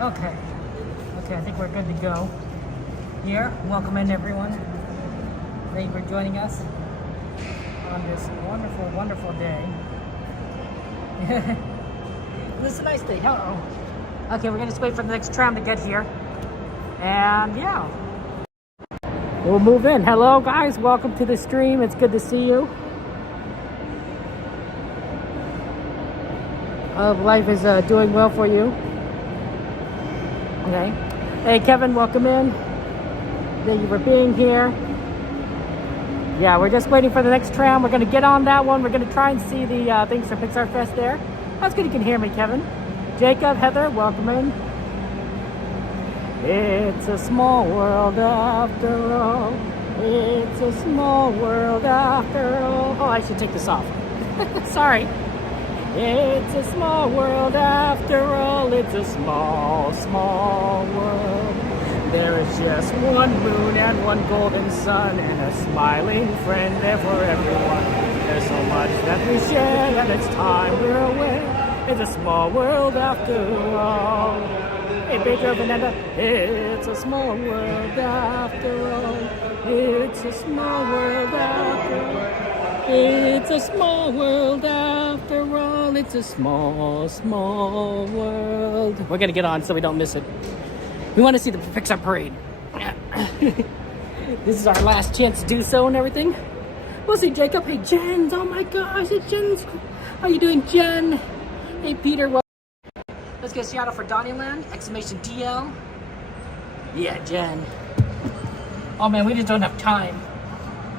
Okay. Okay, I think we're good to go. Here, welcome in everyone. Thank you for joining us on this wonderful, wonderful day. This is a nice day. Hello. Okay, we're gonna just wait for the next tram to get here. And yeah. We'll move in. Hello guys, welcome to the stream. It's good to see you. Life is doing well for you. Okay. Hey Kevin, welcome in. Thank you for being here. Yeah, we're just waiting for the next tram. We're gonna get on that one. We're gonna try and see the things for Pixar Fest there. That's good you can hear me, Kevin. Jacob, Heather, welcome in. It's a small world after all. It's a small world after all. Oh, I should take this off. Sorry. It's a small world after all. It's a small, small world. There is just one moon and one golden sun and a smiling friend there for everyone. There's so much that we share and it's time we're aware. It's a small world after all. Hey, Pedro, Fernanda. It's a small world after all. It's a small world after all. It's a small world after all. It's a small, small world. We're gonna get on so we don't miss it. We want to see the Pixar parade. This is our last chance to do so and everything. We'll see Jacob. Hey, Jen. Oh my gosh, it's Jen's. How you doing, Jen? Hey, Peter. Let's get a shout out for Disneyland! Exclamation DL. Yeah, Jen. Oh man, we just don't have time.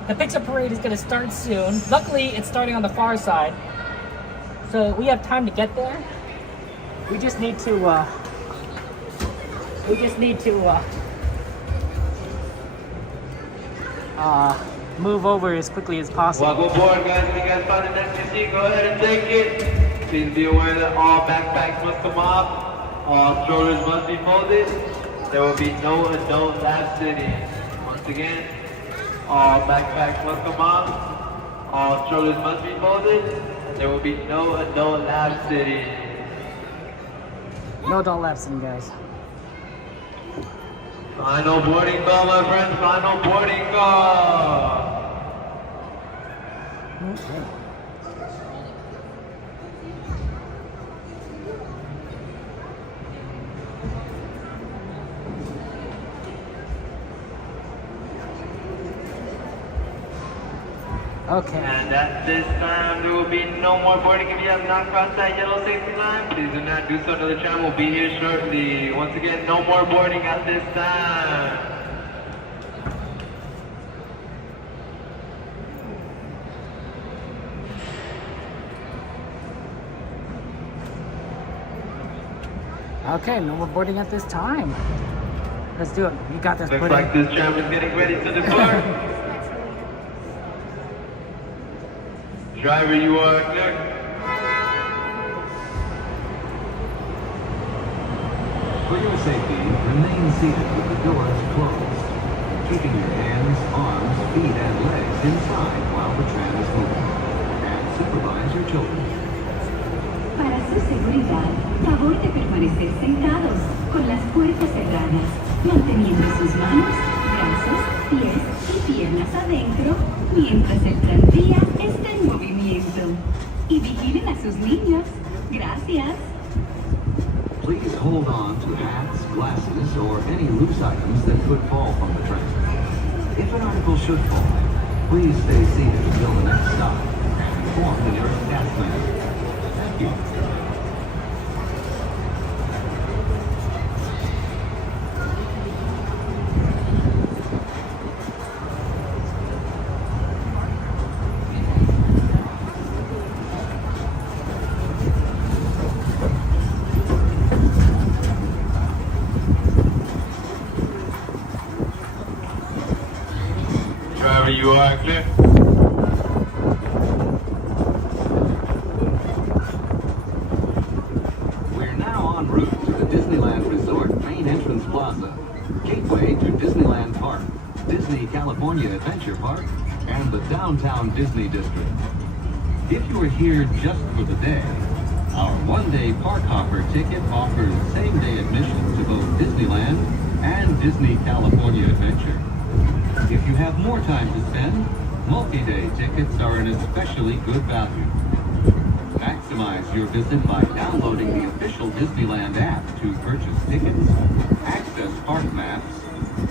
The Pixar parade is gonna start soon. Luckily, it's starting on the far side, so we have time to get there. We just need to. Move over as quickly as possible. Welcome aboard, guys. If you guys find the next seat, go ahead and take it. Please be aware that all backpacks must come off, all strollers must be folded. There will be no adult lap sitting. Once again, all backpacks must come off, all strollers must be folded. There will be no adult lap sitting. No adult lap sitting, guys. Final boarding call, my friends. Final boarding call. Okay. Okay. And at this time, there will be no more boarding. If you have not crossed that yellow safety line, please do not do so. Another tram will be here shortly. Once again, no more boarding at this time. Okay, no more boarding at this time. Let's do it. You got this. Looks like this tram is getting ready to depart. Driver, you are clear. For your safety, remain seated with the doors closed, keeping your hands, arms, feet, and legs inside while the tram is moving. And supervise your children. Para su seguridad, favor de permanecer sentados, con las puertas cerradas, manteniendo sus manos, brazos, pies y piernas adentro, mientras el tranvía está en movimiento. Y vigilen a sus niños. Gracias. Please hold on to hats, glasses, or any loose items that could fall from the train. If an article should fall, please stay seated until the next stop and inform the nearest task manager. Thank you. Driver, you are clear. We're now en route to the Disneyland Resort main entrance plaza, gateway to Disneyland Park, Disney California Adventure Park, and the downtown Disney District. If you are here just for the day, our one-day park hopper ticket offers same-day admission to Disneyland and Disney California Adventure. If you have more time to spend, multi-day tickets are an especially good value. Maximize your visit by downloading the official Disneyland app to purchase tickets, access park maps,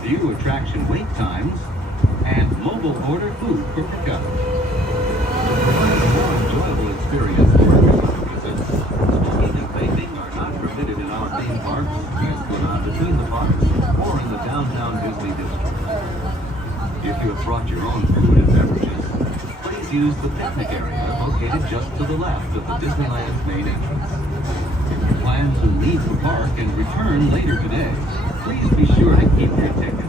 view attraction wait times, and mobile order food for pickup. A more enjoyable experience for everyone who visits. Smoking and vaping are not permitted in our theme parks, as put on between the parks or in the downtown Disney district. If you have brought your own food and beverages, please use the picnic area located just to the left of the Disneyland main entrance. If you plan to leave the park and return later today, please be sure to keep your ticket.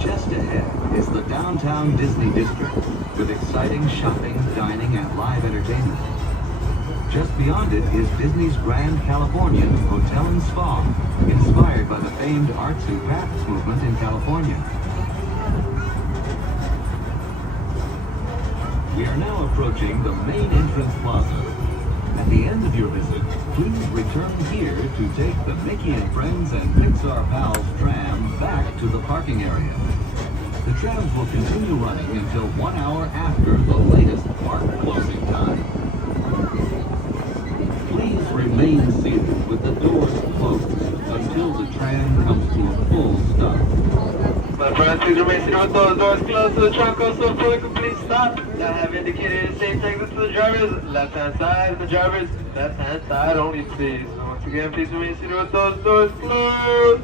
Just ahead is the downtown Disney district with exciting shopping, dining, and live entertainment. Just beyond it is Disney's Grand Californian Hotel and Spa, inspired by the famed arts and crafts movement in California. We are now approaching the main entrance plaza. At the end of your visit, please return here to take the Mickey and Friends and Pixar Pals tram back to the parking area. The trams will continue running until 1 hour after the latest park closing time. Please remain seated with the doors closed until the tram comes to a full stop. My friends, please remain seated with those doors closed so the tram goes to a fully complete stop. I have indicated safe exit to the driver's left-hand side, the driver's left-hand side only, please. Once again, please remain seated with those doors closed.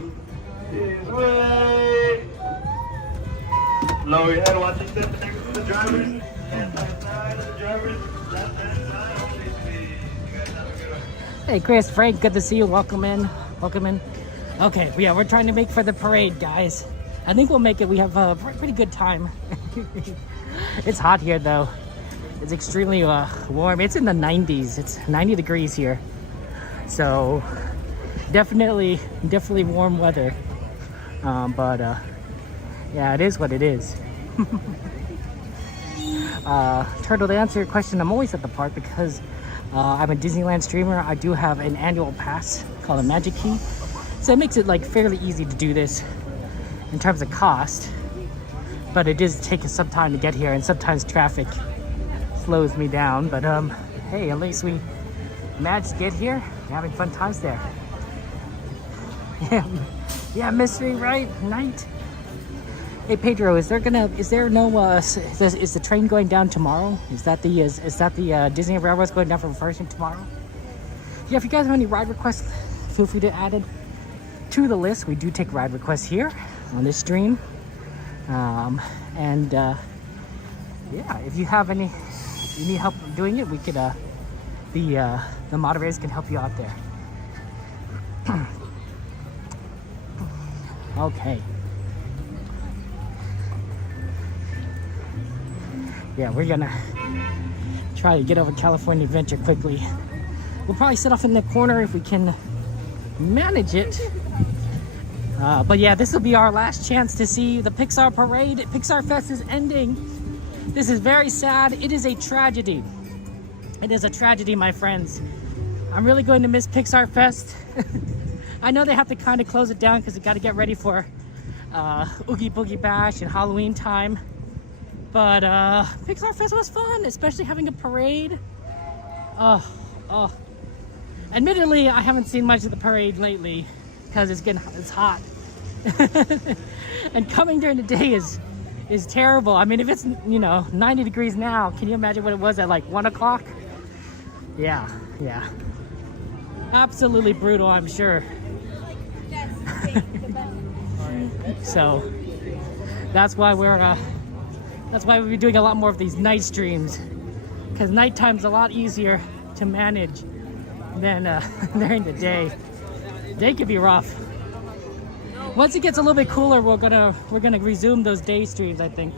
Please wait. Lower your head, watch your step next to the driver's left-hand side, the driver's left-hand side only, please. You guys have a good one. Hey Chris, Frank, good to see you. Welcome in. Welcome in. Okay, yeah, we're trying to make for the parade, guys. I think we'll make it. We have a pretty good time. It's hot here though. It's extremely warm. It's in the 90s. It's 90 degrees here. So definitely warm weather. Yeah, it is what it is. Turtle, to answer your question, I'm always at the park because I'm a Disneyland streamer. I do have an annual pass called a Magic Key. So it makes it like fairly easy to do this in terms of cost. But it does take us some time to get here, and sometimes traffic slows me down. But hey, at least we managed to get here. We're having fun times there. Yeah, mystery, right? Night. Hey Pedro, is the train going down tomorrow? Is that the Disneyland Railroad going down from First tomorrow? Yeah, if you guys have any ride requests, feel free to add it to the list. We do take ride requests here on this stream. Yeah, if you have you need help doing it, we could the moderators can help you out there. Okay. Yeah, we're gonna try to get over California Adventure quickly. We'll probably sit off in the corner if we can manage it. But yeah, this will be our last chance to see the Pixar parade. Pixar Fest is ending. This is very sad. It is a tragedy. It is a tragedy, my friends. I'm really going to miss Pixar Fest. I know they have to kind of close it down because they got to get ready for Oogie Boogie Bash and Halloween time. But Pixar Fest was fun, especially having a parade. Admittedly, I haven't seen much of the parade lately because it's hot. And coming during the day is terrible. I mean, if it's 90 degrees now, can you imagine what it was at like 1 o'clock? Yeah. Absolutely brutal, I'm sure. So that's why we'll be doing a lot more of these night streams, because nighttime's a lot easier to manage than during the day. Day could be rough. Once it gets a little bit cooler, we're gonna resume those day streams, I think,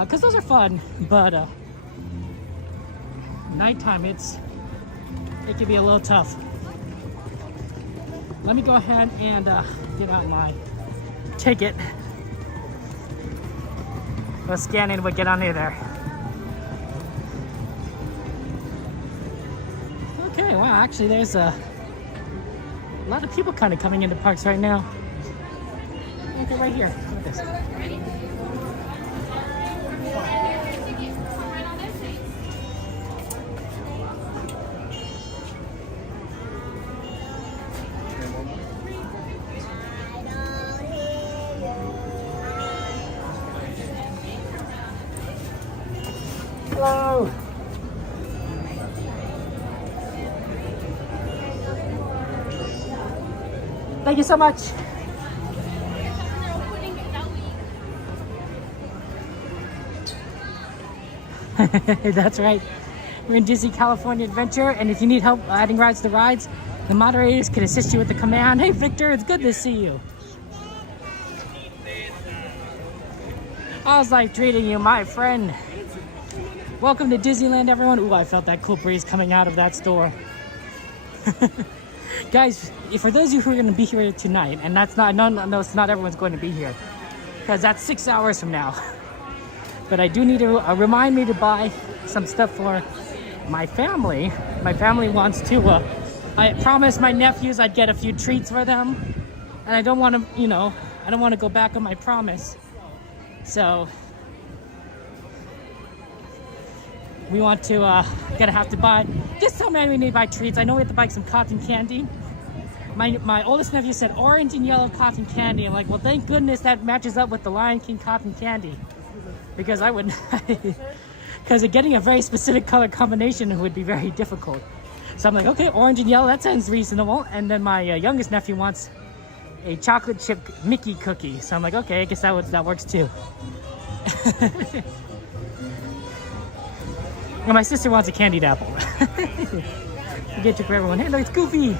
because those are fun. But nighttime, it can be a little tough. Let me go ahead and get out my ticket. We'll scan in, we'll get on there. Wow, actually, there's a lot of people kind of coming into parks right now. Okay, right here. Look at this. Hello. Thank you so much. That's right. We're in Disney California Adventure, and if you need help adding rides to rides, the moderators can assist you with the command. Hey, Victor, it's good to see you. How's life treating you, my friend? Welcome to Disneyland, everyone. Ooh, I felt that cool breeze coming out of that store. Guys, for those of you who are going to be here tonight, and that's not, no, it's not everyone's going to be here, because that's 6 hours from now. But I do need to remind me to buy some stuff for my family. My family wants to, I promised my nephews I'd get a few treats for them. And I don't want to, you know, I don't want to go back on my promise. So, we want to, gonna have to buy, just tell me we need to buy treats. I know we have to buy some cotton candy. My oldest nephew said orange and yellow cotton candy. I'm like, well, thank goodness that matches up with the Lion King cotton candy. Because I would, because getting a very specific color combination would be very difficult. So I'm like, okay, orange and yellow, that sounds reasonable. And then my youngest nephew wants a chocolate chip Mickey cookie. So I'm like, okay, I guess that works too. And my sister wants a candied apple. We get to for everyone. Hey, look, it's Goofy.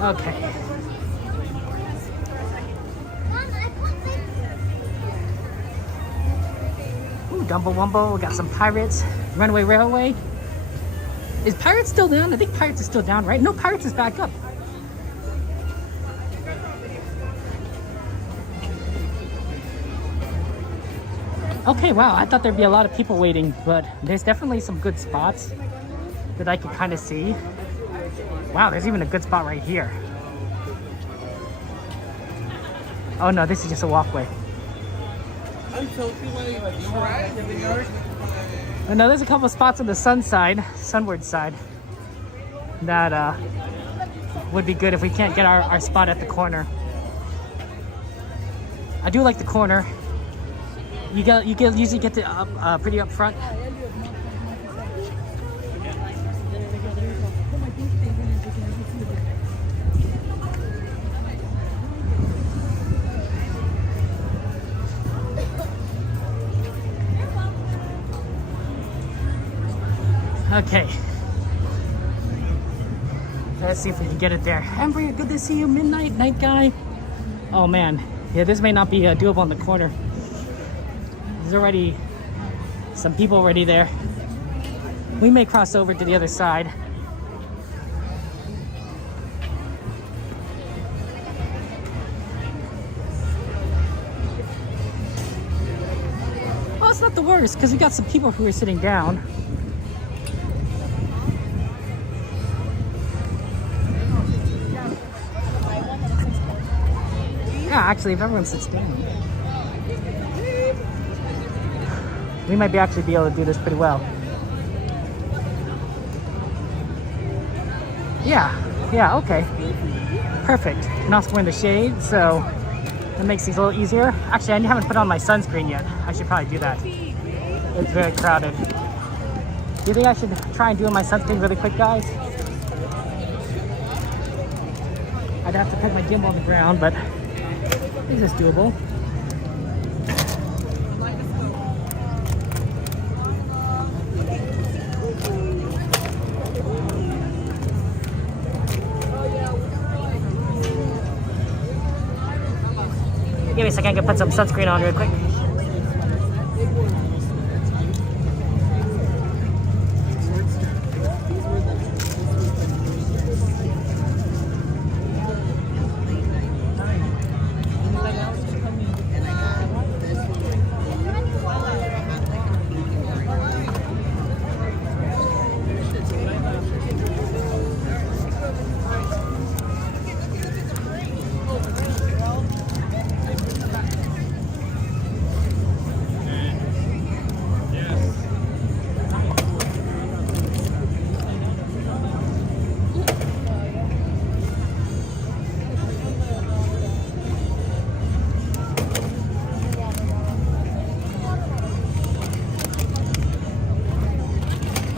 Okay. Ooh, Dumbo Wumbo. We got some Pirates. Runaway Railway. Is Pirates still down? I think Pirates is still down, right? No, Pirates is back up. Okay, wow, I thought there'd be a lot of people waiting, but there's definitely some good spots that I can kind of see. Wow, there's even a good spot right here. Oh no, this is just a walkway. Oh no, there's a couple spots on the sunward side, that would be good if we can't get our spot at the corner. I do like the corner. You usually get to pretty up front. Okay. Let's see if we can get it there. Amber, good to see you. Midnight Night Guy. Oh man, yeah, this may not be doable on the corner. There's already some people already there. We may cross over to the other side. Oh, it's not the worst because we got some people who are sitting down. Yeah, actually, if everyone sits down, we might actually be able to do this pretty well. Yeah, okay. Perfect. And also we're in the shade, so that makes things a little easier. Actually, I haven't put on my sunscreen yet. I should probably do that. It's very crowded. Do you think I should try and do my sunscreen really quick, guys? I'd have to put my gimbal on the ground, but this is doable. Give me a second, I can put some sunscreen on real quick.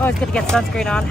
Always good to get sunscreen on.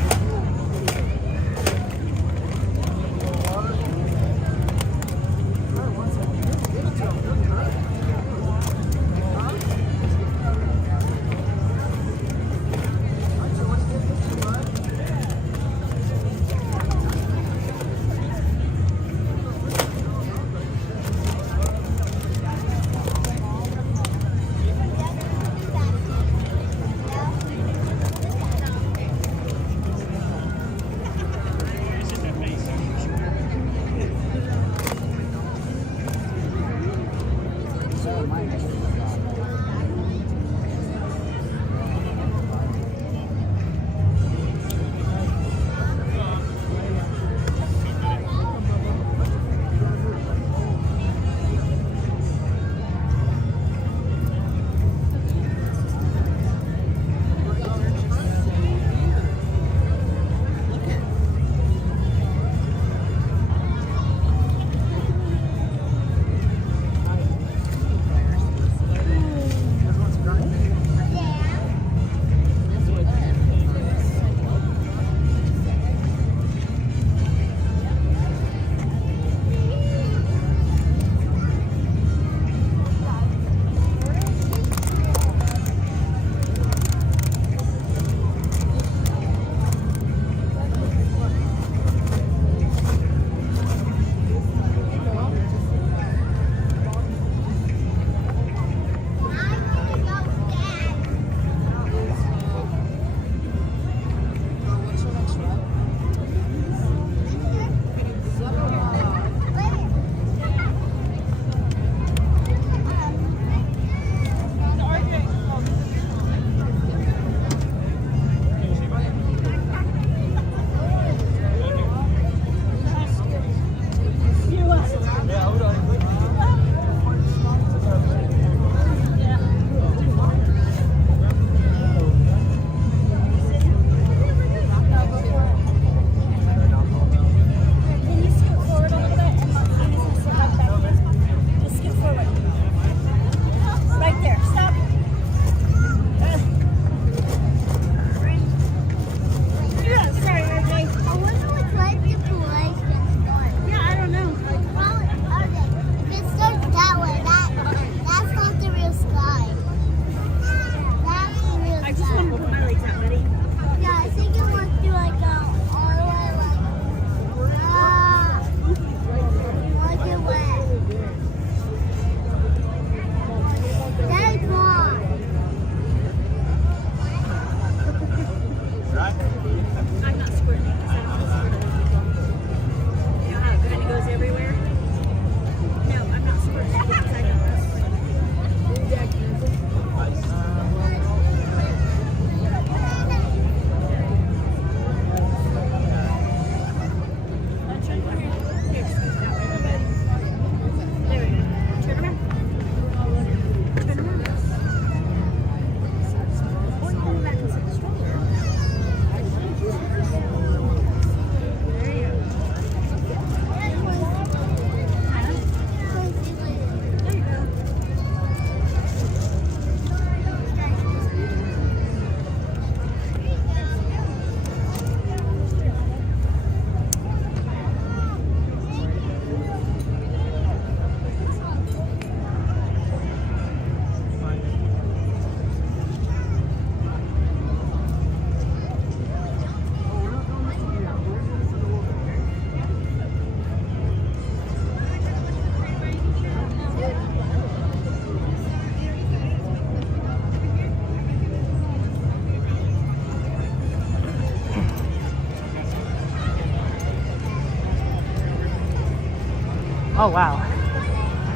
Oh wow,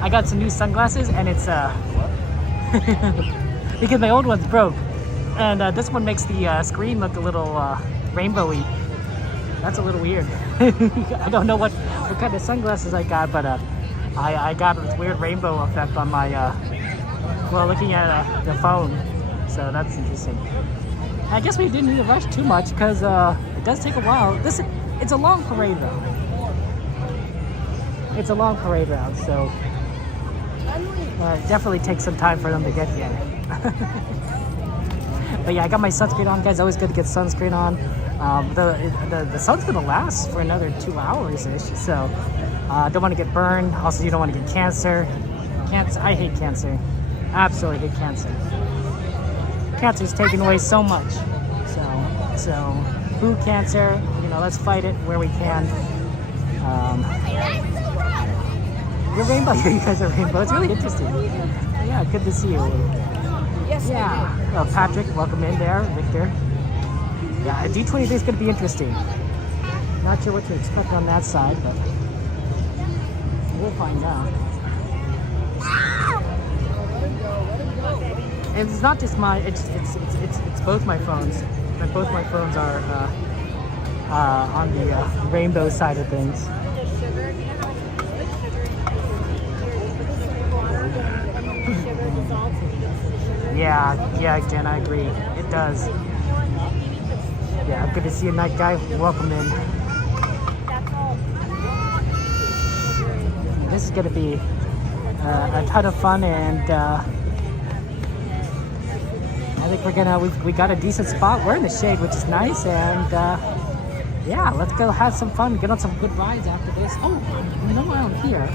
I got some new sunglasses and it's because my old one's broke, and this one makes the screen look a little rainbowy. That's a little weird. I don't know what kind of sunglasses I got, but I got this weird rainbow effect on my while looking at the phone, so that's interesting. I guess we didn't need to rush too much because it does take a while. It's a long parade route. It's a long parade route, so it definitely takes some time for them to get here. But yeah, I got my sunscreen on, guys. Always good to get sunscreen on. The sun's gonna last for another 2 hours ish, so don't want to get burned. Also, you don't want to get cancer. I hate cancer. Absolutely hate cancer. Cancer's taken away so much. So food cancer. You know, let's fight it where we can. You're rainbow. You guys are rainbow. It's really interesting. Yeah, good to see you. Yes. Yeah. Well, Patrick, welcome in there. Victor. Yeah, D23 is going to be interesting. Not sure what to expect on that side, but we'll find out. And it's not just my. It's both my phones. Both my phones are on the rainbow side of things. Yeah, Jen, I agree. It does. Yeah, good to see you, night guy. Welcome in. This is going to be a ton of fun, and I think we got a decent spot. We're in the shade, which is nice, and yeah, let's go have some fun, get on some good rides after this. Oh, you know, while I'm here,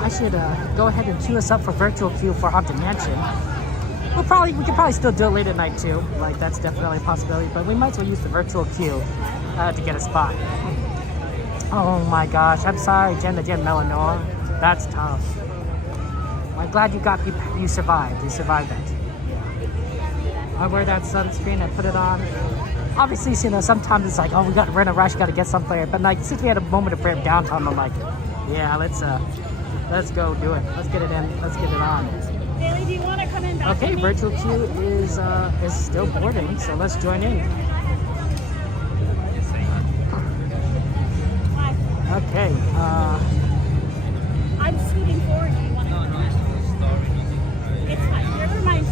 I should go ahead and queue us up for virtual queue for Haunted Mansion. We could probably still do it late at night too. Like, that's definitely a possibility, but we might as well use the virtual queue to get a spot. Oh my gosh, I'm sorry, Jen Melanor. That's tough. I'm glad you survived. You survived that. I wear that sunscreen, I put it on. Obviously, you know, sometimes it's like, oh, we're in a rush, gotta get somewhere. But like, since we had a moment of downtime, I'm like, yeah, let's go do it. Let's get it in. Let's get it on. Bailey, do you want to come in back? Okay, virtual queue is still boarding, so let's join in. Okay. I'm scooting forward. Do you want to come in? It's fine. Never mind.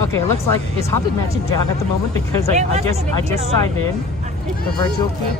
Okay, it looks like is Haunted Mansion down at the moment because I just signed in the virtual queue.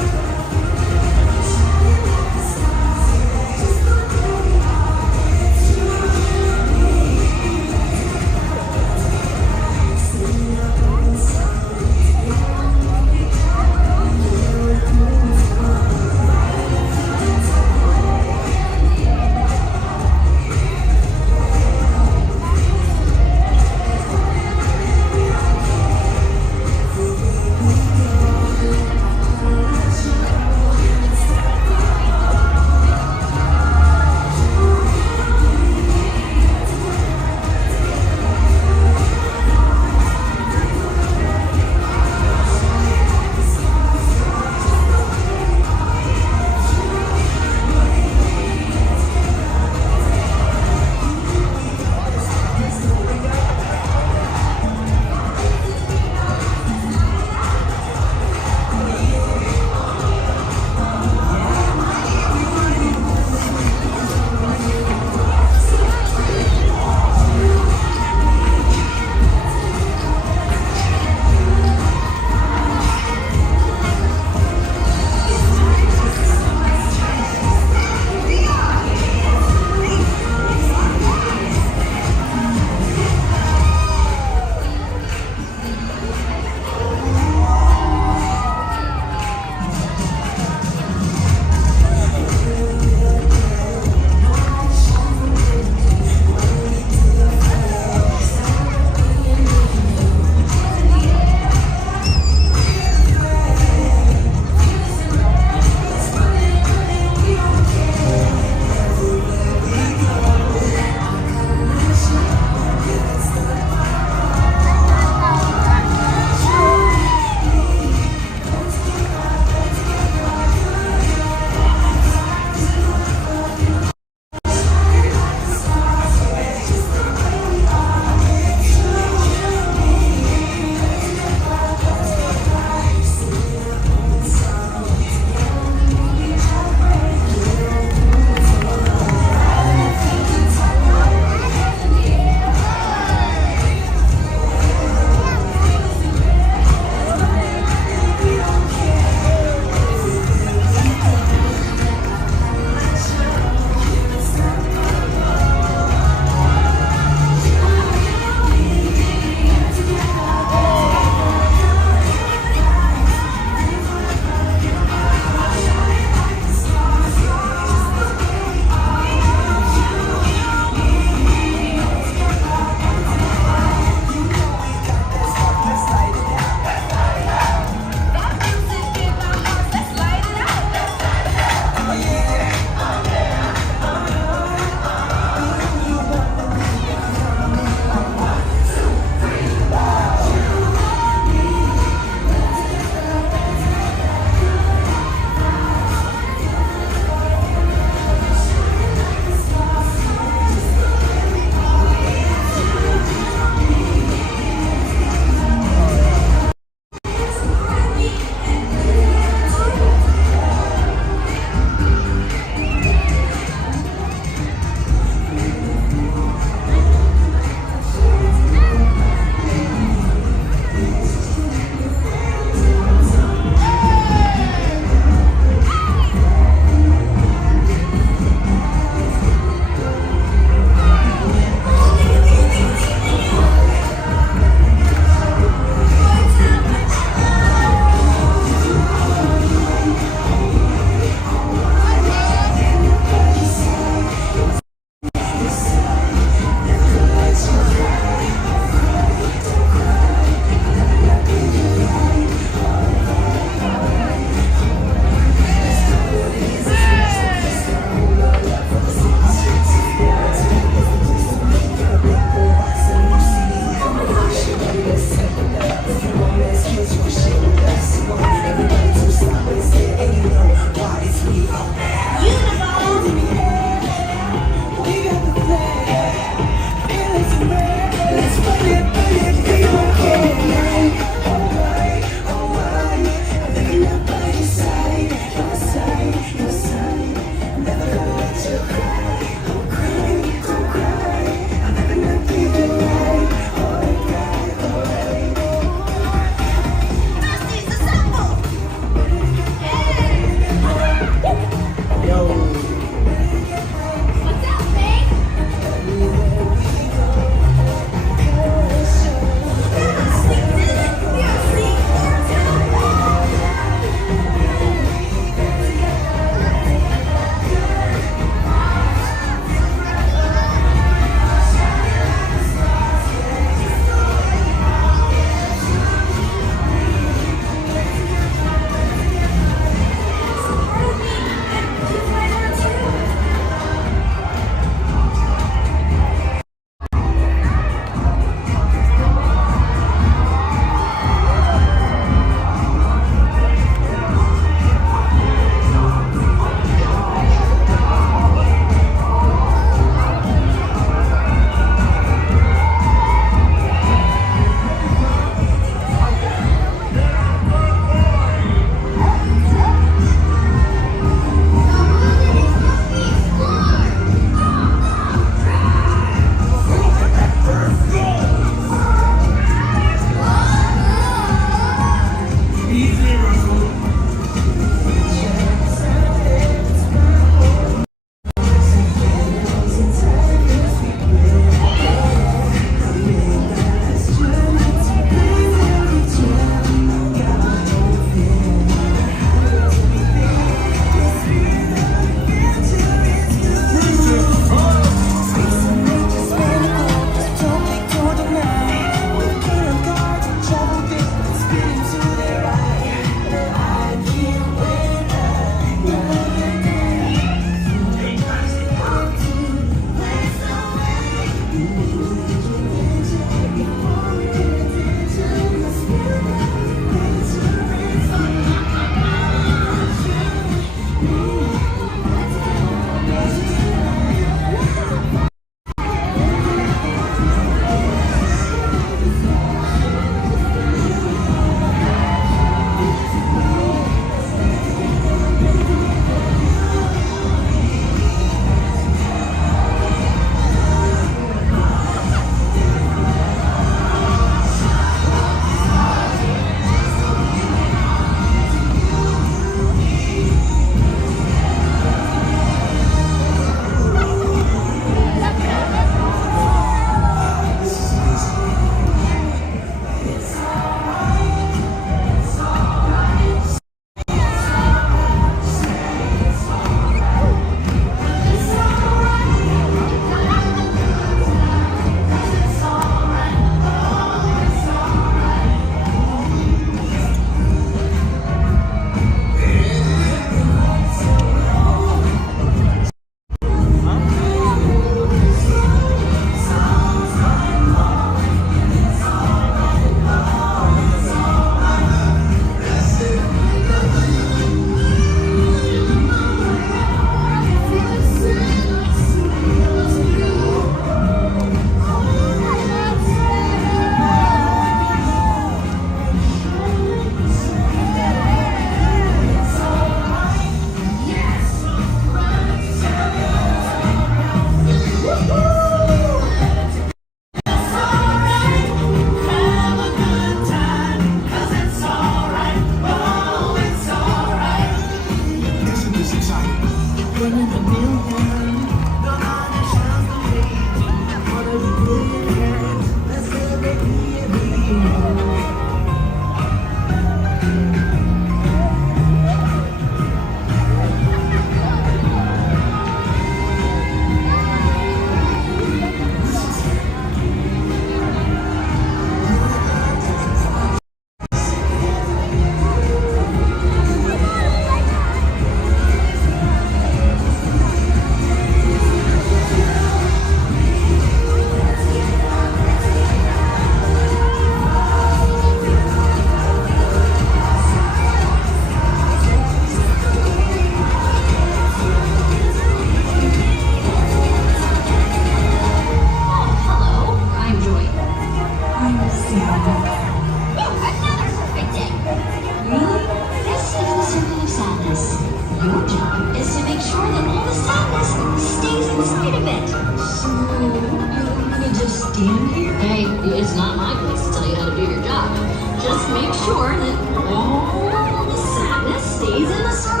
Your job is to make sure that all the sadness stays inside of it. So, you're gonna just stand here? Hey, it's not my place to tell you how to do your job. Just make sure that all the sadness stays in the circle.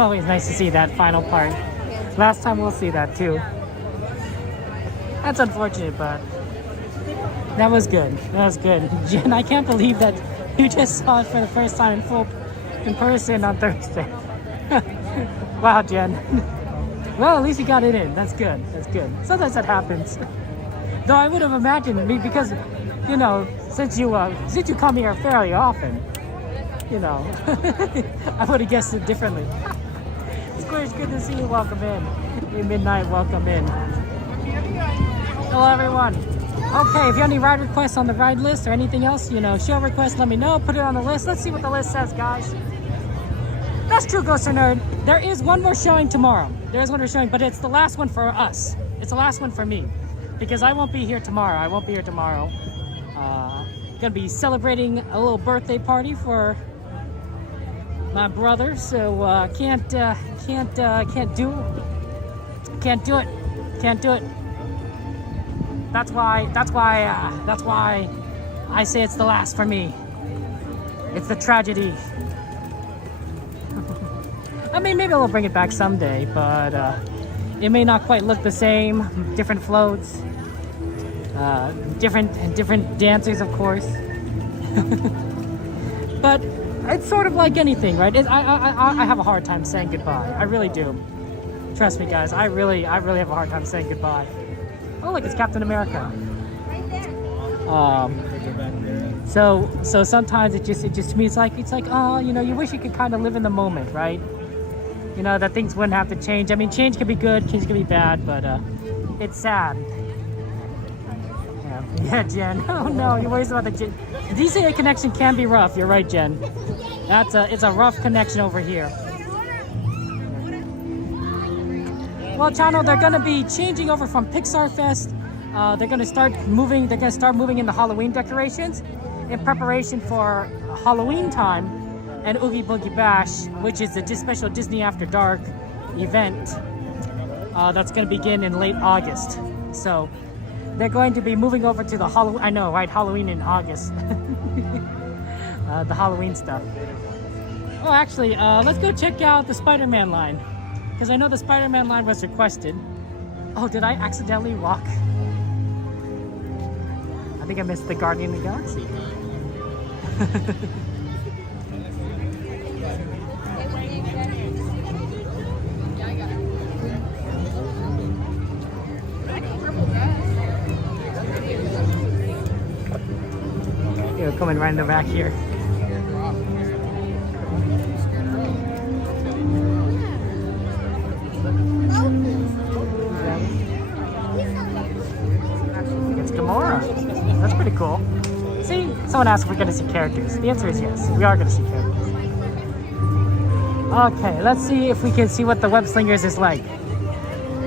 always nice to see that final part. Last time we'll see that too. That's unfortunate, but that was good. That was good. Jen, I can't believe that you just saw it for the first time in person on Thursday. Wow, Jen. Well, at least you got it in. That's good. That's good. Sometimes that happens. Though I would have imagined me because, you know, since you come here fairly often, you know, I would have guessed it differently. It's good to see you. Welcome in. Your midnight welcome in. Hello, everyone. Okay, if you have any ride requests on the ride list or anything else, you know, show requests, let me know. Put it on the list. Let's see what the list says, guys. That's true, Ghoster Nerd. There is one more showing tomorrow. There is one more showing, but it's the last one for us. It's the last one for me. Because I won't be here tomorrow. I won't be here tomorrow. Gonna be celebrating a little birthday party for my brother, so can't do it. That's why I say it's the last for me. It's the tragedy. I mean, maybe we'll bring it back someday, but it may not quite look the same. Different floats, different dancers, of course. But it's sort of like anything, right? I have a hard time saying goodbye. I really do. Trust me, guys. I really have a hard time saying goodbye. Oh, look, it's Captain America. So sometimes it just to me it's like oh, you know, you wish you could kind of live in the moment, right? You know, that things wouldn't have to change. I mean, change can be good, change can be bad, but it's sad. Yeah, Jen. Oh no, you're worried about the DCA connection can be rough. You're right, Jen. It's a rough connection over here. Well, channel, they're gonna be changing over from Pixar Fest. They're gonna start moving into Halloween decorations in preparation for Halloween time and Oogie Boogie Bash, which is a special Disney After Dark event that's gonna begin in late August. So they're going to be moving over to the Halloween. I know, right? Halloween in August. The Halloween stuff. Oh, actually, let's go check out the Spider-Man line. Because I know the Spider-Man line was requested. Oh, did I accidentally walk? I think I missed the Guardian of the Galaxy. You're coming right in the back here. It's Gamora. That's pretty cool. See, someone asked if we're going to see characters. The answer is yes. We are going to see characters. Okay, let's see if we can see what the Web Slingers is like.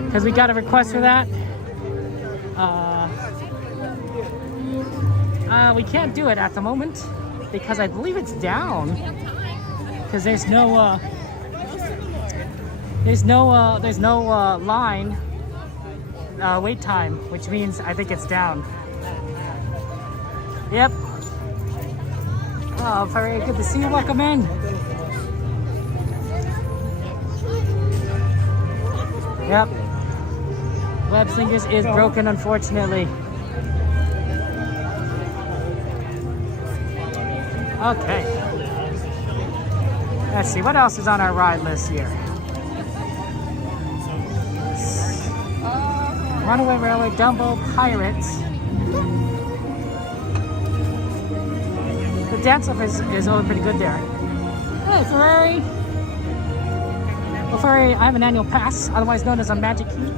Because we got a request for that. We can't do it at the moment because I believe it's down. Because there's no line wait time, which means I think it's down. Yep. Oh, very good to see you. Welcome in. Yep. Web Slingers is broken, unfortunately. Okay. Let's see, what else is on our ride list here? Runaway Railway, Dumbo, Pirates. The dance off is always pretty good there. Hey, Ferrari. Well, Ferrari, I have an annual pass, otherwise known as a magic key.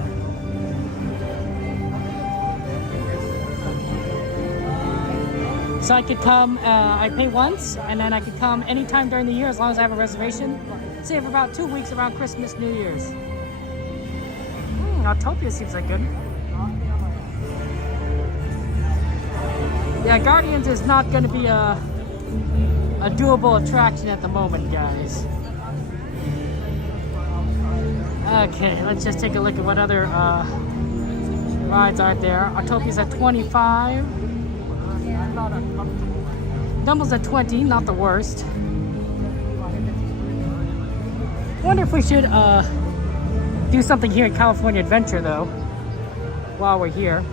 So I could come, I pay once, and then I could come anytime during the year as long as I have a reservation. Say for about 2 weeks around Christmas, New Year's. Autopia seems like good. Yeah, Guardians is not going to be a doable attraction at the moment, guys. Okay, let's just take a look at what other rides are there. Autopia's at 25. Dumbo's at 20, not the worst. wonder if we should do something here at California Adventure though, while we're here.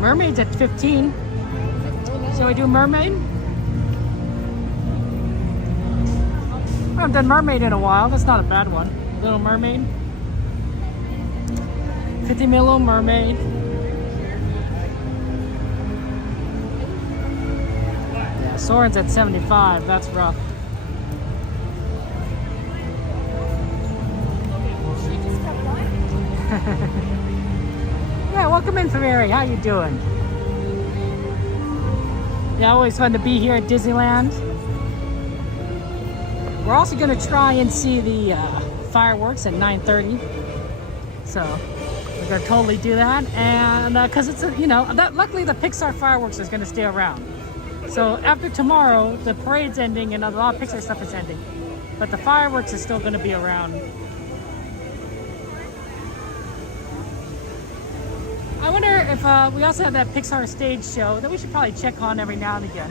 Mermaid's at 15. Shall we do Mermaid? I haven't done Mermaid in a while. That's not a bad one. Little Mermaid. 50 minute Little Mermaid. Yeah, Soarin's at 75. That's rough. Yeah, welcome in, Mary. How you doing? Yeah, always fun to be here at Disneyland. We're also going to try and see the fireworks at 9:30. So we're going to totally do that, and because it's luckily the Pixar fireworks is going to stay around. So after tomorrow, the parade's ending and a lot of Pixar stuff is ending, but the fireworks is still going to be around. I wonder if we also have that Pixar stage show that we should probably check on every now and again.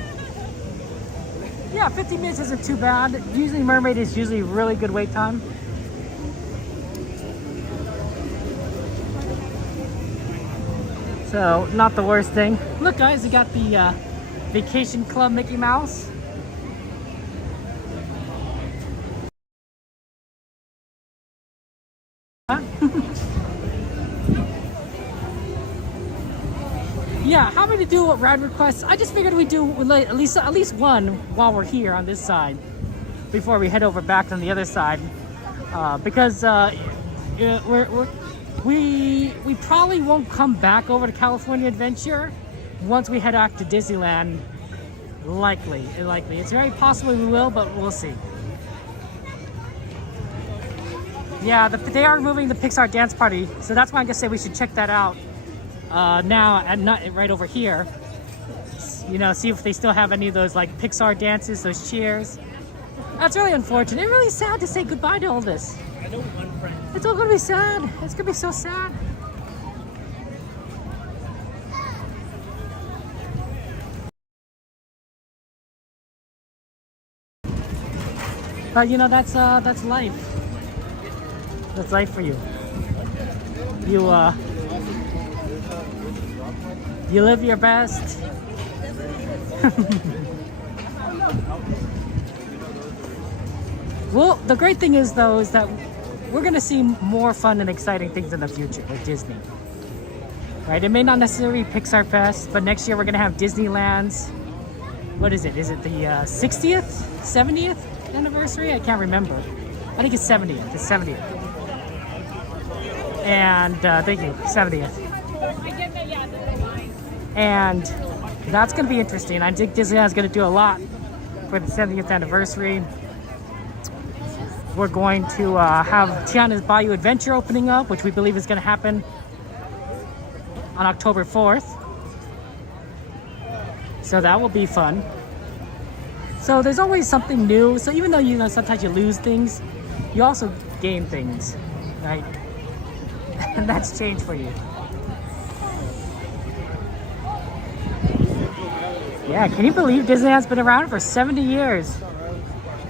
Yeah, 50 minutes isn't too bad. Usually Mermaid is usually really good wait time. So, not the worst thing. Look guys, we got the Vacation Club Mickey Mouse. Yeah, how many do ride requests? I just figured we'd do at least one while we're here on this side before we head over back on the other side, because we probably won't come back over to California Adventure once we head back to Disneyland. Likely. It's very possible we will, but we'll see. Yeah, they are moving the Pixar Dance Party, so that's why I'm gonna say we should check that out. Now and not right over here, see if they still have any of those like Pixar dances, those cheers. That's really unfortunate. It's really sad to say goodbye to all this. I know one friend. It's all gonna be sad. It's gonna be so sad. But that's life. That's life for you. You live your best. Well, the great thing is though is that we're gonna see more fun and exciting things in the future with Disney. Right? It may not necessarily be Pixar Fest, but next year we're gonna have Disneyland's. What is it? Is it the 60th, 70th anniversary? I can't remember. I think it's 70th. It's 70th. And thank you, 70th. And that's going to be interesting. I think Disneyland's going to do a lot for the 70th anniversary. We're going to have Tiana's Bayou Adventure opening up, which we believe is going to happen on October 4th. So that will be fun. So there's always something new. So even though sometimes you lose things, you also gain things, right? And that's change for you. Yeah, can you believe Disneyland's been around for 70 years?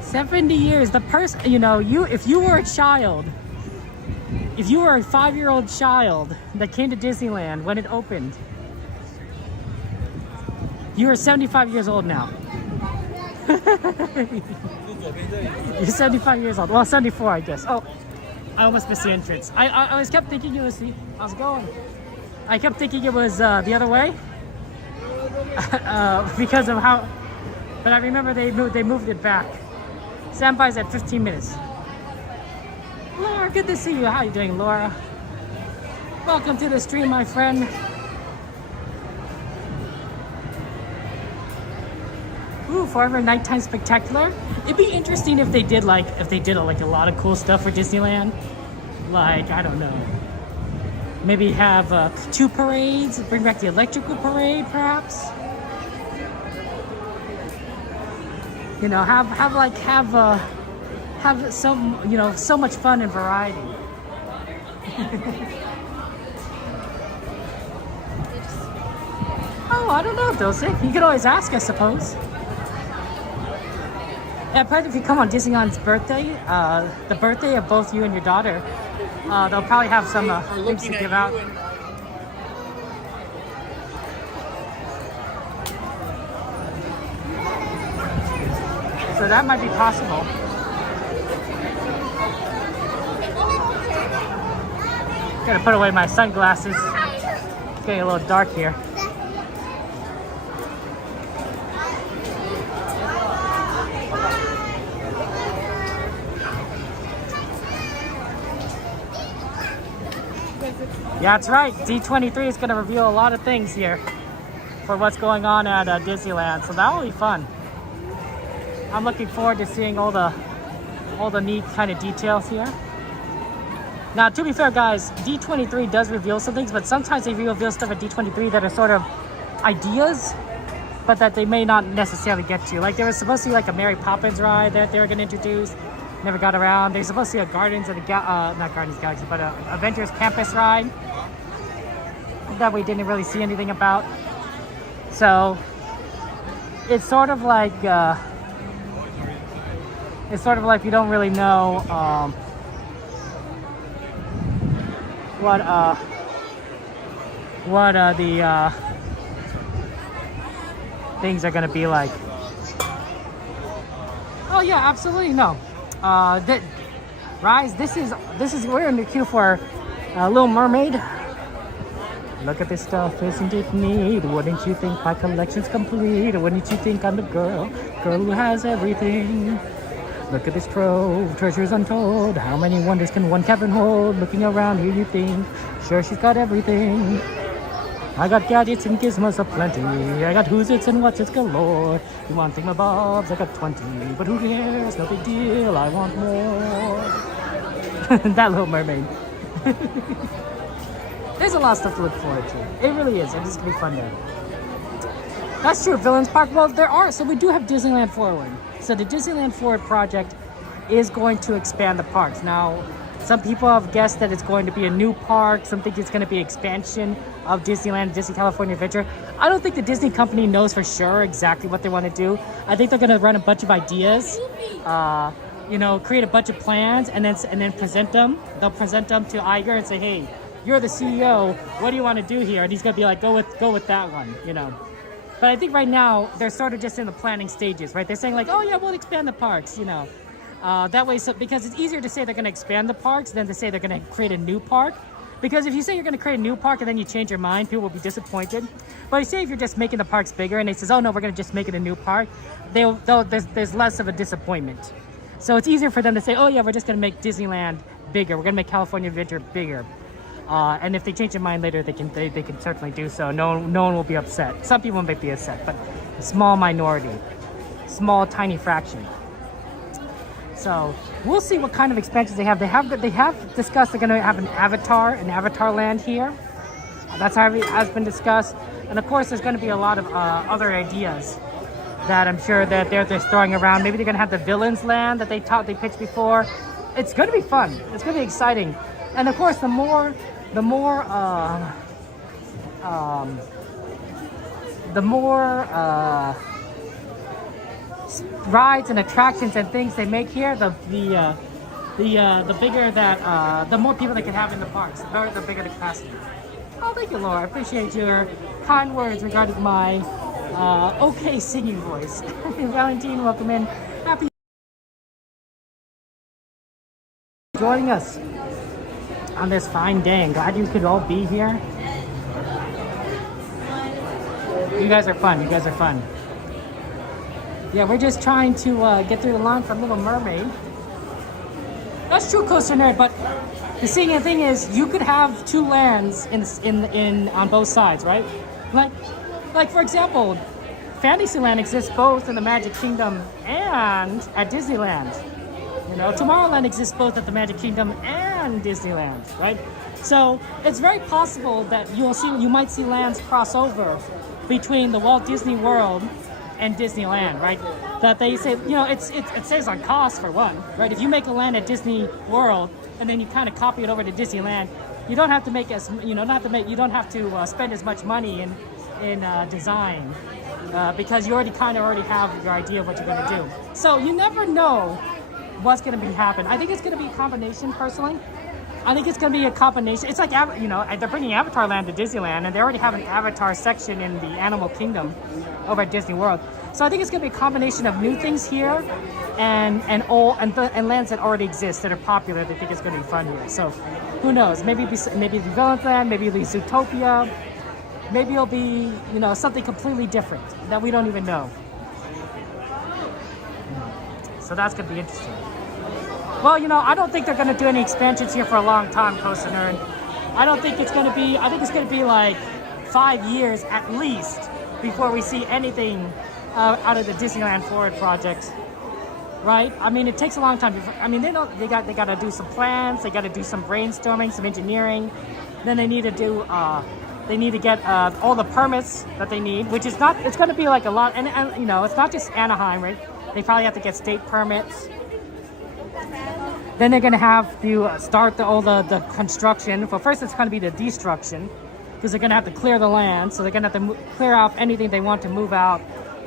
70 years. The person, if you were a child, if you were a 5-year-old child that came to Disneyland when it opened, you are 75 years old now. You're 75 years old. Well, 74, I guess. Oh, I almost missed the entrance. I always kept thinking it was how's it going? I kept thinking it was the other way. Because of how, but I remember they moved it back. Standby's at 15 minutes. Laura, good to see you. How you doing, Laura? Welcome to the stream, my friend. Ooh, Forever Nighttime Spectacular. It'd be interesting if they did a lot of cool stuff for Disneyland. Like, I don't know. Maybe have 2 parades, bring back the electrical parade, perhaps. Have some, so much fun and variety. Oh, I don't know, Dulce. You could always ask, I suppose. Yeah, probably if you come on Disneyland's birthday, the birthday of both you and your daughter, they'll probably have some things to give out. So that might be possible. Gotta put away my sunglasses. It's getting a little dark here. Yeah, that's right. D23 is going to reveal a lot of things here for what's going on at Disneyland, so that will be fun. I'm looking forward to seeing all the neat kind of details here. Now, to be fair, guys, D23 does reveal some things, but sometimes they reveal stuff at D23 that are sort of ideas, but that they may not necessarily get to. Like, there was supposed to be like a Mary Poppins ride that they were going to introduce. Never got around. There's supposed to be a Guardians of the not Guardians of the Galaxy, but a Avengers Campus ride that we didn't really see anything about. So it's sort of like we don't really know what the things are gonna be like. Oh yeah, absolutely no. Rise, this is we're in the queue for Little Mermaid. Look at this stuff, isn't it neat? Wouldn't you think my collection's complete? Wouldn't you think I'm the girl who has everything? Look at this trove, treasures untold. How many wonders can one cavern hold? Looking around here, you think, sure she's got everything. I got gadgets and gizmos aplenty. I got who's its and what's its galore. You want thingamabobs? I got 20. But who cares? No big deal. I want more. That Little Mermaid. There's a lot of stuff to look forward to. It really is. It's gonna be fun there. That's true. Villains Park. Well, there are. So we do have Disneyland Forward. So the Disneyland Forward project is going to expand the parks. Now, some people have guessed that it's going to be a new park. Some think it's going to be expansion of Disneyland, Disney California Adventure. I don't think the Disney company knows for sure exactly what they want to do. I think they're going to run a bunch of ideas, create a bunch of plans, and then present them. They'll present them to Iger and say, "Hey, you're the CEO. What do you want to do here?" And he's going to be like, "Go with that one," But I think right now they're sort of just in the planning stages, right? They're saying like, "Oh yeah, we'll expand the parks," That way, so because it's easier to say they're going to expand the parks than to say they're going to create a new park. Because if you say you're going to create a new park and then you change your mind, people will be disappointed. But you say if you're just making the parks bigger and they says, "Oh no, we're going to just make it a new park," there's less of a disappointment. So it's easier for them to say, "Oh yeah, we're just going to make Disneyland bigger. We're going to make California Adventure bigger." And if they change their mind later, they can certainly do so. No one will be upset. Some people might be upset, but a small minority, small tiny fraction. So we'll see what kind of expansions they have. They have discussed they're going to have an Avatar land here. That's how it has been discussed. And of course, there's going to be a lot of other ideas that I'm sure that they're just throwing around. Maybe they're going to have the Villains Land that they pitched before. It's going to be fun. It's going to be exciting. And of course, the more rides and attractions and things they make here, the bigger that the more people they can have in the parks, the bigger the capacity. Oh, thank you, Laura. I appreciate your kind words regarding my okay singing voice. Valentine, welcome in. Happy joining us on this fine day. I'm glad you could all be here. You guys are fun. Yeah, we're just trying to get through the line for Little Mermaid. That's true, Coaster Nerd, but the thing is, you could have two lands in on both sides, right? Like for example, Fantasyland exists both in the Magic Kingdom and at Disneyland. Tomorrowland exists both at the Magic Kingdom and Disneyland, right? So it's very possible that you might see lands cross over between the Walt Disney World and Disneyland, right? That they say, it saves on cost for one, right? If you make a land at Disney World and then you kind of copy it over to Disneyland, you don't have to spend as much money in design because you already have your idea of what you're going to do. So you never know what's going to be happening. I think it's going to be a combination, personally. I think it's going to be a combination. It's like, you know, they're bringing Avatar Land to Disneyland, and they already have an Avatar section in the Animal Kingdom over at Disney World. So I think it's going to be a combination of new things here and lands that already exist that are popular. They think it's going to be fun here. So who knows? Maybe it'll be Villain's Land, maybe it'll be Zootopia, maybe it'll be, you know, something completely different that we don't even know. So that's going to be interesting. Well, you know, I don't think they're going to do any expansions here for a long time, Costa Nerd. I don't think it's going to be, I think it's going to be like 5 years at least before we see anything out of the Disneyland Forward project, right? I mean, it takes a long time. I mean, they got to do some plans, they got to do some brainstorming, some engineering. Then they need to do, they need to get all the permits that they need, which is not, it's going to be like a lot, and you know, it's not just Anaheim, right? They probably have to get state permits. Then they're going to have to start all the construction. Well, first it's going to be the destruction, because they're going to have to clear the land. So they're going to have to clear off anything they want to move out,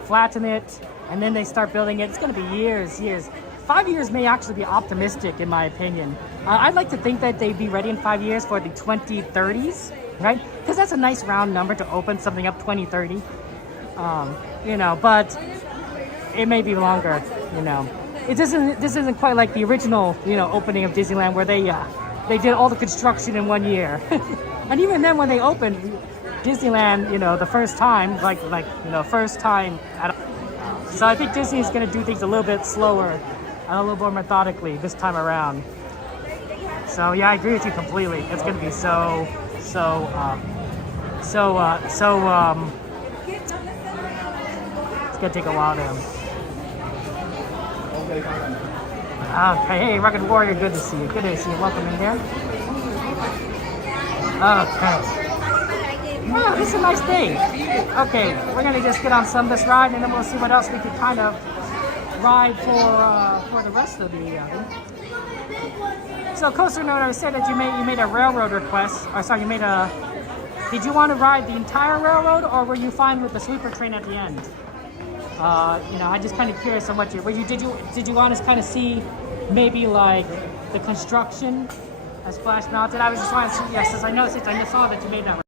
flatten it, and then they start building it. It's going to be years. 5 years may actually be optimistic, in my opinion. I'd like to think that they'd be ready in 5 years for the 2030s, right? Because that's a nice round number to open something up 2030. You know, but it may be longer, you know. This isn't quite like the original, you know, opening of Disneyland where they did all the construction in 1 year. And even then, when they opened Disneyland, you know, the first time, first time. So I think Disney is going to do things a little bit slower and a little more methodically this time around. So yeah, I agree with you completely. It's going to be it's going to take a while to. Okay, hey, Rugged Warrior, good to see you. Good to see you. Welcome in here. Okay. Oh, this is a nice day. Okay, we're gonna just get on some of this ride, and then we'll see what else we could kind of ride for the rest of the. So, Coaster Note said that you made a railroad request. Or sorry, you made a. Did you want to ride the entire railroad, or were you fine with the sleeper train at the end? You know, I'm just kind of curious on what did you want to kind of see maybe like the construction as Splash Mountain? I was just trying to see, yes, as I noticed, I just saw that you made that.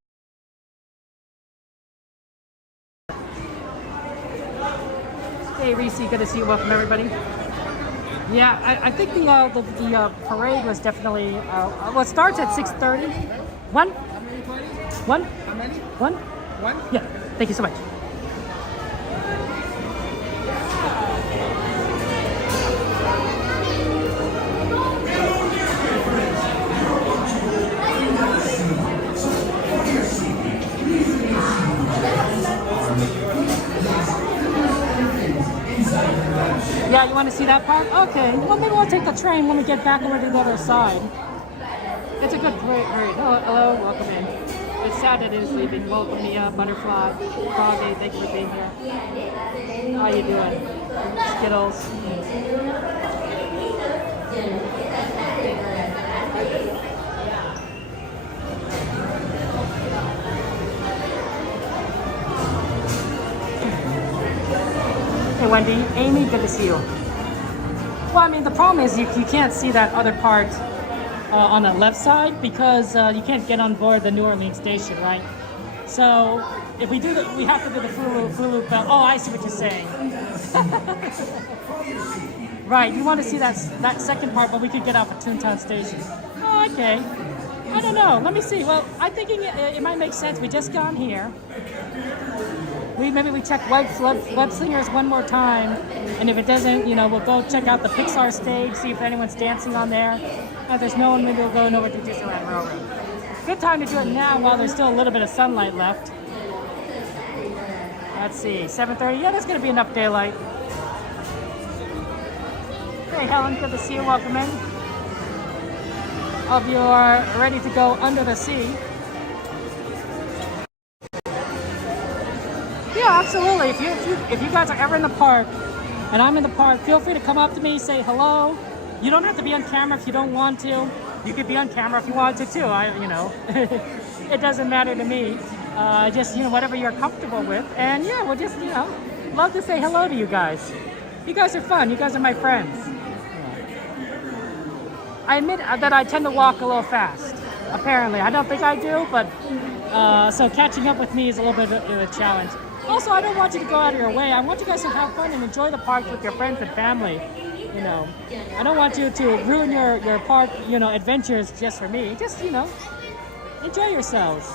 Hey Reese, good to see you. Welcome everybody. Yeah, I think the parade was definitely well, it starts at 6:30. One. How many? One. Yeah. Thank you so much. Yeah, you want to see that part? Okay. Well, maybe we'll take the train when we get back over to the other side. It's a good parade. Hello, welcome in. It's sad that it is leaving. Welcome the Butterfly. Froggy, thank you for being here. How you doing? Skittles. Hey Wendy, Amy, good to see you. Well, I mean, the problem is you can't see that other part on the left side because you can't get on board the New Orleans station, right? So if we do we have to do the Fulu belt. Oh, I see what you're saying. Right, you want to see that second part, but we could get off at Toontown Station. Oh, okay. I don't know. Let me see. Well, I'm thinking it might make sense. We just got here. Maybe we check Web Slingers one more time, and if it doesn't, you know, we'll go check out the Pixar stage, see if anyone's dancing on there. If there's no one, maybe we'll go over to Disneyland Railroad. Good time to do it now while there's still a little bit of sunlight left. Let's see, 7:30. Yeah, there's going to be enough daylight. Hey, Helen, good to see you. Welcome in. Hope you are ready to go under the sea. Yeah, absolutely. If you guys are ever in the park and I'm in the park, feel free to come up to me, say hello. You don't have to be on camera if you don't want to. You could be on camera if you want to too. You know, it doesn't matter to me. just, whatever you're comfortable with. And yeah, we'll just, love to say hello to you guys. You guys are fun. You guys are my friends. I admit that I tend to walk a little fast. Apparently, I don't think I do, but so catching up with me is a little bit of a challenge. Also, I don't want you to go out of your way. I want you guys to have fun and enjoy the park with your friends and family. I don't want you to ruin your park, adventures just for me. Just, enjoy yourselves.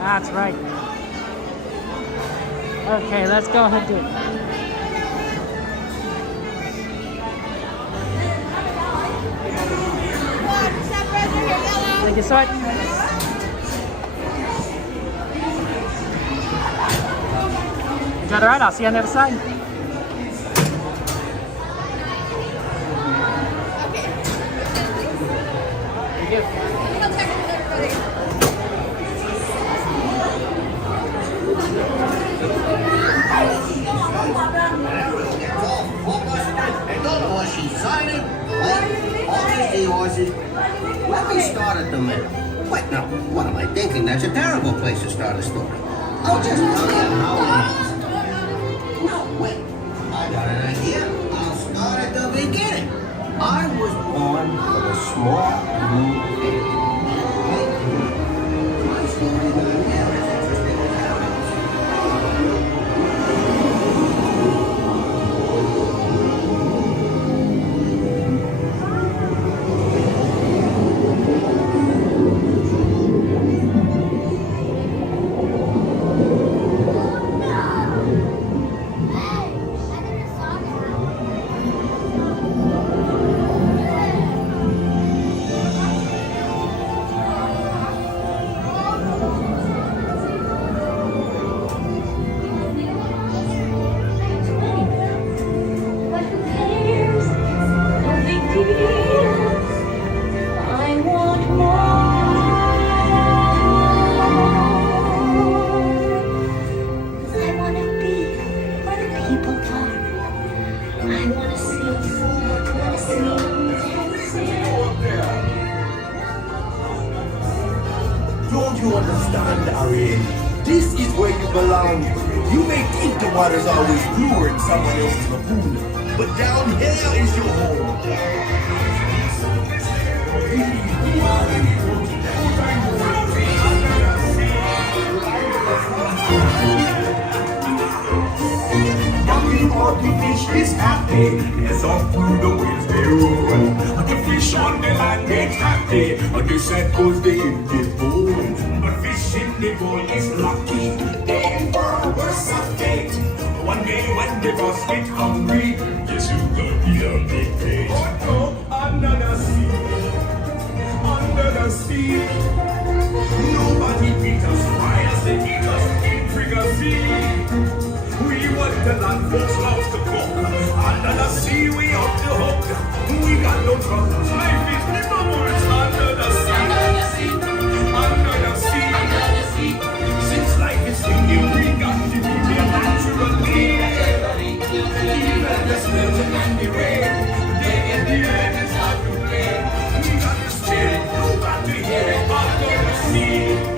That's right. Okay, let's go ahead and do it. Thank you so much. Is that alright? I'll see you on the other side. Thank you. Let me start at the middle. Wait, no, what am I thinking? That's a terrible place to start a story. I'll just tell you how it is. No, wait, I got an idea. I'll start at the beginning. I was born from a small blue egg. My story got never as interesting as ours. Don't you understand, Ariel? This is where you belong. You may think the water's always bluer in someone else's lagoon, but down here is your home. The fish is happy, yes, all through the waves they roll. The fish on the land get happy, and the circles they in the bowl. But fish in the bowl is lucky, they embark worse of fate. One day when they boss get hungry, yes, you gonna be a big day. Oh, under the sea, under the sea. Nobody beat us, why as they eat us in Frigacy. We want the land folks love to cook. Under the sea, we off the hook. We got no troubles. Life is the bubbles under the sea. Under the sea. Under the sea. Since life is swinging, we got to be there naturally. Even the snow and the rain, they in the end is hard to play. We got to steer it, you got to hear it under the sea.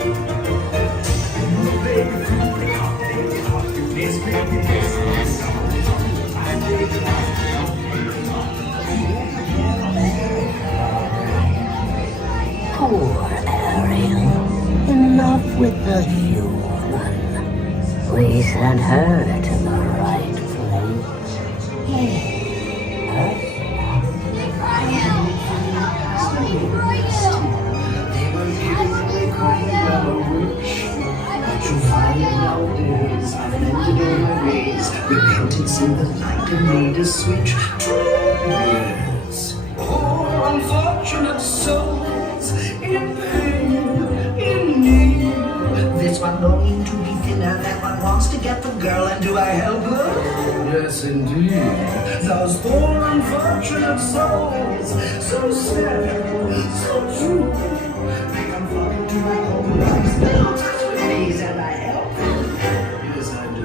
Poor Ariel, in love with the human. We sent her to the right place. They were usually called a witch, but you find nowadays offended memories, repentance in the light and made a switch. Yes, poor unfortunate souls in pain, in need. This one longing to be thinner, that one wants to get the girl, and do I help her? Yes, indeed. Those poor unfortunate souls, so sad, so true. They come falling to my own lives, now touch with these, and I help them. Yes, I do.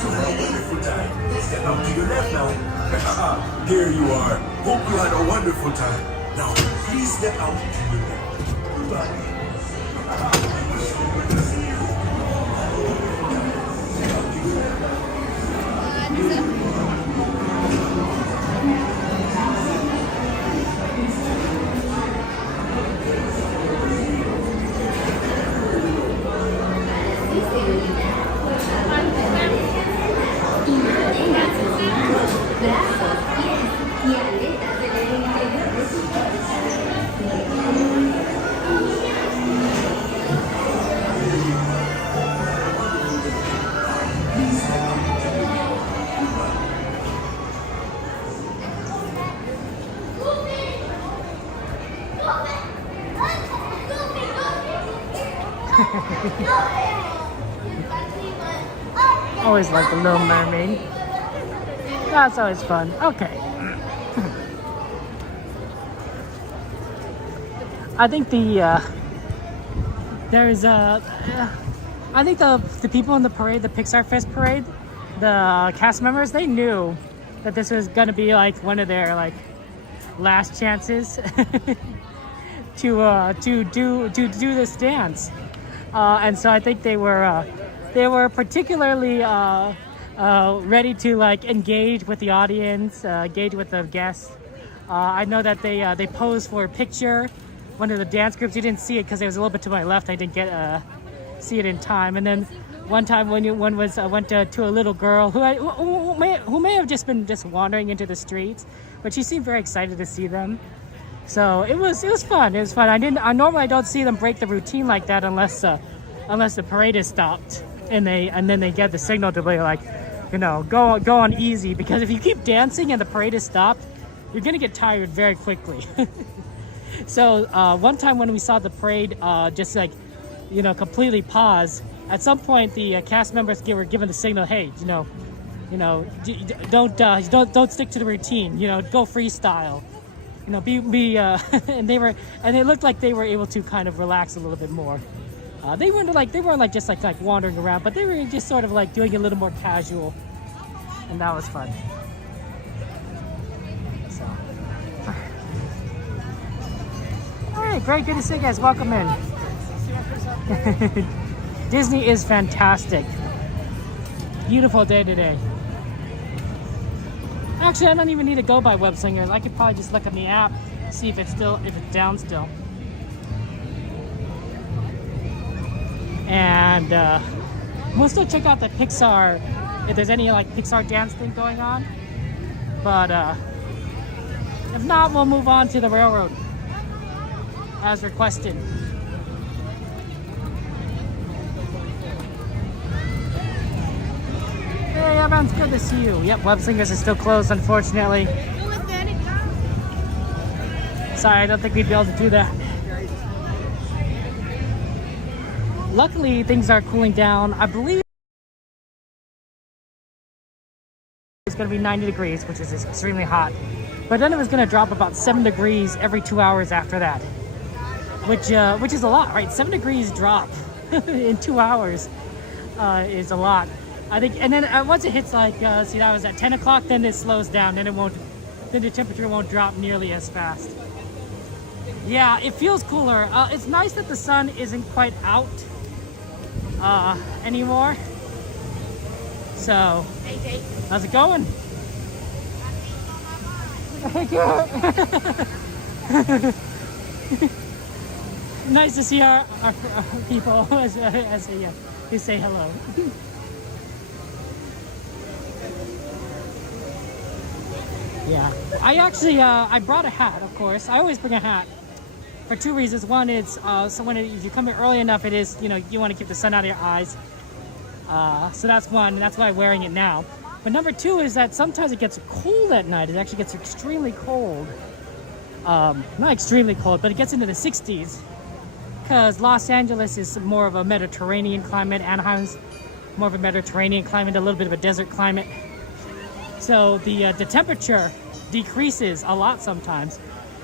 to have a wonderful time. Step out to your left now. There you are. Hope you had a wonderful time. Now, please step out to your left. Goodbye. Always like the Little Mermaid. That's always fun. Okay. I think I think the people in the parade, the Pixar Fest parade, the cast members, they knew that this was gonna be like one of their like last chances to do this dance, and so I think they were particularly ready to like engage with the audience, engage with the guests. I know that they posed for a picture. One of the dance groups, you didn't see it because it was a little bit to my left. I didn't get see it in time. And then one time when one was went to a little girl who may have just been wandering into the streets, but she seemed very excited to see them. So it was fun. It was fun. I normally don't see them break the routine like that unless the parade is stopped and then they get the signal to be like, you know, go on easy, because if you keep dancing and the parade is stopped, you're gonna get tired very quickly. So one time when we saw the parade just like, you know, completely pause, at some point the cast members were given the signal, hey, you know, don't stick to the routine, you know, go freestyle, you know, be and it looked like they were able to kind of relax a little bit more. They weren't just like wandering around, but they were just sort of like doing a little more casual, and that was fun. So, all right, great, good to see you guys. Welcome in. Disney is fantastic. Beautiful day today. Actually, I don't even need to go by web slingers. I could probably just look at the app, see if it's down still. And we'll still check out the Pixar, if there's any like Pixar dance thing going on. But if not, we'll move on to the railroad as requested. Hey, everyone's good to see you. Yep, Web Slingers is still closed, unfortunately. Sorry, I don't think we'd be able to do that. Luckily, things are cooling down. I believe it's going to be 90 degrees, which is extremely hot. But then it was going to drop about 7 degrees every 2 hours after that, which is a lot, right? 7 degrees drop in 2 hours is a lot. I think, and then once it hits like, see, that was at 10 o'clock, then it slows down, then the temperature won't drop nearly as fast. Yeah, it feels cooler. It's nice that the sun isn't quite out anymore. So, how's it going? Nice to see our people as they say hello. Yeah, I actually I brought a hat. Of course, I always bring a hat for two reasons. One is so if you come in early enough, it is, you know, you want to keep the sun out of your eyes. So that's one, and that's why I'm wearing it now. But number two is that sometimes it gets cold at night. It actually gets extremely cold. Not extremely cold, but it gets into the 60s. Because Los Angeles is more of a Mediterranean climate. Anaheim's more of a Mediterranean climate, a little bit of a desert climate. So the temperature decreases a lot sometimes.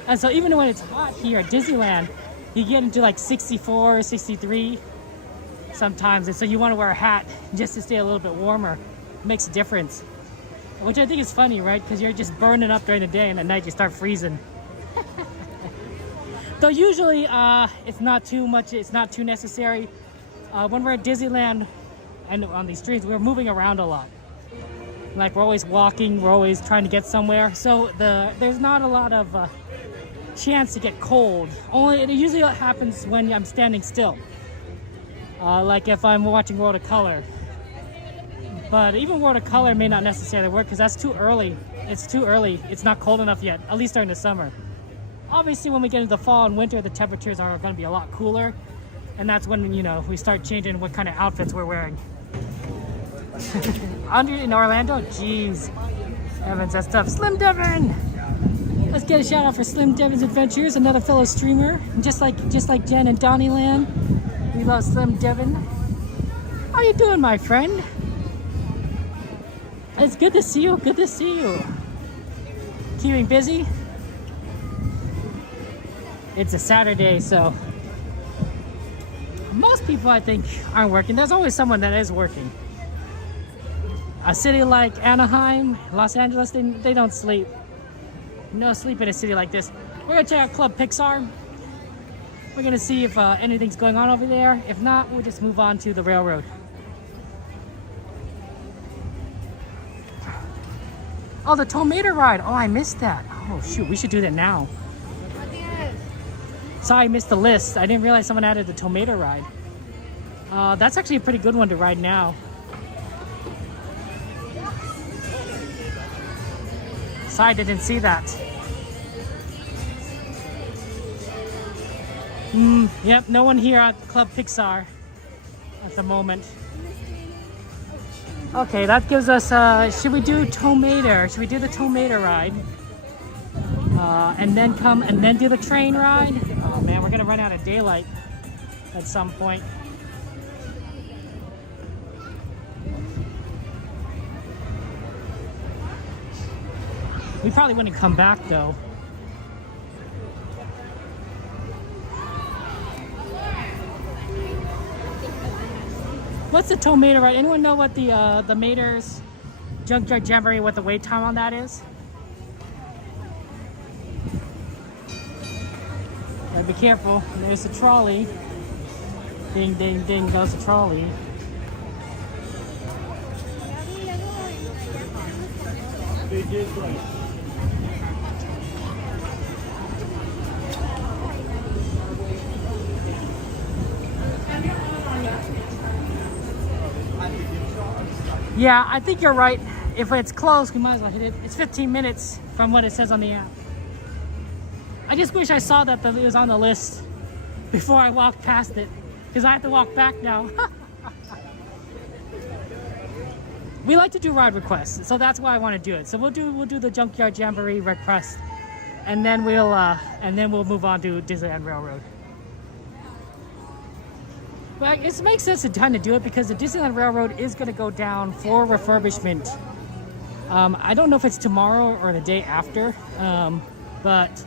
And so even when it's hot here at Disneyland, you get into like 64, 63 sometimes. And so you want to wear a hat just to stay a little bit warmer. makes a difference. Which I think is funny, right? Because you're just burning up during the day and at night you start freezing. Though usually it's not too much, it's not too necessary. When we're at Disneyland and on these streets, we're moving around a lot. Like we're always walking, we're always trying to get somewhere. So there's not a lot of chance to get cold. Only it usually happens when I'm standing still. Like if I'm watching World of Color. But even World of Color may not necessarily work because that's too early. It's too early. It's not cold enough yet, at least during the summer. Obviously when we get into fall and winter, the temperatures are going to be a lot cooler. And that's when, you know, we start changing what kind of outfits we're wearing. Under in Orlando? Jeez. Evans, that's tough. Slim Devin! Let's get a shout out for Slim Devin's Adventures, another fellow streamer. Just like Jen and Donnieland. We love Slim Devin. How you doing, my friend? It's good to see you. Good to see you. Keeping busy? It's a Saturday, so most people, I think, aren't working. There's always someone that is working. A city like Anaheim, Los Angeles, they don't sleep. No sleep in a city like this. We're gonna check out Club Pixar. We're gonna see if anything's going on over there. If not, we'll just move on to the railroad. Oh, the Tomato ride. Oh, I missed that. Oh, shoot, we should do that now. Sorry, I missed the list. I didn't realize someone added the Tomato ride. That's actually a pretty good one to ride now. Sorry, I didn't see that. Yep, no one here at Club Pixar at the moment. Okay, that gives us, should we do Tomato? Should we do the Tomato ride? And then do the train ride? Oh man, we're gonna run out of daylight at some point. We probably wouldn't come back though. What's the Tomato ride? Anyone know what the Mater's Junkyard Jamboree, what the wait time on that is? Gotta be careful. There's the trolley. Ding, ding, ding goes the trolley. Yeah, I think you're right. If it's close, we might as well hit it. It's 15 minutes from what it says on the app. I just wish I saw that it was on the list before I walked past it, because I have to walk back now. We like to do ride requests, so that's why I want to do it. So we'll do the Junkyard Jamboree request, and then we'll move on to Disneyland Railroad. But it makes sense to kind of do it because the Disneyland Railroad is going to go down for refurbishment. I don't know if it's tomorrow or the day after, but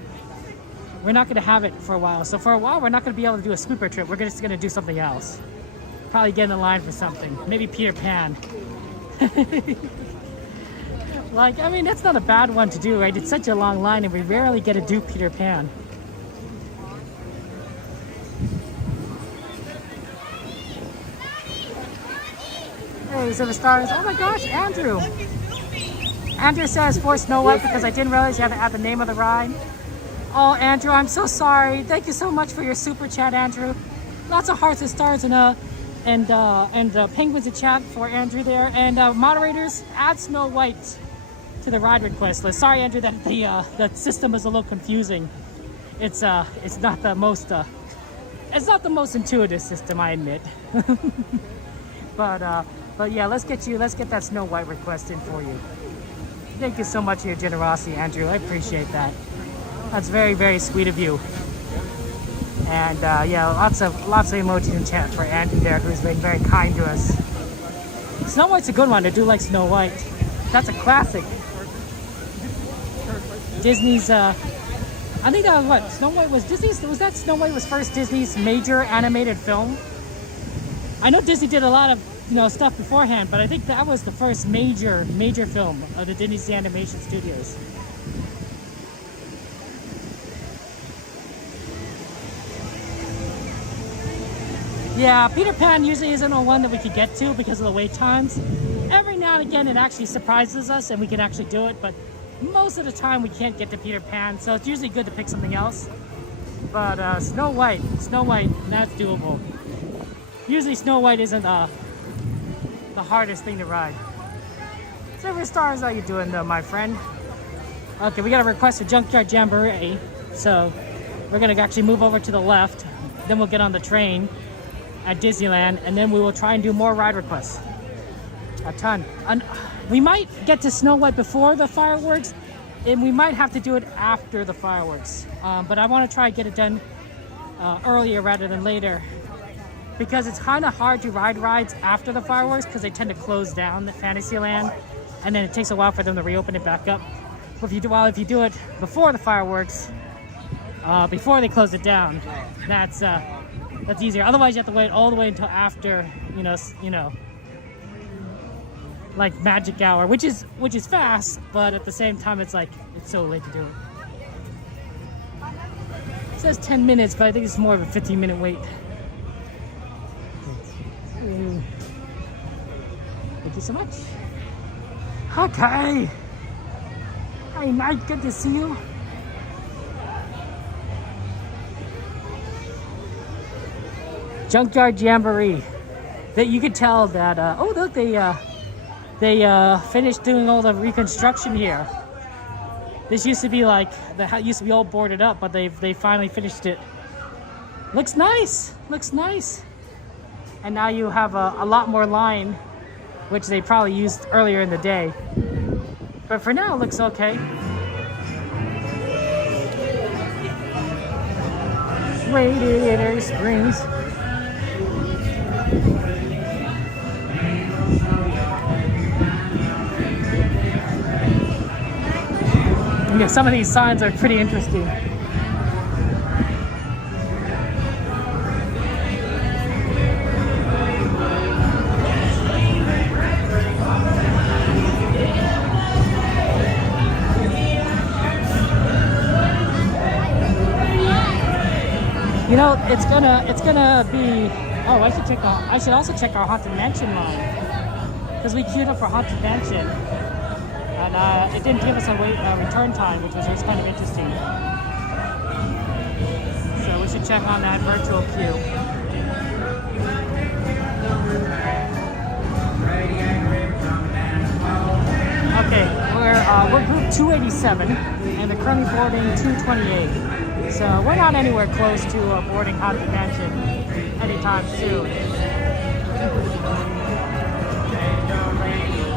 we're not going to have it for a while. So for a while, we're not going to be able to do a sweeper trip. We're just going to do something else. Probably get in the line for something. Maybe Peter Pan. Like, I mean, that's not a bad one to do, right? It's such a long line and we rarely get to do Peter Pan. Hey, so the stars. Oh my gosh, Andrew. Andrew says for Snow White because I didn't realize you had to add the name of the ride. Oh, Andrew, I'm so sorry. Thank you so much for your super chat, Andrew. Lots of hearts and stars and penguins in chat for Andrew there. And moderators, add Snow White to the ride request list. Sorry, Andrew, that the system is a little confusing. It's not the most intuitive system, I admit. But yeah, let's get that Snow White request in for you. Thank you so much for your generosity, Andrew. I appreciate that. That's very, very sweet of you. And yeah, lots of emojis in chat for Andrew there, who's been very kind to us. Snow White's a good one. I do like Snow White. That's a classic. Disney's. I think that was what Snow White was Disney's. Was that Snow White was first Disney's major animated film? I know Disney did a lot of stuff beforehand, but I think that was the first major film of the Disney Animation Studios. Yeah, Peter Pan usually isn't a one that we could get to because of the wait times. Every now and again it actually surprises us and we can actually do it, but most of the time we can't get to Peter Pan, so it's usually good to pick something else. But Snow White, that's doable. Usually Snow White isn't the hardest thing to ride. Silver Stars, how you doing though, my friend? Okay, we got a request for Junkyard Jamboree, so we're gonna actually move over to the left, then we'll get on the train at Disneyland, and then we will try and do more ride requests. A ton. And we might get to Snow White before the fireworks, and we might have to do it after the fireworks. But I want to try to get it done earlier rather than later, because it's kind of hard to ride rides after the fireworks because they tend to close down the Fantasyland, and then it takes a while for them to reopen it back up. But if you do it before the fireworks, before they close it down, that's easier. Otherwise, you have to wait all the way until after, like magic hour, which is fast, but at the same time, it's so late to do it. It says 10 minutes, but I think it's more of a 15-minute wait. Thank you so much. Okay. Hey, Mike, good to see you. Junkyard Jamboree. That you could tell that. Oh, look, they finished doing all the reconstruction here. This used to be used to be all boarded up, but they finally finished it. Looks nice. Looks nice. And now you have a lot more line, which they probably used earlier in the day. But for now, it looks okay. Radiator Springs. Yeah, some of these signs are pretty interesting. You know, it's gonna be. Oh, I should also check our Haunted Mansion line, because we queued up for Haunted Mansion, and it didn't give us a return time, which was kind of interesting. So we should check on that virtual queue. Okay, we're group 287, and they're currently boarding 228. So we're not anywhere close to boarding Haunted Mansion anytime soon.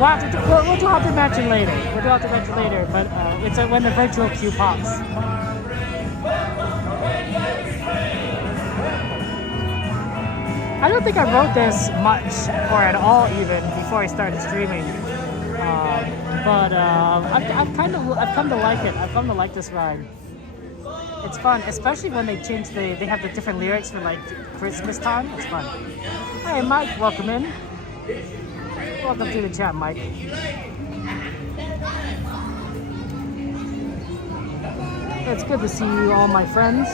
We'll do Haunted Mansion later. But it's when the virtual queue pops. I don't think I rode this much, or at all even, before I started streaming. But I've come to like it. I've come to like this ride. It's fun, especially when they have the different lyrics for like Christmas time. It's fun. Hey Mike, welcome in. Welcome to the chat, Mike. It's good to see you, all my friends.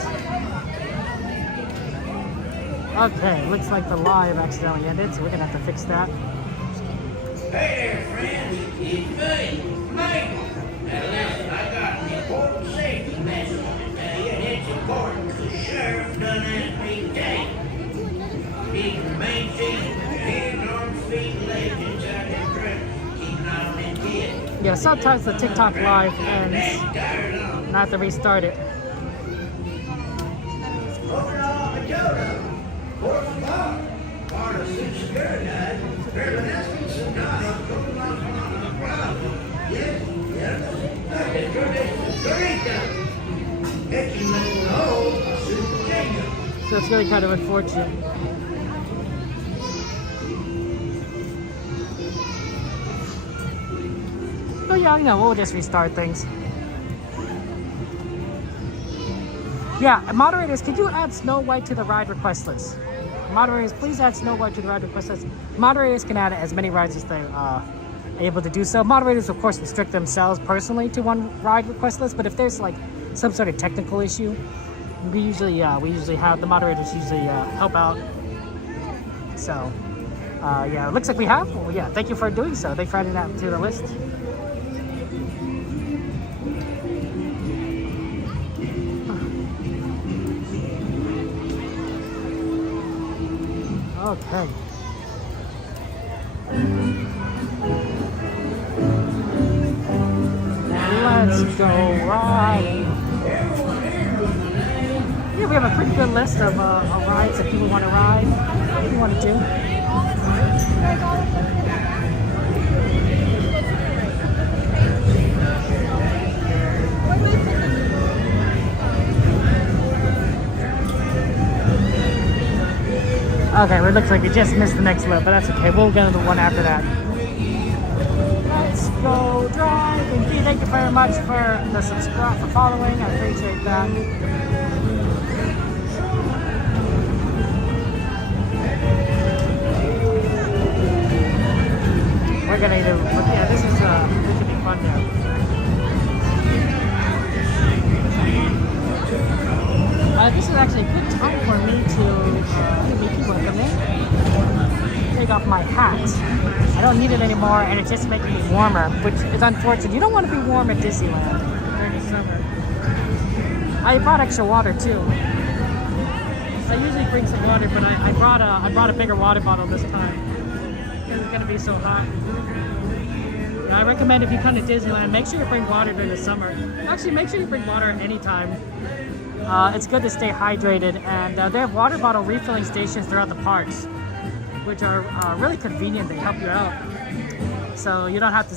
Okay, looks like the live accidentally ended, so we're gonna have to fix that. Hey there, friends. It's me, Mike. Now listen, I got an important safety message to tell you, and it's important because the sheriff done asked me to take it. He can maintain hands, arms, feet, legs inside that truck. Keep an eye on them kids. Yeah, sometimes the TikTok live ends. And I have to restart it. Over to Autopia. Fourth spot. Part of six security guys. They're asking some guys going on the crowd. Yes. It's good. So it's really kind of unfortunate. Oh yeah, we'll just restart things. Yeah, moderators, could you add Snow White to the ride request list? Moderators, please add snowboard to the ride request list. Moderators can add as many rides as they are able to do so. Moderators, of course, restrict themselves personally to one ride request list, but if there's like some sort of technical issue, we usually have the moderators usually help out. So, yeah, it looks like we have. Well, yeah, thank you for doing so. Thanks for adding that to the list. Okay. Let's go riding. Yeah, we have a pretty good list of rides that people want to ride. What do you want to do? Okay, well, it looks like we just missed the next lift, but that's okay. We'll get to the one after that. Let's go driving. Thank you very much for the subscribe, for following. I appreciate that. We're gonna either, yeah, this should be fun now. This is actually a good time for me to meet people come in. Take off my hat. I don't need it anymore, and it's just making me warmer, which is unfortunate. You don't want to be warm at Disneyland during the summer. I brought extra water too. I usually bring some water, but I brought a bigger water bottle this time. It's gonna be so hot. And I recommend if you come to Disneyland, make sure you bring water during the summer. Actually, make sure you bring water at any time. It's good to stay hydrated, and they have water bottle refilling stations throughout the parks, which are really convenient. They help you out, so you don't have to,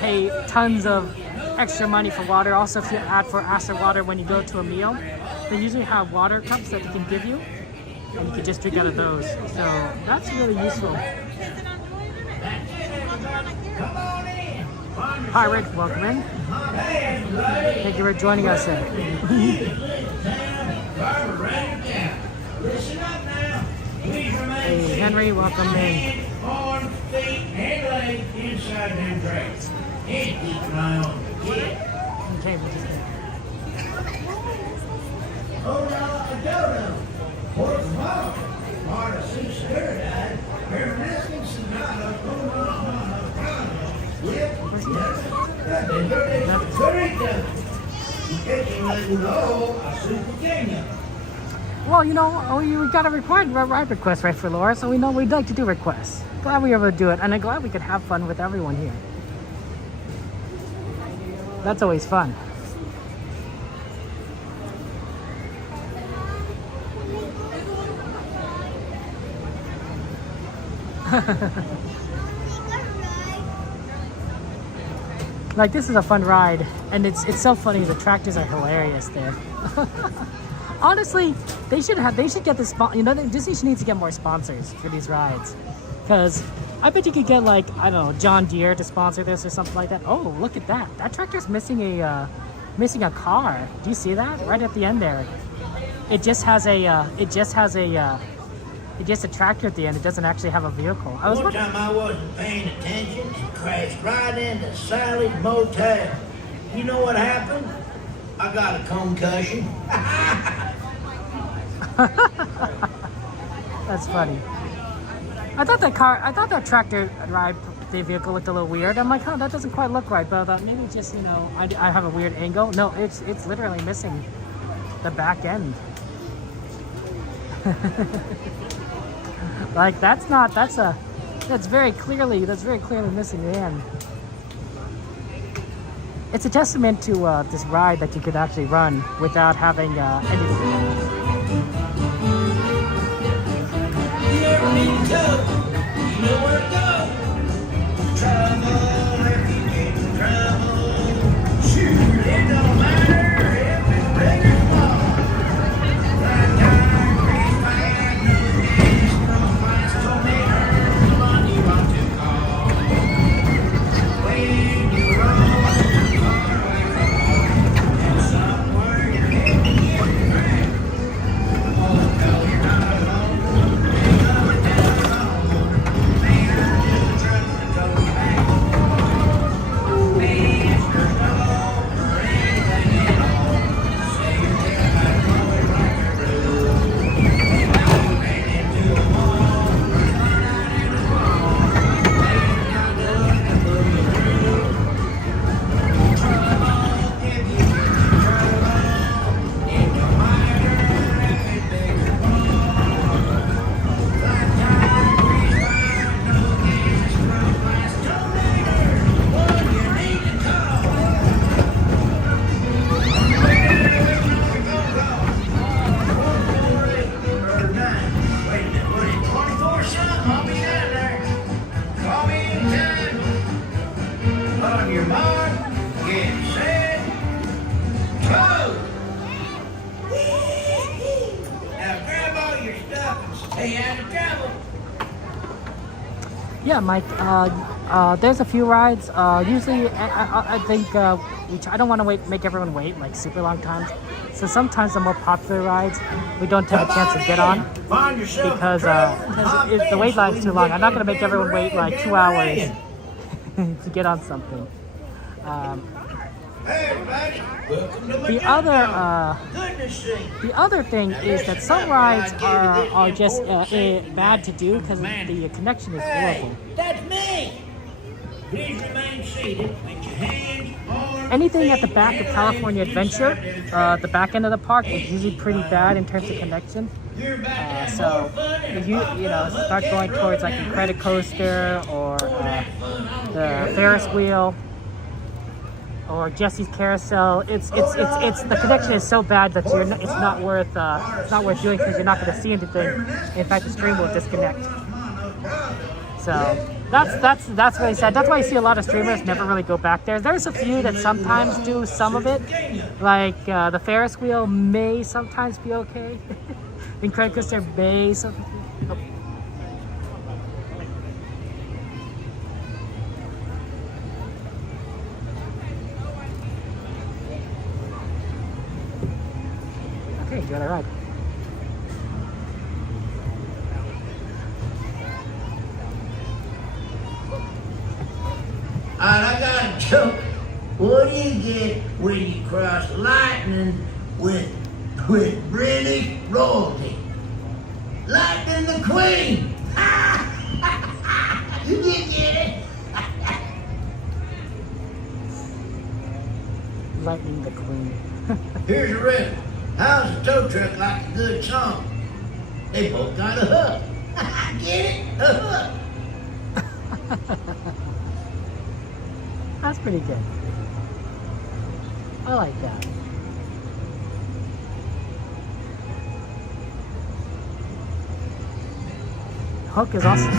pay tons of extra money for water. Also, if you ask for water when you go to a meal, they usually have water cups that they can give you, and you can just drink out of those. So that's really useful. Hi, Rick. Welcome in. Thank you for joining us. Hey, Henry, welcome in. Arms, feet, and legs inside them trays. And keep an eye on the kid. Okay, we'll just Oh, no, a dodo. Horse mom. Part of Sue Spirit. Her nesting sonata. Oh, no. Yep. Well, we got a ride request right for Laura, so we know we'd like to do requests. Glad we were able to do it, and I'm glad we could have fun with everyone here. That's always fun. Like, this is a fun ride, and it's so funny. The tractors are hilarious there. Honestly, they should get this. Disney needs to get more sponsors for these rides, because I bet you could get, like, I don't know, John Deere to sponsor this or something like that. Oh, look at that! That tractor's missing a car. Do you see that right at the end there? It just has a tractor at the end. It doesn't actually have a vehicle. One time I wasn't paying attention and crashed right into Sally's motel. You know what happened? I got a concussion. That's funny. I thought that tractor ride, the vehicle looked a little weird. I'm like, that doesn't quite look right. But I thought maybe just, I have a weird angle. No, it's literally missing the back end. Like, that's very clearly missing the end. It's a testament to this ride that you could actually run without having anything. You ever need to go? You know where to go. Trouble, if you get in trouble. Shoot, it don't matter if it's big or small. Right time, race bad, news, profiles, tornadoes, one you want to call. When you roll your car away from home, and somewhere you're heading, you're right. Oh, no, you're not alone. Yeah, Mike. There's a few rides. Usually, I think I don't want to make everyone wait like super long times. So sometimes the more popular rides we don't have a chance to get on because the wait line's too long. I'm not going to make everyone wait like 2 hours to get on something. The other thing is that some rides are just bad to do because the connection is horrible. That's me! Please remain seated with your hands on. Anything at the back of California Adventure, the back end of the park, is usually pretty bad in terms of connection. So if you start going towards like the Incredicoaster or the Ferris wheel or Jesse's Carousel, it's the connection is so bad that it's not worth doing because you're not going to see anything. In fact, the stream will disconnect. So that's really sad. That's why you see a lot of streamers never really go back there. There's a few that sometimes do some of it, like the Ferris wheel may sometimes be okay. Incredicoaster may sometimes. Oh. Okay, you got it right. Alright, I got a joke. What do you get when you cross lightning with British royalty? Lightning the Queen! You did get it? Lightning the Queen. Here's a riddle. How's a tow truck like a good song? They both got a hook. Get it? A hook. That's pretty good. I like that. Hook is awesome.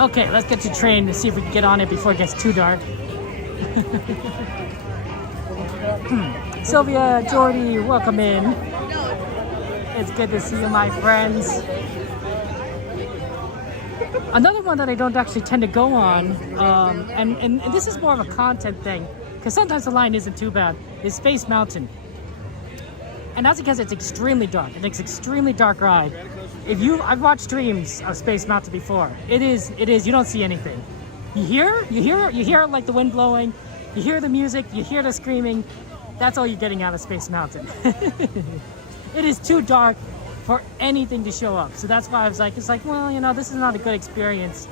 Okay, let's get to train to see if we can get on it before it gets too dark. Sylvia, Jordy, welcome in. It's good to see you, my friends. Another one that I don't actually tend to go on, and this is more of a content thing, because sometimes the line isn't too bad, is Space Mountain. And that's because it's extremely dark. It's an extremely dark ride. I've watched streams of Space Mountain before. It is, you don't see anything. You hear like the wind blowing, you hear the music, you hear the screaming, That's all you're getting out of Space Mountain. It is too dark for anything to show up. So that's why I was like, it's like, well, you know, this is not a good experience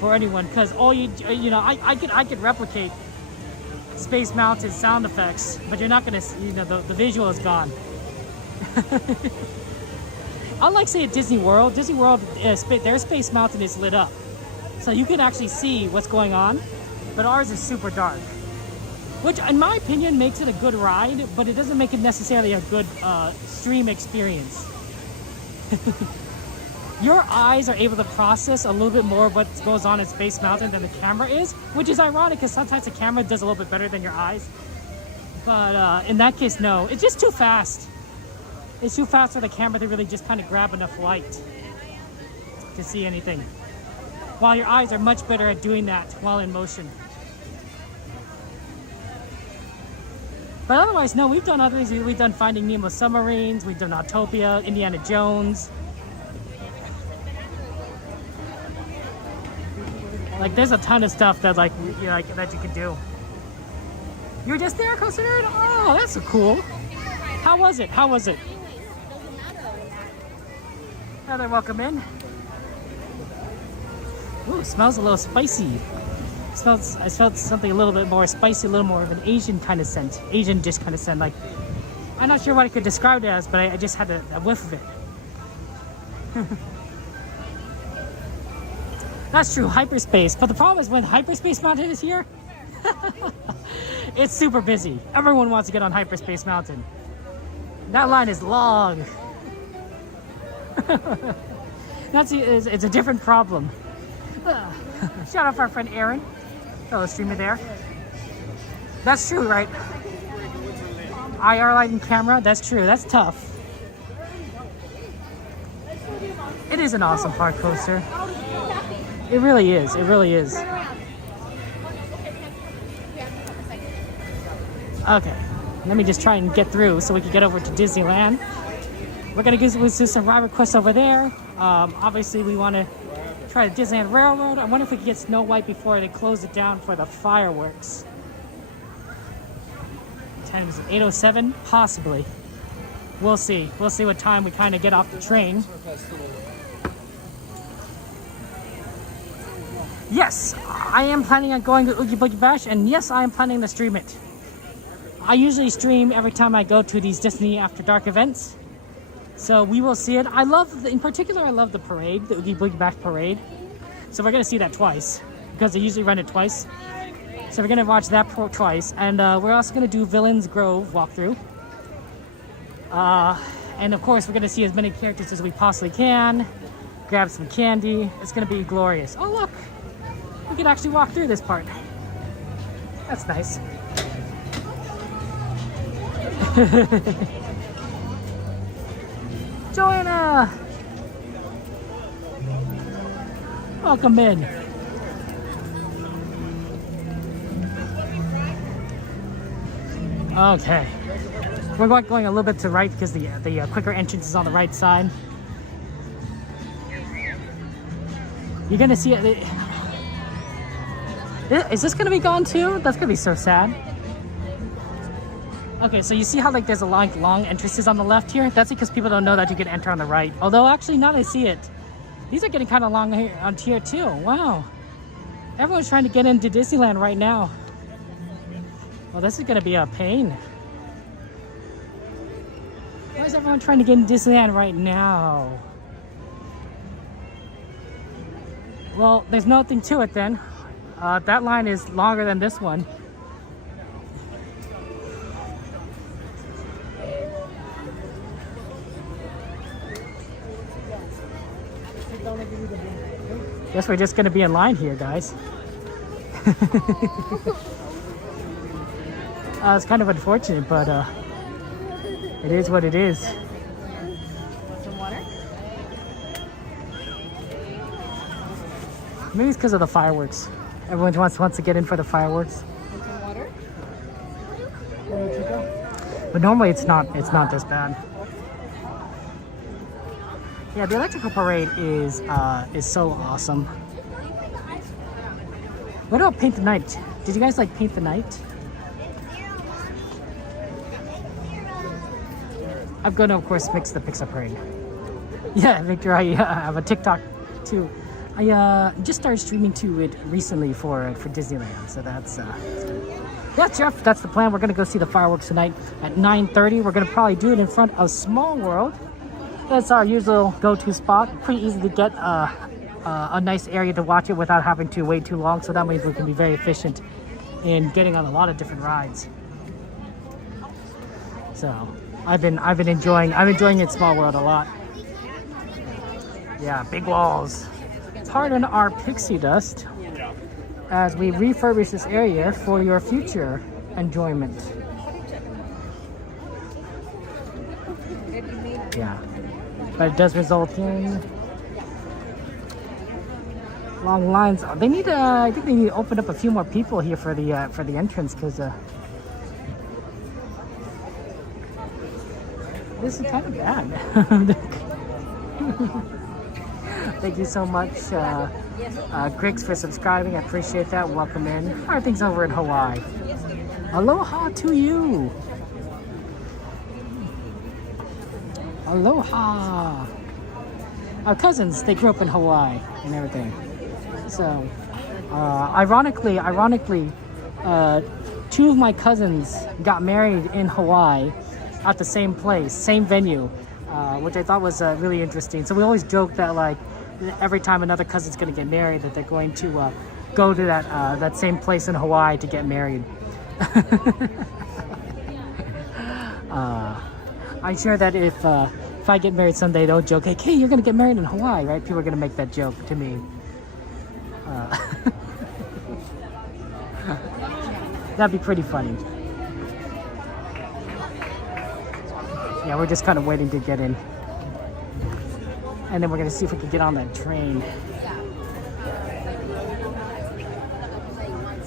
for anyone, because all you know, I could replicate Space Mountain sound effects, but you're not gonna, you know, the visual is gone. Unlike, say, at Disney World, their Space Mountain is lit up, so you can actually see what's going on, but ours is super dark, which in my opinion makes it a good ride, but it doesn't make it necessarily a good stream experience. Your eyes are able to process a little bit more what goes on in Space Mountain than the camera is, which is ironic because sometimes the camera does a little bit better than your eyes. But in that case, no. It's just too fast. It's too fast for the camera to really just kind of grab enough light to see anything. While your eyes are much better at doing that while in motion. But otherwise, no, we've done other things. We've done Finding Nemo submarines, we've done Autopia, Indiana Jones. Like, there's a ton of stuff that, like, you know, that you can do. You were just there, Costa Nerd? Oh, that's so cool. How was it? How was it? Another welcome in. Ooh, it smells a little spicy. I smelled something a little bit more spicy, a little more of an Asian kind of scent. Asian dish kind of scent. Like, I'm not sure what I could describe it as, but I just had a whiff of it. That's true, hyperspace. But the problem is when Hyperspace Mountain is here, it's super busy. Everyone wants to get on Hyperspace Mountain. That line is long. It's a different problem. Shout out for our friend Aaron, fellow streamer there. That's true, right? IR light and camera, that's true. That's tough. It is an awesome park coaster. It really is. It really is. Okay, let me just try and get through so we can get over to Disneyland. We're gonna do some ride requests over there. Obviously, we want to try the Disneyland Railroad. I wonder if we can get Snow White before they close it down for the fireworks. What time is it? 8:07? Possibly. We'll see. We'll see what time we kind of get off the train. Yes, I am planning on going to Oogie Boogie Bash, and yes, I am planning to stream it. I usually stream every time I go to these Disney After Dark events, so we will see it. In particular, I love the parade, the Oogie Boogie Bash parade. So we're gonna see that twice because they usually run it twice. So we're gonna watch that twice, and we're also gonna do Villains Grove walkthrough. And of course, we're gonna see as many characters as we possibly can. Grab some candy. It's gonna be glorious. Oh look! We can actually walk through this part. That's nice. Joanna! Welcome in. Okay. We're going a little bit to right because the quicker entrance is on the right side. You're gonna see it. Is this gonna be gone too? That's gonna be so sad. Okay, so you see how like there's a long entrances on the left here? That's because people don't know that you can enter on the right. Although actually now that I see it, these are getting kind of long here on tier 2. Wow. Everyone's trying to get into Disneyland right now. Well, this is gonna be a pain. Why is everyone trying to get into Disneyland right now? Well, there's nothing to it then. That line is longer than this one. Guess we're just gonna be in line here, guys. It's kind of unfortunate, but it is what it is. Some water? Maybe it's because of the fireworks. Everyone wants to get in for the fireworks. Some water? But normally it's not this bad. Yeah, the electrical parade is so awesome. What about Paint the Night? Did you guys like Paint the Night? I'm going to, of course, mix the Pixar Parade. Yeah, Victor, I have a TikTok too. I just started streaming to it recently for Disneyland, so that's yeah, Jeff, that's the plan. We're gonna go see the fireworks tonight at 9:30. We're gonna probably do it in front of Small World. That's our usual go-to spot. Pretty easy to get a nice area to watch it without having to wait too long. So that means we can be very efficient in getting on a lot of different rides. So I've been enjoying it Small World a lot. Yeah, big walls. Pardon our pixie dust as we refurbish this area for your future enjoyment. Yeah, but it does result in long lines. They need I think they need to open up a few more people here for the entrance, because this is kind of bad. Thank you so much, Griggs, for subscribing. I appreciate that. Welcome in. How are things over in Hawaii? Aloha to you. Aloha. Our cousins, they grew up in Hawaii and everything. So, ironically, two of my cousins got married in Hawaii at the same place, same venue, which I thought was really interesting. So we always joke that, like, every time another cousin's going to get married, that they're going to go to that same place in Hawaii to get married. I'm sure that if I get married someday, they'll joke, hey, you're going to get married in Hawaii, right? People are going to make that joke to me. That'd be pretty funny. Yeah, we're just kind of waiting to get in. And then we're going to see if we can get on that train.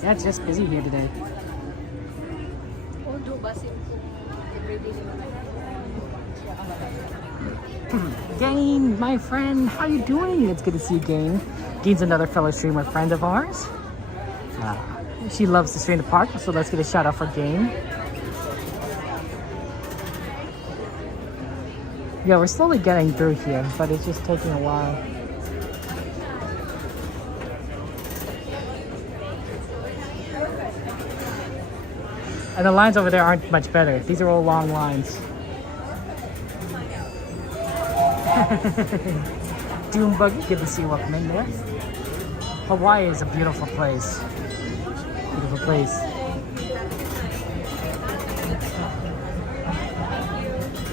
Yeah, it's just busy here today. Gain, my friend, how you doing? It's good to see you, Gain. Gain's another fellow streamer friend of ours. She loves to stream the park, so let's get a shout out for Gain. Yeah, we're slowly getting through here, but it's just taking a while. And the lines over there aren't much better. These are all long lines. Doombug, good to see you. Welcome in there. Hawaii is a beautiful place. Beautiful place.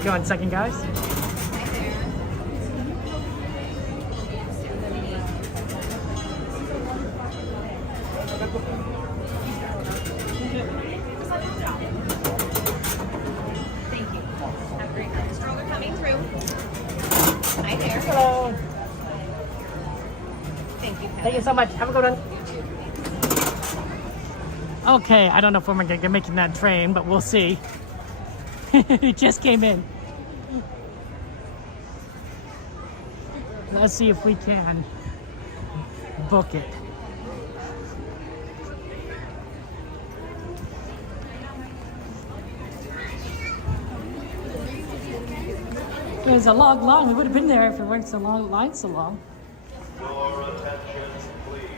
Go on second, guys. Thank you. Have a great night. Stroller coming through. Hi there. Hello. Thank you. Thank you so much. Have a good one. Okay, I don't know if we're going to make that train, but we'll see. It just came in. Let's see if we can book it. There's a long line. We would have been there if it weren't so long. Line so long. Your attention, please.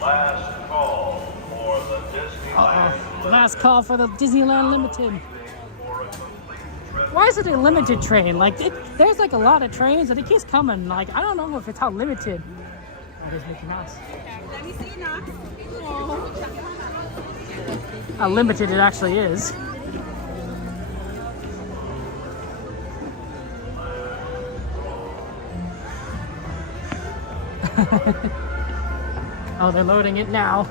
Last call for the Disneyland. Last call for the Disneyland Limited. Why is it a limited train? Like, there's like a lot of trains and it keeps coming. Like, I don't know if it's how limited. That is Mickey Mouse. Let me see now. How limited it actually is. Oh, they're loading it now.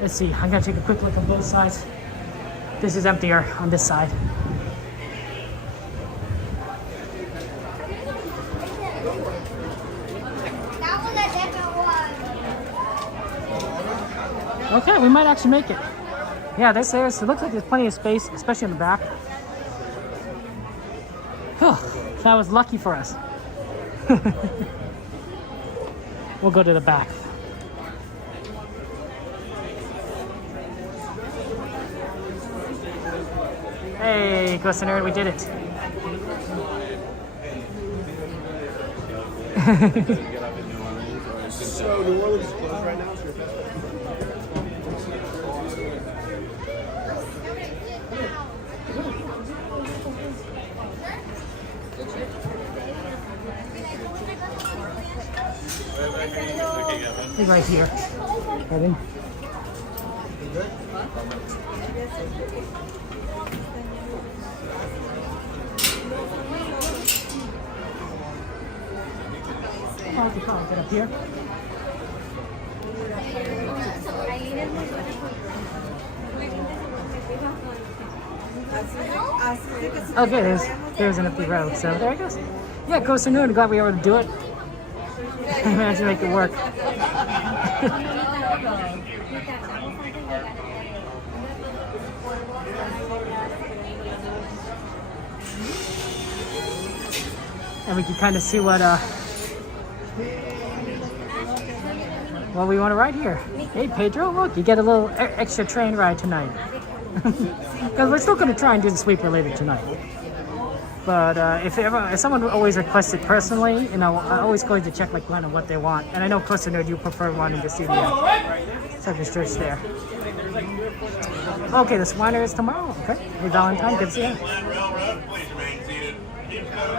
Let's see, I'm gonna take a quick look on both sides. This is emptier on this side. That was a different one. Okay, we might actually make it. Yeah, it looks like there's plenty of space, especially in the back. Whew, that was lucky for us. We'll go to the back. Hey, Ghost and Nerd, we did it. So New Orleans is closed right now, so your best bet. He's right here. Ready? Get up here. Okay, there's an empty road, so there it goes. Yeah, Ghost and Nerd, glad we were able to do it. I managed to make it work. And we can kind of see what we want to ride here. Hey Pedro, look, you get a little extra train ride tonight. Because we're still going to try and do the sweeper later tonight. But if someone always requests it personally, you know, I'm always going to check like kind of what they want. And I know Costa Nerd, you prefer wanting to see the Circus Church there. Okay, the Swiner is tomorrow. Okay, hey Valentine, good to see you. Disneyland Railroad, please remain seated. Keep going.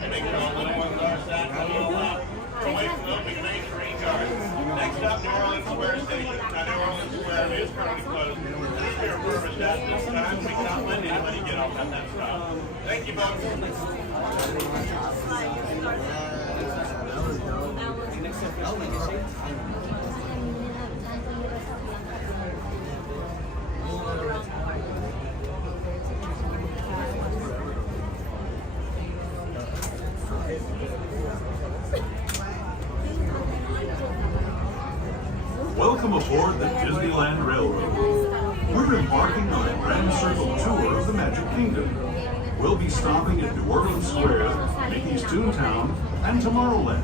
And make sure all the little ones are sat on the left. Away from the open main green cars. Next up, New Orleans Square Station. Now, New Orleans Square is currently closed. Please be refurbished at this time. We cannot let anybody get off at that stop. Thank you, folks. Welcome aboard the Disneyland Railroad. We're embarking on a grand circle tour of the Magic Kingdom. We'll be stopping at New Orleans Square, Mickey's Toontown, and Tomorrowland.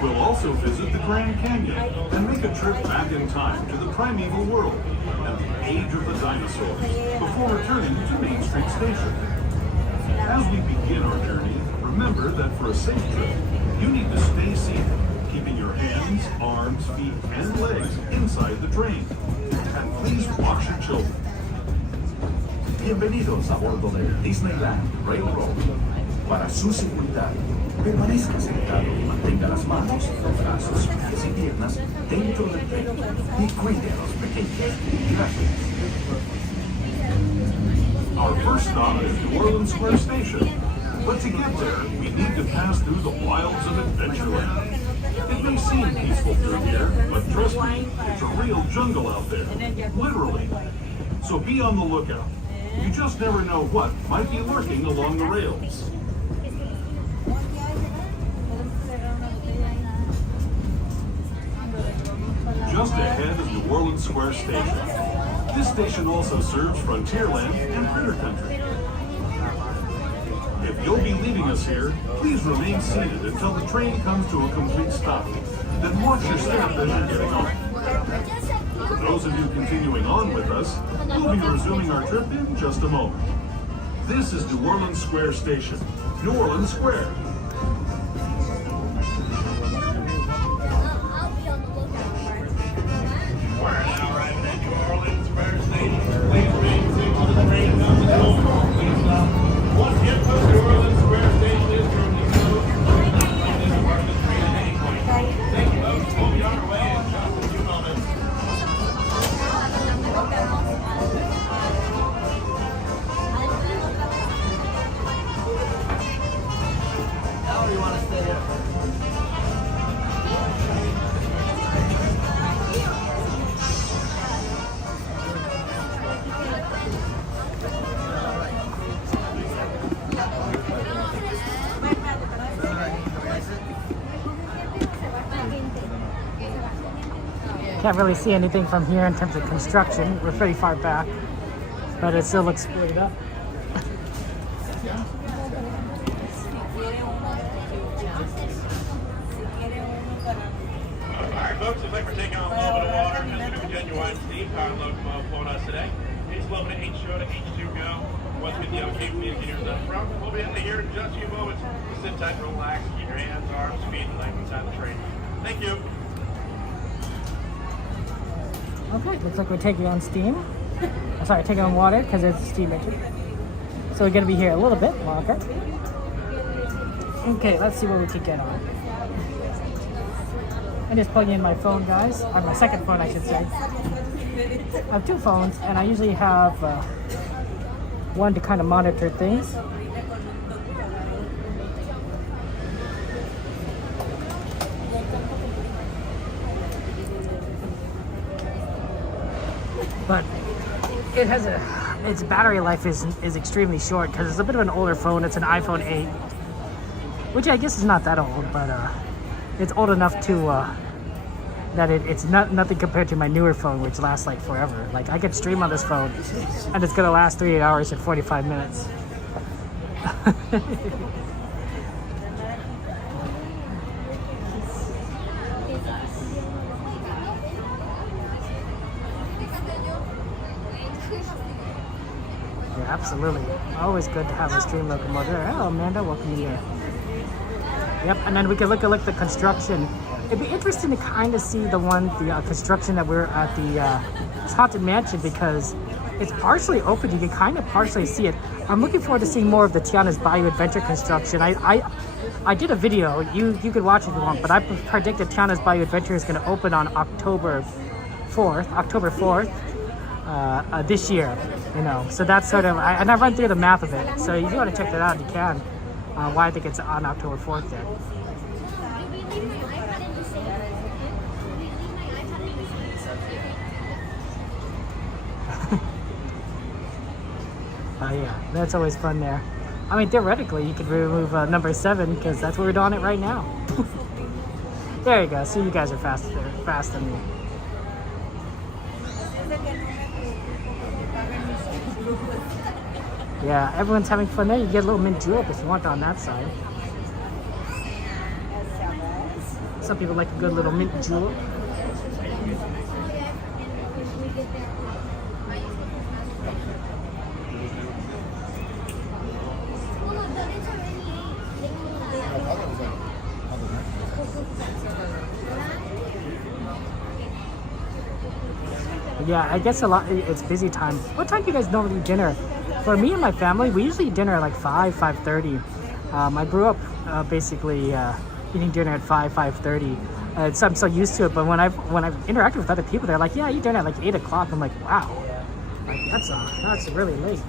We'll also visit the Grand Canyon and make a trip back in time to the primeval world and the age of the dinosaurs before returning to Main Street Station. As we begin our journey, remember that for a safe trip, you need to stay seated, keeping your hands, arms, feet, and legs inside the train. And please watch your children. Bienvenidos a bordo del Disneyland Railroad. Para su seguridad, permanezca sentado y mantenga las manos, brazos, pies y piernas dentro del tren y cuide a los pequeños. Gracias. Our first stop is New Orleans Square Station. But to get there, we need to pass through the wilds of Adventureland. It may seem peaceful through here, but trust me, it's a real jungle out there. Literally. So be on the lookout. You just never know what might be lurking along the rails. Just ahead is New Orleans Square Station. This station also serves Frontierland and Critter Country. If you'll be leaving us here, please remain seated until the train comes to a complete stop. Then watch your step as you're getting off. For those of you continuing on with us, we'll be resuming our trip in just a moment. This is New Orleans Square Station. New Orleans Square. We're now arriving at New Orleans Square Station. Please remain seated until the train comes to a complete stop. Once again, folks, New Orleans Square Station is currently closed. Not planning to depart the train at any point. Thank you, folks. We'll be on our way in just a few moments. Now, or you want to stay there? Can't really see anything from here in terms of construction. We're pretty far back, but it still looks split up. taking on a little bit of water. That's going to be genuine steam power locomotive on us today. H11 to H0 to H2 go. Once we get the okay from the engineers up front, we'll be in the here in just a few moments. Sit tight and relax. Keep your hands, arms, feet, and legs inside the train. Thank you. Okay, looks like we're taking on steam. Sorry, taking on water because it's a steam engine. So we're gonna be here a little bit longer. Okay, let's see what we can get on. I'm just plugging in my phone, guys. Or my second phone, I should say. I have two phones, and I usually have one to kind of monitor things. But its battery life is extremely short because it's a bit of an older phone. It's an iPhone 8, which I guess is not that old, but it's old enough to that it's nothing compared to my newer phone, which lasts like forever. Like I could stream on this phone, and it's gonna last 3 hours and 45 minutes. Yeah, absolutely. Always good to have a stream locomotive. Oh, Amanda, welcome here. Yep, and then we can look at the construction. It'd be interesting to kind of see the construction that we're at the Haunted Mansion because it's partially open. You can kind of partially see it. I'm looking forward to seeing more of the Tiana's Bayou Adventure construction. I did a video. You could watch it if you want, but I predict that Tiana's Bayou Adventure is going to open on October 4th, this year. You know, so that's sort of, and I run through the math of it. So if you want to check that out, you can. Why I think it's on October 4th there. Yeah, that's always fun there. I mean, theoretically, you could remove number 7 because that's what we're doing it right now. There you go. See, you guys are faster than me. Yeah, everyone's having fun there. You get a little mint julep if you want on that side. Some people like a good little mint julep. Yeah, I guess it's busy time. What time do you guys normally eat dinner? For me and my family, we usually eat dinner at like 5:30. I grew up basically eating dinner at 5:30. So I'm so used to it. But when I've interacted with other people, they're like, "Yeah, I eat dinner at like 8 o'clock." I'm like, "Wow, like that's really late."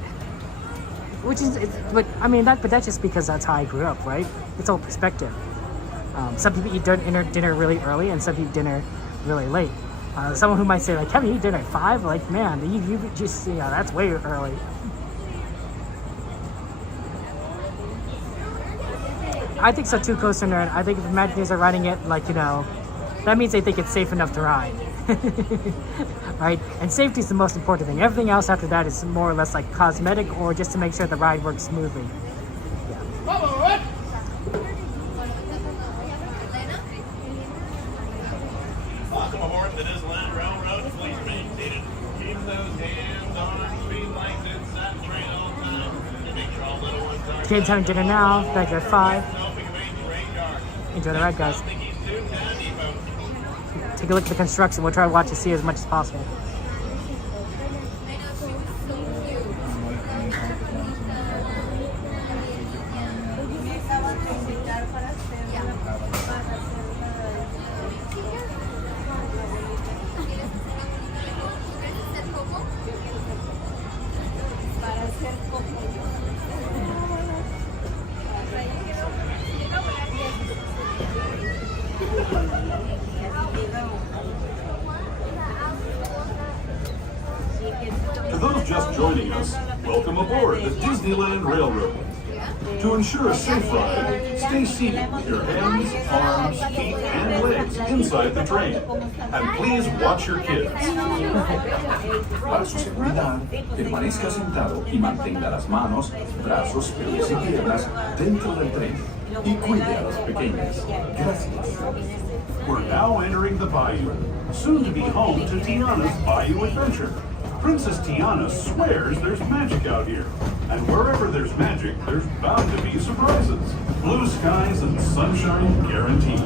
Which is, but I mean but that's just because that's how I grew up, right? It's all perspective. Some people eat dinner really early, and some people eat dinner really late. Someone who might say like, "Kevin, you eat dinner at 5?" Like, man, you just that's way early. I think so too, Coaster Nerd. I think if Imagineers are riding it, like, that means they think it's safe enough to ride. Right? And safety is the most important thing. Everything else after that is more or less like cosmetic or just to make sure the ride works smoothly. Yeah. Welcome aboard the Disneyland Railroad. Please remain seated. Keep those hands, arms, feet, legs inside the train all the time. Make sure all little ones are. Kids having dinner now. Back at 5. Enjoy the ride, guys. Take a look at the construction. We'll try to watch and see as much as possible. To those just joining us, welcome aboard the Disneyland Railroad. To ensure a safe ride, stay seated with your hands, arms, feet, and legs inside the train. And please watch your kids. Para su seguridad, permanezca sentado y mantenga las manos, brazos, pies y piernas dentro del tren. Y cuide a los pequeños. Gracias. We're now entering the bayou, soon to be home to Tiana's Bayou Adventure. Princess Tiana swears there's magic out here. And wherever there's magic, there's bound to be surprises. Blue skies and sunshine guaranteed.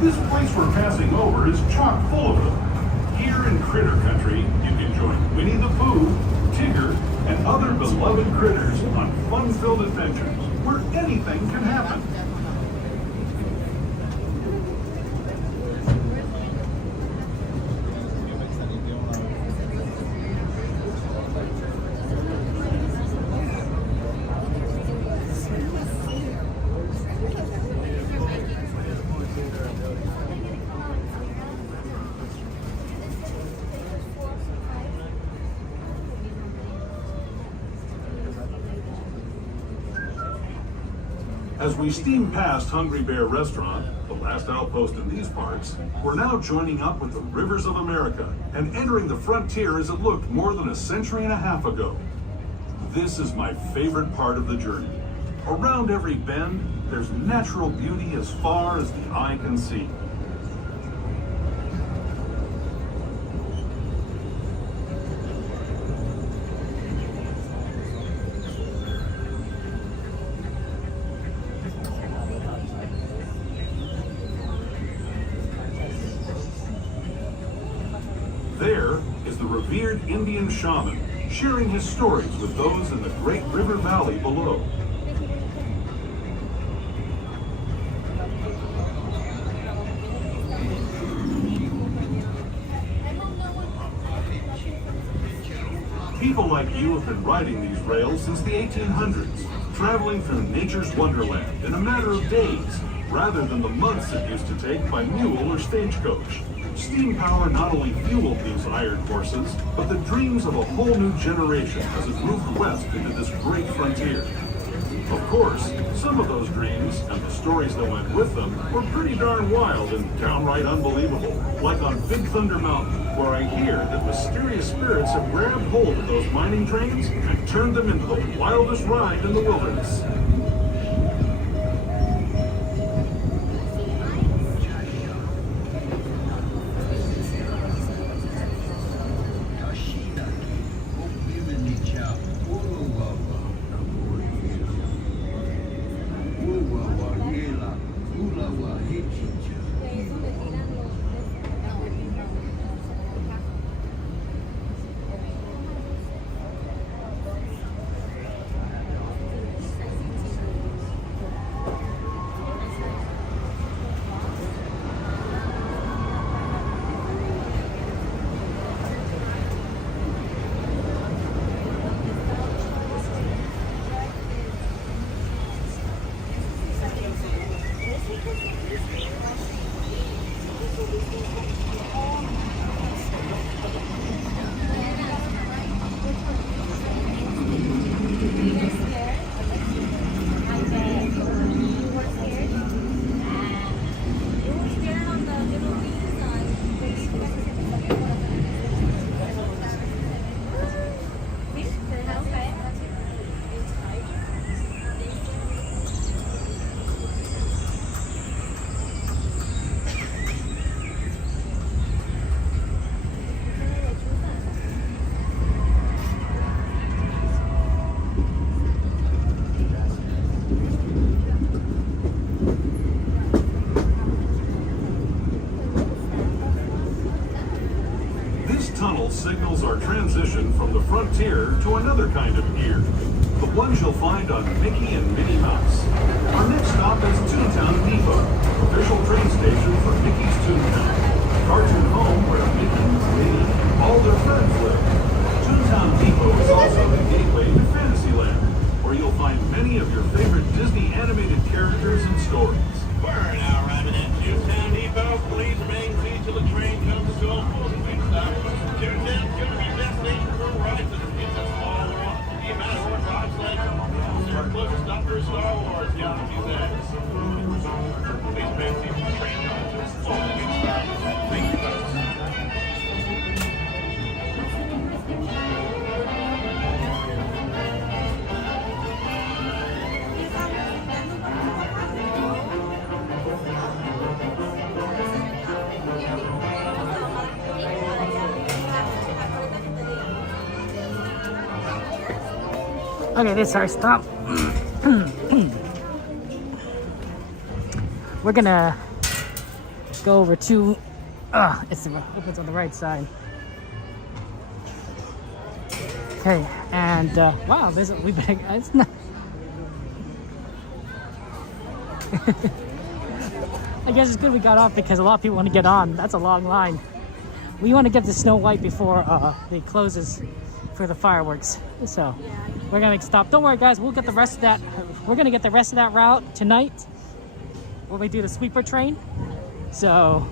This place we're passing over is chock full of them. Here in Critter Country, you can join Winnie the Pooh, Tigger, and other beloved critters on fun-filled adventures where anything can happen. As we steam past Hungry Bear Restaurant, the last outpost in these parts, we're now joining up with the rivers of America and entering the frontier as it looked more than a century and a half ago. This is my favorite part of the journey. Around every bend, there's natural beauty as far as the eye can see. There is the revered Indian shaman, sharing his stories with those in the Great River Valley below. People like you have been riding these rails since the 1800s, traveling through nature's wonderland in a matter of days, rather than the months it used to take by mule or stagecoach. Steam power not only fueled these iron horses, but the dreams of a whole new generation as it moved west into this great frontier. Of course, some of those dreams, and the stories that went with them, were pretty darn wild and downright unbelievable. Like on Big Thunder Mountain, where I hear that mysterious spirits have grabbed hold of those mining trains and turned them into the wildest ride in the wilderness. Signals our transition from the frontier to another kind of gear, the ones you'll find on Mickey and Minnie Mouse. Our next stop is Toontown Depot, official train station for Mickey's Toontown, a cartoon home where Mickey, Minnie, and all their friends live. Toontown Depot is also the gateway to Fantasyland, where you'll find many of your favorite Disney animated characters and stories. We're now arriving at Okay, this sorry, stop. We're gonna go over to it's on the right side. Okay, and wow, we've been it's not I guess it's good we got off because a lot of people want to get on. That's a long line. We want to get to Snow White before it closes for the fireworks. So we're gonna stop. Don't worry, guys. We'll get the rest of that. We're gonna get the rest of that route tonight when we do the sweeper train. So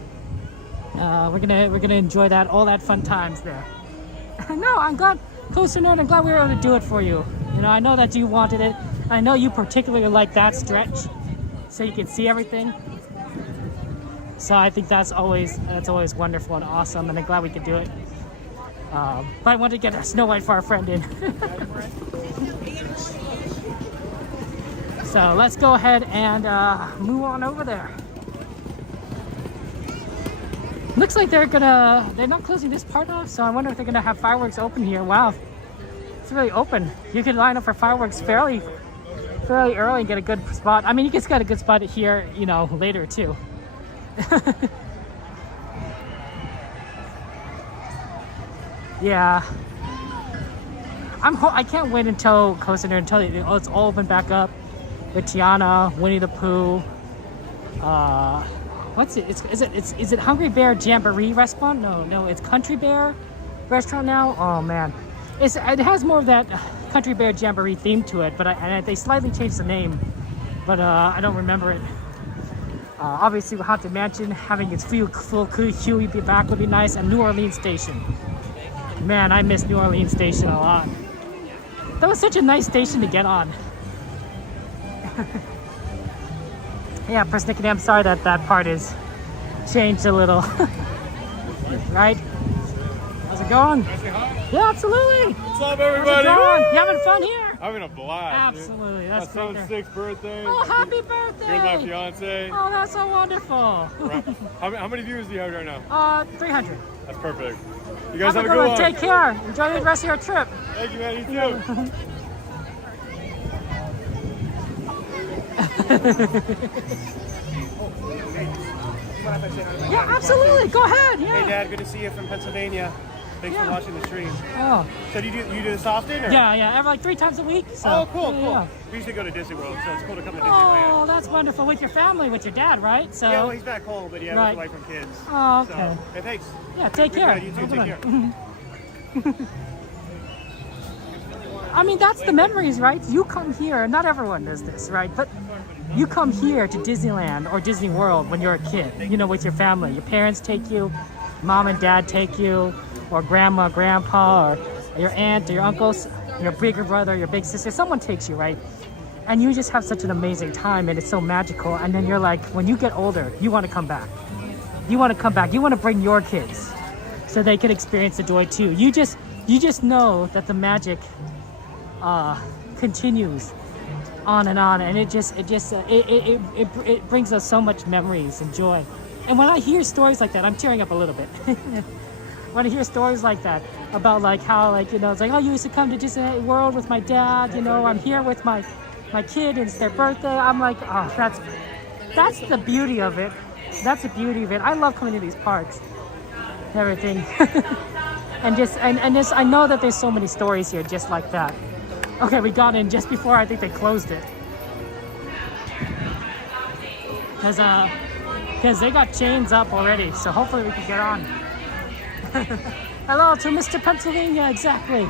we're gonna enjoy that, all that fun times there. No, I'm glad, Coaster Nerd. I'm glad we were able to do it for you. You know, I know that you wanted it. I know you particularly like that stretch, so you can see everything. So I think that's always wonderful and awesome, and I'm glad we could do it. But I wanted to get a Snow White for our friend in. So let's go ahead and move on over there. Looks like they're not closing this part off, so I wonder if they're gonna have fireworks open here. Wow, it's really open. You can line up for fireworks fairly early and get a good spot. I mean, you just got a good spot here, you know, later too. Yeah, I can't wait until Coaster Nerd until it's all open back up with Tiana, Winnie the Pooh. What's it? Is it Hungry Bear Jamboree restaurant? No, it's Country Bear restaurant now. Oh man, it has more of that Country Bear Jamboree theme to it, but they slightly changed the name, but I don't remember it. Obviously, Haunted Mansion having its full queue back would be nice, and New Orleans Station. Man, I miss New Orleans Station a lot. That was such a nice station to get on. Yeah, persnickety, I'm sorry that part is changed a little. Right? How's it going? Yeah, absolutely. What's up, everybody? You having fun here? Having a blast. Absolutely. That's my son's 6th birthday. Oh, happy birthday! Here's my fiance. Oh, that's so wonderful. How many viewers do you have right now? 300. That's perfect. You guys have a good good one. Take care. Enjoy the rest of your trip. Thank you, man. You too. Yeah, absolutely. Go ahead. Yeah. Hey, Dad. Good to see you from Pennsylvania. Thanks for watching the stream. Oh. So do you do this often? Or? Yeah. Every 3 times a week. So. Oh, cool. Yeah. We used to go to Disney World, so it's cool to come to Disneyland. Oh, that's wonderful. With your family, with your dad, right? So. Yeah, well, he's back home, but yeah, with the wife and kids. Oh, okay. So, hey, thanks. Yeah, take care. You too. Take care. I mean, that's the memories, right? You come here, not everyone does this, right? But you come here to Disneyland or Disney World when you're a kid, you know, with your family. Your parents take you, mom and dad take you, or grandma, grandpa, or your aunt, or your uncles, your bigger brother, your big sister. Someone takes you, right? And you just have such an amazing time, and it's so magical. And then you're like, when you get older, you want to come back. You want to come back. You want to bring your kids so they can experience the joy too. You just know that the magic continues on, and it brings us so much memories and joy. And when I hear stories like that, I'm tearing up a little bit. When I hear stories like that about like how, like, you know, it's like, oh, you used to come to Disney World with my dad, you know, I'm here with my kid and it's their birthday. I'm like, oh, that's the beauty of it. That's the beauty of it. I love coming to these parks and everything. and just I know that there's so many stories here just like that. Okay, we got in just before I think they closed it. Because they got chains up already, so hopefully we can get on. Hello to Mr. Pennsylvania, exactly.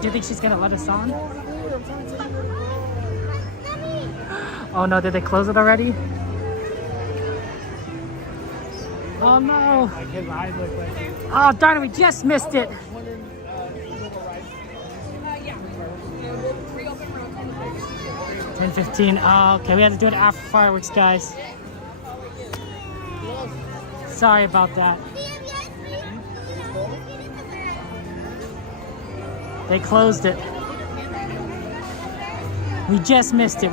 Do you think she's gonna let us on? Oh no, did they close it already? Oh no! Oh darn it, we just missed it! 10:15. Oh, okay, we had to do it after fireworks, guys. Sorry about that. They closed it. We just missed it.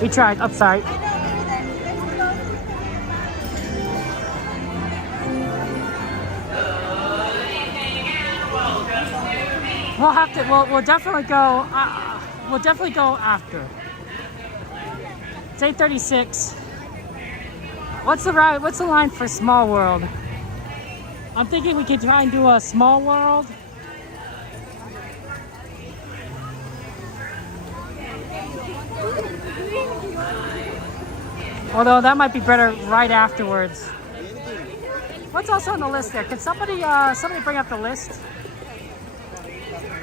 We tried. I'm sorry. We'll have to. We'll definitely go. We'll definitely go after. It's 8:36. What's the line for Small World? I'm thinking we could try and do a Small World. Although that might be better right afterwards. What's also on the list there? Can somebody bring up the list?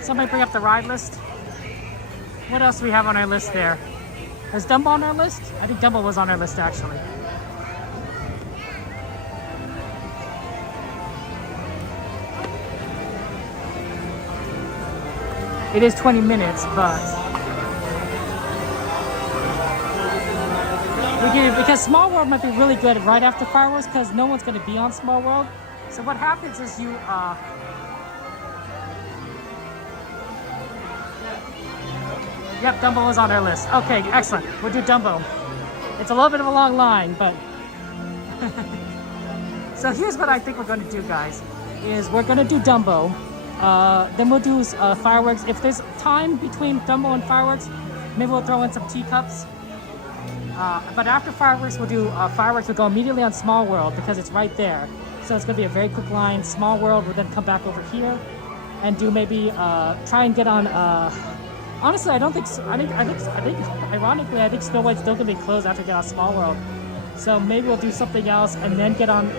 Somebody bring up the ride list. What else do we have on our list there? Is Dumbo on our list? I think Dumbo was on our list actually. It is 20 minutes, but because Small World might be really good right after fireworks because no one's going to be on Small World. So what happens is you Yep, Dumbo is on our list. Okay, excellent. We'll do Dumbo. It's a little bit of a long line, but so here's what I think we're going to do, guys. Is we're going to do Dumbo. Then we'll do fireworks. If there's time between Dumbo and fireworks, maybe we'll throw in some teacups. But after fireworks, we'll do fireworks. We'll go immediately on Small World because it's right there. So it's going to be a very quick line. Small World will then come back over here and do maybe try and get on. Honestly, I don't think. I think. Ironically, I think Snow White's still going to be closed after we get on Small World. So maybe we'll do something else and then get on.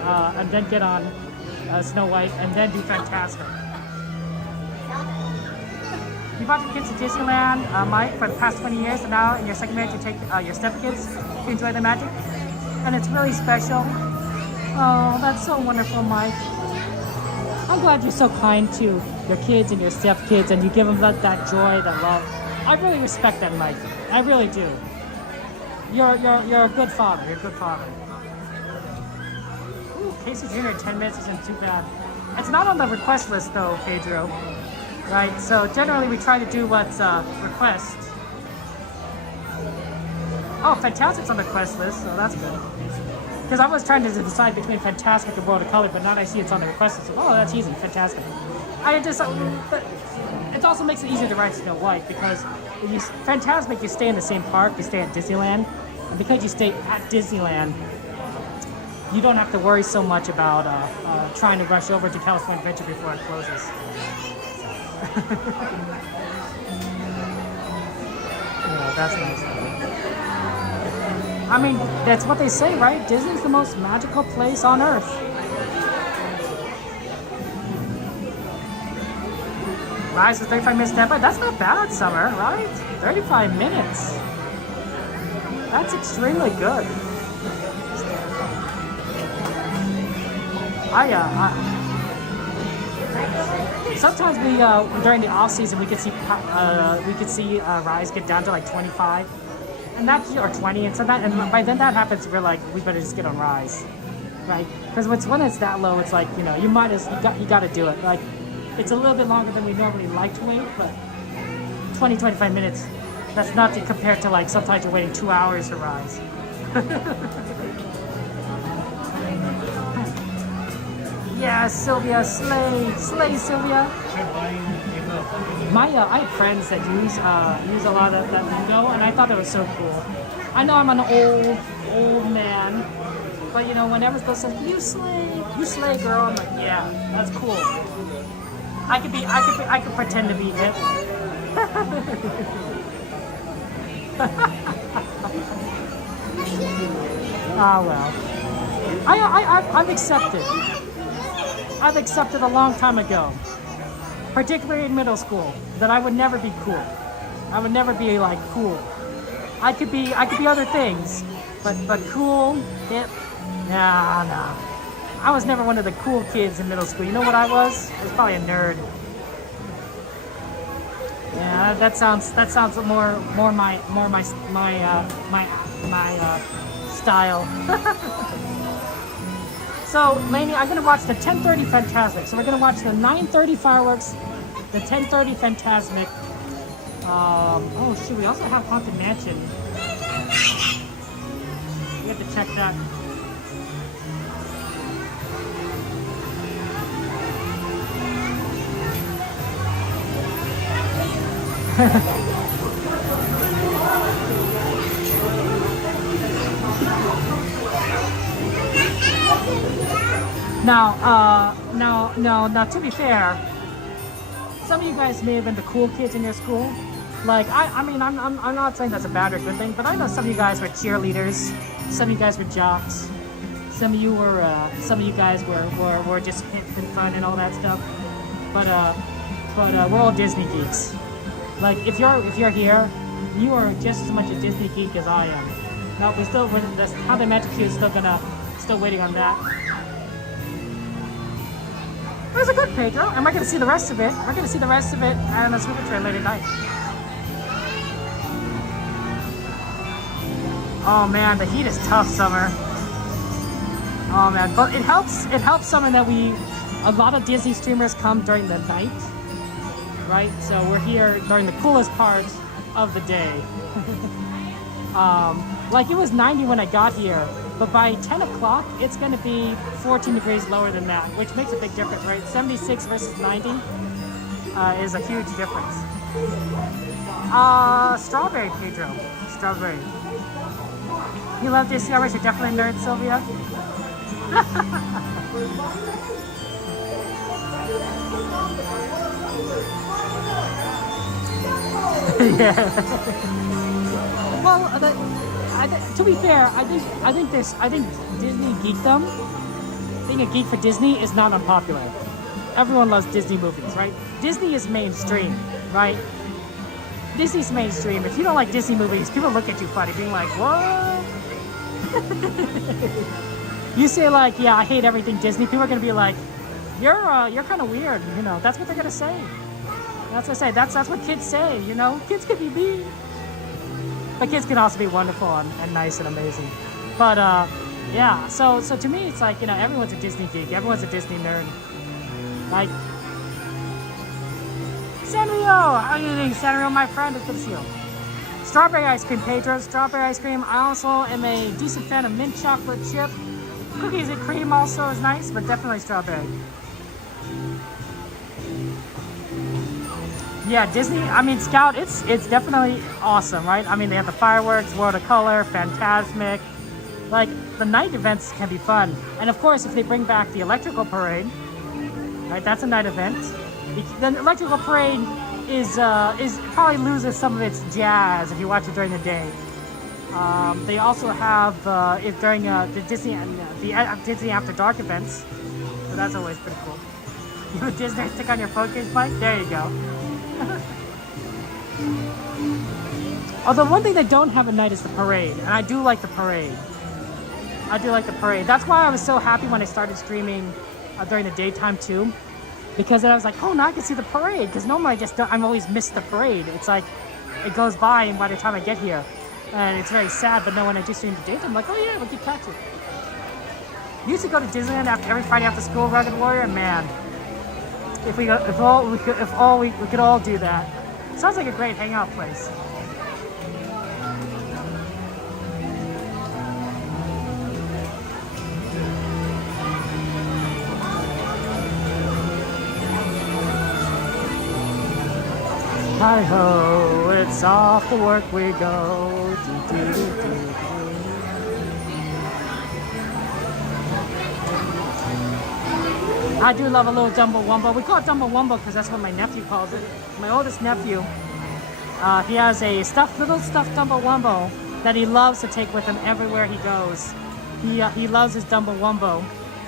Snow White and then do Fantasmic. You brought your kids to Disneyland, Mike, for the past 20 years, and now in your second marriage you take your stepkids to enjoy the magic. And it's really special. Oh, that's so wonderful, Mike. I'm glad you're so kind to your kids and your stepkids, and you give them that joy, that love. I really respect that, Mike. I really do. You're a good father. You're a good father. Ooh, Casey Jr. in 10 minutes isn't too bad. It's not on the request list, though, Pedro. Right, so generally we try to do what's request. Oh, Fantasmic's on the request list, so that's good. Because I was trying to decide between Fantasmic and World of Color, but now I see it's on the request list. So, oh, that's easy, Fantasmic. But it also makes it easier to ride Snow White because if you Fantasmic, you stay in the same park, you stay at Disneyland, and because you stay at Disneyland, you don't have to worry so much about trying to rush over to California Adventure before it closes. Yeah, that's nice. I mean, that's what they say, right? Disney's the most magical place on earth. Rise with 35 minutes standby. That's not bad, Summer, right? 35 minutes. That's extremely good. Sometimes we during the off season we could see Rise get down to like 25, and that's or 20, and so that and by then that happens we're like we better just get on Rise, right? Because when it's that low, it's like you got to do it. Like it's a little bit longer than we normally like to wait, but 20-25 minutes. That's not to compare to like sometimes you're waiting 2 hours to Rise. Yeah, Sylvia, slay, Sylvia. I have friends that use a lot of that lingo, and I thought that was so cool. I know I'm an old man, but whenever they say you slay, girl, I'm like, yeah, that's cool. I could pretend to be hip. Ah well, I've accepted. I've accepted a long time ago, particularly in middle school, that I would never be cool. I would never be like cool. I could be other things, but cool, hip, nah. I was never one of the cool kids in middle school. You know what I was? I was probably a nerd. Yeah, that sounds more my style. So, Lainey, I'm going to watch the 10:30 Fantasmic. So we're going to watch the 9:30 fireworks, the 10:30 Fantasmic. Oh shoot, we also have Haunted Mansion. check that. Now, to be fair, some of you guys may have been the cool kids in your school. Like, I mean, I'm not saying that's a bad or good thing, but I know some of you guys were cheerleaders, some of you guys were jocks, some of you guys were just hip and fun and all that stuff. But we're all Disney geeks. Like, if you're here, you are just as much a Disney geek as I am. No, the Haunted Magic Queue is still waiting on that. It was a good Pedro, and we're gonna see the rest of it. We're gonna see the rest of it on the Super Train later tonight. Oh man, the heat is tough, Summer. Oh man, but it helps Summer that a lot of Disney streamers come during the night, right? So we're here during the coolest part of the day. Like it was 90 when I got here, but by 10 o'clock, it's gonna be 14 degrees lower than that, which makes a big difference, right? 76 versus 90 is a huge difference. Strawberry, Pedro. Strawberry. You love Disney always, you're definitely a nerd, Sylvia. Yeah. Well, to be fair, I think Disney geekdom, being a geek for Disney is not unpopular. Everyone loves Disney movies, right? Disney is mainstream, right? Disney's mainstream. If you don't like Disney movies, people look at you funny, being like, what? You say like, yeah, I hate everything Disney, people are gonna be like, you're kind of weird, you know. That's what they're gonna say. That's what I say. That's what kids say, you know. Kids can be mean, but kids can also be wonderful and nice and amazing. But yeah. So to me, it's like, you know, everyone's a Disney geek. Everyone's a Disney nerd. Like Sanrio, how are you doing, Sanrio, my friend? It's good to see you. Strawberry ice cream, Pedro. Strawberry ice cream. I also am a decent fan of mint chocolate chip. Cookies and cream also is nice, but definitely strawberry. Yeah, Disney, I mean, Scout, it's definitely awesome, right? I mean, they have the fireworks, World of Color, Fantasmic. Like, the night events can be fun. And of course, if they bring back the electrical parade, right, that's a night event. The electrical parade is probably loses some of its jazz if you watch it during the day. They also have it during the Disney After Dark events, so that's always pretty cool. You have a Disney stick on your phone case, Mike? There you go. Although one thing they don't have at night is the parade, and I do like the parade. That's why I was so happy when I started streaming during the daytime too, because then I was like, oh, now I can see the parade. Because normally I'm always missed the parade. It's like it goes by, and by the time I get here, and it's very sad. But then when I do stream the daytime, I'm like, oh yeah, we'll keep catching. Used to go to Disneyland every Friday after school, Rugged Warrior. Man, if we could all do that. Sounds like a great hangout place. Hi-ho, it's off to work we go. Do, do, do, do. I do love a little Dumbo Wumbo. We call it Dumbo Wumbo because that's what my nephew calls it. My oldest nephew, he has a little stuffed Dumbo Wumbo that he loves to take with him everywhere he goes. He loves his Dumbo Wumbo,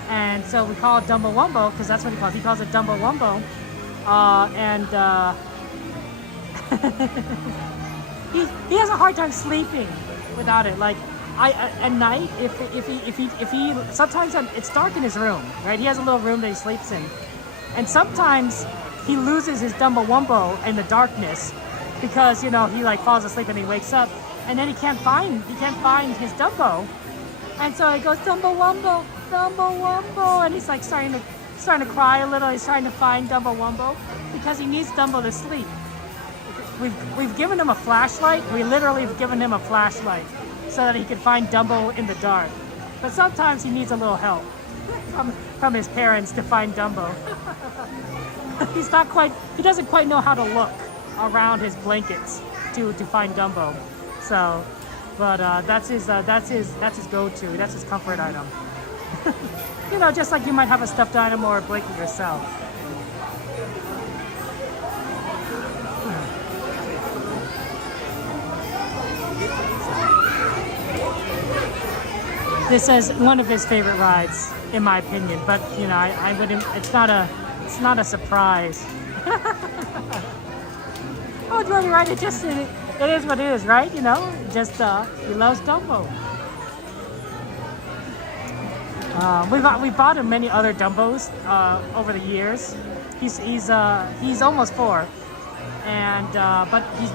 and so we call it Dumbo Wumbo because that's what he calls it. He calls it Dumbo Wumbo, he has a hard time sleeping without it. Like at night, if he sometimes it's dark in his room, right? He has a little room that he sleeps in, and sometimes he loses his Dumbo Wumbo in the darkness because, you know, he like falls asleep and he wakes up and then he can't find his Dumbo, and so he goes Dumbo Wumbo, and he's like starting to cry a little. He's trying to find Dumbo Wumbo because he needs Dumbo to sleep. We've given him a flashlight. We literally have given him a flashlight so that he can find Dumbo in the dark. But sometimes he needs a little help from his parents to find Dumbo. He doesn't quite know how to look around his blankets to find Dumbo. So, but that's his go-to. That's his comfort item. You know, just like you might have a stuffed animal or a blanket yourself. This is one of his favorite rides, in my opinion. But you know, I wouldn't. It's not a surprise. Oh, Jordan, right? It is what it is, right? You know, just he loves Dumbo. We bought him many other Dumbos over the years. He's almost 4, and but he's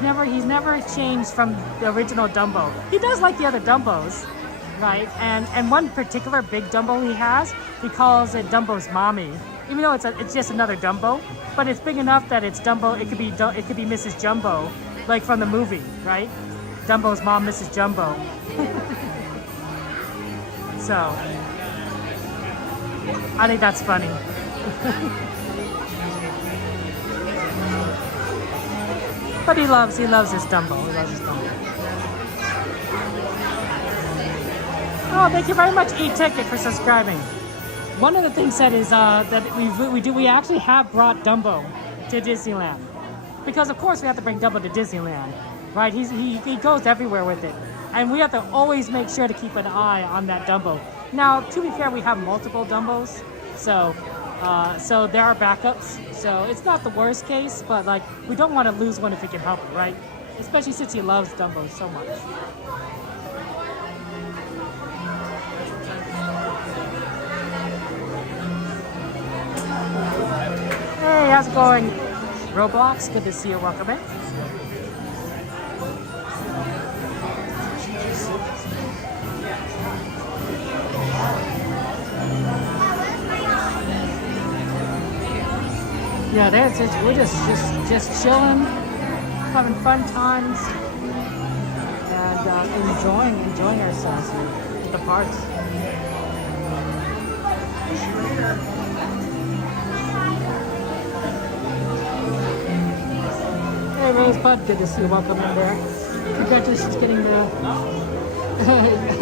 never changed from the original Dumbo. He does like the other Dumbos, right? And one particular big Dumbo he calls it Dumbo's mommy, even though it's just another Dumbo, but it's big enough that it's Dumbo. It could be Mrs. Jumbo, like from the movie, right? Dumbo's mom, Mrs. Jumbo. So. I think that's funny. But he loves his Dumbo. He loves his Dumbo. Oh, thank you very much, E-Ticket, for subscribing. One of the things that is that we actually have brought Dumbo to Disneyland, because of course we have to bring Dumbo to Disneyland, right? He goes everywhere with it, and we have to always make sure to keep an eye on that Dumbo. Now, to be fair, we have multiple Dumbos, so there are backups. So it's not the worst case, but like we don't want to lose one if we can help it, right? Especially since he loves Dumbo so much. Hey, how's it going? Roblox, good to see you. Welcome in. Yeah, we're just chilling, having fun times, and enjoying ourselves at the parks. Hey Rosebud, good to see you. Welcome in there. Congratulations getting the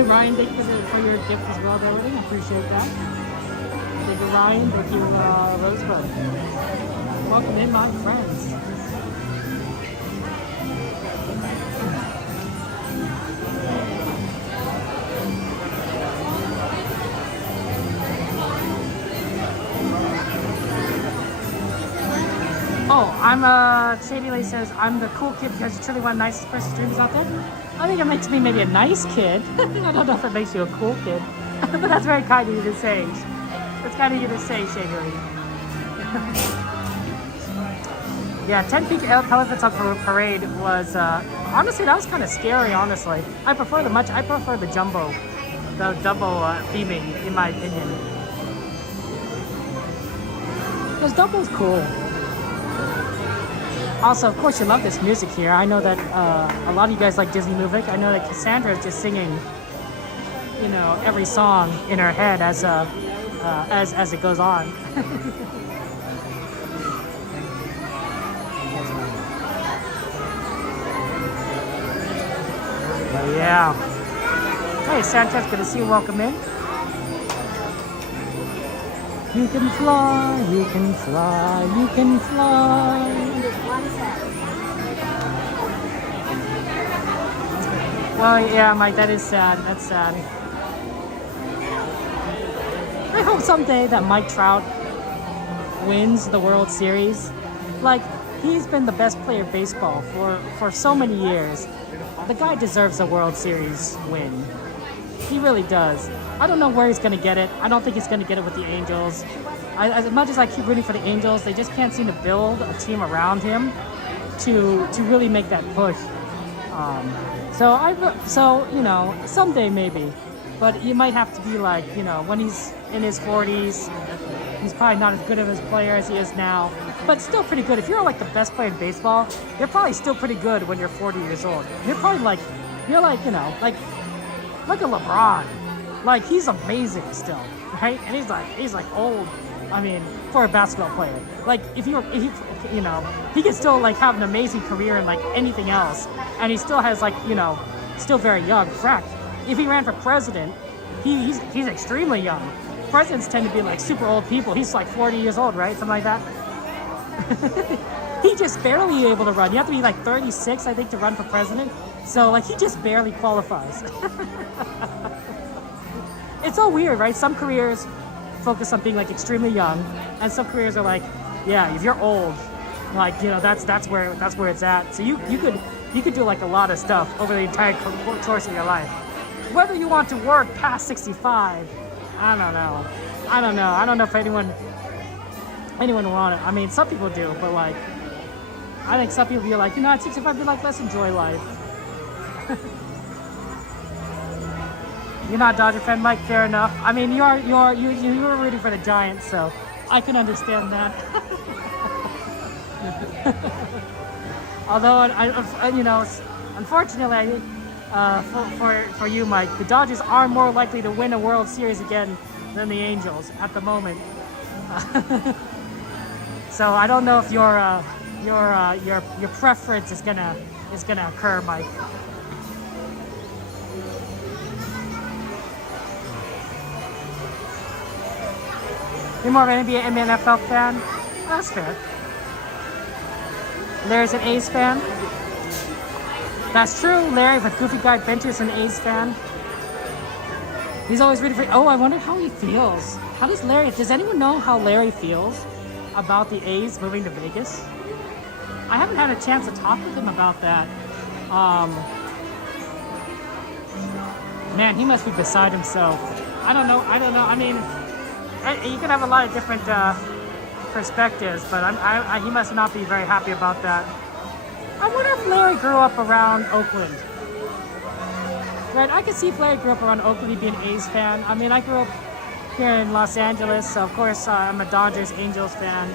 Ryan, thank you for your gift as well, everything. I appreciate that. Thank you, Ryan. Thank you, Rosebud. Welcome in, my friends. Oh, Shady Lee says, I'm the cool kid because you're truly one of the nicest person streamers out there. I think it makes me maybe a nice kid. I don't know if it makes you a cool kid. But that's very kind of you to say. That's kind of you to say, Shady Lee. Yeah, 10 Peak Elephants on Parade was, honestly, that was kind of scary, honestly. I prefer the Jumbo, the Dumbo theming, in my opinion. Because Dumbo's cool. Also, of course, you love this music here. I know that a lot of you guys like Disney music. I know that Cassandra is just singing, you know, every song in her head as it goes on. Yeah. Hey, Sanchez, good to see you. Welcome in. You can fly, you can fly, you can fly. Well, yeah, Mike, that is sad. That's sad. I hope someday that Mike Trout wins the World Series. Like, he's been the best player of baseball for so many years. The guy deserves a World Series win. He really does. I don't know where he's going to get it. I don't think he's going to get it with the Angels. As much as I keep rooting for the Angels, they just can't seem to build a team around him to really make that push. So you know, someday maybe. But you might have to be like, you know, when he's in his 40s, he's probably not as good of a player as he is now, but still pretty good. If you're like the best player in baseball, you're probably still pretty good when you're 40 years old. You're probably like, you know, like Look at LeBron. Like, he's amazing still, right? And he's like old. I mean, for a basketball player. Like, if you know, he can still like have an amazing career in like anything else, and he still has like, you know, still very young. In fact, if he ran for president, he's extremely young. Presidents tend to be like super old people. He's like 40 years old, right? Something like that. He just barely able to run. You have to be like 36, I think, to run for president. So like he just barely qualifies. It's so weird, right? Some careers focus on being like extremely young, and some careers are like, yeah, if you're old, like, you know, that's where it's at. So you could do like a lot of stuff over the entire course of your life. Whether you want to work past 65, I don't know. I don't know if anyone want it. I mean, some people do, but like, I think some people be like, you know, at 65, be like, let's enjoy life. You're not a Dodger fan, Mike. Fair enough. I mean, you were rooting for the Giants, so I can understand that. Although, you know, unfortunately, for you, Mike, the Dodgers are more likely to win a World Series again than the Angels at the moment. So I don't know if your preference is gonna occur, Mike. You're more of an NBA and NFL fan? Oh, that's fair. Larry's an A's fan. That's true. Larry with Goofy Guy Adventures, an A's fan. He's always rooting for. Oh, I wonder how he feels. How does Larry? Does anyone know how Larry feels about the A's moving to Vegas? I haven't had a chance to talk with him about that. Man, he must be beside himself. I don't know. I mean, you can have a lot of different perspectives, but he must not be very happy about that. I wonder if Larry grew up around Oakland. Right, I could see if Larry grew up around Oakland, he'd be an A's fan. I mean, I grew up here in Los Angeles, so of course I'm a Dodgers, Angels fan.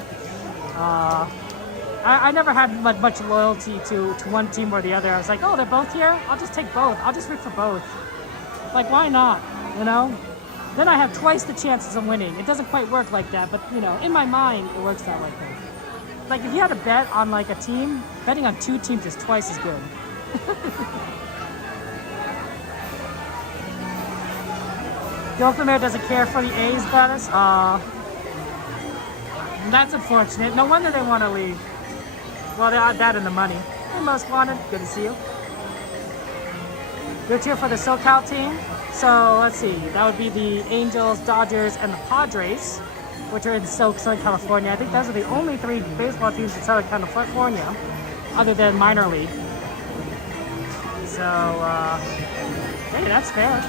I never had much loyalty to one team or the other. I was like, oh, they're both here? I'll just take both. I'll just root for both. Like, why not, you know? Then I have twice the chances of winning. It doesn't quite work like that, but, you know, in my mind, it works out like that. Like, if you had a bet on, like, a team, betting on two teams is twice as good. The Oakland Mayor doesn't care for the A's status? That's unfortunate. No wonder they want to leave. Well, they had that and the money. Hey, Most Wanted, good to see you. You're cheering for the SoCal team? So, let's see. That would be the Angels, Dodgers, and the Padres, which are in Southern California. I think those are the only three baseball teams in Southern California, other than minor league. So, hey, that's fair.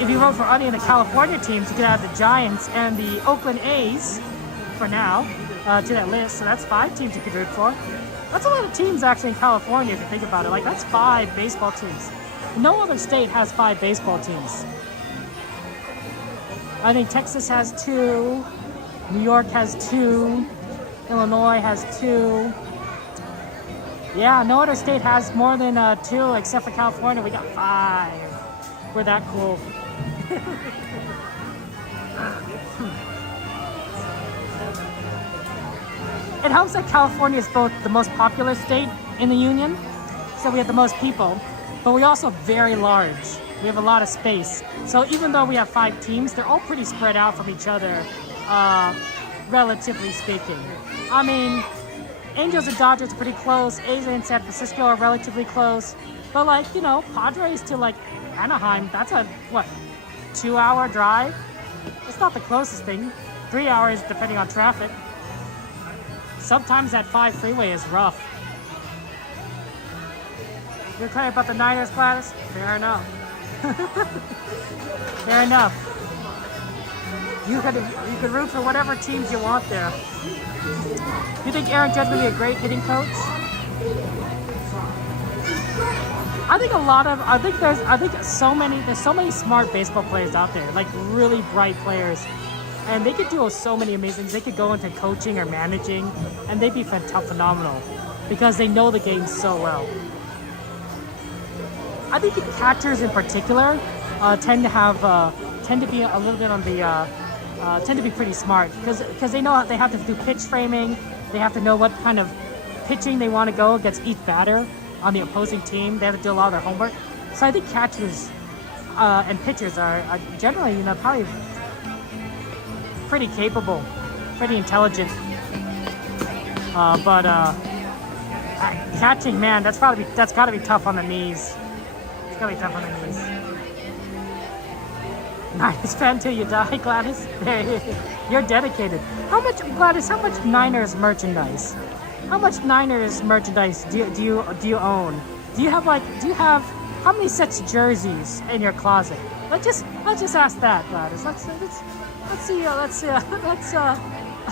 If you vote for any of the California teams, you could add the Giants and the Oakland A's, for now, to that list. So that's 5 teams you could root for. That's a lot of teams, actually, in California, if you think about it. Like, that's 5 baseball teams. No other state has 5 baseball teams. I think Texas has 2, New York has 2, Illinois has 2. Yeah, no other state has more than 2 except for California. We got 5. We're that cool. It helps that California is both the most populous state in the union, so we have the most people, but we also very large. We have a lot of space. So even though we have 5 teams, they're all pretty spread out from each other, relatively speaking. I mean, Angels and Dodgers are pretty close. A's and San Francisco are relatively close. But, like, you know, Padres to, like, Anaheim, that's a, what, 2-hour drive? It's not the closest thing. 3 hours, depending on traffic. Sometimes that 5 freeway is rough. You're talking about the Niners, Gladys? Fair enough. Fair enough. You could root for whatever teams you want there. You think Aaron Judge would be a great hitting coach? There's so many smart baseball players out there, like really bright players. And they could do so many amazing things. They could go into coaching or managing, and they'd be phenomenal because they know the game so well. I think the catchers in particular tend to be a little bit on the tend to be pretty smart because they know they have to do pitch framing. They have to know what kind of pitching they want to go against each batter on the opposing team. They have to do a lot of their homework. So I think catchers and pitchers are generally, you know, probably pretty capable, pretty intelligent. But catching, man, that's got to be tough on the knees. It's got to be tough on the knees. Niners fan till you die, Gladys. You're dedicated. How much, Gladys? How much Niners merchandise? How much Niners merchandise do you own? Do you have how many sets of jerseys in your closet? Let's just ask that, Gladys. Let's see.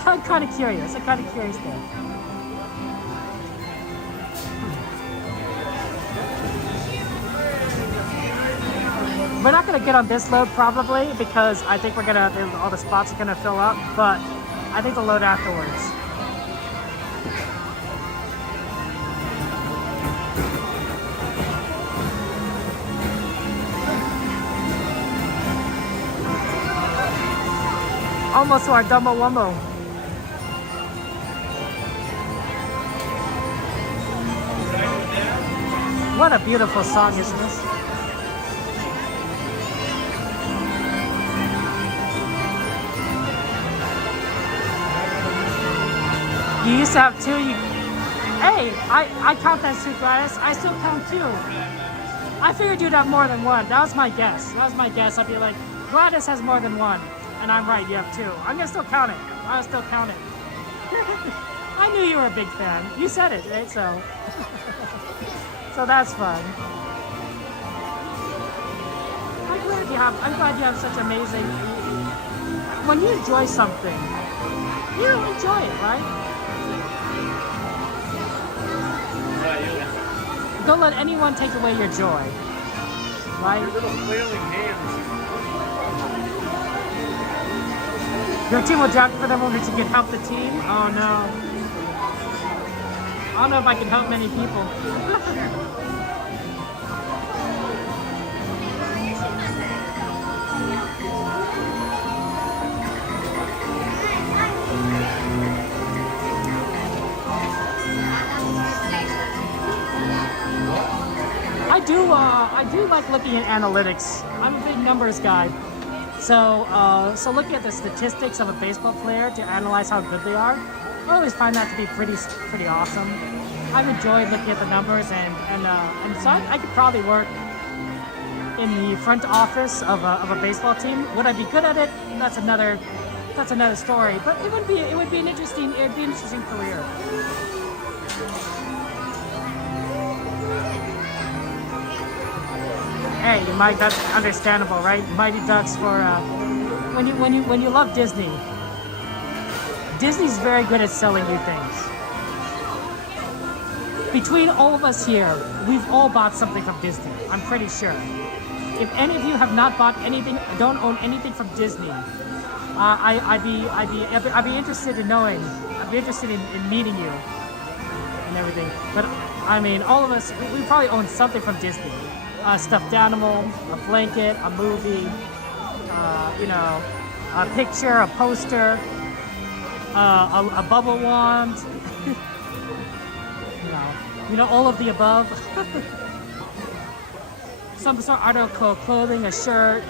I'm kind of curious. There. We're not gonna get on this load probably because I think all the spots are gonna fill up, but I think the load afterwards. Almost to our Dumbo Wumbo. What a beautiful song, isn't this? You used to have two. Hey, I count that too, Gladys. I still count two. I figured you'd have more than one. That was my guess. I'd be like, Gladys has more than one. And I'm right, you have two. I'm gonna still count it. I'll still count it. I knew you were a big fan. You said it, right? So, so that's fun. I'm glad you have such amazing. When you enjoy something, you enjoy it, right? Don't let anyone take away your joy, right? Your little flailing hands. Your team will jack for them if you can help the team? Oh no. I don't know if I can help many people. I do like looking at analytics. I'm a big numbers guy. So looking at the statistics of a baseball player to analyze how good they are, I always find that to be pretty awesome. I've enjoyed looking at the numbers and so I could probably work in the front office of a baseball team. Would I be good at it? That's another story. But it would be an interesting career. Hey, Mike, that's understandable, right? Mighty Ducks for when you love Disney. Disney's very good at selling you things. Between all of us here, we've all bought something from Disney. I'm pretty sure. If any of you have not bought anything, don't own anything from Disney, I'd be interested in knowing. I'd be interested in meeting you and everything. But I mean, all of us, we probably own something from Disney. A stuffed animal, a blanket, a movie, a picture, a poster, a bubble wand, all of the above. Some sort of article of clothing, a shirt,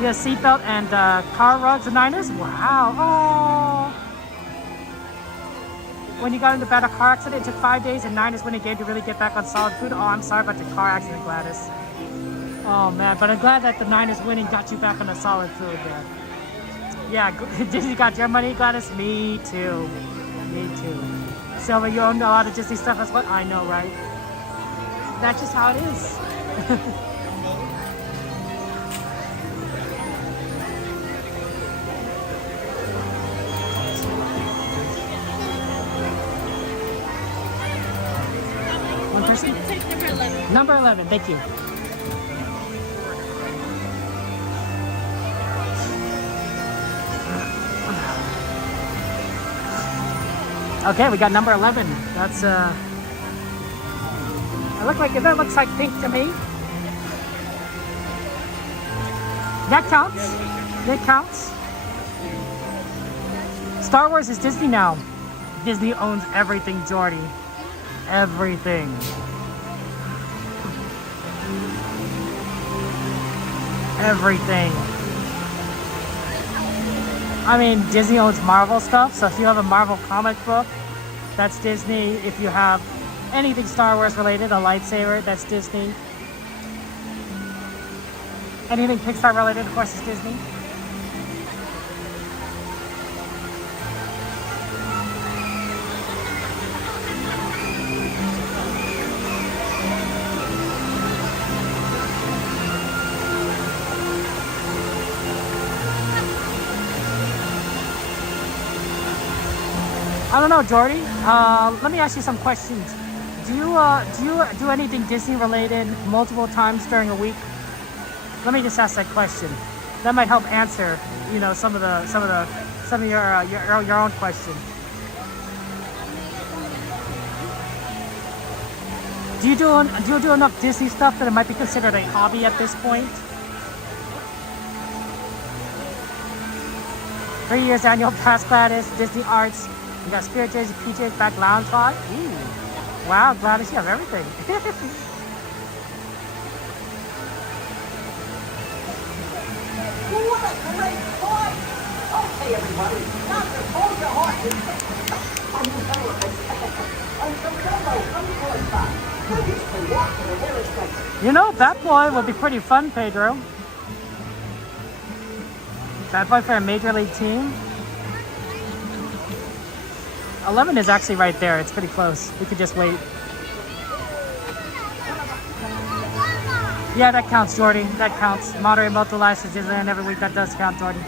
Yeah, seatbelt and car rugs, the Niners. Wow. Oh. When you got into a bad car accident, it took 5 days and Niners win a game to really get back on solid food. Oh, I'm sorry about the car accident, Gladys. Oh man, but I'm glad that the Niners winning got you back on a solid food, man. Yeah, Disney got your money, Gladys? Me too. Me too. Silver, you own a lot of Disney stuff as well? I know, right? That's just how it is. One person? Number 11. Number 11, thank you. Okay, we got number 11. That's that looks like pink to me. That counts. That counts. Star Wars is Disney now. Disney owns everything, Jordy. Everything. Everything. I mean, Disney owns Marvel stuff, so if you have a Marvel comic book, that's Disney. If you have anything Star Wars related, a lightsaber, that's Disney. Anything Pixar related, of course, is Disney. I don't know, Jordy. Let me ask you some questions. Do you do anything Disney related multiple times during a week? Let me just ask that question. That might help answer, you know, some of your own question. Do you do enough Disney stuff that it might be considered a hobby at this point? 3 years annual pass Gladys, Disney Arts. You got Spirit Days, PJ's back lounge spot. Ooh. Wow, Gladys, you have everything. What a great fight! Okay, everybody, now to hold your horses. I'm the I'm used to walking and there is like... You know, Bat Boy will be pretty fun, Pedro. Bat Boy for a major league team. 11 is actually right there. It's pretty close. We could just wait. Yeah, that counts, Jordy. That counts. Moderate multi-license Disneyland every week. That does count, Jordy.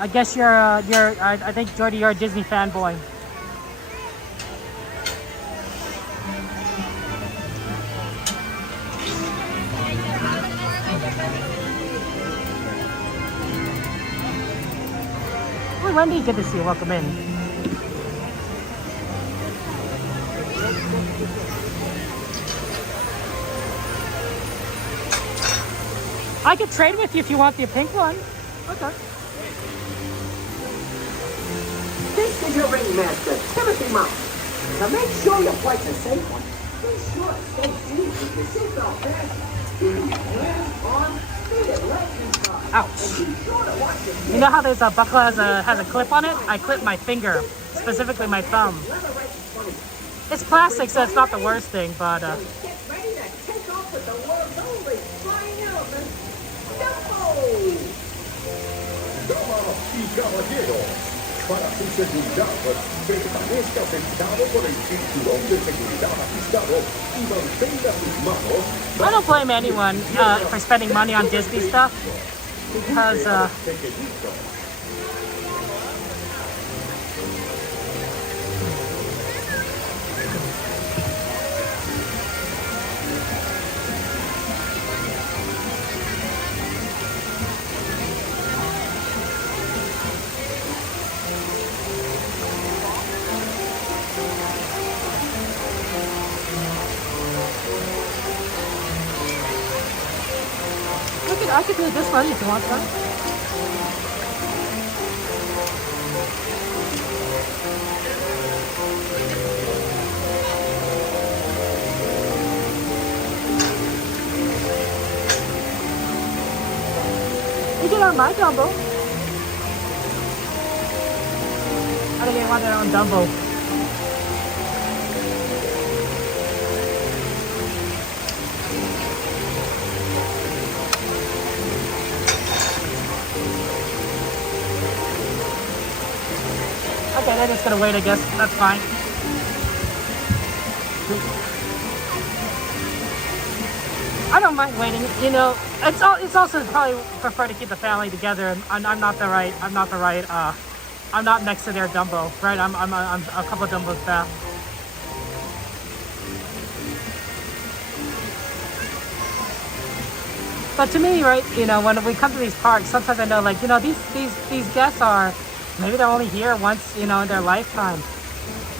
I guess I think, Jordy, you're a Disney fanboy. Hey, Wendy, good to see you. Welcome in. I could trade with you if you want the pink one. Okay. This is your ringmaster, Timothy Mouse. Now make sure your flight's a safe one. Be sure to stay seated with your seatbelt fastened. Be hands-on, seated legs inside. Ouch. And be sure to watch your You know how there's a buckle has a clip on it? I clipped my finger, specifically my thumb. It's plastic, so it's not the worst thing, but Get ready to take off with the world's only flying elephant, Dumbo! Damas y caballeros, para su seguridad, permanezca sentado con el cinturón de seguridad ajustado y mantenga sus manos. I don't blame anyone for spending money on Disney stuff because I could do this one if you want one. You get on my Dumbo. I don't even want their own Dumbo. Okay, they're just gonna wait, I guess. That's fine. I don't mind waiting. You know, it's also probably prefer to keep the family together. And I'm not next to their Dumbo, right? I'm a couple of Dumbos back. But to me, right, you know, when we come to these parks, sometimes I know, like, you know, these guests are. Maybe they're only here once, you know, in their lifetime.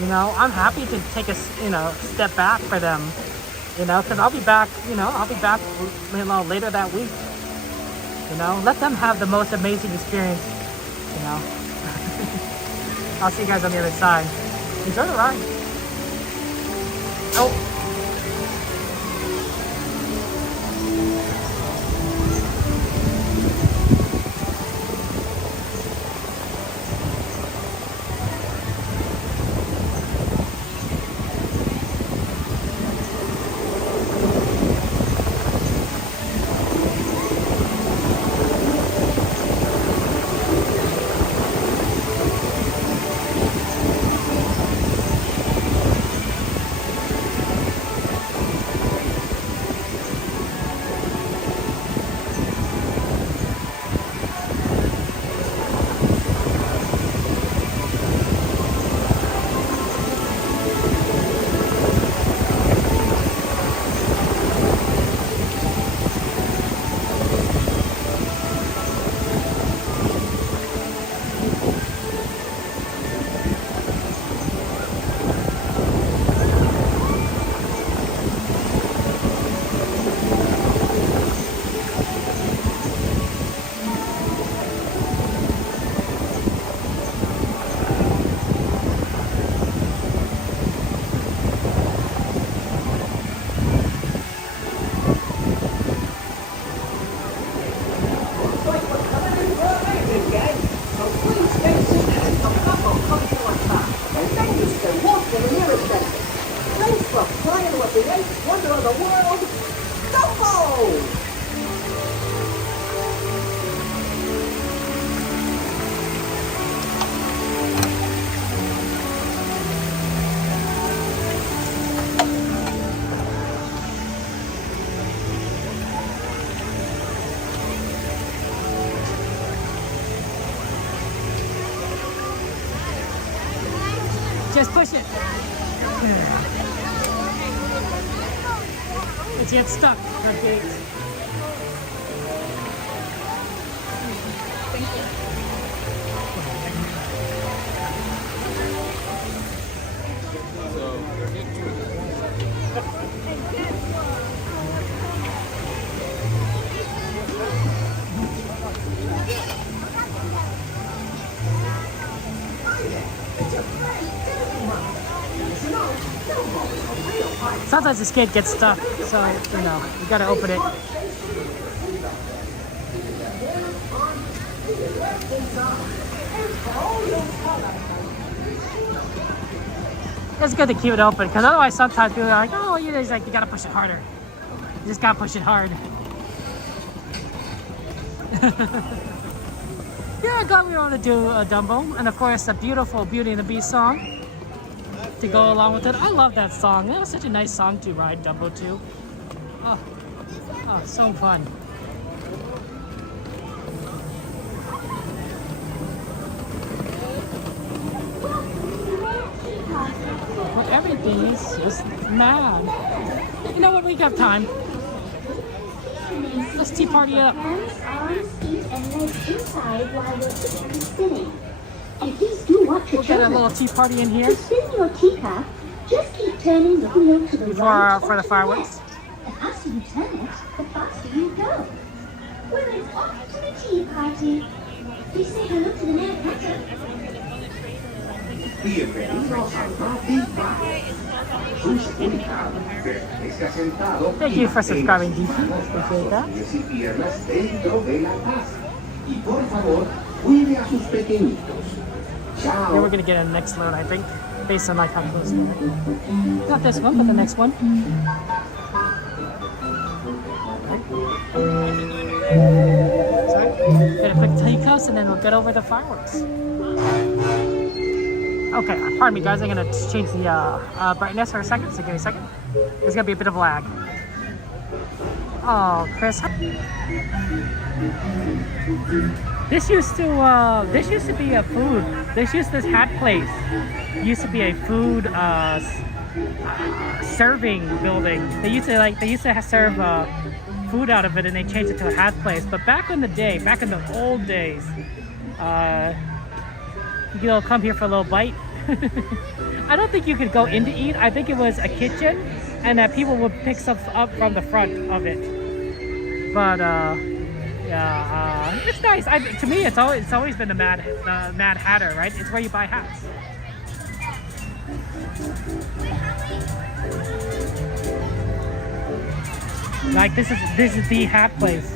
You know, I'm happy to take a step back for them. You know, because I'll be back. You know, I'll be back. You know, later that week. You know, let them have the most amazing experience. You know, I'll see you guys on the other side. Enjoy the ride. Oh. Just push it. It's yet stuck. Okay. Sometimes this gate gets stuck, so you know, you gotta open it. It's good to keep it open, because otherwise sometimes people are like, oh, you gotta push it harder. You just gotta push it hard. Yeah, glad we were able to do Dumbo, and of course the beautiful Beauty and the Beast song to go along with it. I love that song. That was such a nice song to ride Dumbo to. Oh, so fun. Well, everything is just mad. You know what? We got time. Let's tea party up. And please do watch your We'll get a little tea party in here. To spin your teacup, just keep turning the wheel to the right for the fireworks. The faster you turn it, the faster you go. Well, it's off to the tea party. Please say hello to the mayor Potter. Bienvenidos al Big Bang. Su seguridad permanezca sentado. Thank you for subscribing, DC. Appreciate that. Y piernas dentro de la casa. Y por favor, cuide a sus pequeñitos. Ciao. Yeah, we're gonna get a next load, I think, based on like how close we are. Not this one, but the next one. Sorry. Get a quick teacups and then we'll get over the fireworks. Okay, pardon me guys, I'm gonna change the brightness for a second, so give me a second. There's gonna be a bit of lag. Oh, Chris. This used to be a food. This hat place used to be a food serving building. They used to serve food out of it, and they changed it to a hat place. But back in the day, back in the old days, you'll come here for a little bite. I don't think you could go in to eat. I think it was a kitchen, and that people would pick stuff up from the front of it. But yeah, it's nice. To me, it's always been the Mad Hatter, right? It's where you buy hats. Like this is the hat place.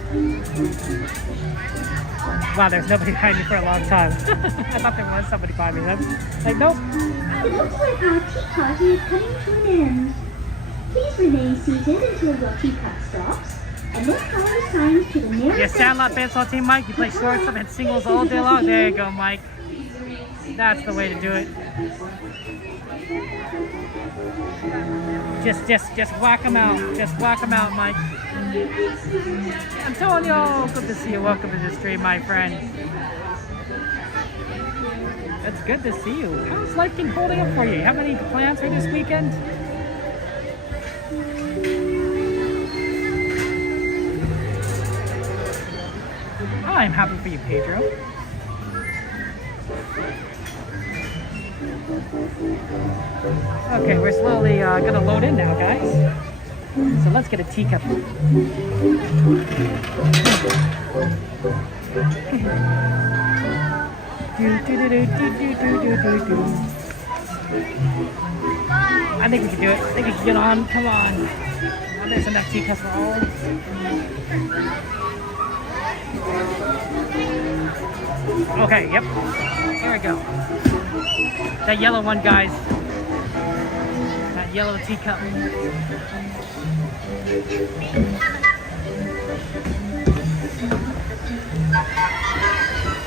Wow, there's nobody behind me for a long time. I thought there was somebody behind me. Like, nope. It looks like our tea party is coming to an end. Please remain seated until your teacup stops, and then follow the signs to the nearest Yeah, Sandlot baseball team, Mike. You play shortstop and singles all day long. There you go, Mike. That's the way to do it. Just whack them out. Just whack them out, Mike. Antonio, good to see you. Welcome to the stream, my friend. It's good to see you. How's life been holding up for you? Have any plans for this weekend? I'm happy for you, Pedro. Okay, we're slowly gonna load in now, guys. So let's get a teacup. I think we can do it. I think we can get on. Come on. Oh, there's enough teacups for all. Okay, yep. Here we go. That yellow one, guys. That yellow teacup.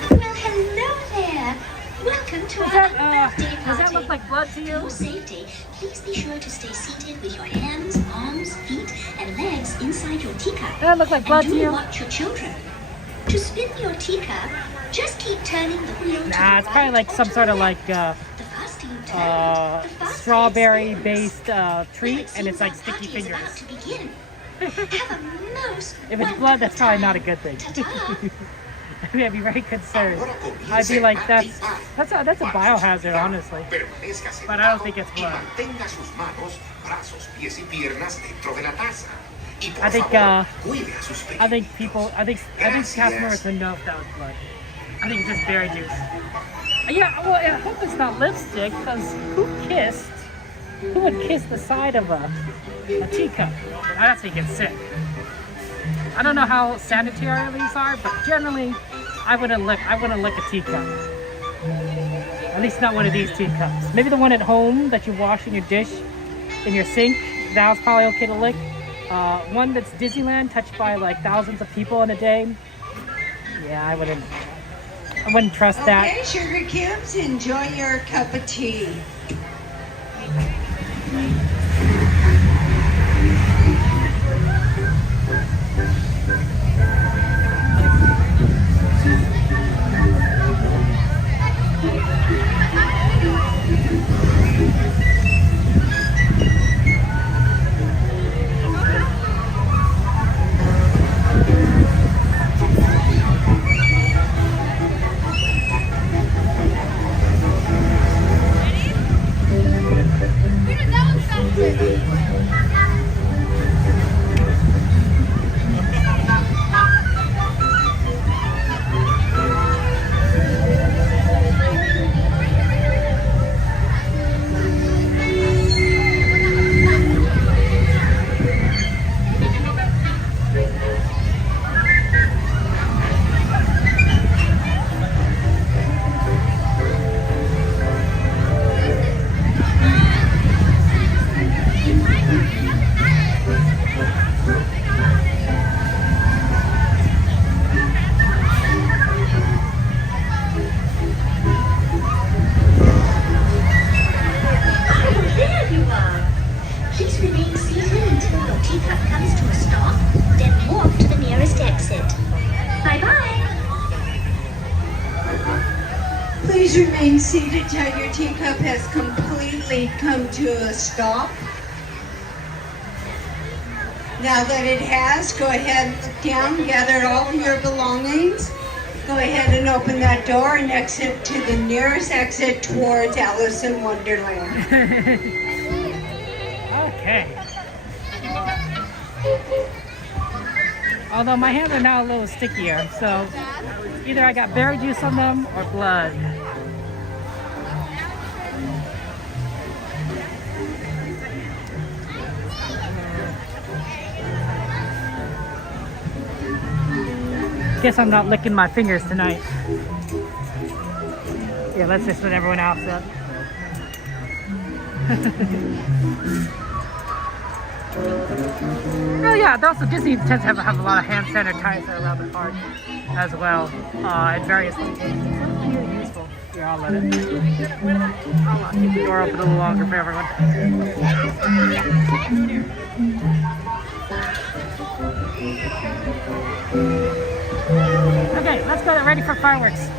Well, hello there. Welcome to our birthday party. Does that look like blood to you? For safety, please be sure to stay seated with your hands, arms, feet, and legs inside your teacup. Does that look like blood to you? And do watch your children. To spin your teacup, just keep turning the wheel to Nah, it's probably like some sort of like strawberry-based treat, and it's like sticky fingers. If it's blood, that's probably not a good thing. I'd be very concerned. I'd be like, that's a biohazard, honestly. But I don't think it's blood. I think cast members would know if that was blood. I think it's just berry juice. Yeah, well, I hope it's not lipstick, because who would kiss the side of a teacup? I actually get sick. I don't know how sanitary these are, but generally, I wouldn't lick a teacup. At least not one of these teacups. Maybe the one at home that you wash in your dish, in your sink. That was probably okay to lick. One that's Disneyland, touched by like thousands of people in a day. Yeah, I wouldn't trust that. Okay, sugar cubes, enjoy your cup of tea. Remain seated till your teacup has completely come to a stop. Now that it has, go ahead and look down, gather all of your belongings, go ahead and open that door and exit to the nearest exit towards Alice in Wonderland. Okay. Although my hands are now a little stickier, so either I got berry juice on them or blood. Guess I'm not licking my fingers tonight. Yeah, let's just let everyone else up. Oh yeah, also Disney tends to have a lot of hand sanitizer around the park as well, at various locations. It's really useful. Here, I'll let it. I'll keep the door open a little longer for everyone. Okay, let's go ready for fireworks.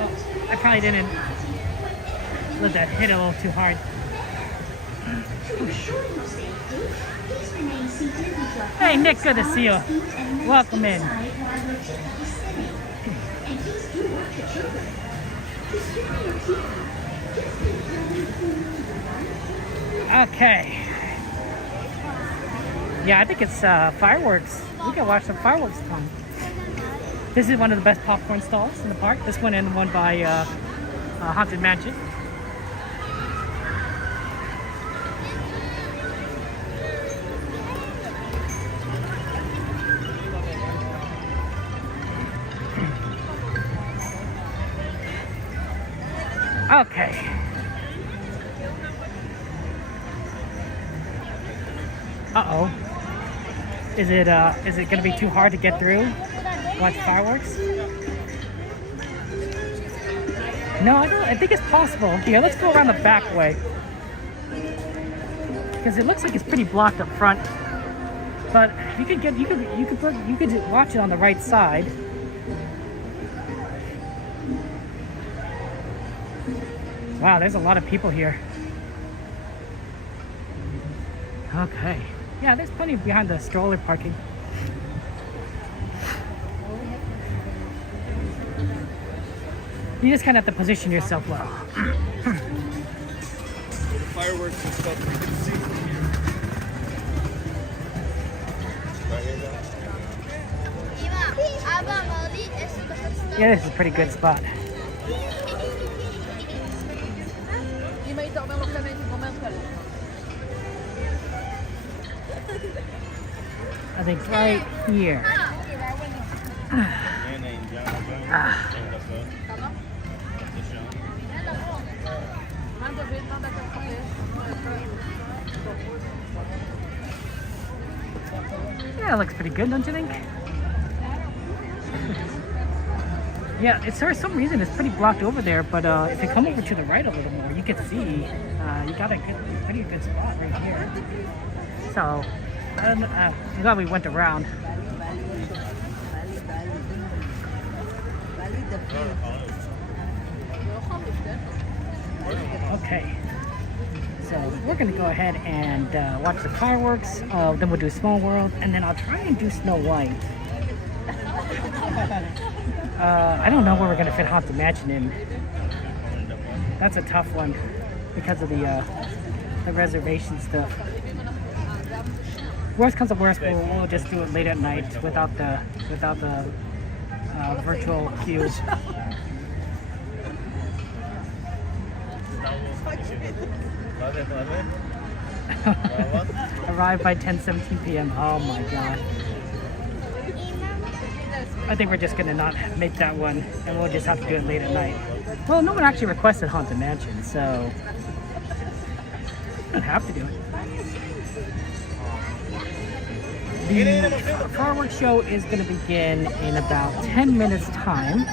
Oh, I probably didn't let that hit a little too hard. Hey Nick, good to see you. Welcome in. Okay. Yeah, I think it's fireworks. We can watch some fireworks time. This is one of the best popcorn stalls in the park. This one and one by Haunted Mansion. Okay. Uh-oh. Is it gonna be too hard to get through? Watch fireworks? No, I think it's possible. Here, let's go around the back way. Because it looks like it's pretty blocked up front. But you could watch it on the right side. Wow, there's a lot of people here. Okay. Yeah, there's plenty behind the stroller parking. You just kind of have to position yourself well. Fireworks and stuff you can see from here. Yeah, this is a pretty good spot. I think right here. Yeah, it looks pretty good, don't you think? Yeah, it's for some reason it's pretty blocked over there, but if you come over to the right a little more, you can see you got a pretty good spot right here. So, I'm glad we went around. Okay, so we're gonna go ahead and watch the fireworks. Then we'll do Small World, and then I'll try and do Snow White. I don't know where we're gonna fit Haunted Mansion in. That's a tough one because of the reservation stuff. Worst comes to worst, we'll just do it late at night without the virtual queue. Arrive by 10:17 p.m. Oh my god. I think we're just gonna not make that one, and we'll just have to do it late at night. Well, no one actually requested Haunted Mansion, so we don't have to do it. The fireworks show is going to begin in about 10 minutes time.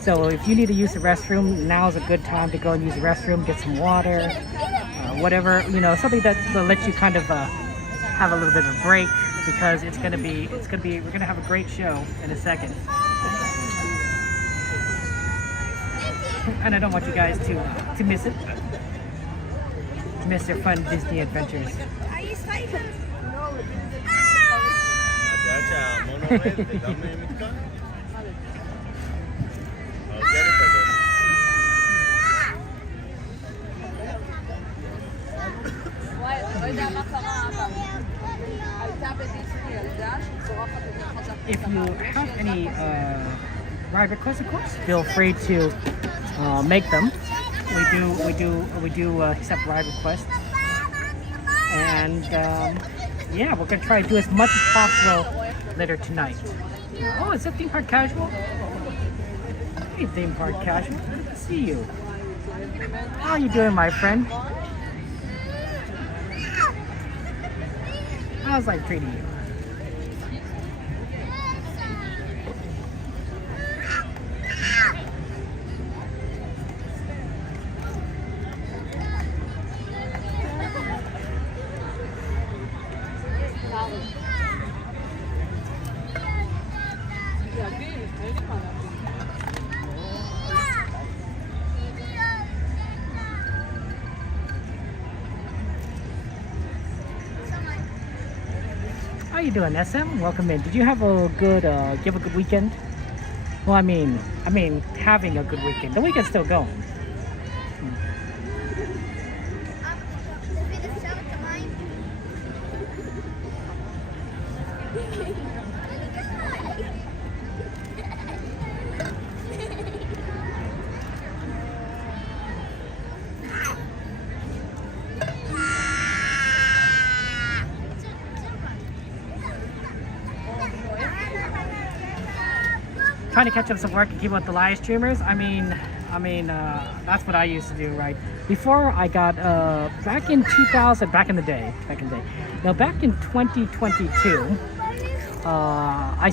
So if you need to use the restroom, now is a good time to go and use the restroom, get some water, whatever, you know, something that will let you kind of have a little bit of a break, because we're going to have a great show in a second. And I don't want you guys to miss it. Miss your fun Disney adventures. Are you spiking? If you have any ride requests, of course, feel free to make them. We do accept ride requests, and yeah, we're gonna try to do as much as possible later tonight. Oh, is that theme park casual? Hey, theme park casual. Good to see you. How are you doing, my friend? How's life treating you? How you doing, SM? Welcome in. Did you have a good weekend? Well, I mean, having a good weekend. The weekend's still going. Trying to catch up some work and keep up with the live streamers. I mean, that's what I used to do, right? Before I got back in 2000, back in the day. Now back in 2022, I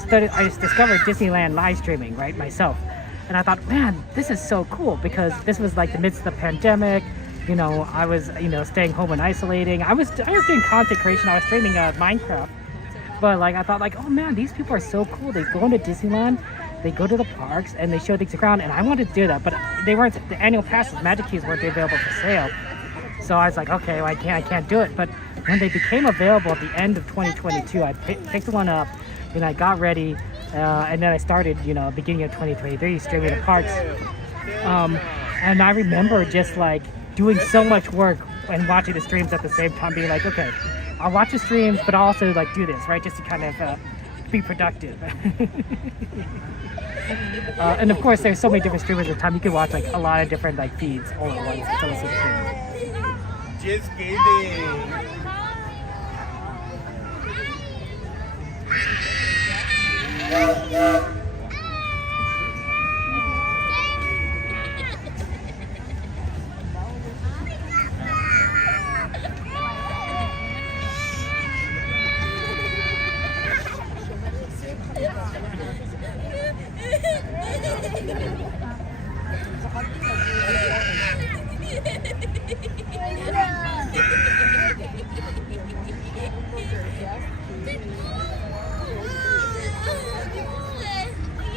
discovered Disneyland live streaming, right, myself, and I thought, man, this is so cool because this was like the midst of the pandemic. You know, I was staying home and isolating. I was doing content creation. I was streaming Minecraft, but like I thought, like, oh man, these people are so cool. They go into Disneyland. They go to the parks and they show things around, and I wanted to do that, but they weren't. The annual passes, Magic Keys, weren't available for sale. So I was like, okay, well, I can't do it. But when they became available at the end of 2022, I picked one up, and I got ready, and then I started, beginning of 2023, streaming the parks. And I remember just like doing so much work and watching the streams at the same time, being like, okay, I'll watch the streams, but I'll also like do this, right, just to kind of be productive. And of course, there's so many different streamers at the time. You can watch like a lot of different like feeds all at once. It's always so cool. Just kidding.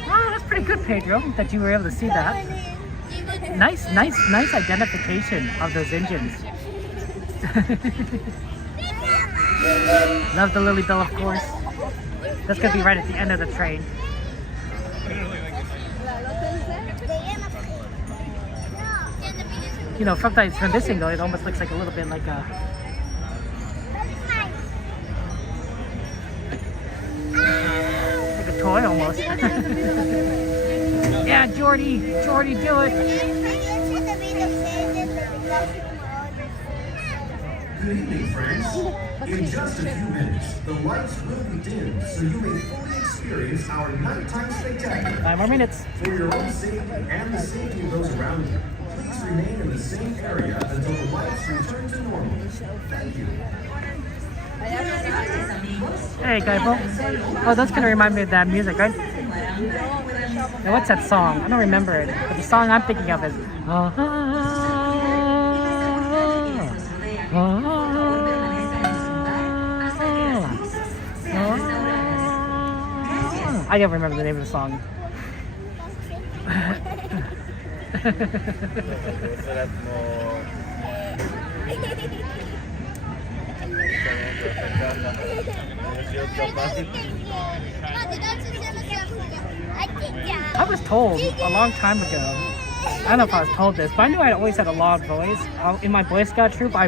Wow, that's pretty good, Pedro, that you were able to see that. Nice identification of those engines. Love the Lily Bell, of course. That's gonna be right at the end of the train. Sometimes from this angle, it almost looks like a little bit like a toy almost. Yeah, Jordy, do it. Good evening, friends. In just a few minutes, the lights will be dimmed so you may fully experience our nighttime spectacular. 5 more minutes. For your own safety and the safety of those around you, please remain in the same area until the lights return to normal. Thank you. Hey, Gaibo. Oh, that's gonna remind me of that music, right? Now, what's that song? I don't remember it. But the song I'm thinking of is. I don't remember the name of the song. I was told a long time ago I don't know if I was told this, but I knew I always had a loud voice. In my Boy Scout troop, I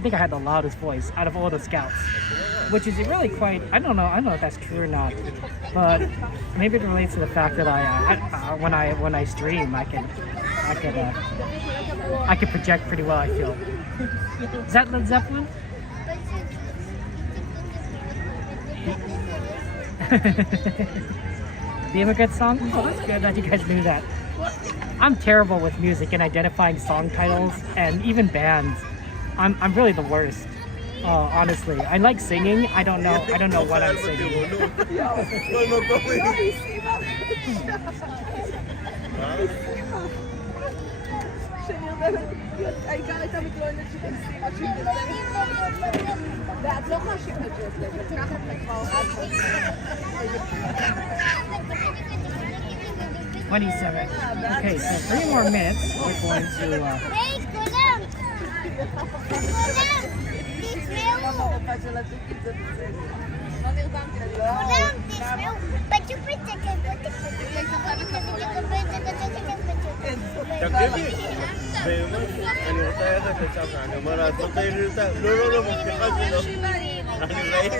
think I had the loudest voice out of all the scouts, which is really quite. I don't know if that's true or not, but maybe it relates to the fact that when I stream, I can project pretty well. I feel. Is that Led Zeppelin? The Immigrant Song? Oh, that's good that you guys knew that. I'm terrible with music and identifying song titles and even bands. I'm really the worst. Honestly, I like singing. I don't know what I'm singing. $27. Okay, so 3 more minutes. We're going to. אני רוצה ללכת לשם, אני אומר לה, את לא תעיר לי אותה? לא, מבטיחה שלא. אני ראיתי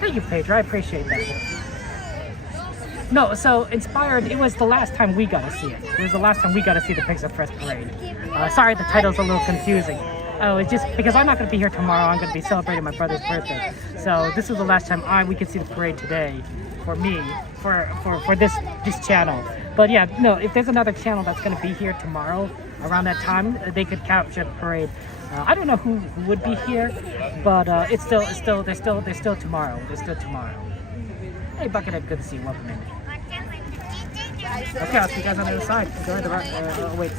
Thank you, Pedro. I appreciate that. No, so Inspired, it was the last time we got to see it. It was the last time we got to see the Pixar Fest parade. Sorry, the title's a little confusing. It's just because I'm not going to be here tomorrow. I'm going to be celebrating my brother's birthday. So this is the last time we could see the parade today for me, for this channel. But yeah, no, if there's another channel that's going to be here tomorrow around that time, they could capture the parade. I don't know who would be here, but they're still tomorrow. They're still tomorrow. Hey, Buckethead, good to see you. Welcome in. Okay, I'll see you guys on the other side. Enjoy the wait.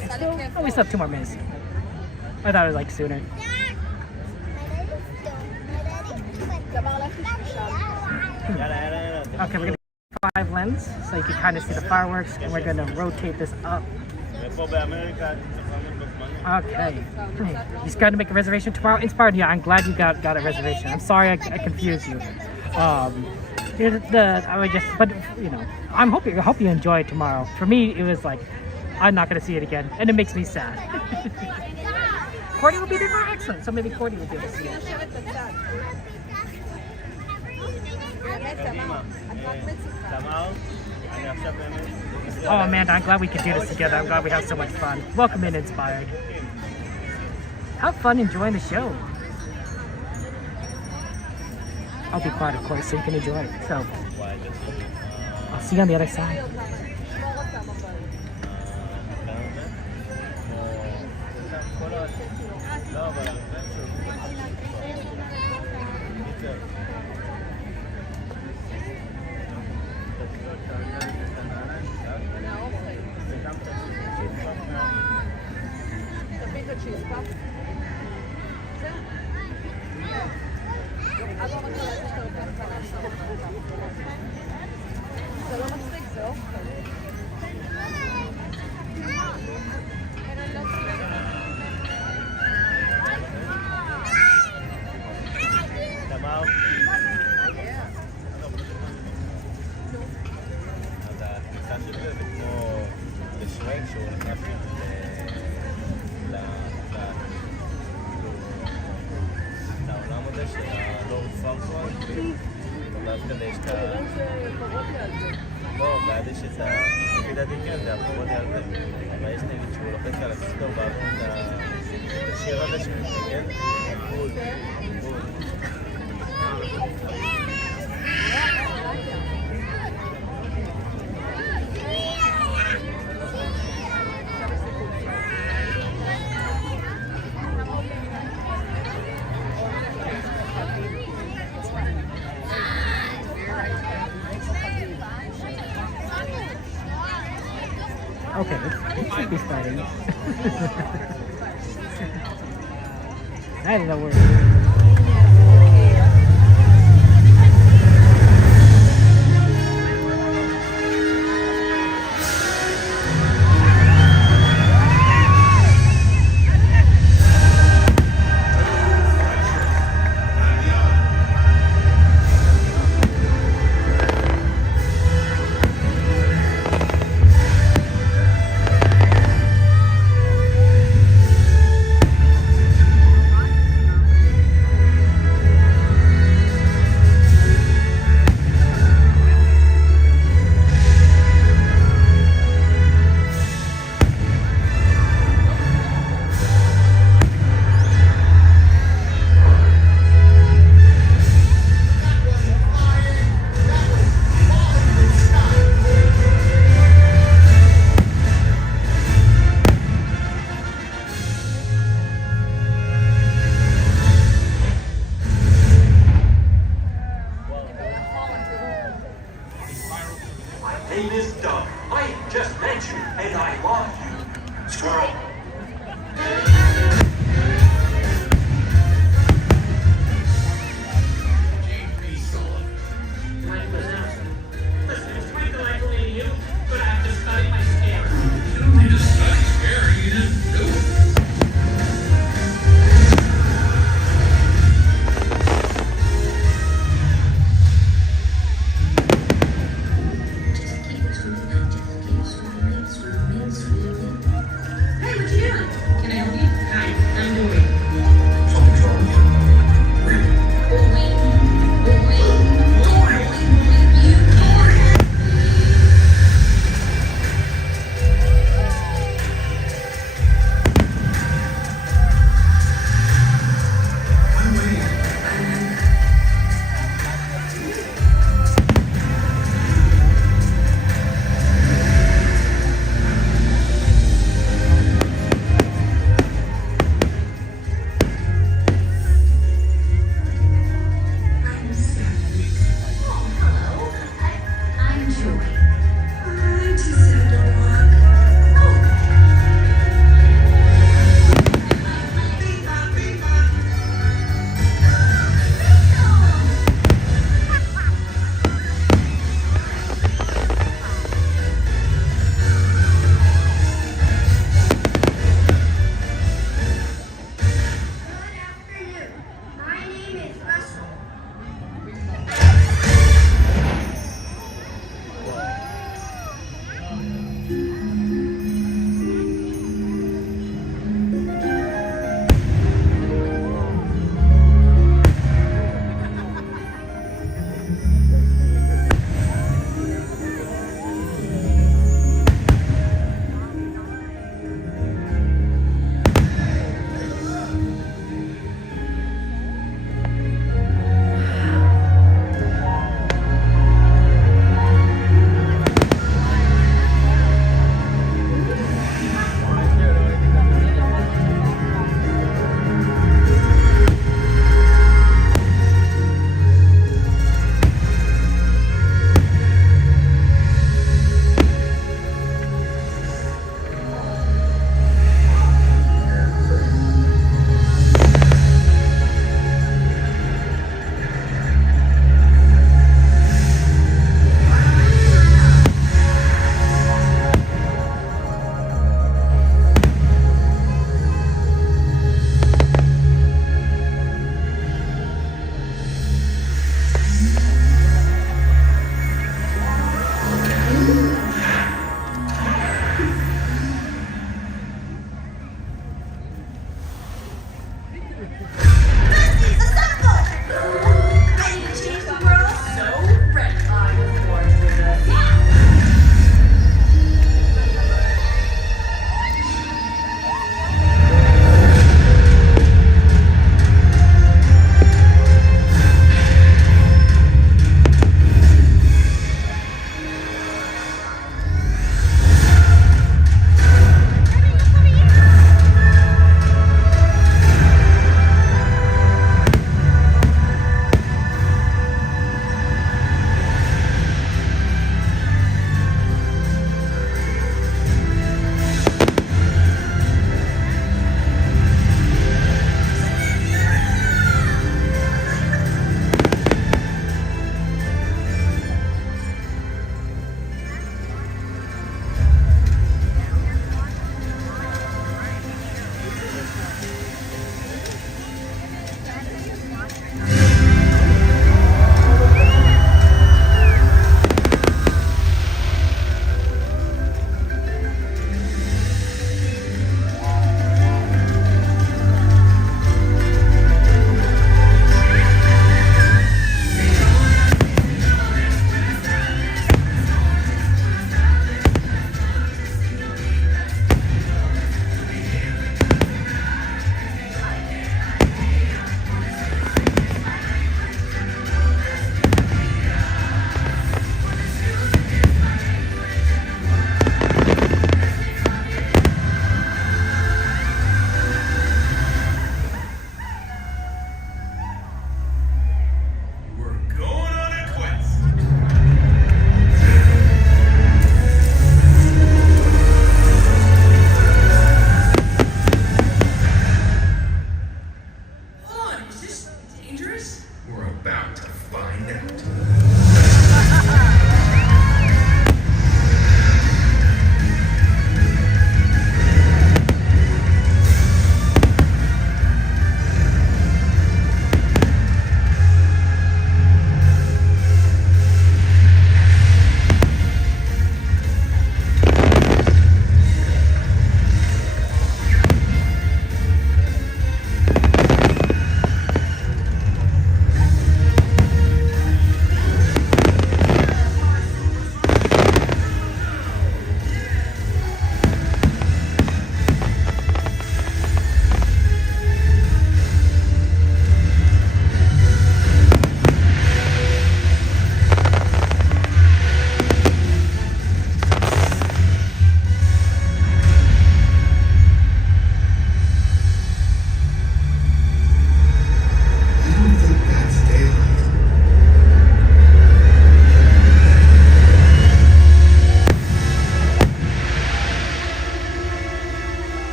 We still have 2 more minutes. I thought it was like sooner. Okay, we're gonna 5 lens so you can kind of see the fireworks, and we're gonna rotate this up. Okay. You got to make a reservation tomorrow. Inspired, yeah. I'm glad you got a reservation. I'm sorry I confused you. But you know, I hope you enjoy it tomorrow. For me, it was like I'm not gonna see it again, and it makes me sad. Cordy will be there for excellent, so maybe Cordy will be able to see it. Oh, Amanda, I'm glad we could do this together. I'm glad we have so much fun. Welcome in, Inspired. Have fun enjoying the show. I'll be quiet, of course, so you can enjoy it. So, I'll see you on the other side. Okay, it should be starting. I didn't know where. Squirrel. Listen, it's great that I believe you, but I have to study my scare. You don't need to study scary. You just do it. Hey, would you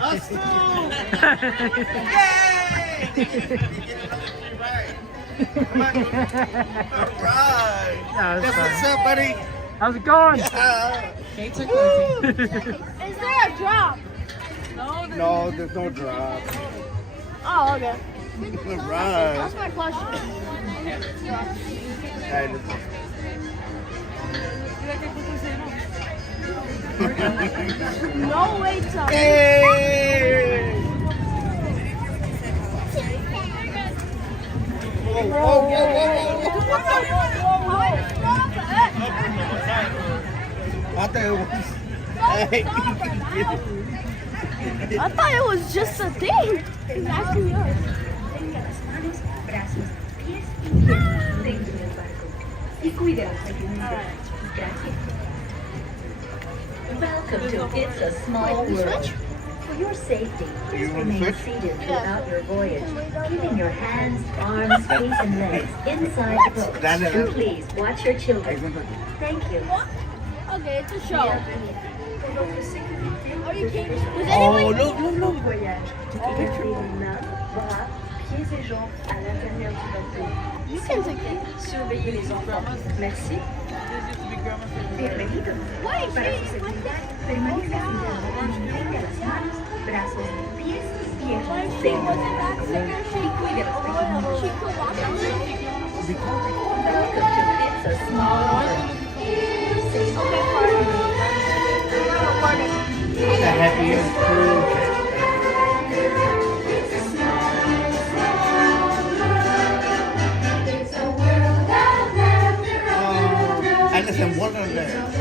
Us too! Yay! Come on. Alright. That's what's up, buddy. How's it going? Yeah. Gates are closing. Is there a drop? No, there's no drop. Oh, okay. Alright. That's my question. No way, Tom. Hey! Whoa, whoa, whoa, whoa, I thought it was. Hey. I thought it was just a thing. It's actually yours. Welcome to It's a Small World. For your safety, please remain seated throughout your voyage, keeping your hands, arms, feet, and legs inside the boat. And please watch your children. Thank you. Okay, it's a show. Are you kidding? Was Oh, anyone... look, look, look. You can take it. Surveillez les enfants. Merci. Bienvenido. Wait, Para wait, su what's seguridad, that? permanezca sentado y tenga las manos, brazos, pies y piernas She dentro wasn't del that barco. sick. Y cuide a los pequeños. She could walk on it. Welcome to It's a Small World. The happiest crew. Alice in Wonderland.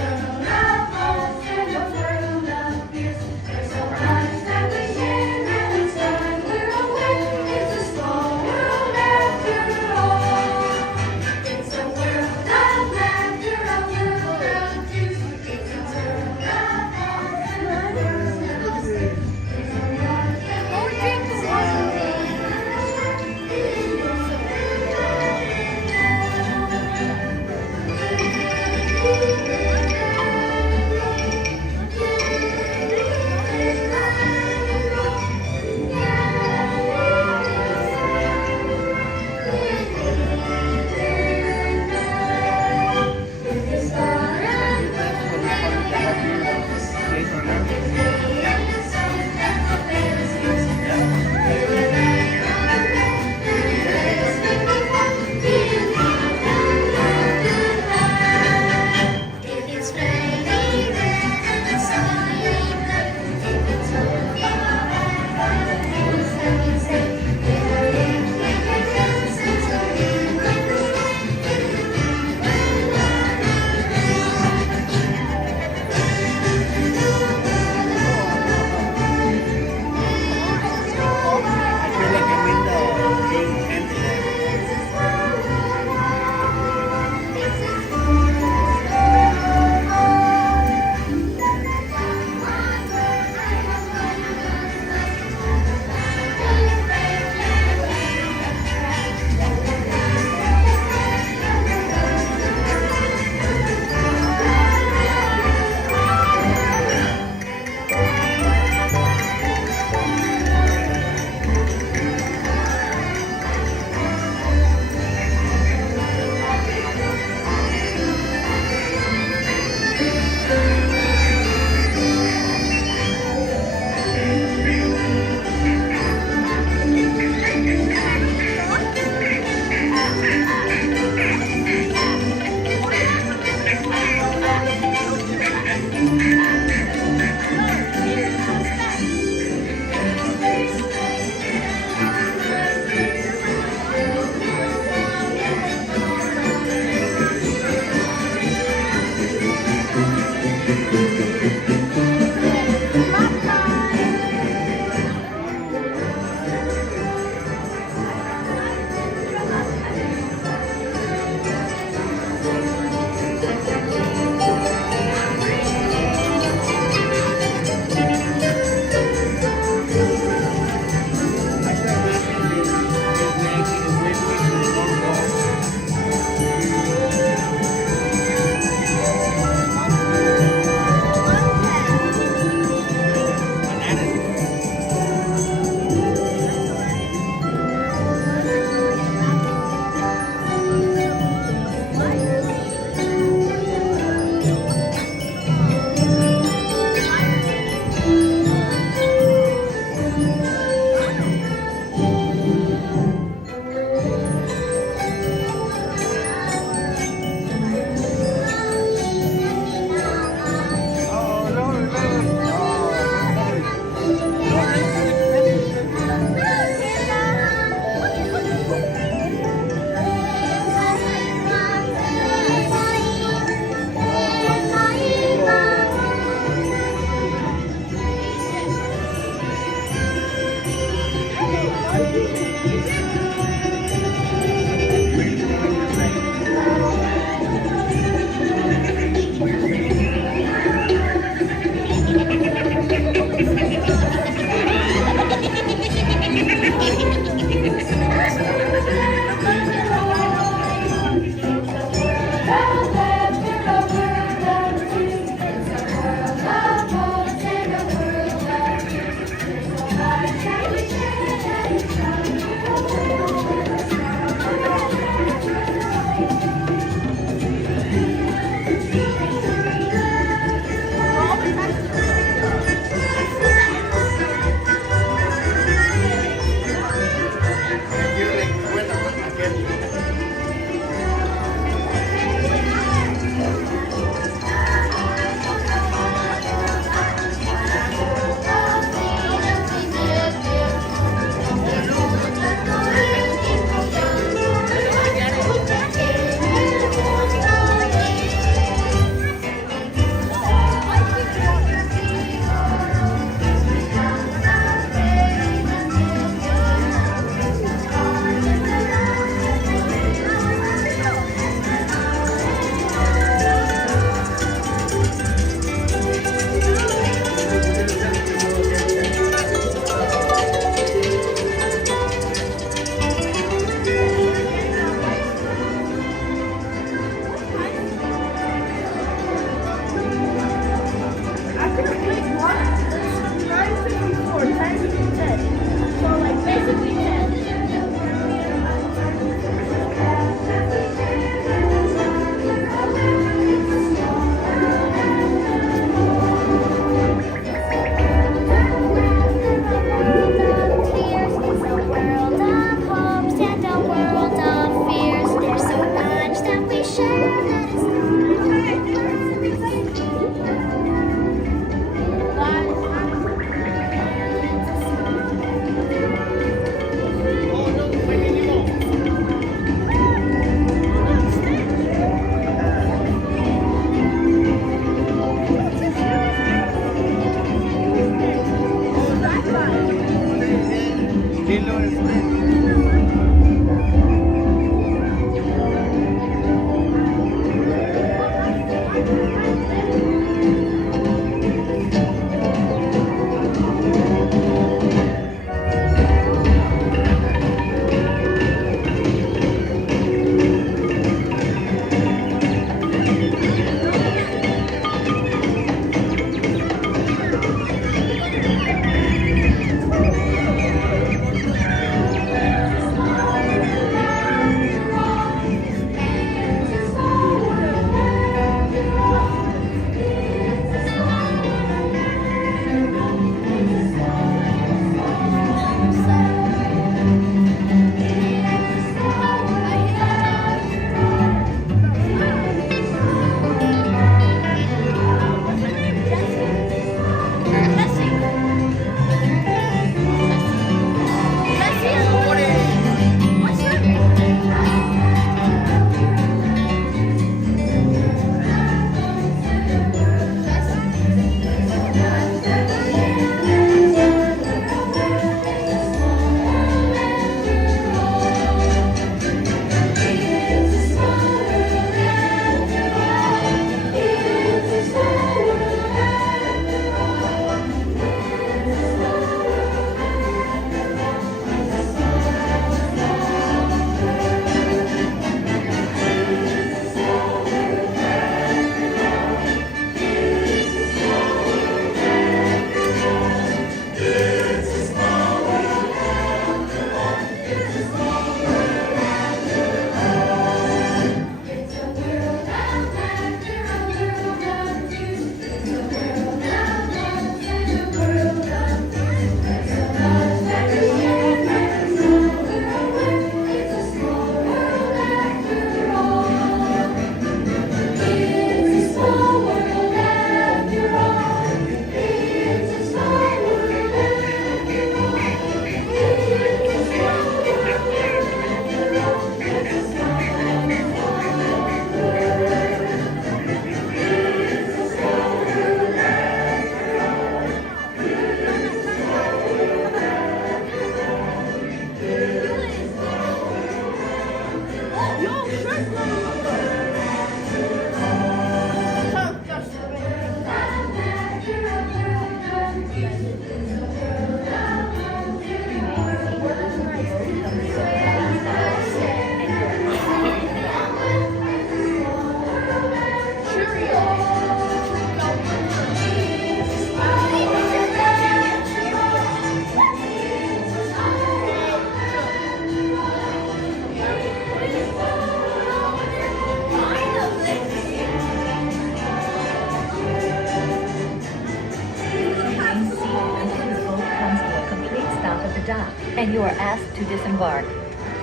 and you are asked to disembark.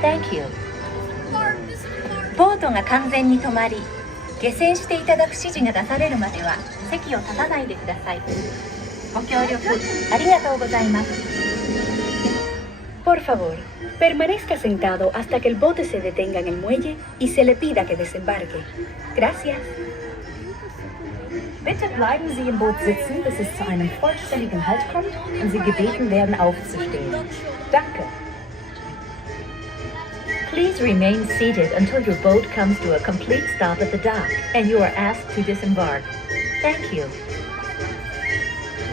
Thank you. ボートが完全に止まり、下船していただく指示が出されるまでは席を立たないでください。ご協力ありがとうございます。Por favor, permanezca sentado hasta que el bote se detenga en el muelle y se le pida que desembarque. Gracias. Bitte bleiben Sie im Boot sitzen, bis es zu einem vollständigen Halt kommt und Sie gebeten werden, aufzustehen. Danke. Please remain seated until your boat comes to a complete stop at the dock and you are asked to disembark. Thank you.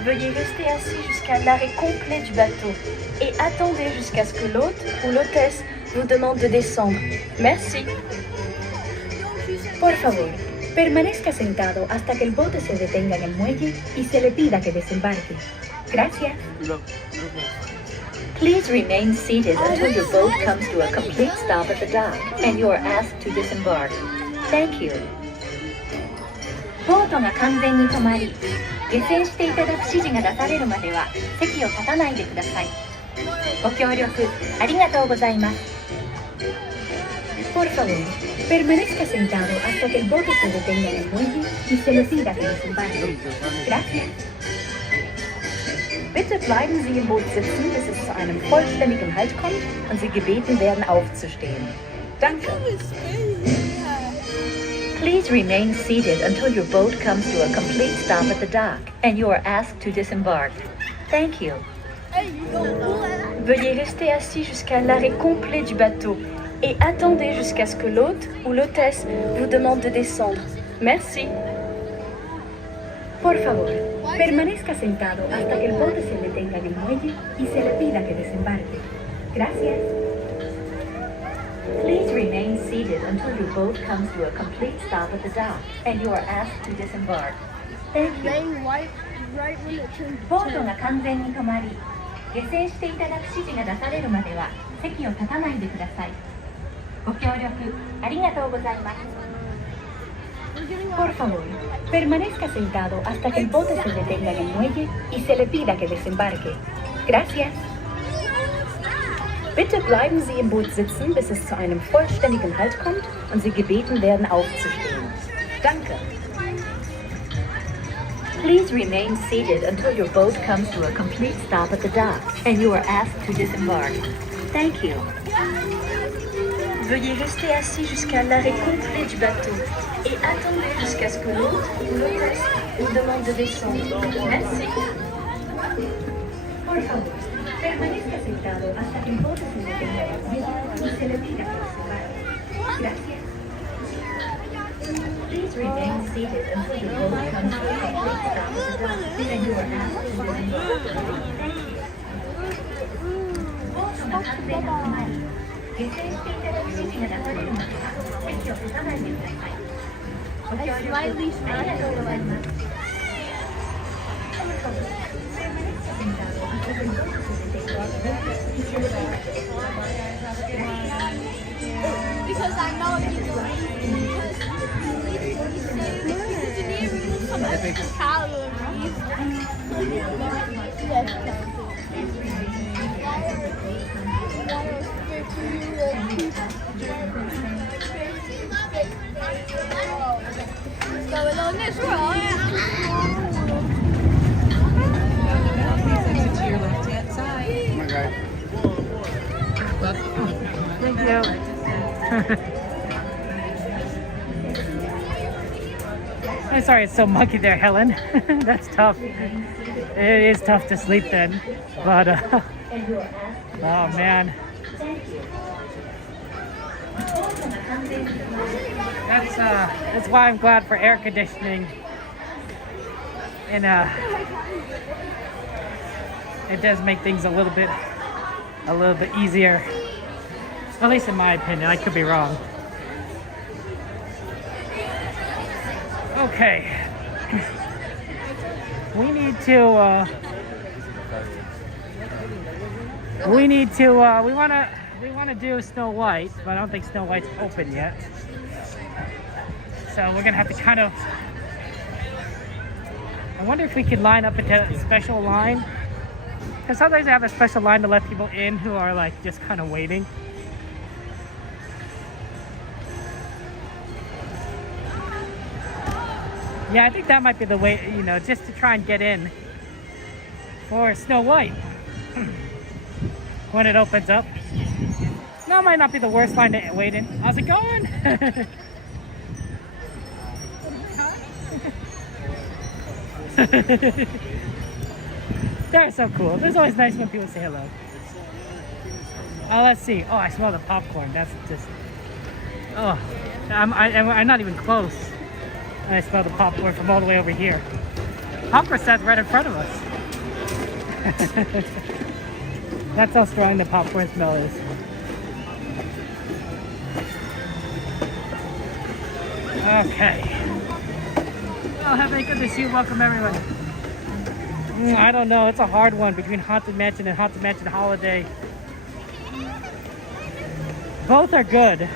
Veuillez rester assis jusqu'à l'arrêt complet du bateau et attendez jusqu'à ce que l'hôte ou l'hôtesse vous demande de descendre. Merci. Por favor, permanezca sentado hasta que el bote se detenga en el muelle y se le pida que desembarque. Gracias. Please remain seated until your boat comes to a complete stop at the dock and you are asked to disembark. Thank you. ボートが完全に止まり、下船していただく指示が出されるまでは席を立たないでください。ご協力ありがとうございます。Por favor, permanezca sentado hasta que el bote se detenga en el muelle y se le pida que desembarque. Gracias. Bitte bleiben Sie im Boot sitzen, bis es zu einem vollständigen Halt kommt und Sie gebeten werden, aufzustehen. Danke. Please remain seated until your boat comes to a complete stop at the dock and you are asked to disembark. Thank you. Veuillez rester assis jusqu'à l'arrêt complet du bateau et attendez jusqu'à ce que l'hôte ou l'hôtesse vous demande de descendre. Merci. Por favor, permanezca sentado hasta que el bote se detenga en el muelle y se le pida que desembarque. Gracias. Please remain seated until your boat comes to a complete stop at the dock and you are asked to disembark. Thank you. ボートが完全に止まり、下船していただく指示が出されるまでは席を立たないでください。ご協力ありがとうございます。Por favor, permanezca sentado hasta que el bote se detenga en el muelle y se le pida que desembarque. Gracias. Bitte bleiben Sie im Boot sitzen, bis es zu einem vollständigen Halt kommt und Sie gebeten werden, aufzustehen. Danke. Please remain seated until your boat comes to a complete stop at the dock and you are asked to disembark. Thank you. Veuillez rester assis jusqu'à l'arrêt complet du bateau et attendez jusqu'à ce que l'hôte ou l'hôtesse vous demande de descendre. Merci. Por favor, permanezca sentado hasta que el bote se detenga en el muelle y se le pida que desembarque. Gracias. Please remain seated until your boat comes to a complete stop at the dock and you are asked to disembark. Thank you. ボートが完全に止まり、下船していただく指示が出されるまでは席を立たないでください。ご協力ありがとうございます。Because I know you know. Because you need to do some extra calories. Thank you. I'm sorry it's so mucky there, Helen. That's tough. It is tough to sleep then. But, oh man. That's why I'm glad for air conditioning. And it does make things a little bit easier. At least in my opinion, I could be wrong. Okay. We want to do Snow White, but I don't think Snow White's open yet. So we're gonna have to kind of. I wonder if we could line up into a special line, because sometimes they have a special line to let people in who are like just kind of waiting. Yeah, I think that might be the way, you know, just to try and get in for Snow White when it opens up. No, it might not be the worst line to wait in. How's it going? They're so cool. It's always nice when people say hello. Oh, let's see. Oh, I smell the popcorn. That's just... Oh, I'm not even close. And I smell the popcorn from all the way over here. Popcorn stands right in front of us. That's how strong the popcorn smell is. Okay. Oh, happy good to see you. Welcome, everyone. I don't know. It's a hard one between Haunted Mansion and Haunted Mansion Holiday. Both are good.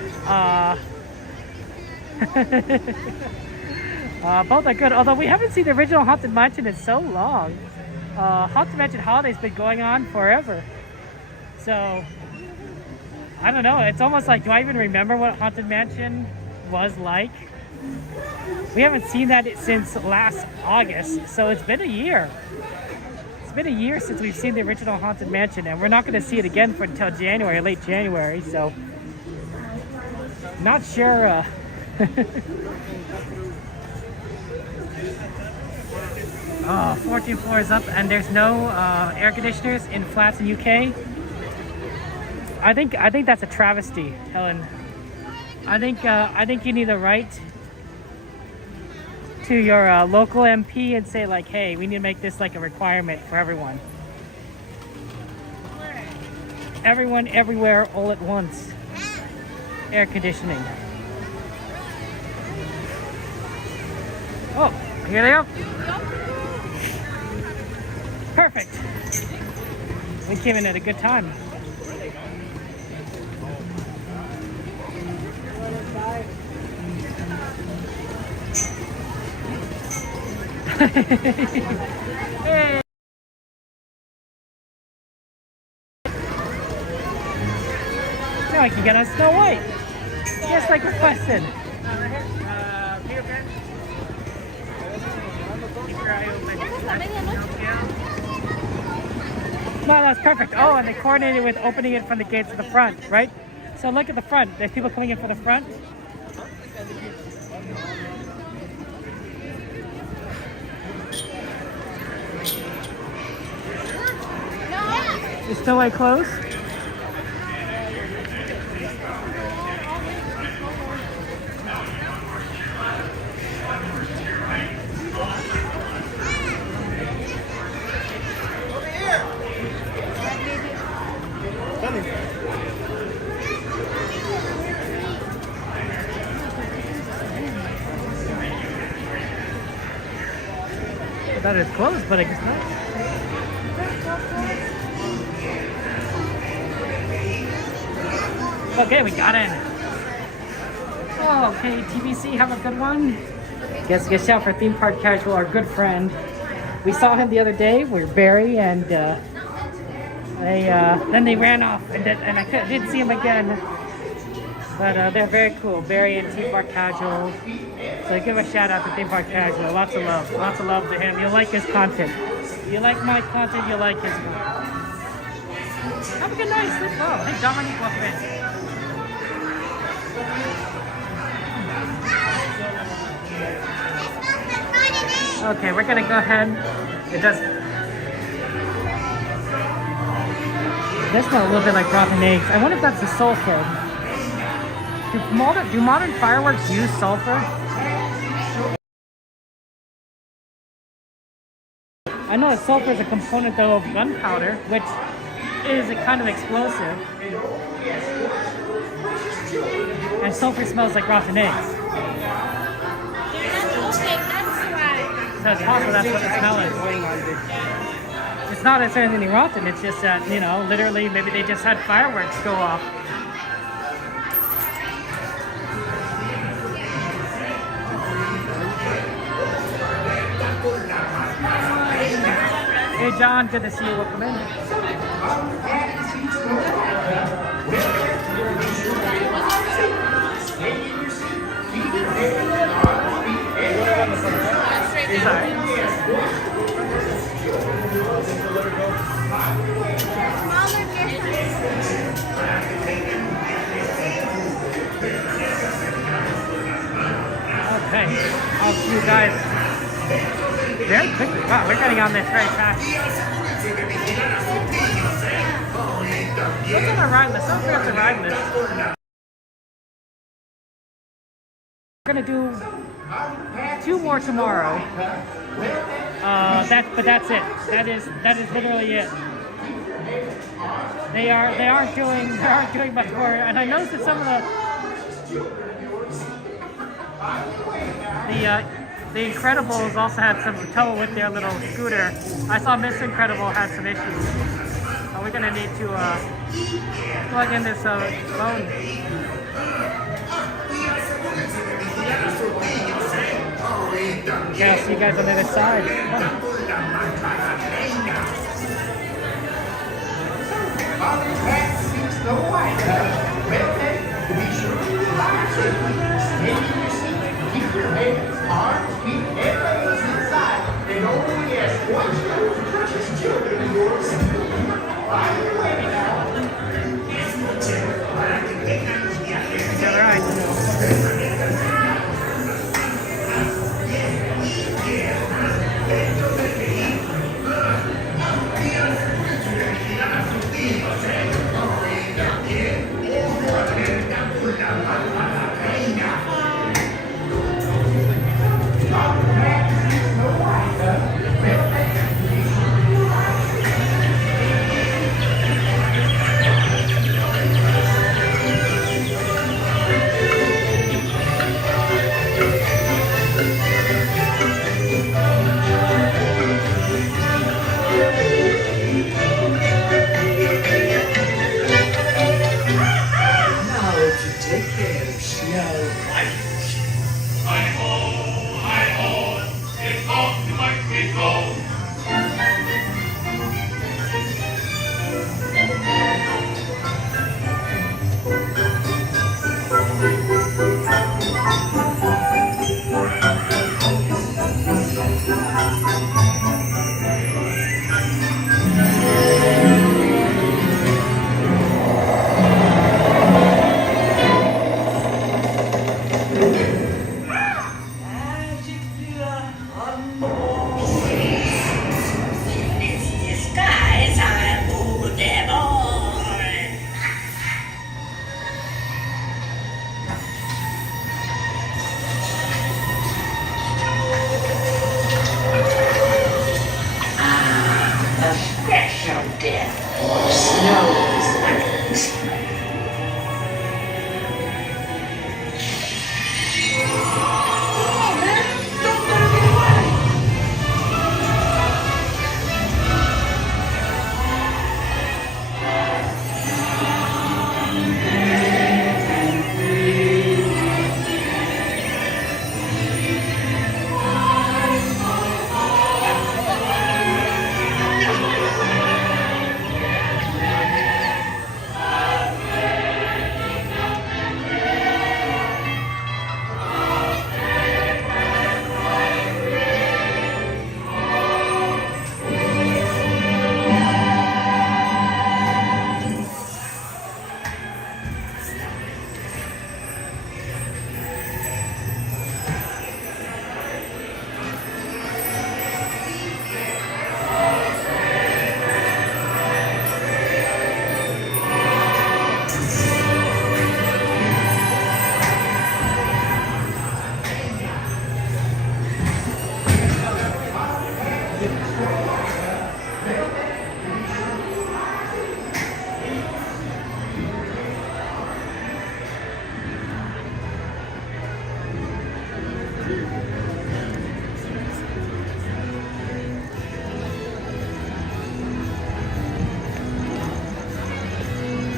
Both are good. Although we haven't seen the original Haunted Mansion in so long. Haunted Mansion Holiday's been going on forever. So, I don't know. It's almost like, do I even remember what Haunted Mansion was like? We haven't seen that since last August, so it's been a year. It's been a year since we've seen the original Haunted Mansion, and we're not going to see it again until January, late January, so not sure. 14 floors up, and there's no air conditioners in flats in UK. I think that's a travesty, Helen. I think you need to write to your local MP and say like, hey, we need to make this like a requirement for everyone. Everyone, everywhere, all at once. Air conditioning. Oh, here they are. Perfect. We came in at a good time. Hey. Now I can get on Snow White. Just like requested. No, that's perfect. Oh, and they coordinated with opening it from the gates to the front, right? So look at the front. There's people coming in from the front. Is Snow White closed? I thought it was closed, but I guess not. Okay, we got in. Oh, okay, TBC, have a good one. Guess shout for Theme Park Casual, our good friend. We saw him the other day. We were Barry, and then they ran off, and I didn't see him again. But they're very cool, Barry and Theme Park Casual. So give a shout out to Theme Park Casual. Lots of love to him. You'll like his content. You like my content, you'll like his content. Have a good night. Sleep well. Hey, Dominique, welcome in. Okay, we're gonna go ahead. It does smell a little bit like rotten eggs. I wonder if that's the sulfur. Do modern fireworks use sulfur? I know that sulfur is a component though of gunpowder, which is a kind of explosive. And sulfur smells like rotten eggs. So it's possible that's what the smell is. It's not necessarily anything rotten, it's just that, you know, literally maybe they just had fireworks go off. Hey John, good to see you. Welcome in. Sorry. Okay, I'll see you guys very quickly. Wow, we're getting on this very fast. What's on the ride list? I don't forget the ride list. We're gonna do 2 more tomorrow. But that's it. That is literally it. They aren't doing much more. And I noticed that some of the Incredibles also had some trouble with their little scooter. I saw Mr. Incredible had some issues. So we're gonna need to plug in this phone. Yeah, I'll see you guys on the other side. Keep your hands, arms, feet, and legs inside. And oh yes, watch those precious children of yours. By the way now. All right.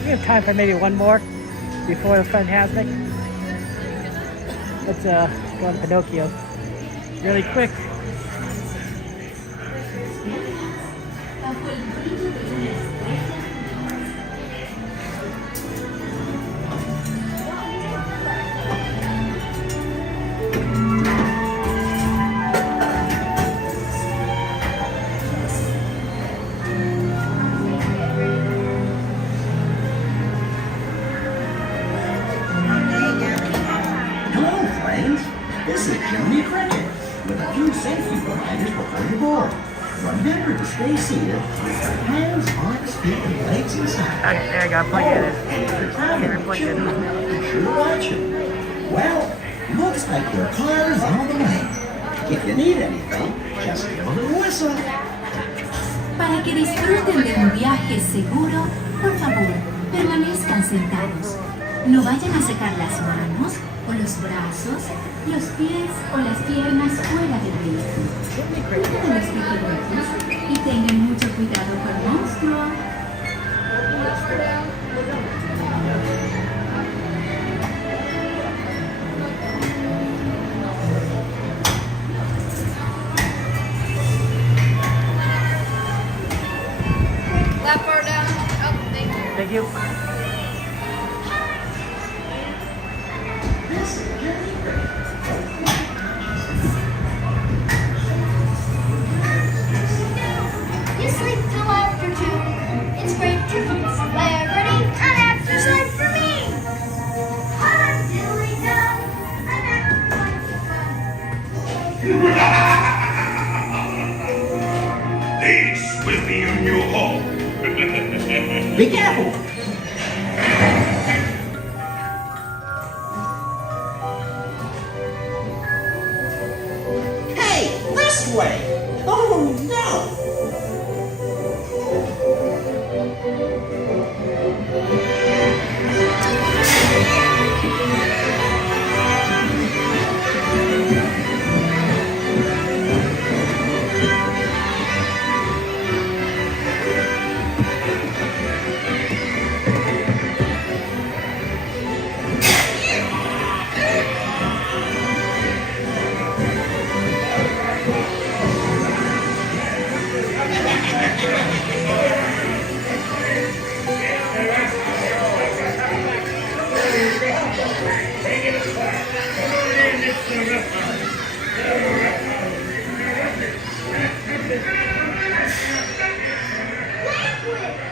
We have time for maybe one more before the Fantasmic. Let's go on Pinocchio really quick. This is Jiminy Cricket with a few safety reminders before you board. Remember to stay seated with your hands, arms, feet, and legs inside. Okay, there I got plugged in. And if you're traveling with children, be sure to watch them. Well, looks like your car is on the way. If you need anything, just give a little whistle. Para que disfruten de un viaje seguro, por favor, permanezcan sentados. No vayan a sacar las manos o los brazos, los pies o las piernas fuera del vehículo. Cuiden los piquitos y tengan mucho cuidado con el monstruo. Left or down? Oh, thank you. Thank you. You sleep till after 2. It's great treats. Celebrity, an extra slide for me. I'm silly done. I'm This will be your new home. Be careful. Hey, this way. Oh, no.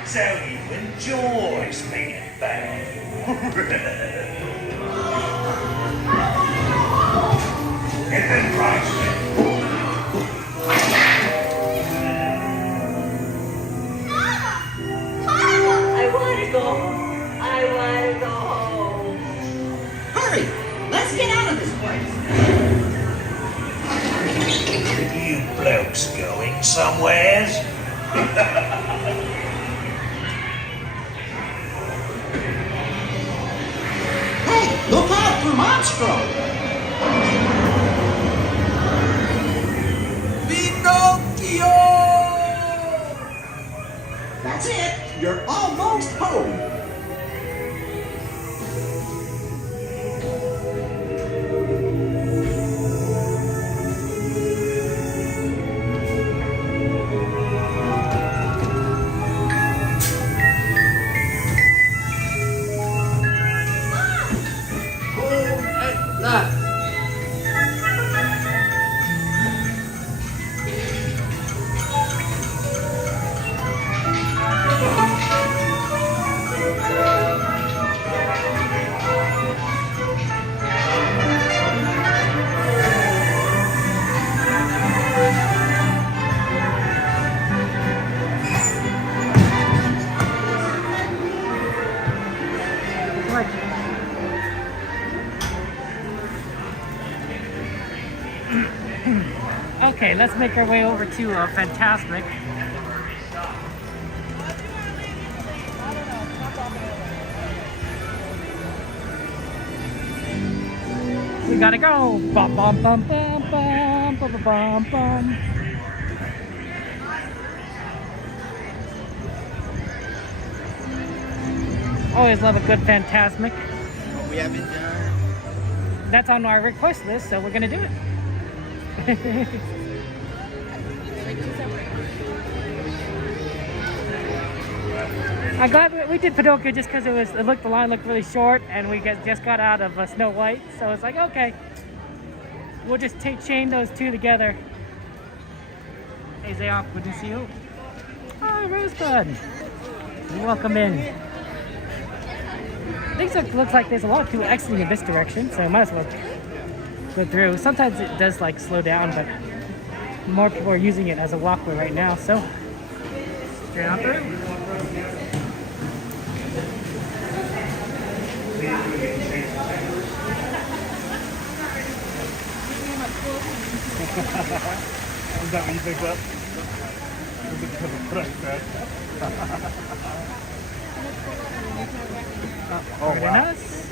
So you enjoy spinning back. And then price I want to go home. I want to go home. Hurry, let's get out of this place. You blokes going somewheres? Hey, look out for Monstro. Pinocchio! That's it. You're almost home. Okay, let's make our way over to Fantasmic. We gotta go! Bum bum bum bum bum bum bum bum. Always love a good Fantasmic. We haven't done. That's on our request list, so we're gonna do it. I'm glad we did Pinocchio just because the line looked really short, and we just got out of Snow White, so it's like, okay, we'll just chain those two together. Hey, Zayok, good to see you. Oh, Rosebud. Welcome in. I think it looks like there's a lot of people exiting in this direction, so I might as well go through. Sometimes it does like slow down, but more people are using it as a walkway right now, so straight on through. Is that what you picked up? Oh, very nice.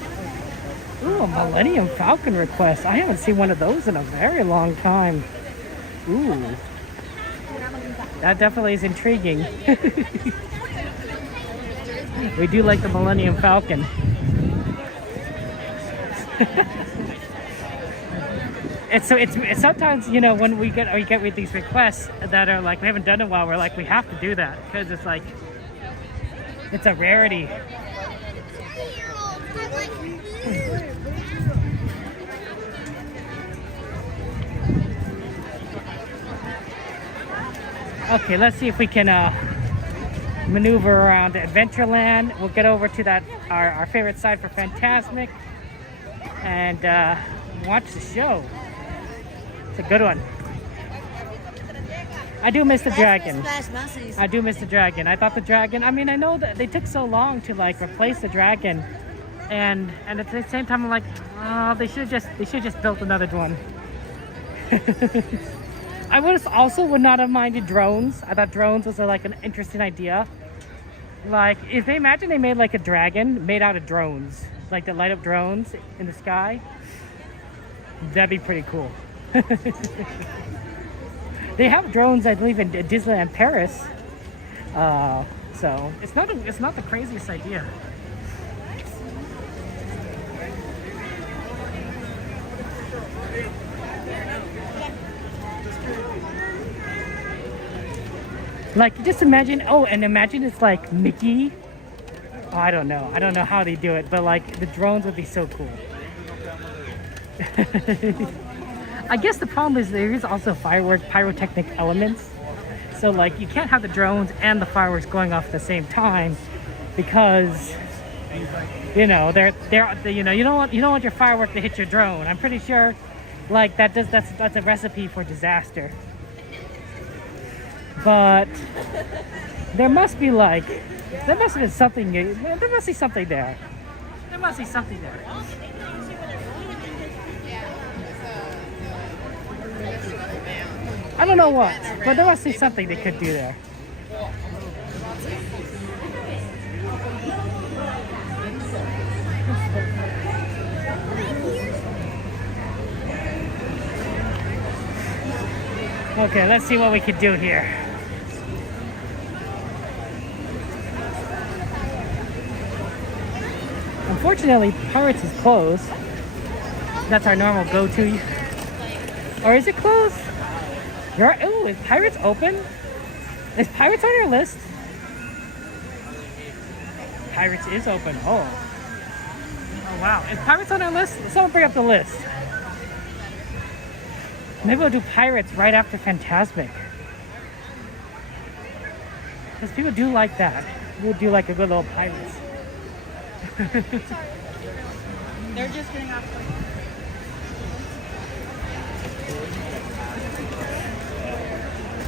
Ooh, a Millennium Falcon request. I haven't seen one of those in a very long time. Ooh. That definitely is intriguing. We do like the Millennium Falcon. It's sometimes, you know, when we get with these requests that are like we haven't done in a while, we're like we have to do that because it's like it's a rarity. Okay, let's see if we can maneuver around Adventureland. We'll get over to that our favorite side for Fantasmic and watch the show. It's a good one. I do miss the dragon. I do miss the dragon. I thought the dragon, I mean, I know that they took so long to like replace the dragon, and at the same time I'm like, oh, they should just built another one. I would not have minded drones. I thought drones was like an interesting idea. Like if they imagine they made like a dragon made out of drones, like that light up drones in the sky, that'd be pretty cool. They have drones, I believe, in Disneyland Paris, so it's not the craziest idea. Like just imagine, and imagine it's like Mickey. Oh, I don't know how they do it, but like the drones would be so cool. I guess the problem is there is also pyrotechnic elements. So like you can't have the drones and the fireworks going off at the same time because you know you don't want your firework to hit your drone. I'm pretty sure like that's a recipe for disaster. But there must be something there. There must be something there. I don't know what, but there must be something they could do there. Okay, let's see what we can do here. Unfortunately, Pirates is closed. That's our normal go-to. Or is it closed? Oh, is Pirates open? Is Pirates on your list? Pirates is open. Oh wow. Is Pirates on our list? Someone bring up the list. Maybe we'll do Pirates right after Fantasmic. Because people do like that. We'll do like a good little Pirates. They're just getting off.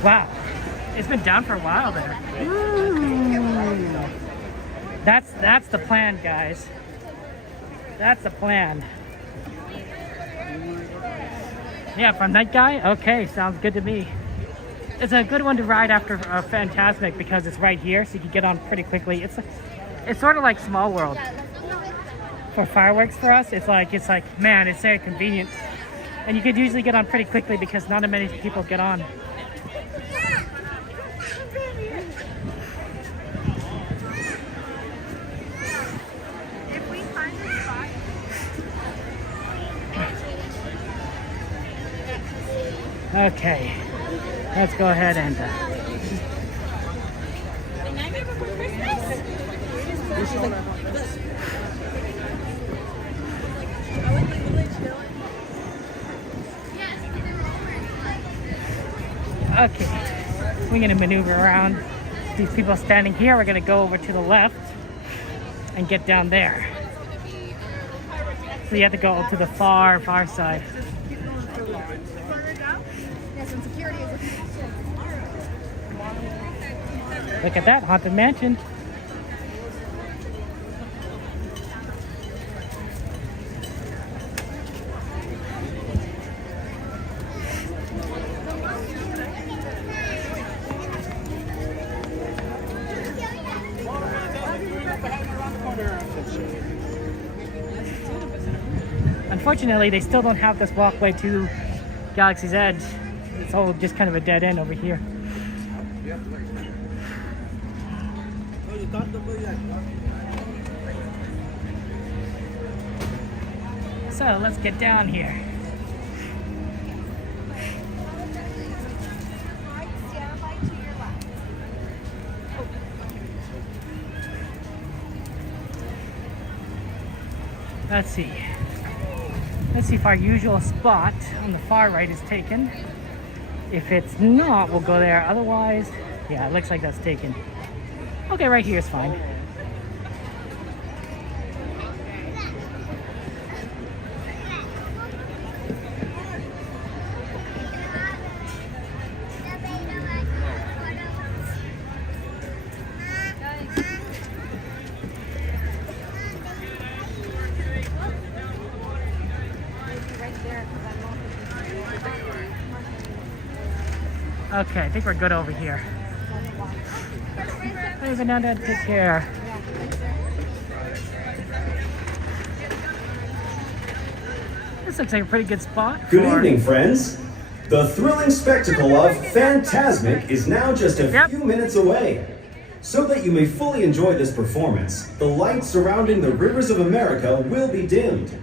Wow, it's been down for a while there. Ooh. That's the plan, guys. That's the plan. Yeah, from that guy? Okay, sounds good to me. It's a good one to ride after Fantasmic because it's right here, so you can get on pretty quickly. It's sort of like Small World. For fireworks for us, it's like man, it's very convenient. And you could usually get on pretty quickly because not many people get on. Okay, let's go ahead and The Nightmare Before Christmas? okay, we're gonna maneuver around these people standing here. We're gonna go over to the left and get down there. So you have to go to the far side. Look at that haunted mansion. Unfortunately, they still don't have this walkway to Galaxy's Edge. It's all just kind of a dead end over here. So let's get down here. Let's see. Let's see if our usual spot on the far right is taken. If it's not, we'll go there. Otherwise, yeah, it looks like that's taken. Okay, right here is fine. Okay, I think we're good over here. Hey, Vanessa, take care. This looks like a pretty good spot. Good evening, friends. The thrilling spectacle of Fantasmic is now just a few minutes away. So that you may fully enjoy this performance, the lights surrounding the rivers of America will be dimmed.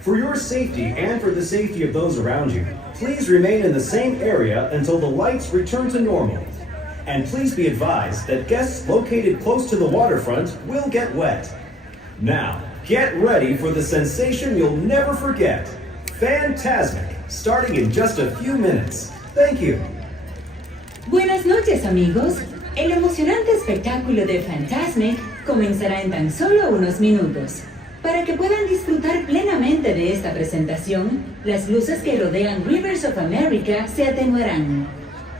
For your safety and for the safety of those around you, please remain in the same area until the lights return to normal. And please be advised that guests located close to the waterfront will get wet. Now, get ready for the sensation you'll never forget. Fantasmic, starting in just a few minutes. Thank you. Buenas noches, amigos. El emocionante espectáculo de Fantasmic comenzará en tan solo unos minutos. Para que puedan disfrutar plenamente de esta presentación, las luces que rodean Rivers of America se atenuarán.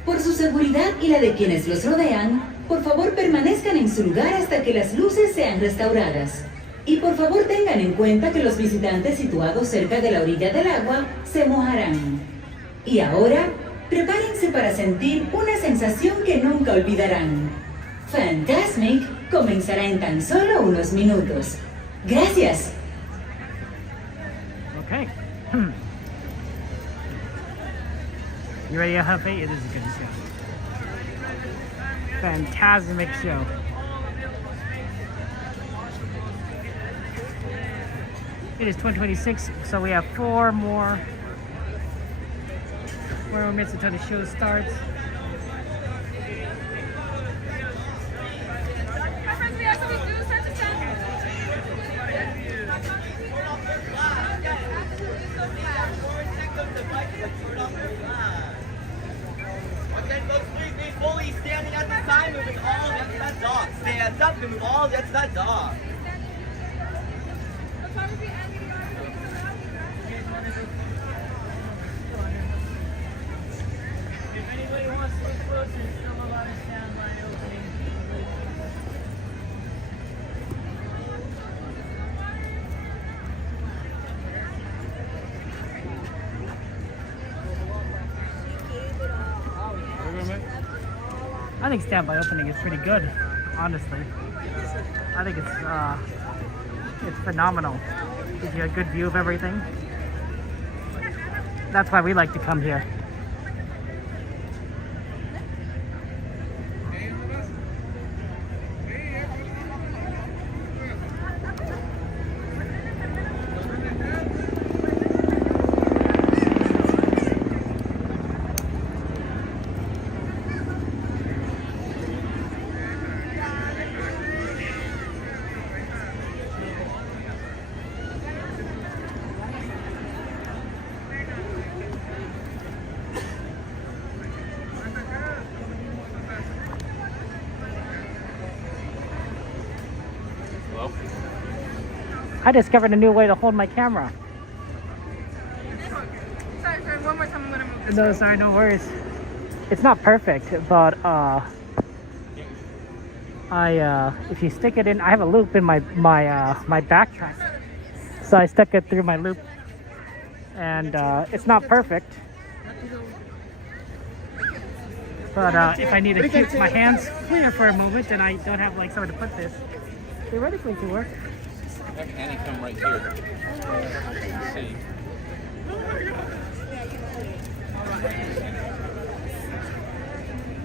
Por su seguridad y la de quienes los rodean, por favor permanezcan en su lugar hasta que las luces sean restauradas. Y por favor tengan en cuenta que los visitantes situados cerca de la orilla del agua se mojarán. Y ahora, prepárense para sentir una sensación que nunca olvidarán. Fantasmic comenzará en tan solo unos minutos. Gracias. Okay. You ready, Huffy? It is a good show. Fantasmic show. It is 2026, so we have 4 more minutes until the show starts. Fully standing at the sign, moving all that's that dog. Stand up and move all that's that dog. If anybody wants to look closer, still a lot of standby opening. I think standby opening is pretty good, honestly. I think it's phenomenal. Gives you a good view of everything. That's why we like to come here. I discovered a new way to hold my camera. Sorry, one more time I'm gonna move this. No, sorry, no worries. It's not perfect, but if you stick it in, I have a loop in my backpack, so I stuck it through my loop, and it's not perfect, but if I need to keep my hands clear for a moment and I don't have like somewhere to put this, theoretically it could work. Have Annie come right here. See.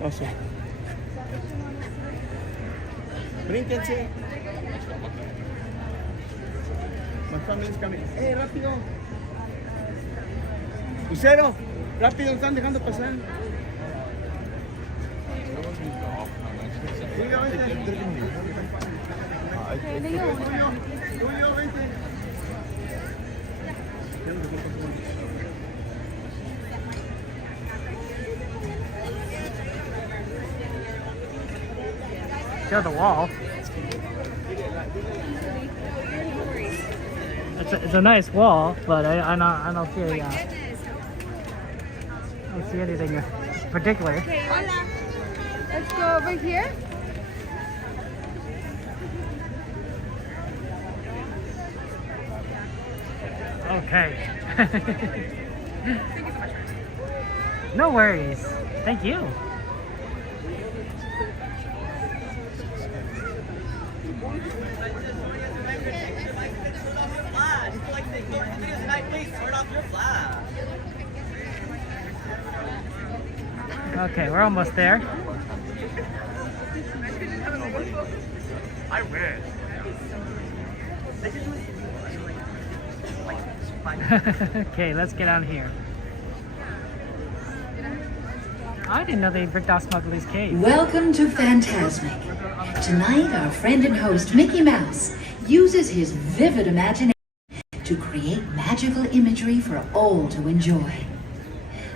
Awesome. Brínquense. My family is coming. Rápido. Lucero, rápido, están dejando pasar. Show the wall. It's a nice wall, but I don't see I don't see anything particular. Okay, let's go over here. Okay. No worries. Thank you. Okay, we're almost there. I wish. Okay, let's get on here. I didn't know they bricked off Smuggler's Cave. Welcome to Fantasmic. Tonight, our friend and host Mickey Mouse uses his vivid imagination to create magical imagery for all to enjoy.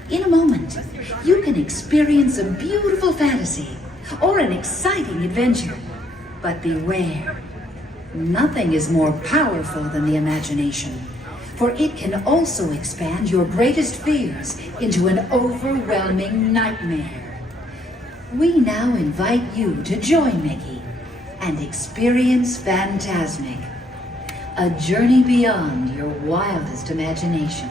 In a moment, you can experience a beautiful fantasy or an exciting adventure. But beware, nothing is more powerful than the imagination, for it can also expand your greatest fears into an overwhelming nightmare. We now invite you to join Mickey and experience Fantasmic, a journey beyond your wildest imagination.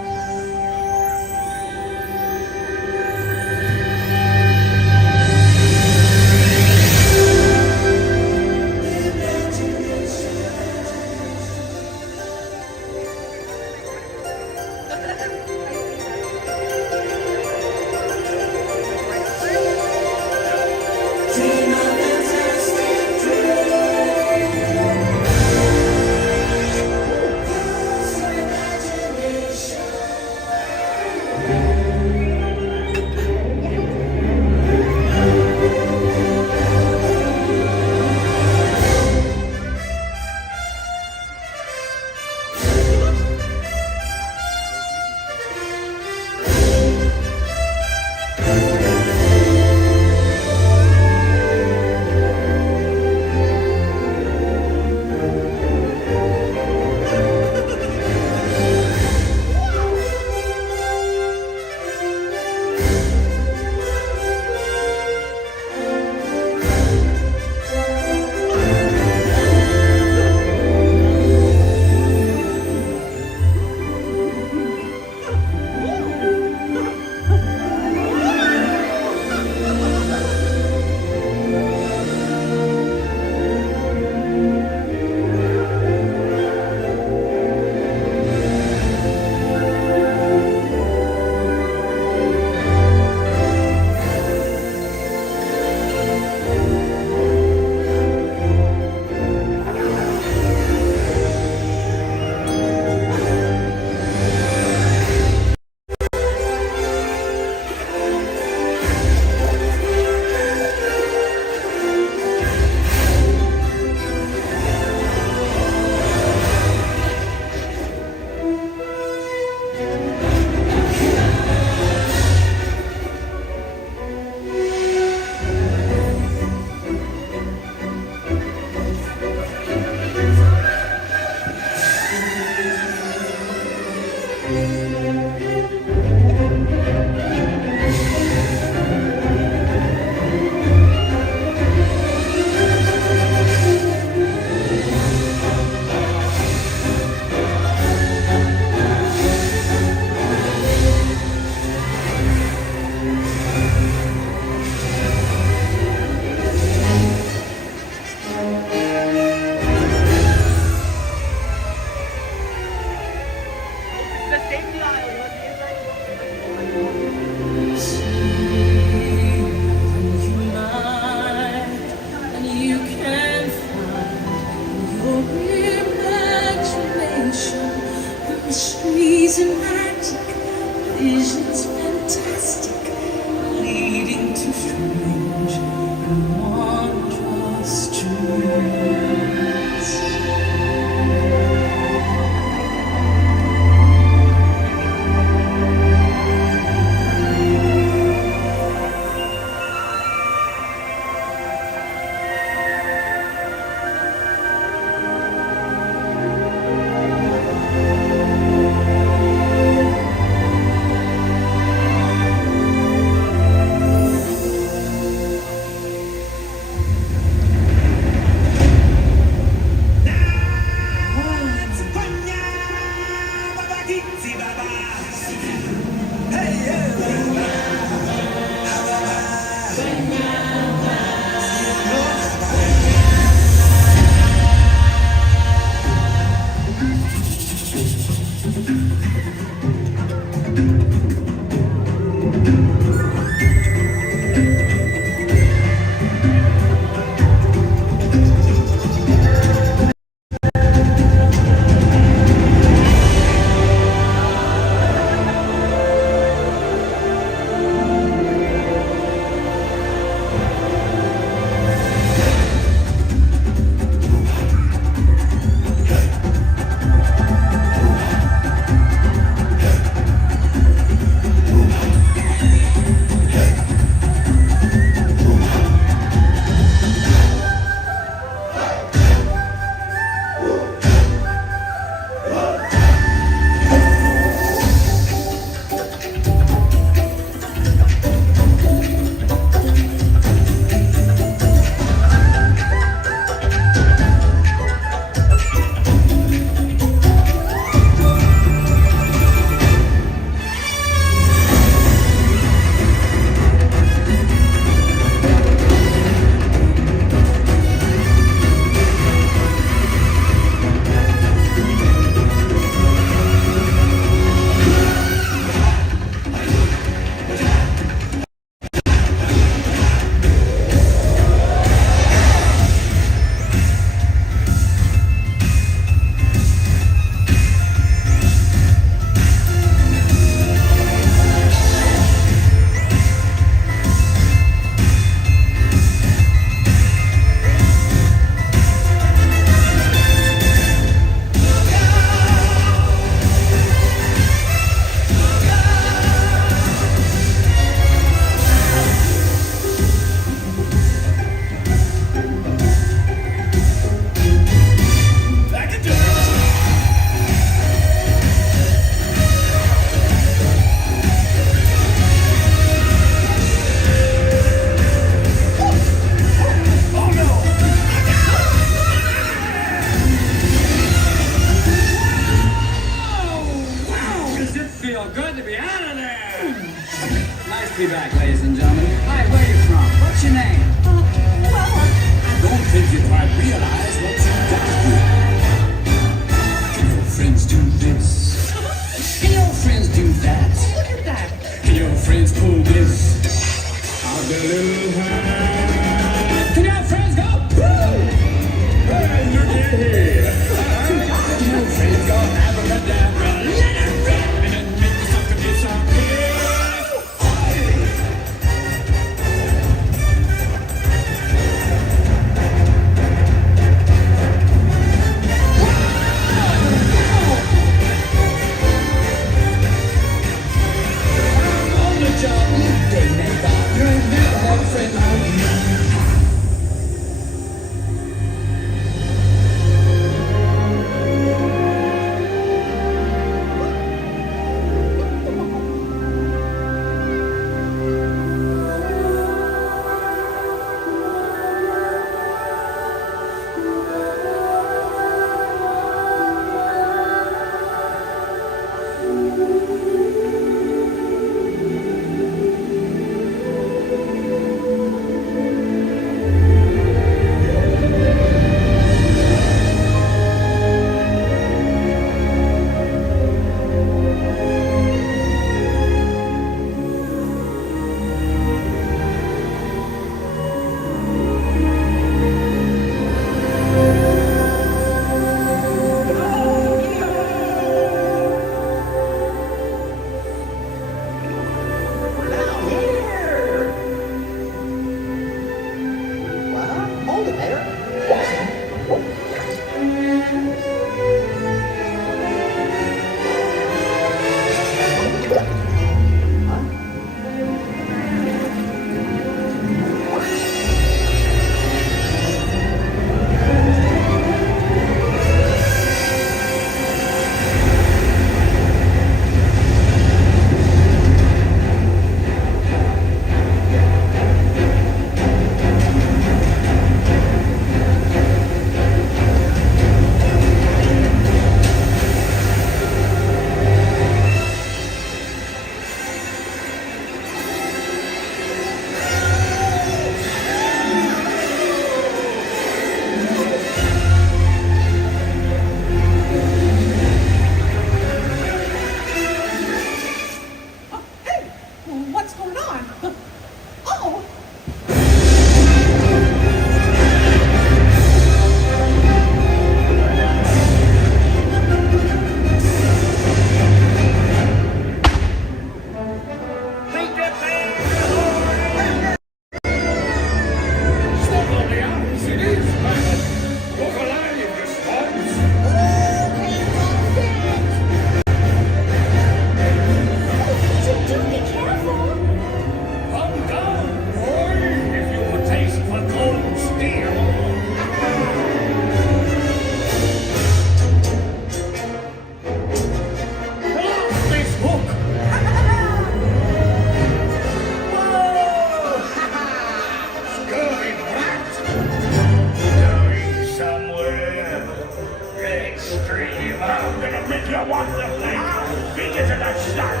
want the place. Beat it to the start.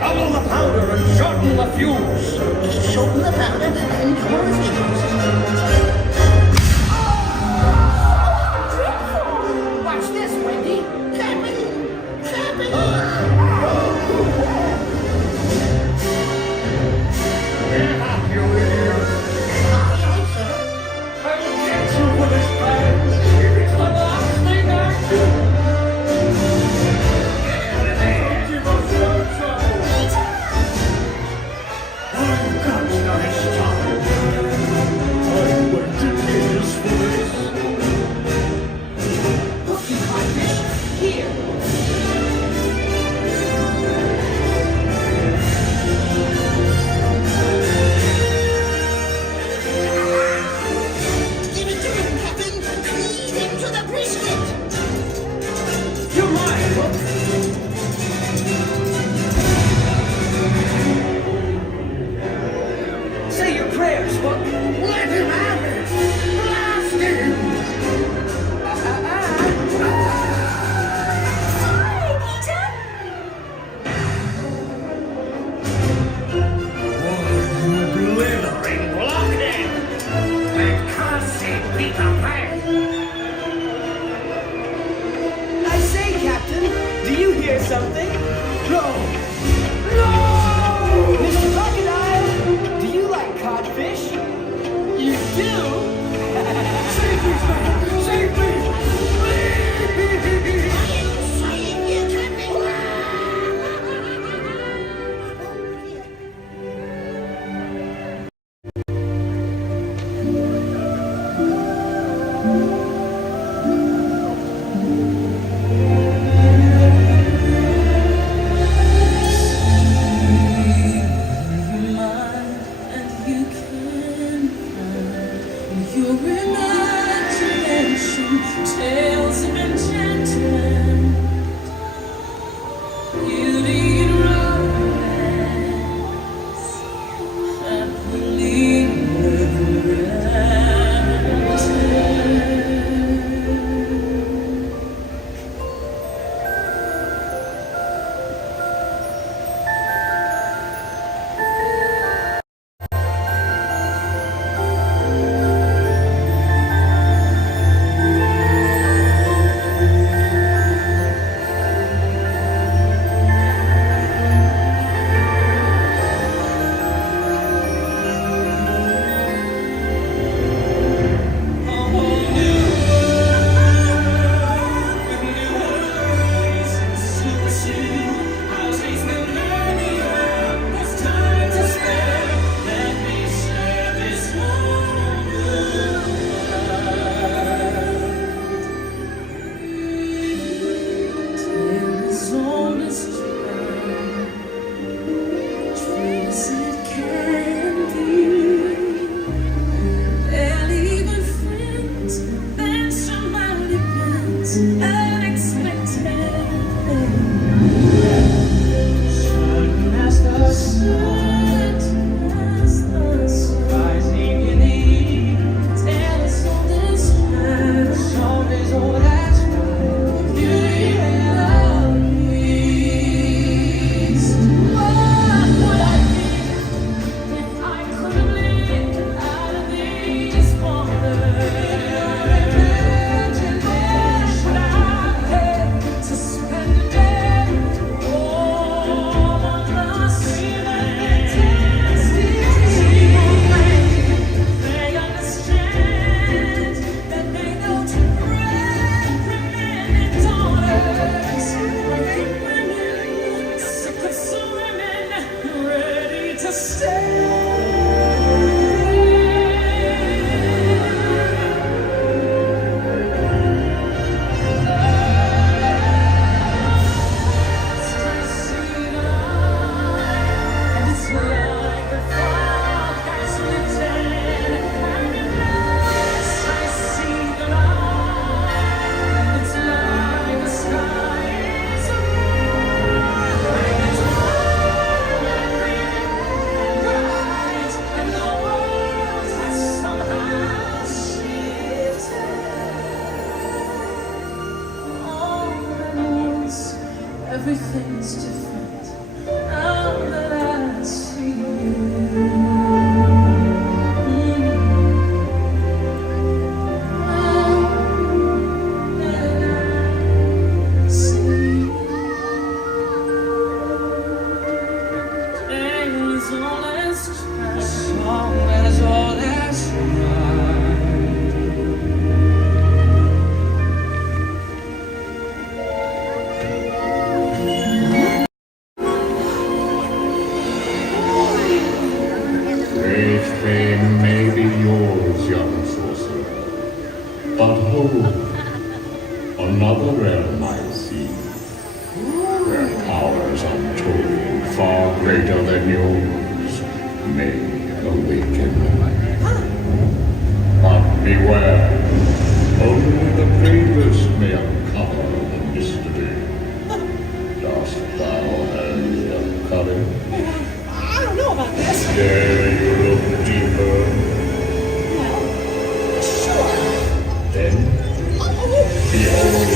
Double the powder and shorten the fuse. Shorten the powder and double the fuse. Watch this, Wendy. Capping! Capping! We're happy over here. I'll get you for this time. If it's the last thing I do. Give us no trouble. I've got nice time. I waited years for this. Look, you codfish. Here. Give it to him, Captain. Cleave him to the brisket. You're right, Hook. Say your prayers, Hook. Let him have it. Blast him. Blithering blockhead! That cursed Peter Pan! I say, Captain, do you hear something? No! Mr. Crocodile, do you like codfish? You do? Save me, man! Save me! Please! Save you, Captain! Your imagination, tales of enchantment, beauty and romance, happily ever after. fame may be yours, young sorcerer. But hold, another realm I see, where powers untold, far greater than yours, may awaken. But beware, only the bravest may uncover the mystery. Dost thou have the courage? I don't know about this. Dare you look deeper? Well, sure. Then, behold.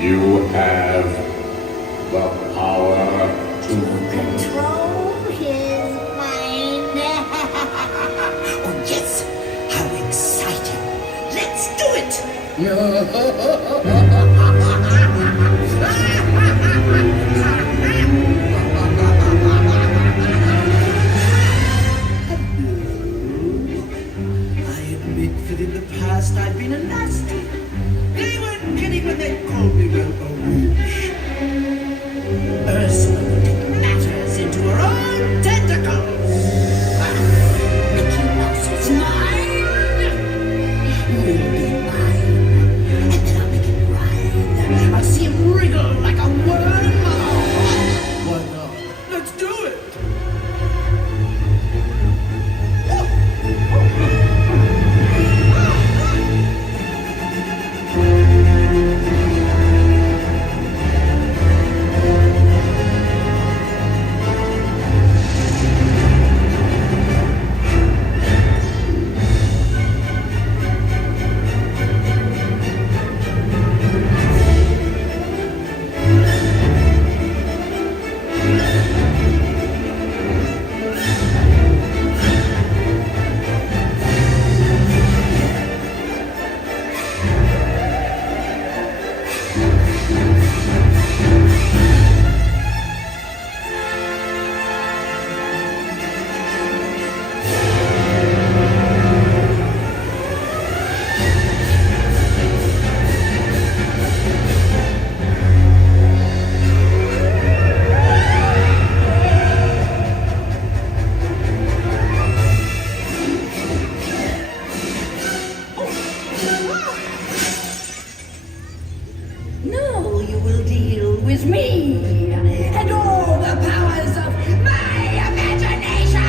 You have the power to Control his mind. Oh, yes! How exciting! Let's do it! I admit that in the past I've been a nasty. They weren't kidding when they called me, well, a witch. Ursula put matters into her own tentacles. Mickey Mouse is mine. You'll be mine. And then I'll make him writhe. I'll see him wriggle like a worm. Why not? Let's do it. Now you will deal with me and all the powers of my imagination!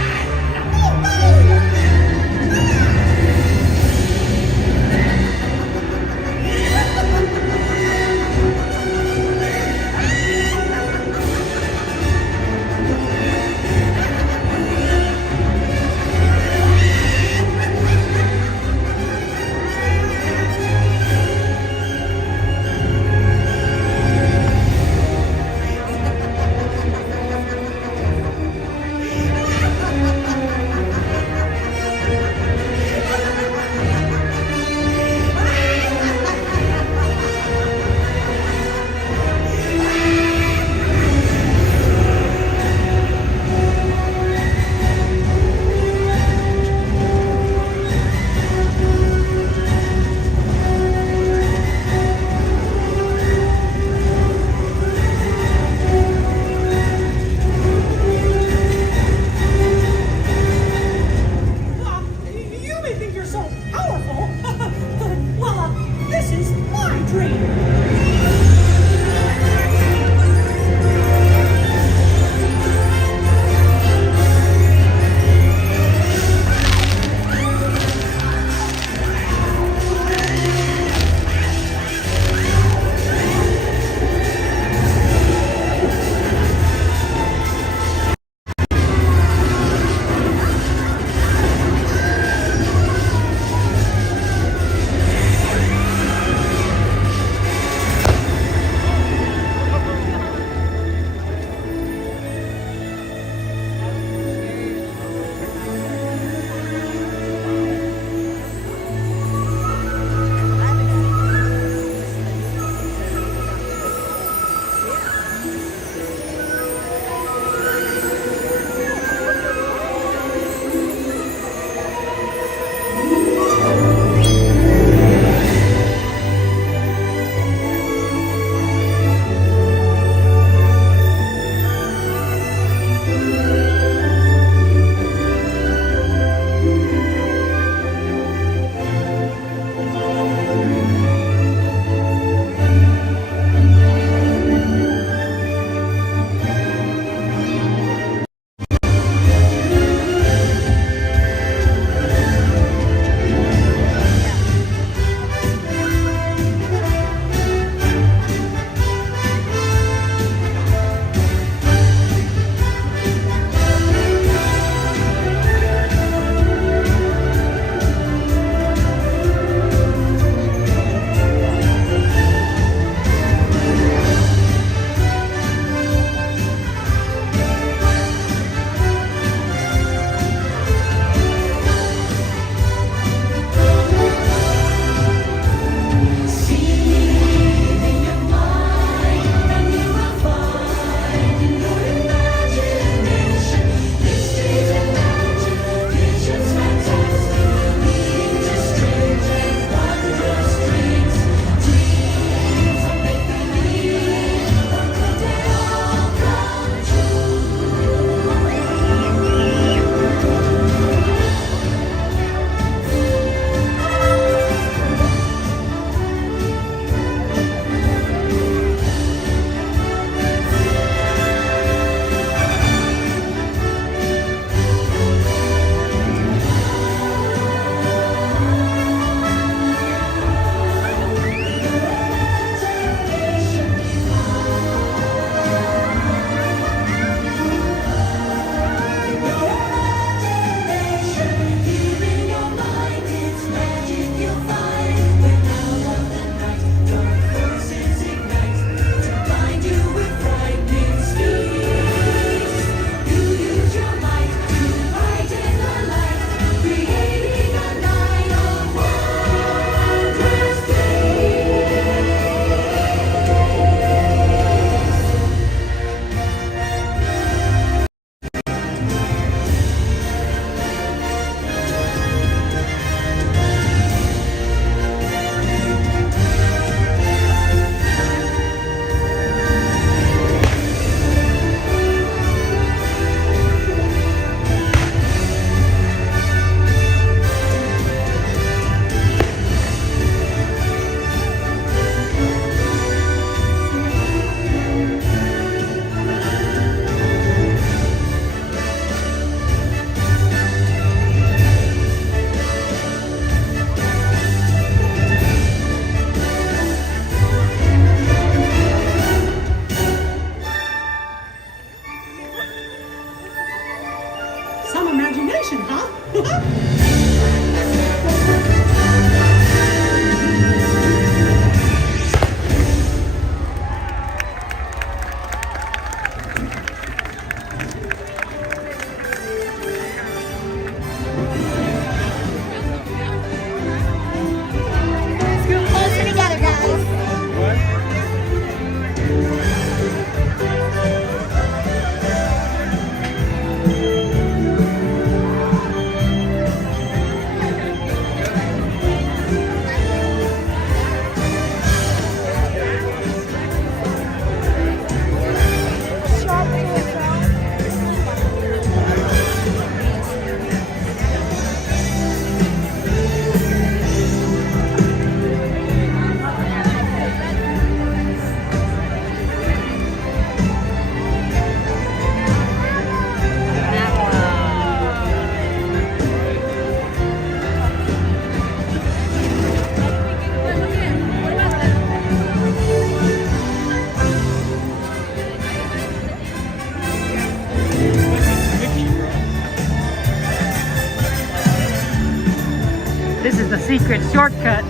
secret shortcut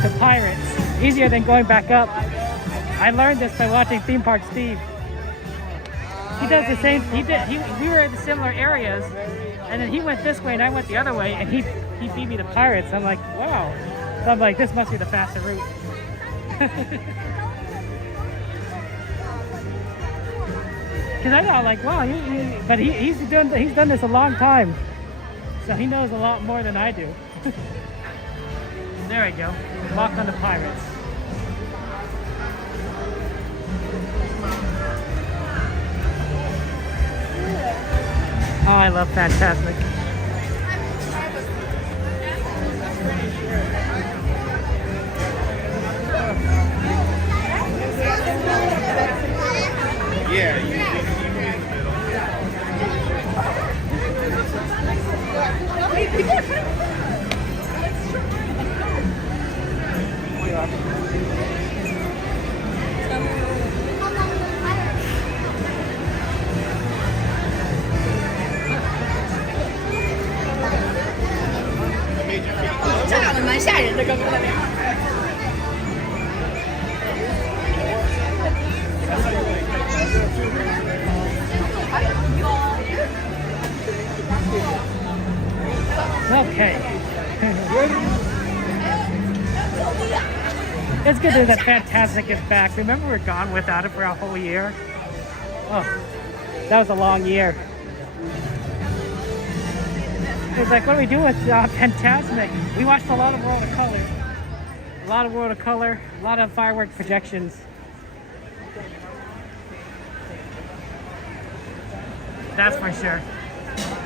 to Pirates. Easier than going back up. I learned this by watching Theme Park Steve. He does the same. We were in similar areas, and then he went this way and I went the other way, and he beat me to Pirates. I'm like, wow. So I'm like, this must be the faster route. Because I know, like, wow, but he's done this a long time, so he knows a lot more than I do. There we go. Walk on the Pirates. Oh, I love Fantasmic. Yeah, you in Okay. It's good that Fantasmic is back. Remember we were gone without it for a whole year? Oh, that was a long year. It's like, what do we do with Fantasmic? We watched a lot of World of Color. A lot of World of Color. A lot of firework projections. That's for sure.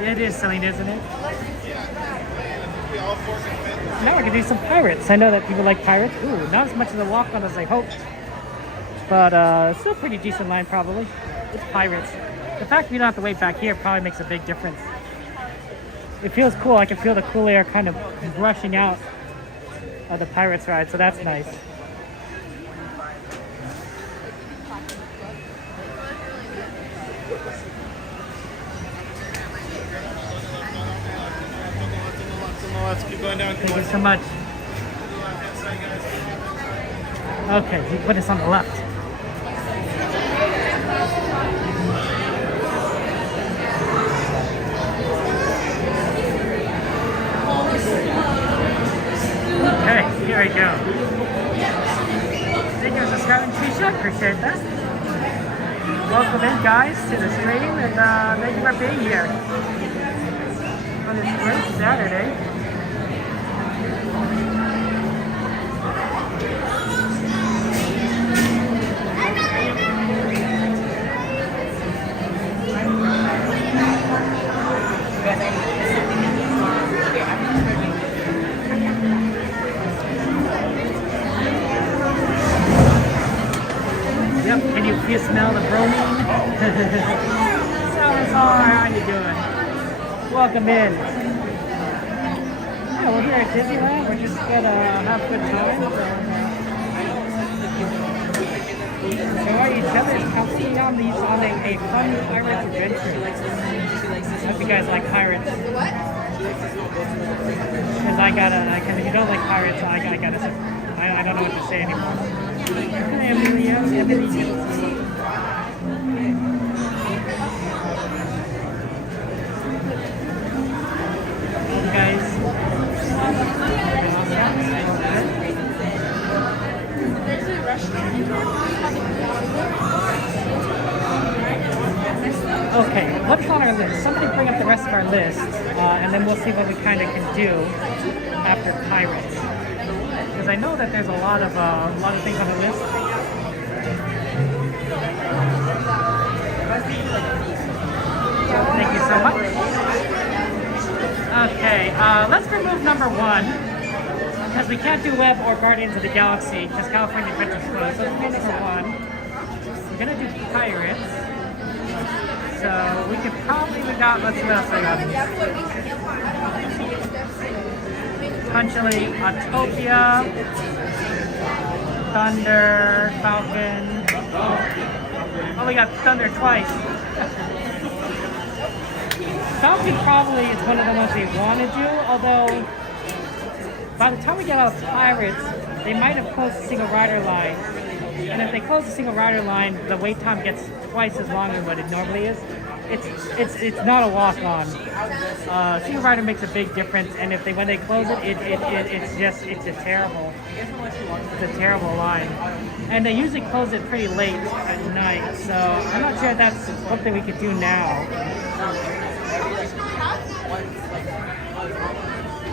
It is Celine, isn't it? Now we're gonna do some Pirates. I know that people like Pirates. Ooh, not as much of the walk on as I hoped. But still a pretty decent line probably. It's Pirates. The fact we don't have to wait back here probably makes a big difference. It feels cool. I can feel the cool air kind of brushing out of the Pirates ride, so that's nice. Let's keep going down. Thank you so much. Okay, he put us on the left. Okay, here we go. Thank you for subscribing to the show. Appreciate that. Welcome in, guys, to the stream, and thank you for being here on this great Saturday. Yep, can you smell the bromine? How you doing? Welcome in. Yeah, we're here at Disneyland. We're just gonna have a good time. Enjoy each other's company on a fun Pirates adventure. I hope you guys like Pirates. Because if you don't like Pirates, I don't know what to say anymore. Hi, Amelia. Guys. Okay, what's on our list? Somebody bring up the rest of our list, and then we'll see what we kind of can do after Pirates. Because I know that there's a lot of things on the list. Thank you so much. Okay, let's remove number 1, because we can't do Web or Guardians of the Galaxy, because California Adventure's closed. So let's do number 1. We're gonna do Pirates. So we could probably, let's see what else I got. Potentially Autopia, Thunder, Falcon. Oh, we got Thunder twice. Falcon probably is one of the ones we want to do, although by the time we get out of Pirates, they might have closed the single rider line. And if they close the single rider line, the wait time gets twice as long as what it normally is. It's not a walk on. Single rider makes a big difference, and if when they close it, it's a terrible line. And they usually close it pretty late at night, so I'm not sure if that's something we could do now.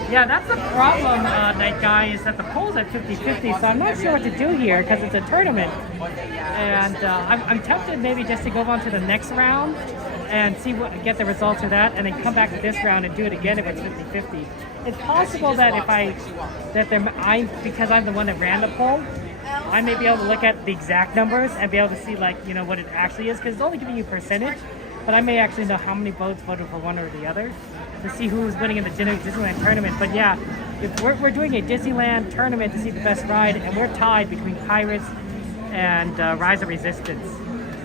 Yeah, that's the problem, night guy, is that the poll's at 50-50, so I'm not sure what to do here because it's a tournament. And I'm tempted maybe just to go on to the next round and get the results of that, and then come back to this round and do it again if it's 50-50. It's possible that because I'm the one that ran the poll, I may be able to look at the exact numbers and be able to see what it actually is, because it's only giving you percentage, but I may actually know how many votes voted for one or the other to see who's winning in the Disneyland tournament. But yeah, if we're doing a Disneyland tournament to see the best ride, and we're tied between Pirates and Rise of Resistance.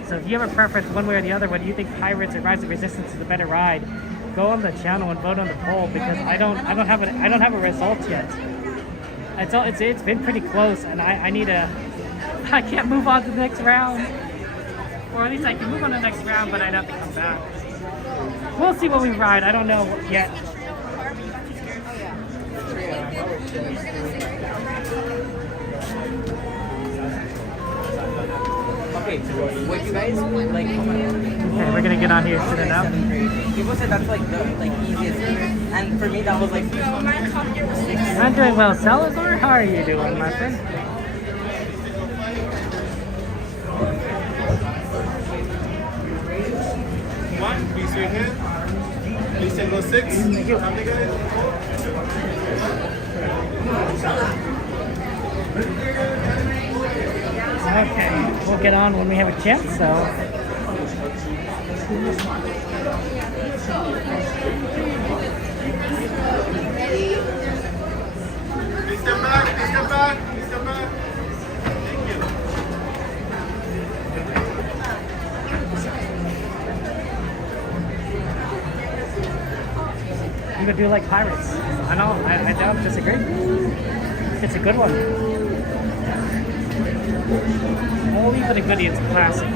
So if you have a preference one way or the other, whether you think Pirates or Rise of Resistance is a better ride, go on the channel and vote on the poll, because I don't have a result yet. It's been pretty close, and I can't move on to the next round, or at least I can move on to the next round, but I'd have to come back. We'll see what we ride. I don't know yet. Okay, what you guys like? Okay, we're gonna get on here soon enough. People said that's like the easiest, and for me that was like. I'm doing well, Salazar. How are you doing, my friend? One, please right here. Please take those 6. Thank you. Okay, we'll get on when we have a chance, so. Please step back, please step back, please step back. Thank you. You could do like Pirates. I know, I don't disagree. It's a good one. Only for the goodie, it's a classic.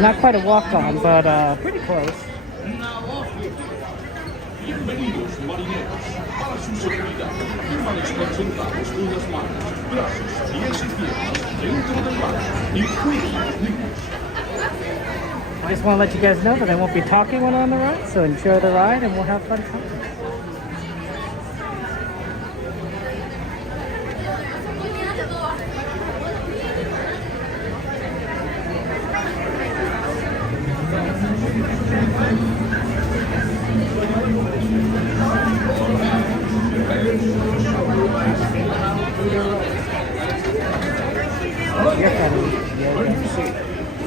Not quite a walk-on, but pretty close. Bienvenidos, marineros. Para su seguridad, permanezcan sentados unas manos, brazos, pies y piernas dentro del barco y cuiden los niños. I just want to let you guys know that I won't be talking when I'm on the ride, so enjoy the ride and we'll have fun talking.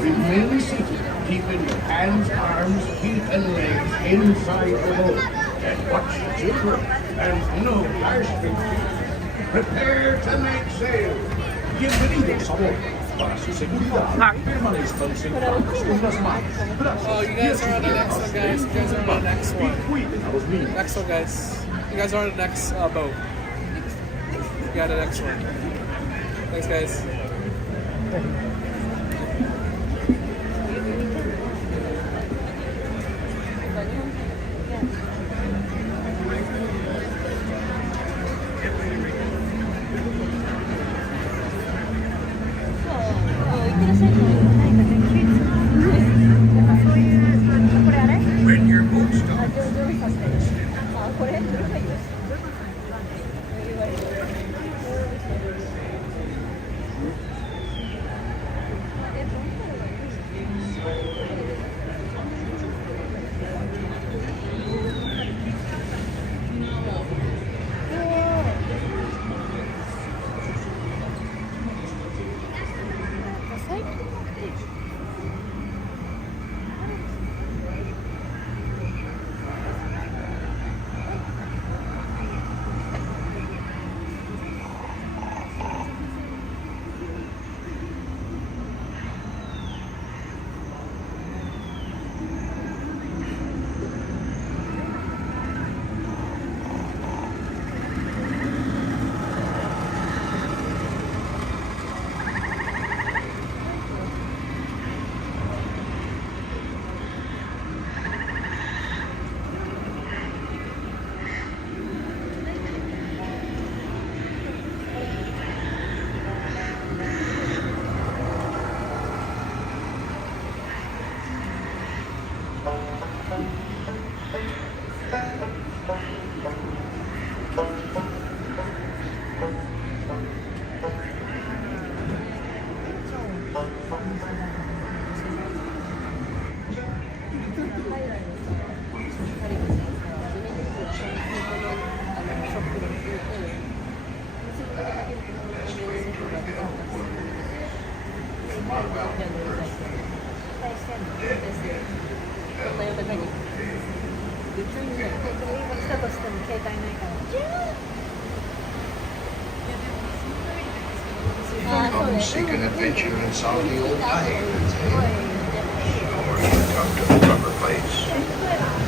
Remain seated, keeping your hands, arms, feet, and legs inside the boat. And watch the children, and no large. Prepare to make sail. Bienvenidos a bordo. Para su seguridad, permanezcan sentados unas manos, brazos, Oh, you guys are on the next one, guys. You guys are on the next one. cuiden a los niños. Next one, guys. You guys are on the next boat. You got the next one. Thanks, guys. When your boat stops. Come seek an adventure in some of the old times. Sure, you come to the proper place,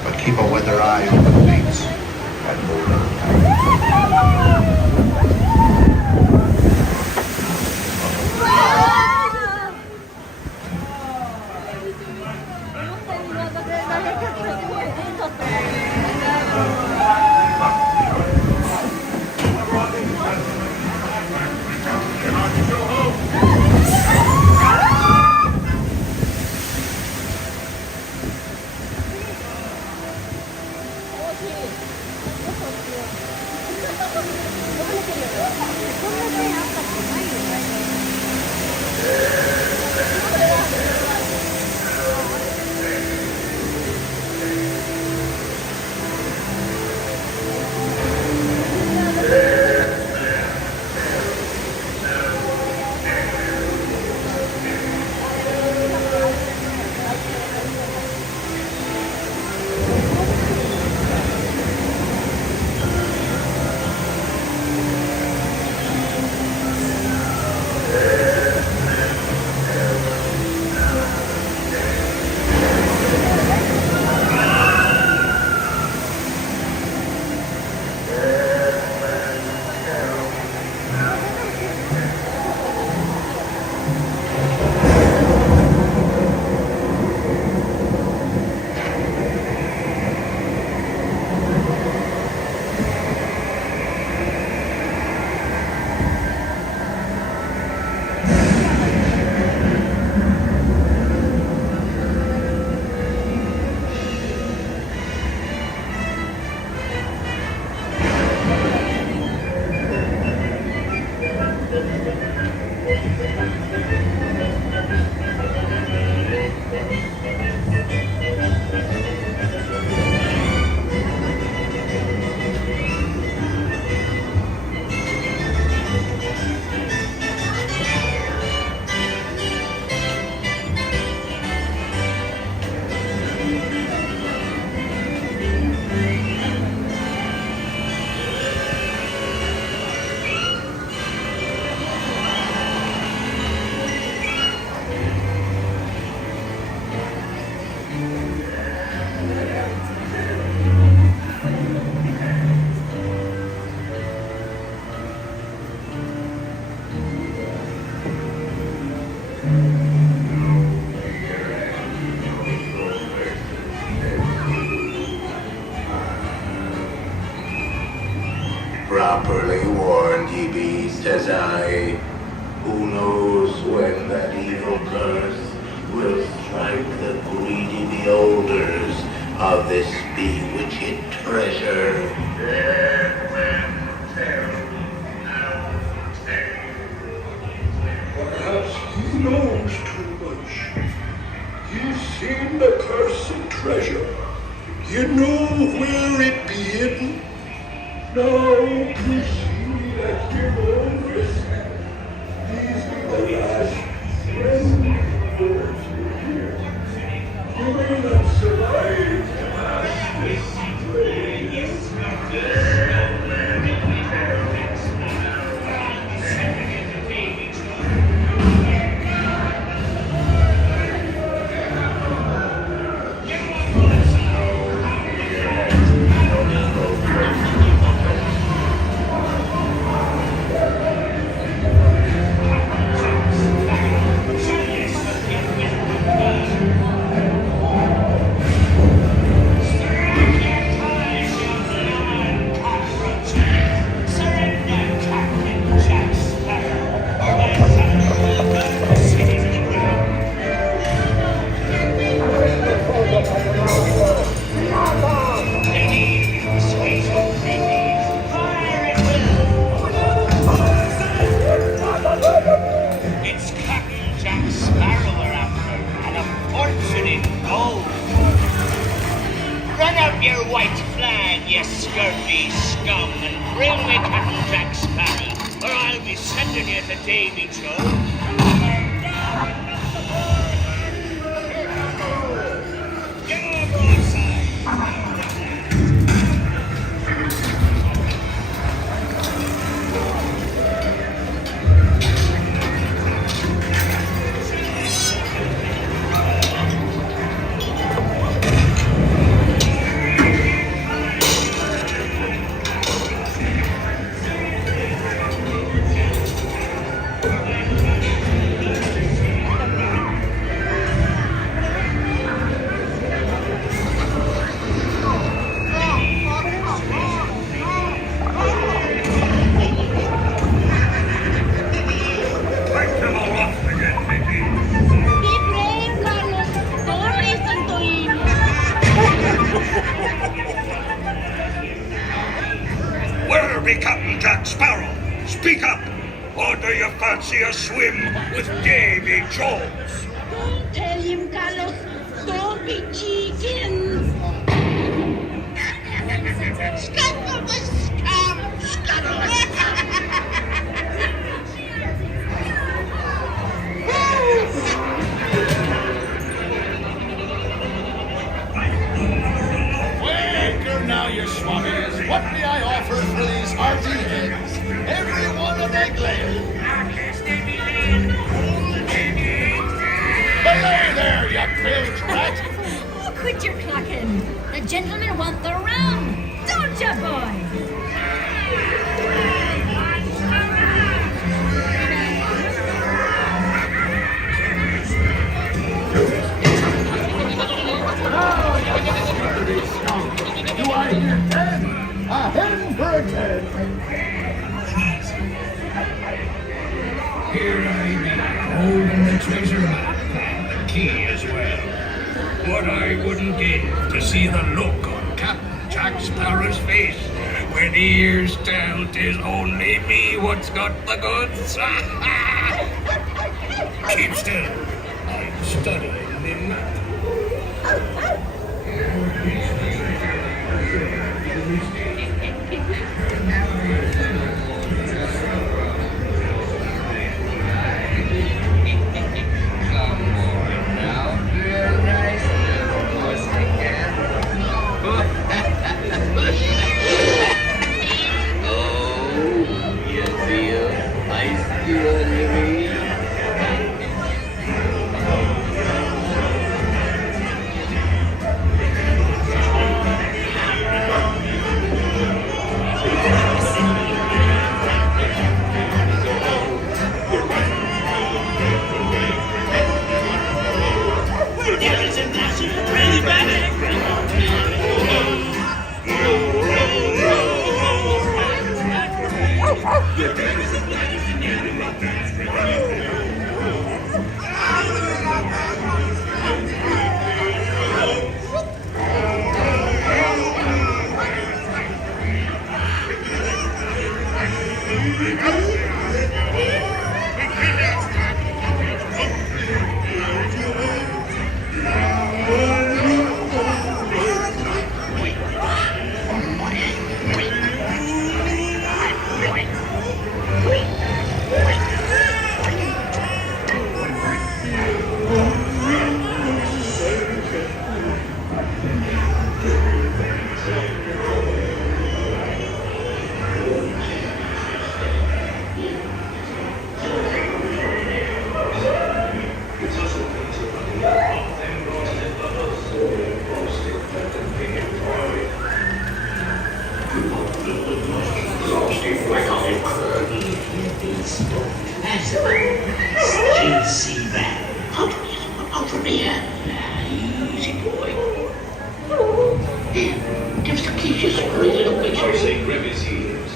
but keep a weather eye on the fates and hold on tight. Properly warned ye be, says I. Who knows when that evil curse will strike the greedy beholders of this bewitched treasure. Dead men tell, now tell. Perhaps he knows too much. He's seen the cursed treasure. You know where it be hidden. Now you see at your own risk. These be the last words you hear. You may not survive to pass this place. your white flag, you scurvy scum, and bring me Captain Jack Sparrow, or I'll be sending you to Davy Joe. Where be Captain Jack Sparrow? Speak up! Or do you fancy a swim with Davy Jones? Don't tell him, Carlos. Don't be cheeky. Scuttle the scum! Scuttle! Welcome now, you swabbies. What may I offer for these hearty heads? Every one of them glad. Belay there, you bilge rat! Oh, quit your clucking. The gentlemen want their rum. Don't ya, boys? Do I hear 10? A hen for a 10. Here I am, holding the treasure map and the key as well. What I wouldn't give to see the look on Captain Jack Sparrow's face when he hears tell 'tis only me what's got the goods. Keep still. I'm studying the map. See that? Autopia. Easy boy. Here, give us the keys, you screwy little bitch. I'll say grab his heels.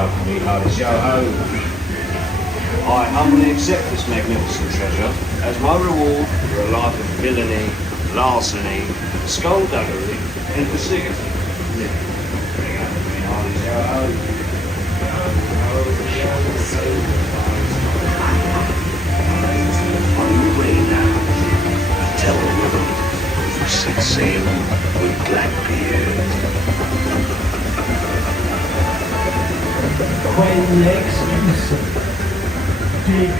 welcome me, Hardy Yo-ho. I humbly accept this magnificent treasure as my reward for a life of villainy, larceny, skullduggery, and facility. Bring up me, Hardy Yo-ho. Are you ready now? Tell the world you set sail with Blackbeard. Quite expensive. Big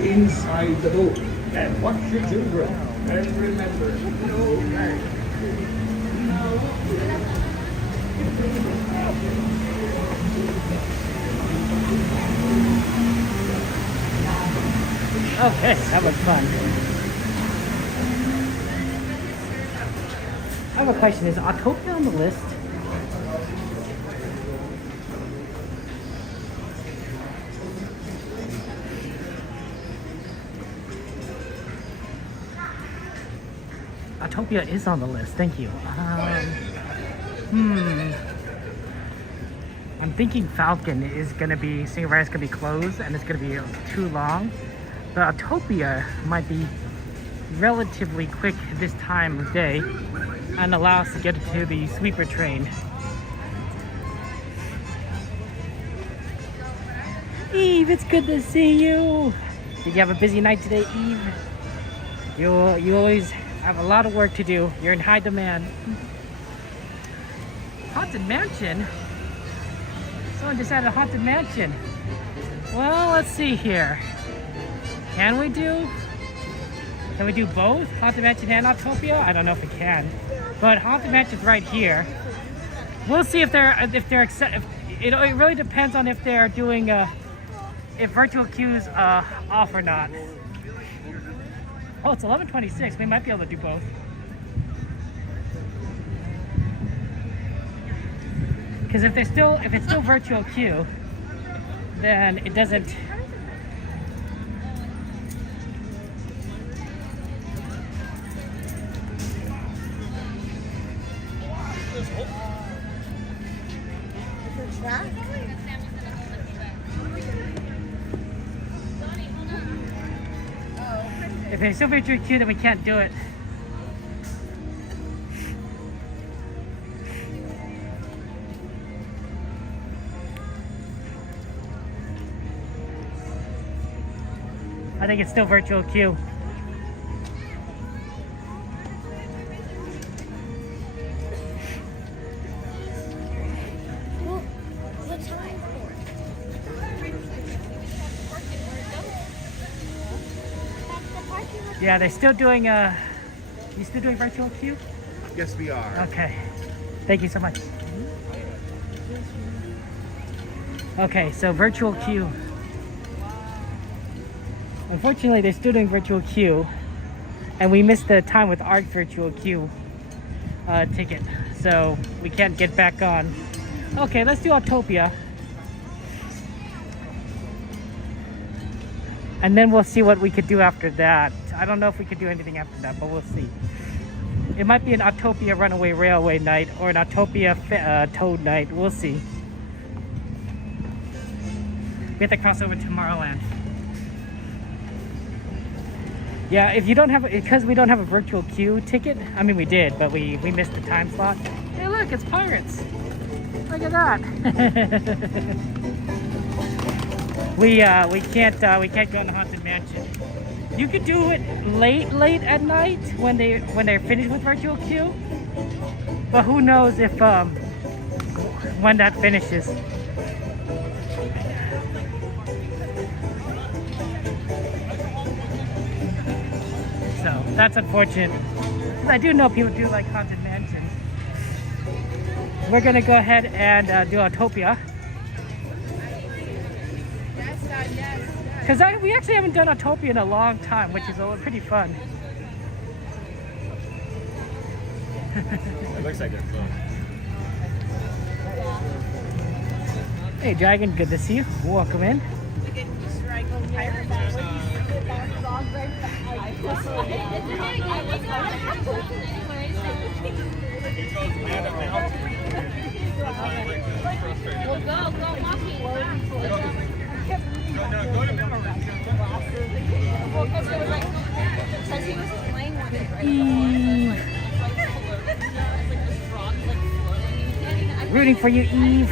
inside the boat and watch your children. And remember, no gags. Okay, that was fun. I have a question. Is Autopia on the list? Autopia is on the list. Thank you. I'm thinking Falcon is gonna be, Singing Rider is gonna be closed and it's gonna be too long. But Autopia might be relatively quick this time of day and allow us to get to the sweeper train. Eve, it's good to see you. Did you have a busy night today, Eve? You always have a lot of work to do. You're in high demand. Haunted Mansion? Someone just added a Haunted Mansion. Well, let's see here. Can we do both? Haunted Mansion and Autopia? I don't know if we can. But Haunted Mansion's right here. We'll see if it really depends on if they're doing if virtual queues off or not. Oh, it's 11:26. We might be able to do both. Because if it's still virtual queue, then it doesn't. If it's still virtual queue, then we can't do it. I think it's still virtual queue. Yeah, they're still doing you still doing virtual queue? Yes, we are. Okay. Thank you so much. Okay, so virtual queue. Unfortunately, they're still doing virtual queue, and we missed the time with our virtual queue ticket, so we can't get back on. Okay, let's do Autopia. And then we'll see what we could do after that. I don't know if we could do anything after that, but we'll see. It might be an Autopia Runaway Railway night or an Autopia Toad night. We'll see. We have to cross over to Tomorrowland. Yeah, if you don't have, because we don't have a virtual queue ticket, I mean we did, but we missed the time slot. Hey look, it's Pirates. Look at that. we can't go in the Haunted Mansion. You could do it late at night when they're finished with virtual queue, but who knows if when that finishes. So that's unfortunate. I do know people do like Haunted Mansion. We're gonna go ahead and do Autopia. Because we actually haven't done Autopia in a long time, which is pretty fun. It looks like they're close. Hey Dragon, good to see you. Welcome in. Rooting for you, Eve.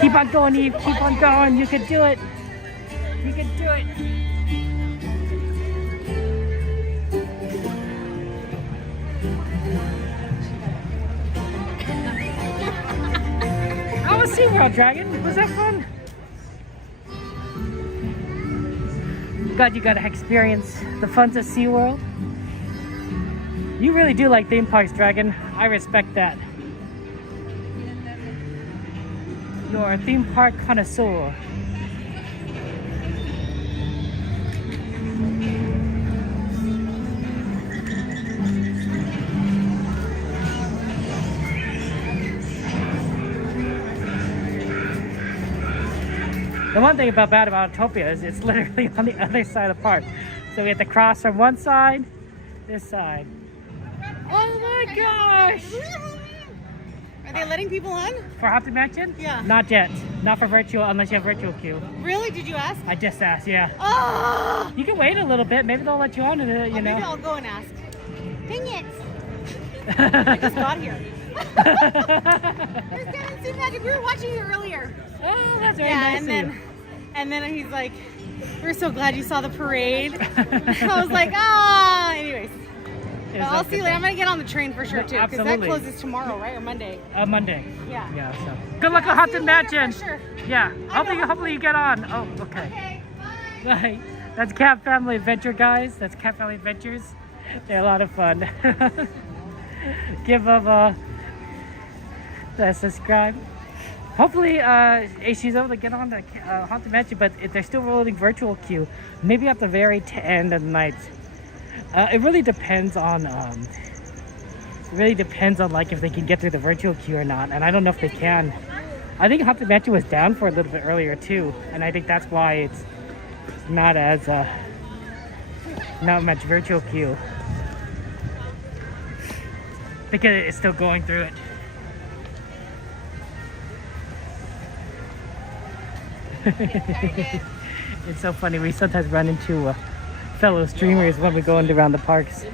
Keep on going, Eve. Keep on going. You can do it. You can do it. How was SeaWorld, Dragon? Was that fun? glad you got to experience the funs of SeaWorld. You really do like theme parks, Dragon. I respect that. You're a theme park connoisseur. The one thing bad about Autopia is it's literally on the other side of the park. So we have to cross from one side, this side. Oh my gosh! Are they letting people on? For Haunted Mansion? Yeah. Not yet. Not for virtual, unless you have virtual queue. Really? Did you ask? I just asked, yeah. Oh! You can wait a little bit. Maybe they'll let you on, you know. Maybe I'll go and ask. Dang it! I just got here. There's Kevin St. Magic. We were watching you earlier. Oh, that's very yeah, nice and then he's like, "We're so glad you saw the parade." I was like, "Ah." Anyways, I'll see you later. I'm gonna get on the train for sure too, because that closes tomorrow, right, or Monday? Monday. Yeah. Yeah. So good luck at Haunted Mansion. For sure. Yeah. Hopefully you get on. Oh, okay. Okay. Bye. That's Cat Family Adventure, guys. That's Cat Family Adventures. They're a lot of fun. Give them a subscribe. Hopefully, she's able to get on the Haunted Mansion, but if they're still rolling virtual queue, maybe at the very end of the night. It really depends on like if they can get through the virtual queue or not, and I don't know if they can. I think Haunted Mansion was down for a little bit earlier too, and I think that's why it's not as not much virtual queue, because it's still going through it. It's so funny. We sometimes run into fellow streamers when we go around the parks.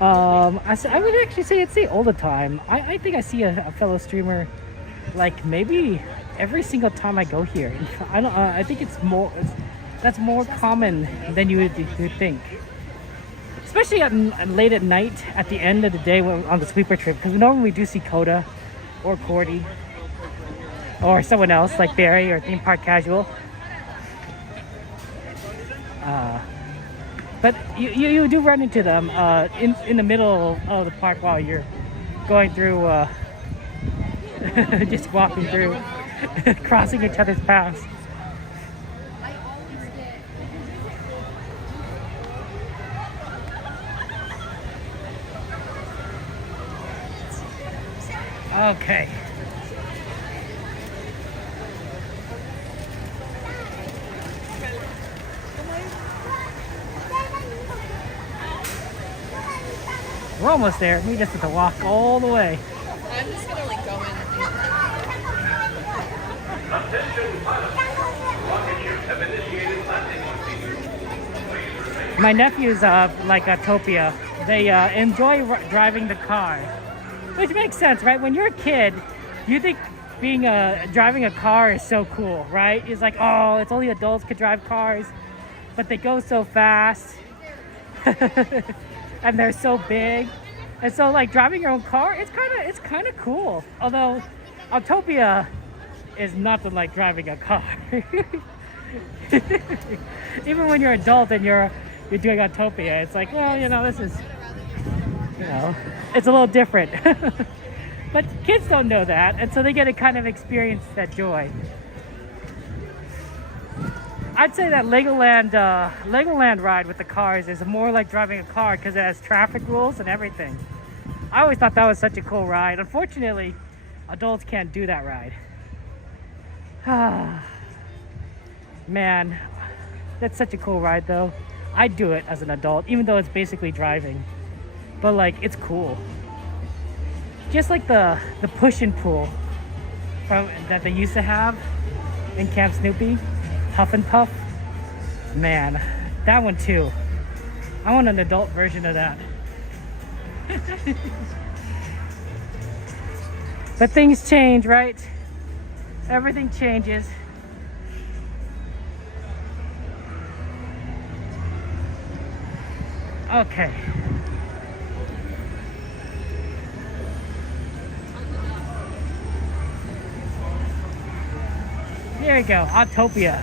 I would actually say all the time. I think I see a fellow streamer like maybe every single time I go here. I think that's more common than you would think. Especially late at night, at the end of the day on the sweeper trip, because normally we do see Coda or Cordy or someone else like Barry or Theme Park Casual. But you do run into them in the middle of the park while you're going through, just walking through, crossing each other's paths. Okay. We're almost there. We just have to walk all the way. I'm just gonna like go in. My nephews like Autopia. They enjoy driving the car, which makes sense, right? When you're a kid, you think driving a car is so cool, right? It's like, oh, it's only adults could drive cars, but they go so fast. And they're so big, and so like driving your own car, it's kind of cool. Although Autopia is nothing like driving a car. Even when you're an adult and you're doing Autopia, it's like, well, this is, it's a little different. But kids don't know that, and so they get to kind of experience that joy. I'd say that Legoland ride with the cars is more like driving a car because it has traffic rules and everything. I always thought that was such a cool ride. Unfortunately, adults can't do that ride. Man, that's such a cool ride though. I'd do it as an adult, even though it's basically driving. But like, it's cool. Just like the push and pull that they used to have in Camp Snoopy. Huff and Puff, man, that one too. I want an adult version of that. But things change, right? Everything changes. Okay. There you go, Autopia.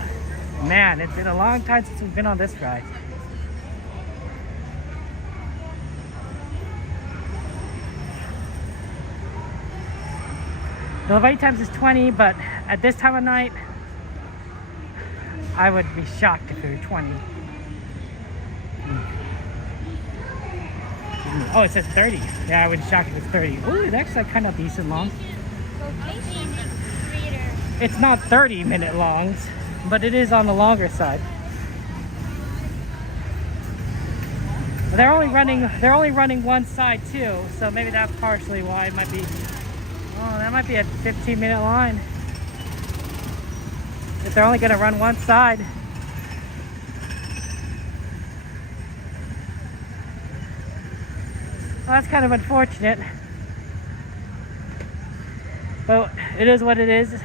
Man, it's been a long time since we've been on this ride. The wait times is 20, but at this time of night, I would be shocked if it were 20. Oh, it says 30. Yeah, I would be shocked if it's 30. Ooh, it's actually kind of decent long. It's not 30-minute longs, but it is on the longer side. But they're only running one side too, so maybe that's partially why it might be. Oh, that might be a 15-minute line. If they're only going to run one side. Well, that's kind of unfortunate. But it is what it is.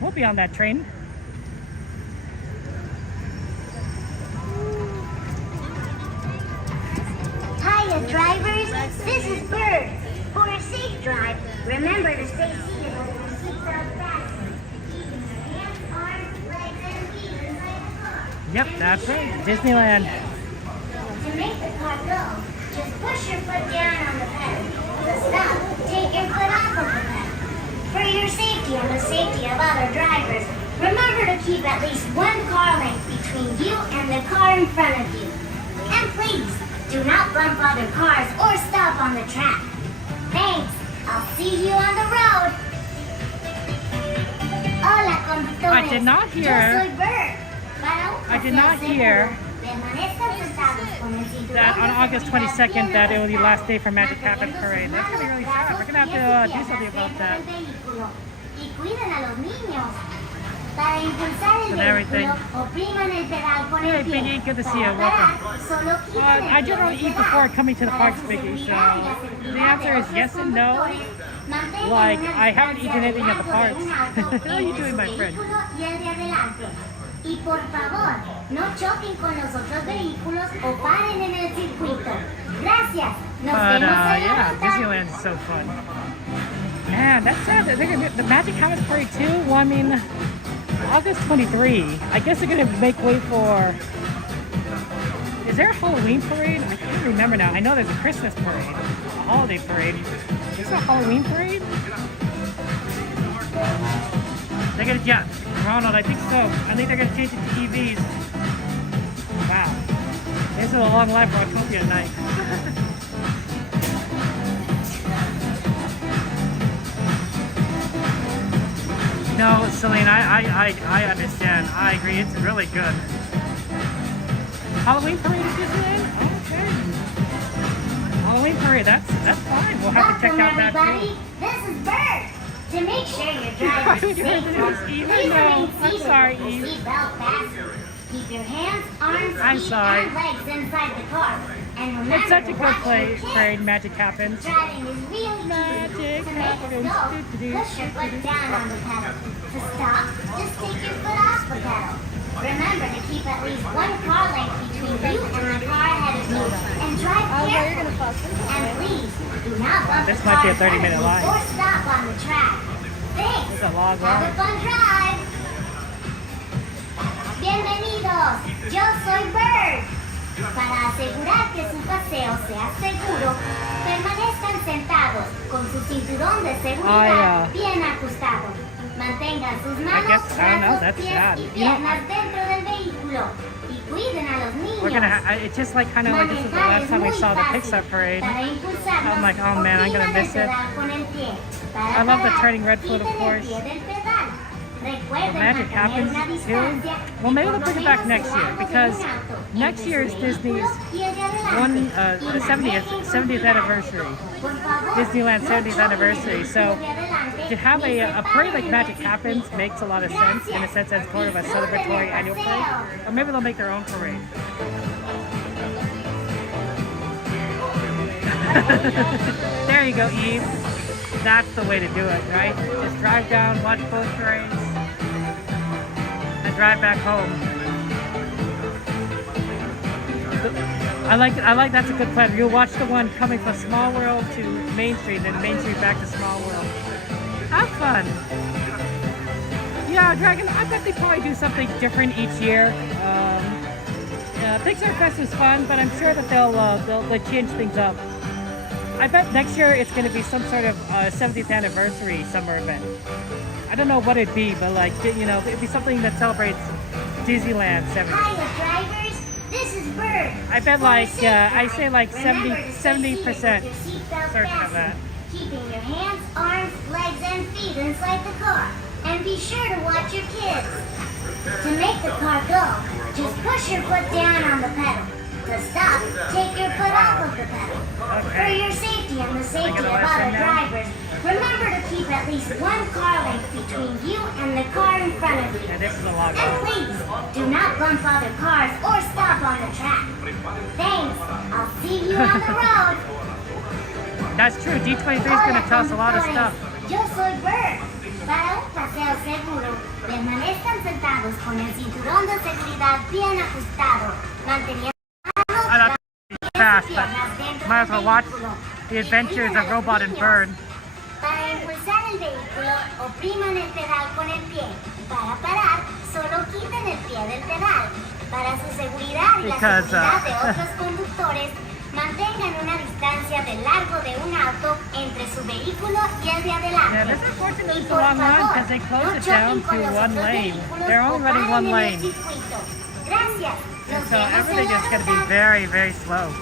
We'll be on that train. Hiya, drivers. This is Bird. For a safe drive, remember to stay seated with your seatbelt fastened. Keeping your hands, arms, legs, and feet inside the car. Yep, that's right. Disneyland. To make the car go, just push your foot down on the pedal. To stop, take your foot off of the pedal. For your safety and the safety of other drivers, remember to keep at least one car length between you and the car in front of you. And please, do not bump other cars or stop on the track. Thanks. I'll see you on the road. Hola, conductores. I did not hear. Yo soy Bird. I did not hear that on August 22nd that it was the last day for Magic Carpet Parade. That's gonna be really sad. We're gonna have to do something about that. And everything. Hey, Biggie, good to see you. Welcome. I generally eat before coming to the parks, Biggie. So the answer is yes and no. Like, I haven't eaten anything at the parks. How are you doing, my friend? Y por favor, no choquen con los otros vehículos o paren en el circuito. Gracias. Nos vemos en la yeah, ruta. Disneyland is so fun. Man, that's sad. They're gonna the Magic Carpet Parade too. Well, I mean, August 23. I guess they're gonna make way for. Is there a Halloween parade? I can't remember now. I know there's a Christmas parade, a holiday parade. Is there a Halloween parade? They're gonna, yeah, Ronald, I think so. I think they're gonna change it to EVs. Wow. This is a long life for Autopia tonight. No, Celine, I understand. I agree. It's really good. Halloween parade at Disneyland? Okay. Halloween parade, that's fine. We'll have to check out that too. This is Bert. To make sure your driver is safe, please remain seated sorry, with Eve. your seatbelt fastened. Keep your hands, arms, I'm feet, sorry. and legs inside the car. And remember It's such a to good watch your parade. kids. Magic happens. Driving is real easy. To make it go, push your foot down on the pedal. To stop, just take your foot off the pedal. Remember to keep at least one car length between you and the car ahead of you. And drive carefully. And please, do not bump This the might be a car 30-minute ahead of you line. or stop on the track. Thanks. It's a long Have a ride. fun drive. Bienvenidos. Yo soy Bird. Para asegurar que su paseo sea seguro, permanezcan sentados con su cinturón de seguridad bien ajustado. Mantengan sus manos, I don't know, brazos, that's pies sad. y You know, piernas dentro del vehículo. Y cuiden a los niños. we're gonna it's just like kind of like this was the last time we saw the Pixar parade. I'm like, oh man, I'm gonna miss it. I love the turning red foot, of course. The magic happens too. Well, maybe they'll bring it back next year because next year is Disney's 70th anniversary. Disneyland 70th anniversary. So to have a parade like Magic Happens makes a lot of sense in a sense as sort of a celebratory annual parade. Or maybe they'll make their own parade. There you go, Eve. That's the way to do it, right? Just drive down, watch both parades, and drive back home. I like that's a good plan. You'll watch the one coming from Small World to Main Street, and then Main Street back to Small World. Have fun. Yeah, Dragon, I bet they probably do something different each year. Yeah, Pixar Fest was fun, but I'm sure that they'll change things up. I bet next year it's going to be some sort of 70th anniversary summer event. I don't know what it'd be, but like, you know, it'd be something that celebrates Disneyland 70. Hiya, drivers. This is Bird. I bet like, I say like 70% certain of that. Keeping your hands, arms, legs, and feet inside the car. And be sure to watch your kids. To make the car go, just push your foot down on the pedal. To stop, take your foot off of the pedal. For your safety and the safety of other drivers, remember to keep at least one car length between you and the car in front of you. Yeah, this is a lot. And please, do not bump other cars or stop on the track. Thanks. I'll see you on the road. That's true. D23 is going to tell us a lot of stuff. Yo soy Bird. Para un paseo seguro, permanezcan sentados con el cinturón de seguridad bien ajustado, manteniendo I fast, but might as well watch the adventures of Robot and Bird. Para impulsar el vehículo, opriman el pedal con el pie. Para parar, solo quiten el pie del pedal. Para su seguridad y la seguridad de otros conductores, mantengan una distancia de largo de un auto entre su vehículo y el de adelante. Yeah, this unfortunately is a long run because they closed it down to one lane. They're only running one lane. Gracias. And so everything is going to be very, very slow.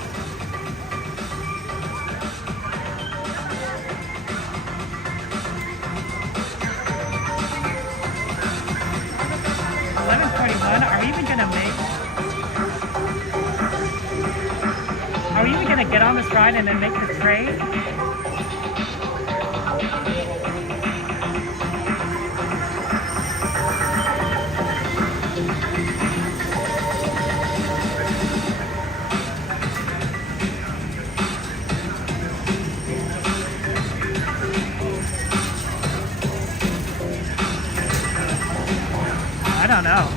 Are we even gonna get on this ride and then make the trade? I don't know.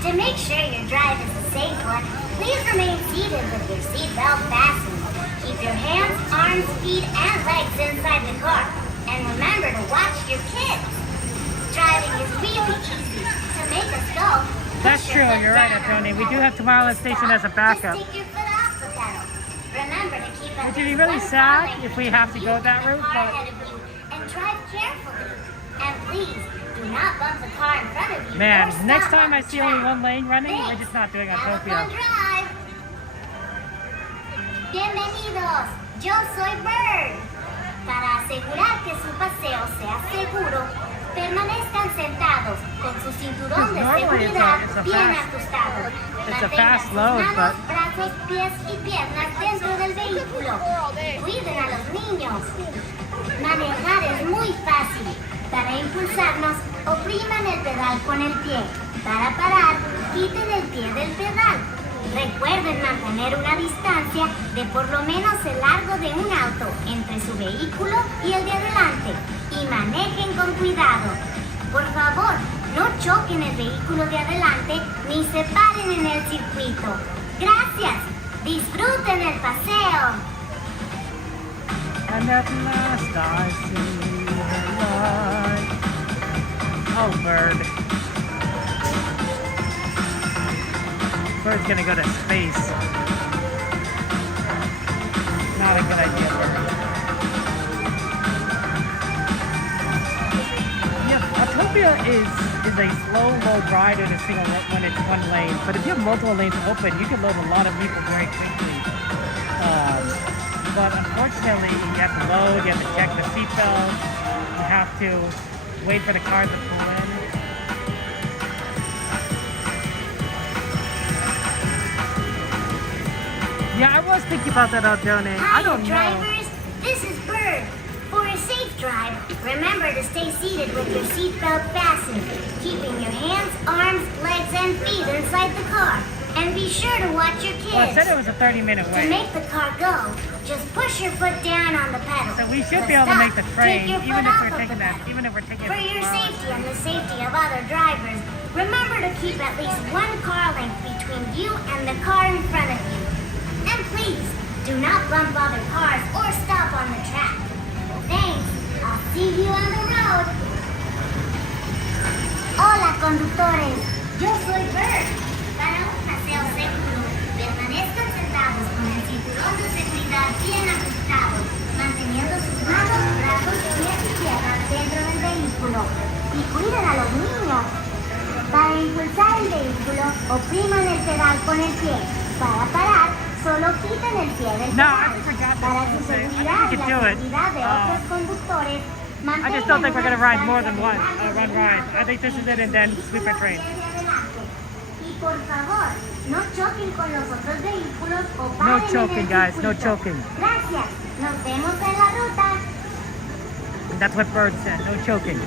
To make sure your drive is a safe one, please remain seated with your seatbelt fastened. Keep your hands, arms, feet, and legs inside the car. And remember to watch your kids. Driving is really easy. To make us go, that's true, you're right, Anthony. We do have Tomorrowland Station as a backup. just take your foot off the pedal. Remember to keep at Which would be least really one sad car if we have to go that route, car but ahead of you, and drive carefully. And please, do not bump the car in front of you. man, or next stop time on I see only one lane running, Thanks. we're just not doing Have a fun Autopia. drive. Bienvenidos, yo soy Bird. Para asegurar que su paseo sea seguro, permanezcan sentados con su cinturón de seguridad bien ajustado. It's a fast load, but Brazos, pies y piernas dentro del vehículo. Cuiden a los niños. Manejar es muy fácil. Para impulsarnos, opriman el pedal con el pie. Para parar, quiten el pie del pedal. Recuerden mantener una distancia de por lo menos el largo de un auto entre su vehículo y el de adelante. Y manejen con cuidado. Por favor, no choquen el vehículo de adelante ni se paren en el circuito. Gracias. Disfruten el paseo. And at last I see the light. Oh, Bird. Bird's gonna go to space. Not a good idea, Bird. Yeah, Autopia is a slow load ride in a single when it's one lane. But if you have multiple lanes open, you can load a lot of people very quickly. But unfortunately, you have to load, you have to check the seatbelt, you have to wait for the cars to pull in. Yeah, I was thinking about that, Aldone. I don't know. Drivers, this is Bird. For a safe drive, remember to stay seated with your seatbelt fastened, keeping your hands, arms, legs, and feet inside the car. And be sure to watch your kids. Well, it said it was a 30-minute wait. To make the car go, just push your foot down on the pedal. So we should be able to make the train, even if we're taking that, For your safety and the safety of other drivers, remember to keep at least one car length between you and the car in front of you. And please, Do not bump other cars or stop on the track. Thanks. I'll see you on the road. Hola, conductores. Yo soy Bert. Para un paseo seguro, permanezcan sentados con el cinturón de seguridad bien ajustado, manteniendo sus manos, brazos, pies y piernas dentro del vehículo. Y cuiden a los niños. Para impulsar el vehículo, opriman el pedal con el pie. Para parar, solo quiten el pie del pedal. Para su seguridad y la seguridad de otros conductores, I just don't think we're going to ride more than one ride. I think this is it and then sweep our train. Y por favor, no choquen con los otros vehículos o paren No en el choking, guys. No circuito. choking. Gracias. Nos vemos en la ruta. That's what Bird said. No choking.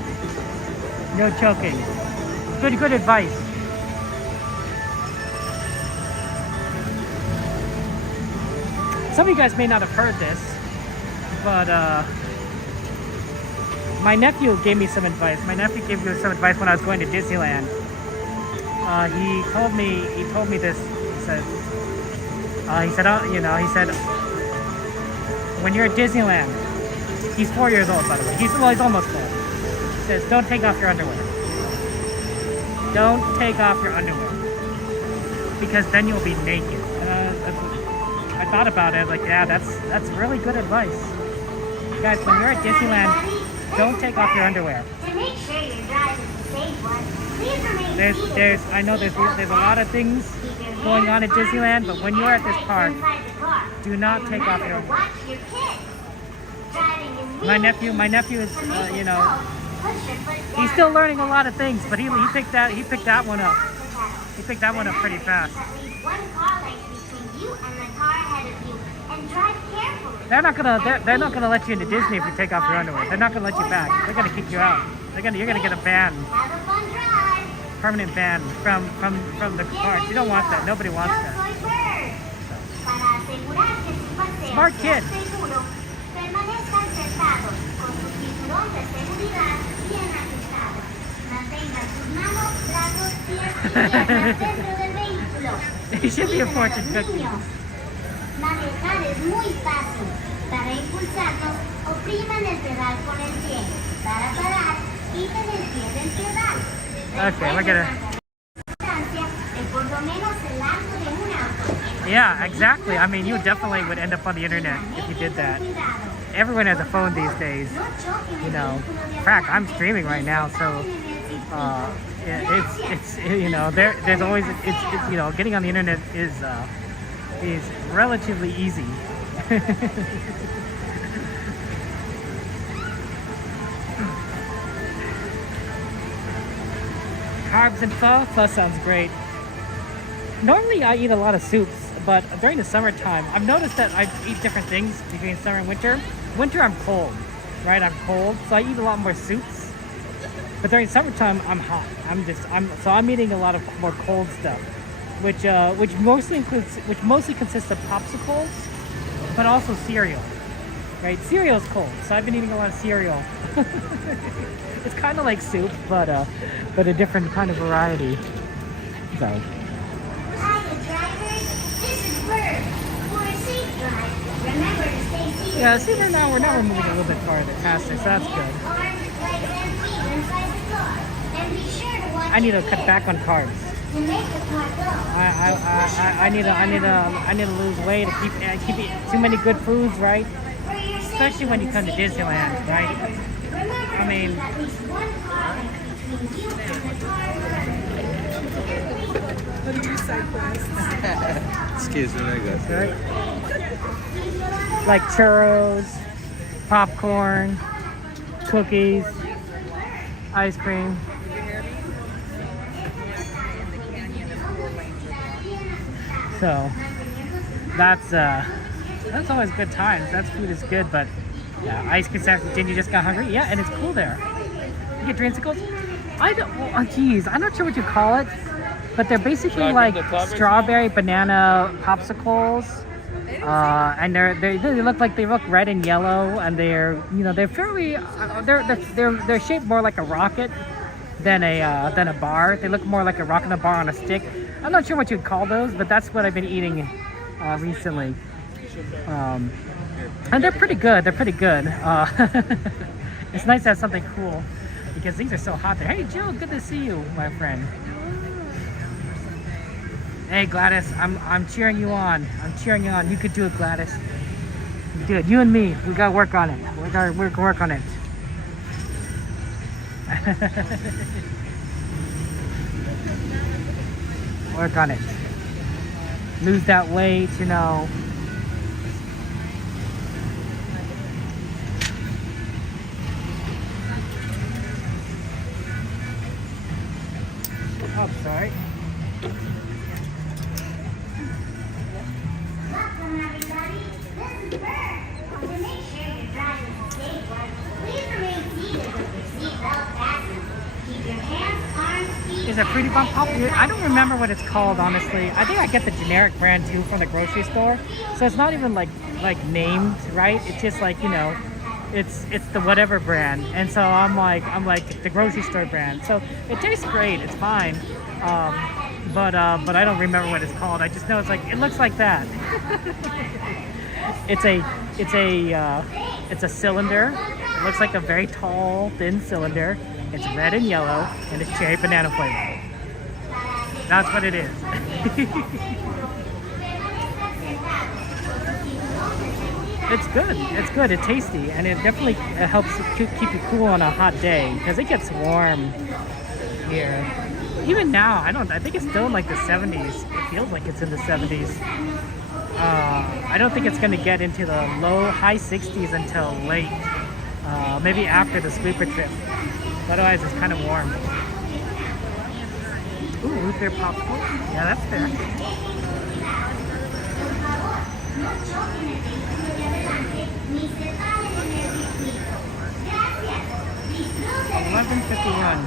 No choking. Good advice. Some of you guys may not have heard this, but my nephew gave me some advice. My nephew gave me some advice when I was going to Disneyland. He told me this. He said, when you're at Disneyland, he's 4 years old, by the way. He's almost 4. He says, don't take off your underwear. Don't take off your underwear, because then you'll be naked. I thought about it. I was like, yeah, that's really good advice, guys. When you're at Disneyland, don't take off your underwear. To make sure your drive is a safe one, please remain seated. I know there's a lot of things going on at Disneyland, but when you're at this park, do not take off your underwear. Watch your kids. Driving is My nephew is, he's still learning a lot of things, but he picked that one up. He picked that one up pretty fast. at least one car length between you and the car ahead of you, and drive carefully. They're not gonna let you into Disney if you take off your underwear. They're not gonna let you back. They're gonna kick you out. You're gonna get a ban, Have a fun drive. permanent ban from the park. You don't want that. Nobody wants Yo that. soy Bird. Para asegurar que su paseo Smart sea kid. seguro, permanezcan sentados con su cinturón de seguridad bien ajustado. Mantengan sus manos, brazos, pies y piernas dentro del vehículo. He should be a Cuiden fortune los cookie. niños. Manejar es muy fácil. Para impulsarnos, opriman el pedal con el pie. Para parar, quiten el pie del pedal. Okay, we're gonna. Distancia de por lo menos el largo de un auto. Yeah, exactly. I mean, you definitely would end up on the internet if you did that. Everyone has a phone these days. You know, in fact, I'm streaming right now, so it's there's always it's getting on the internet is relatively easy. Carbs and pho. Pho sounds great. Normally I eat a lot of soups, but during the summertime, I've noticed that I eat different things between summer and winter. Winter I'm cold, right? I'm cold, so I eat a lot more soups. But during summertime, I'm hot. I'm eating a lot of more cold stuff, which mostly consists of popsicles, but also cereal. Right? Cereal's cold, so I've been eating a lot of cereal. It's kind of like soup, but a different kind of variety. So. Hiya, drivers. This is Bird. For a safe drive, remember to stay seated. Yeah, see, now we're moving a little bit farther past it, so that's good. Arms, legs, and feet inside the car. And be sure to watch I need to your cut kids. back on carbs. To make the car go. I need to lose weight. I keep eating too many good foods, right? For your Especially when you come to Disneyland, right? Remember I mean, at least one car length between you and the car ahead. Excuse me, I guess. Right? Like churros, popcorn, cookies, ice cream. So that's always good times. That food is good, but yeah, ice cream sandwich. Didn't you just got hungry? Yeah, and it's cool there. You get dreamsicles. I'm not sure what you call it, but they're basically like strawberry banana popsicles. And they look red and yellow, and they're fairly they're shaped more like a rocket than a bar. They look more like a rocket and a bar on a stick. I'm not sure what you'd call those, but that's what I've been eating recently. And they're pretty good. They're pretty good. It's nice to have something cool because these are so hot there. Hey, Jill, good to see you, my friend. Hey, Gladys, I'm cheering you on. I'm cheering you on. You could do it, Gladys. You can do it. You and me, we gotta work on it. We gotta work on it. Work on it. Lose that weight, you know. Oh, sorry. Welcome, everybody. This is Bert. To make sure you're driving a safe one, please remain seated with your seatbelt fastened. Keep your hands, arms, feet. Is it Fruity Bump Pop? I don't remember what it's called, honestly. I think I get the generic brand too from the grocery store. So it's not even like named, right? It's just like, you know, it's the whatever brand. And so I'm like the grocery store brand. So it tastes great. It's fine. But I don't remember what it's called. I just know it's like, it looks like that. It's a cylinder. It looks like a very tall, thin cylinder. It's red and yellow, and it's cherry banana flavor. That's what it is. It's good. It's good. It's tasty, and it definitely helps keep you cool on a hot day because it gets warm here. Even now, I think it's still in like the 70s. It feels like it's in the 70s. I don't think it's going to get into the high 60s until late. Maybe after the sweeper trip. Otherwise, it's kind of warm. Ooh, root beer popcorn. Yeah, that's fair. 11:51.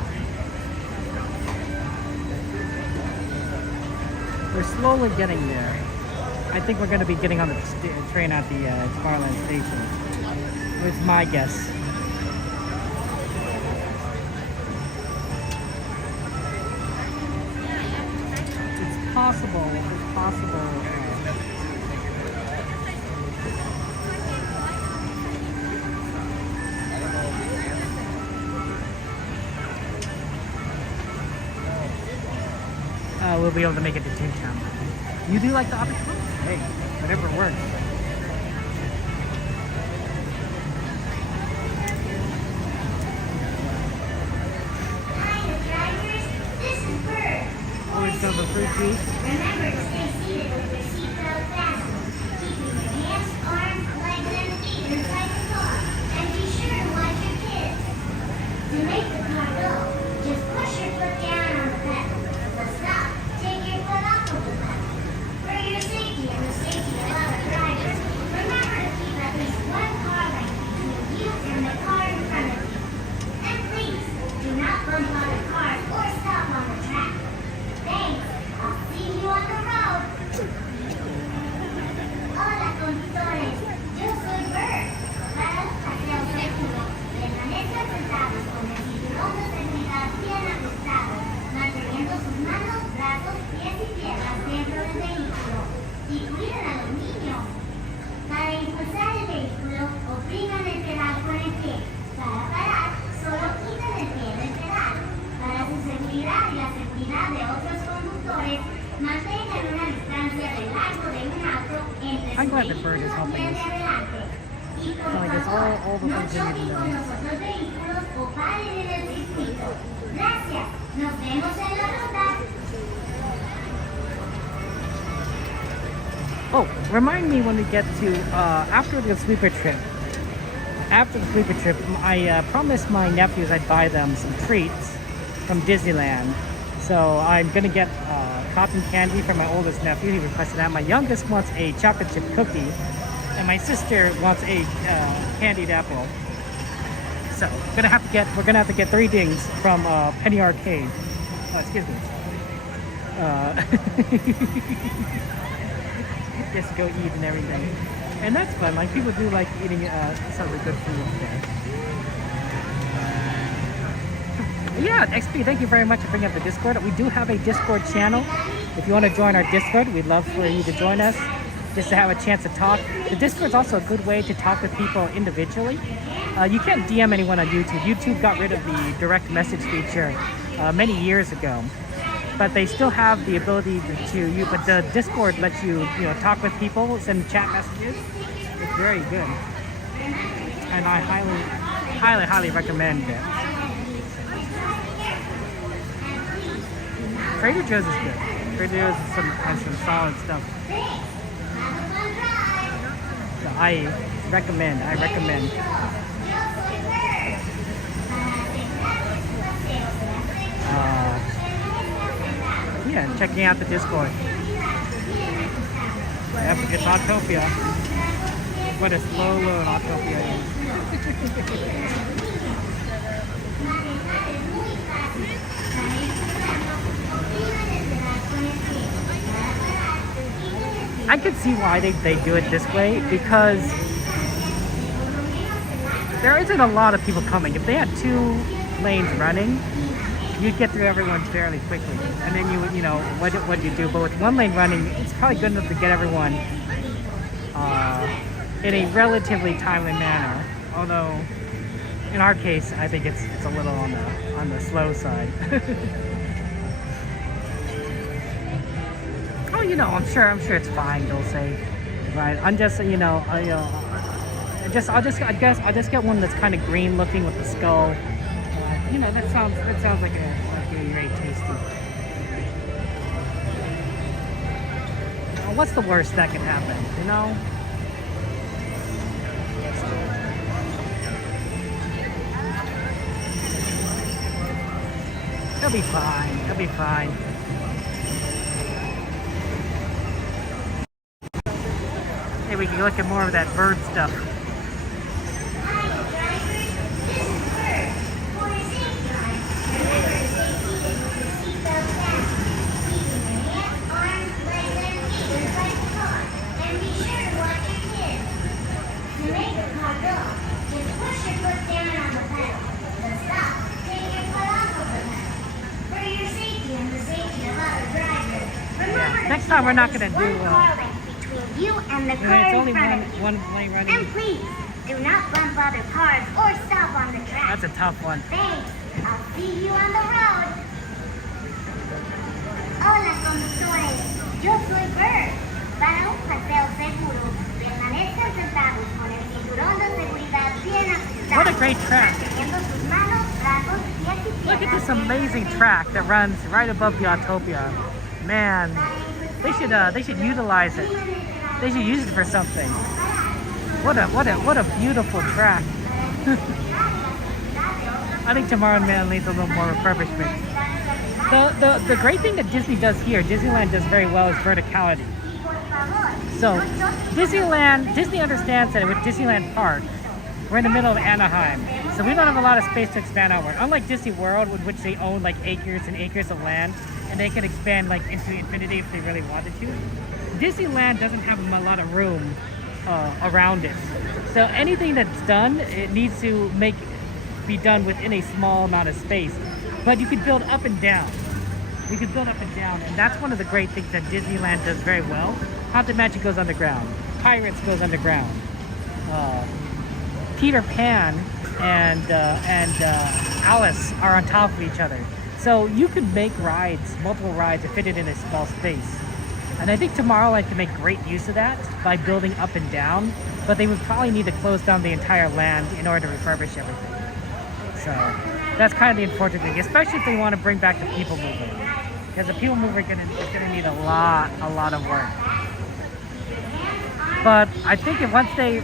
We're slowly getting there. I think we're going to be getting on the train at the Tomorrowland station. It's my guess. It's possible. It's possible. We'll be able to make it to Toontown. You do like the Autopia? Hey, whatever works. Always go for fruit juice. Remember to stay seated with your seatbelt fastened. Keeping your hands, arms, legs, and feet inside the car. And be sure to watch your kids. To make the car go, just push your foot down on the pedal. To stop, take your foot off of the pedal. For your safety and the safety of other drivers, remember to keep at least one car length between you and the car in front of you. And please, do not bump other cars or stop on the track. Thanks. I'll see you on the road. Hola, conductores. Yo soy Bert. Para los paseos seguros, permanezcan sentados con el cinturón de seguridad bien ajustado, manteniendo sus manos, brazos, pies y piernas dentro del vehículo. Y cuiden a los niños. Para impulsar el vehículo, opriman el pedal con el pie. Para parar, solo quiten el pie del pedal. Para su seguridad y la seguridad de otros conductores, mantengan una distancia del largo de un auto entre I'm su glad that Bird is vehículo y helping el de us. adelante. Y por Like it's favor, all the no things we need choquen to con know. los otros vehículos o paren en el circuito. Gracias. Nos vemos en la ruta. Oh, remind me when we get to after the sweeper trip. After the sweeper trip, I promised my nephews I'd buy them some treats from Disneyland. So I'm gonna get cotton candy for my oldest nephew. He requested that. My youngest wants a chocolate chip cookie, and my sister wants a candied apple. So we're gonna have to get 3 things from Penny Arcade. Excuse me. Just go eat and everything, and that's fun. Like people do like eating some of the good food there. Yeah, XP, thank you very much for bringing up the Discord. We do have a Discord channel. If you want to join our Discord, we'd love for you to join us. just to have a chance to talk. The Discord is also a good way to talk with people individually. You can't DM anyone on YouTube. YouTube got rid of the direct message feature many years ago, but they still have the ability but the Discord lets you, talk with people, send chat messages. It's very good, and I highly recommend it. Trader Joe's is good. Trader Joe's has some solid stuff. So I recommend. Yeah, checking out the Discord. Yep, it's Autopia. What a slow load Autopia is. I could see why they do it this way, because there isn't a lot of people coming. If they had 2 lanes running, you'd get through everyone fairly quickly, and then you would, what do you do? But with 1 lane running, it's probably good enough to get everyone in a relatively timely manner. Although, in our case, I think it's a little on the slow side. Oh, I'm sure it's fine. They'll say, right? I'm just, I'll just get one that's kind of green looking with the skull. That sounds like a very tasty. What's the worst that can happen? It'll be fine. It'll be fine. Hey, we can look at more of that bird stuff. Next time we're not going to do between you and the car it's only in front of you. one lane running. And please, do not bump other cars or stop on the track. That's a tough one. Thanks. I'll see you on the road. Hola, conductores. Yo soy Bird. Para un paseo seguro, permanezcan sentados con el cinturón de seguridad bien ajustado. What a great track. Manteniendo sus manos, brazos, pies y Look at piernas. this amazing track that runs right above the Autopia. Man, they should utilize it. They should use it for something. What a beautiful track. I think Tomorrowland needs a little more refurbishment. The great thing that Disney does here, Disneyland does very well, is verticality. So Disney understands that with Disneyland Park, we're in the middle of Anaheim, so we don't have a lot of space to expand outward. Unlike Disney World, with which they own like acres and acres of land, and they can expand like into infinity if they really wanted to. Disneyland doesn't have a lot of room around it. So anything that's done, it needs to be done within a small amount of space. But you could build up and down. You could build up and down, and that's one of the great things that Disneyland does very well. Haunted Mansion goes underground. Pirates goes underground. Peter Pan and Alice are on top of each other. So you could make multiple rides, and fit it in a small space. And I think Tomorrowland can make great use of that by building up and down, but they would probably need to close down the entire land in order to refurbish everything. So that's kind of the unfortunate thing, especially if they want to bring back the People Mover. Because the People Mover is going to need a lot of work. But I think once they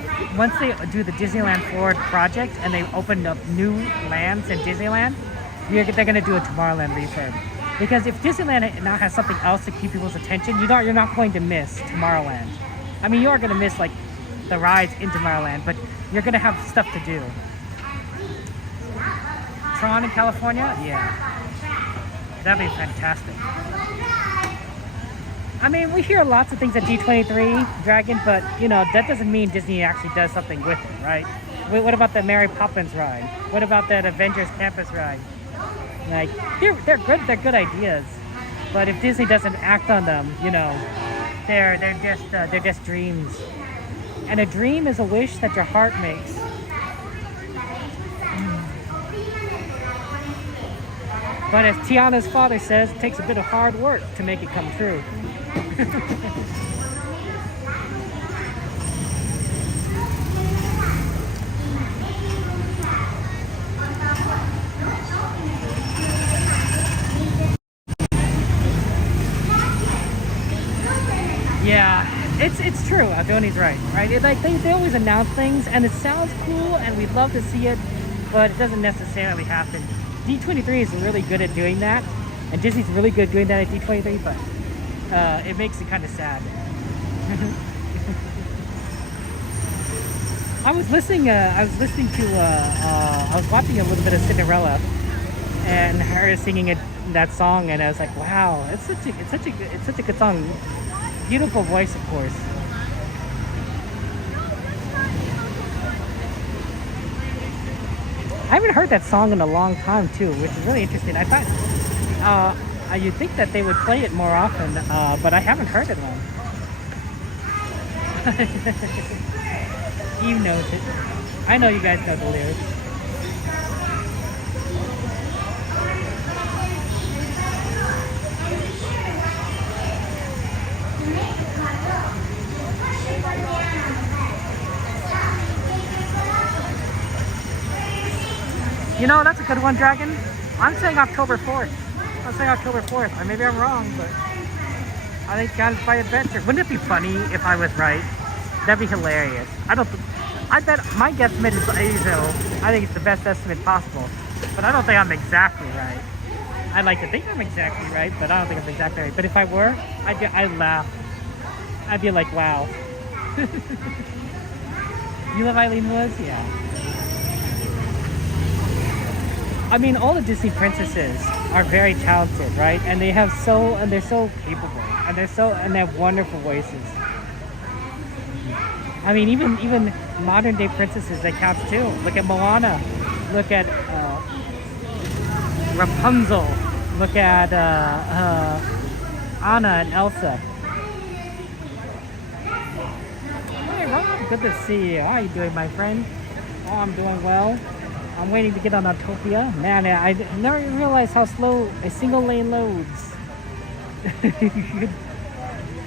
do the Disneyland Forward project and they open up new lands in Disneyland, they're going to do a Tomorrowland refurb. Because if Disneyland now has something else to keep people's attention, you're not going to miss Tomorrowland. I mean, you are going to miss like the rides in Tomorrowland, but you're going to have stuff to do. Tron in California? Yeah. That'd be fantastic. I mean, we hear lots of things at D23 Dragon, but that doesn't mean Disney actually does something with it, right? What about the Mary Poppins ride? What about that Avengers Campus ride? Like, they're good ideas, but if Disney doesn't act on them, they're just dreams. And a dream is a wish that your heart makes. But as Tiana's father says, it takes a bit of hard work to make it come true. Yeah, it's true. Abdoni's right? They always announce things, and it sounds cool, and we'd love to see it, but it doesn't necessarily happen. D23 is really good at doing that, and Disney's really good at doing that at D23, but it makes it kind of sad. I was watching a little bit of Cinderella, and her singing that song, and I was like, wow, it's such a good song. Beautiful voice, of course. I haven't heard that song in a long time too, which is really interesting. I thought you'd think that they would play it more often, but I haven't heard it long. You know it. I know you guys know the lyrics. You know, that's a good one, Dragon. I'm saying October 4th. I'm saying October 4th. Or maybe I'm wrong, but I think Gallons by Adventure. Wouldn't it be funny if I was right? That'd be hilarious. I bet my guesstimate is, I think it's the best estimate possible. But I don't think I'm exactly right. I like to think I'm exactly right, but I don't think I'm exactly right. But if I were, I'd laugh. I'd be like, wow. You love Eileen Woods? Yeah. I mean, all the Disney princesses are very talented, right? And they're so capable, and they have wonderful voices. I mean, even modern day princesses, that counts too. Look at Moana. Look at Rapunzel. Look at Anna and Elsa. Hey, Rob, good to see you. How are you doing, my friend? Oh, I'm doing well. I'm waiting to get on Autopia. Man, I never realized how slow a single lane loads.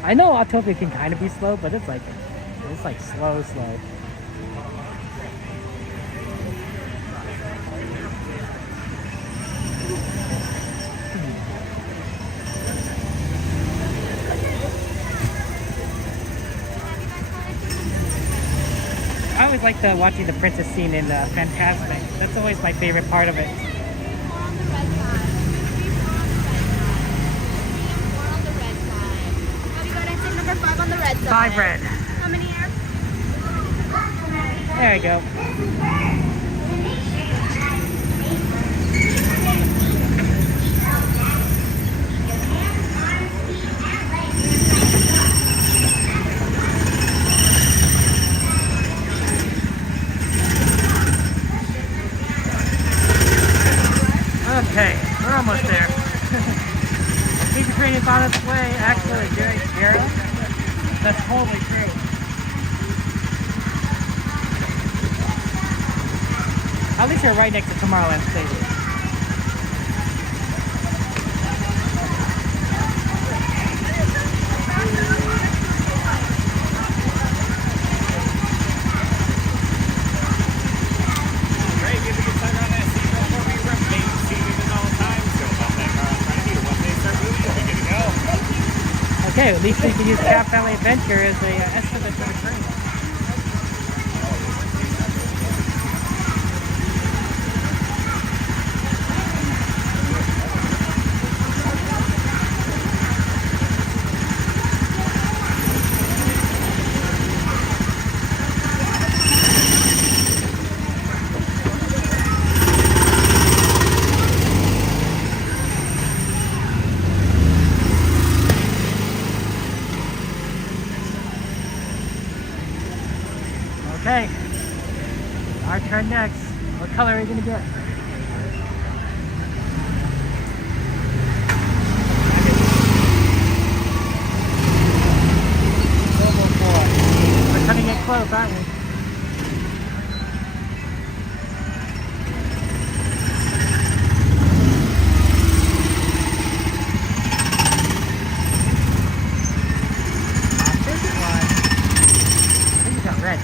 I know Autopia can kind of be slow, but it's like slow. I always like watching the princess scene in Fantasmic. That's always my favorite part of it. Number 5 on the red side. 5 red. How many here? There we go. Okay, we're almost there. Teacher train is on its way. Actually, Jerry, that's totally true. At least you're right next to Tomorrowland Station. Okay, at least we can use Cap Family Adventure as a estimate for the train. Okay, our turn next. What color are you gonna get? close, aren't we? I think it got red.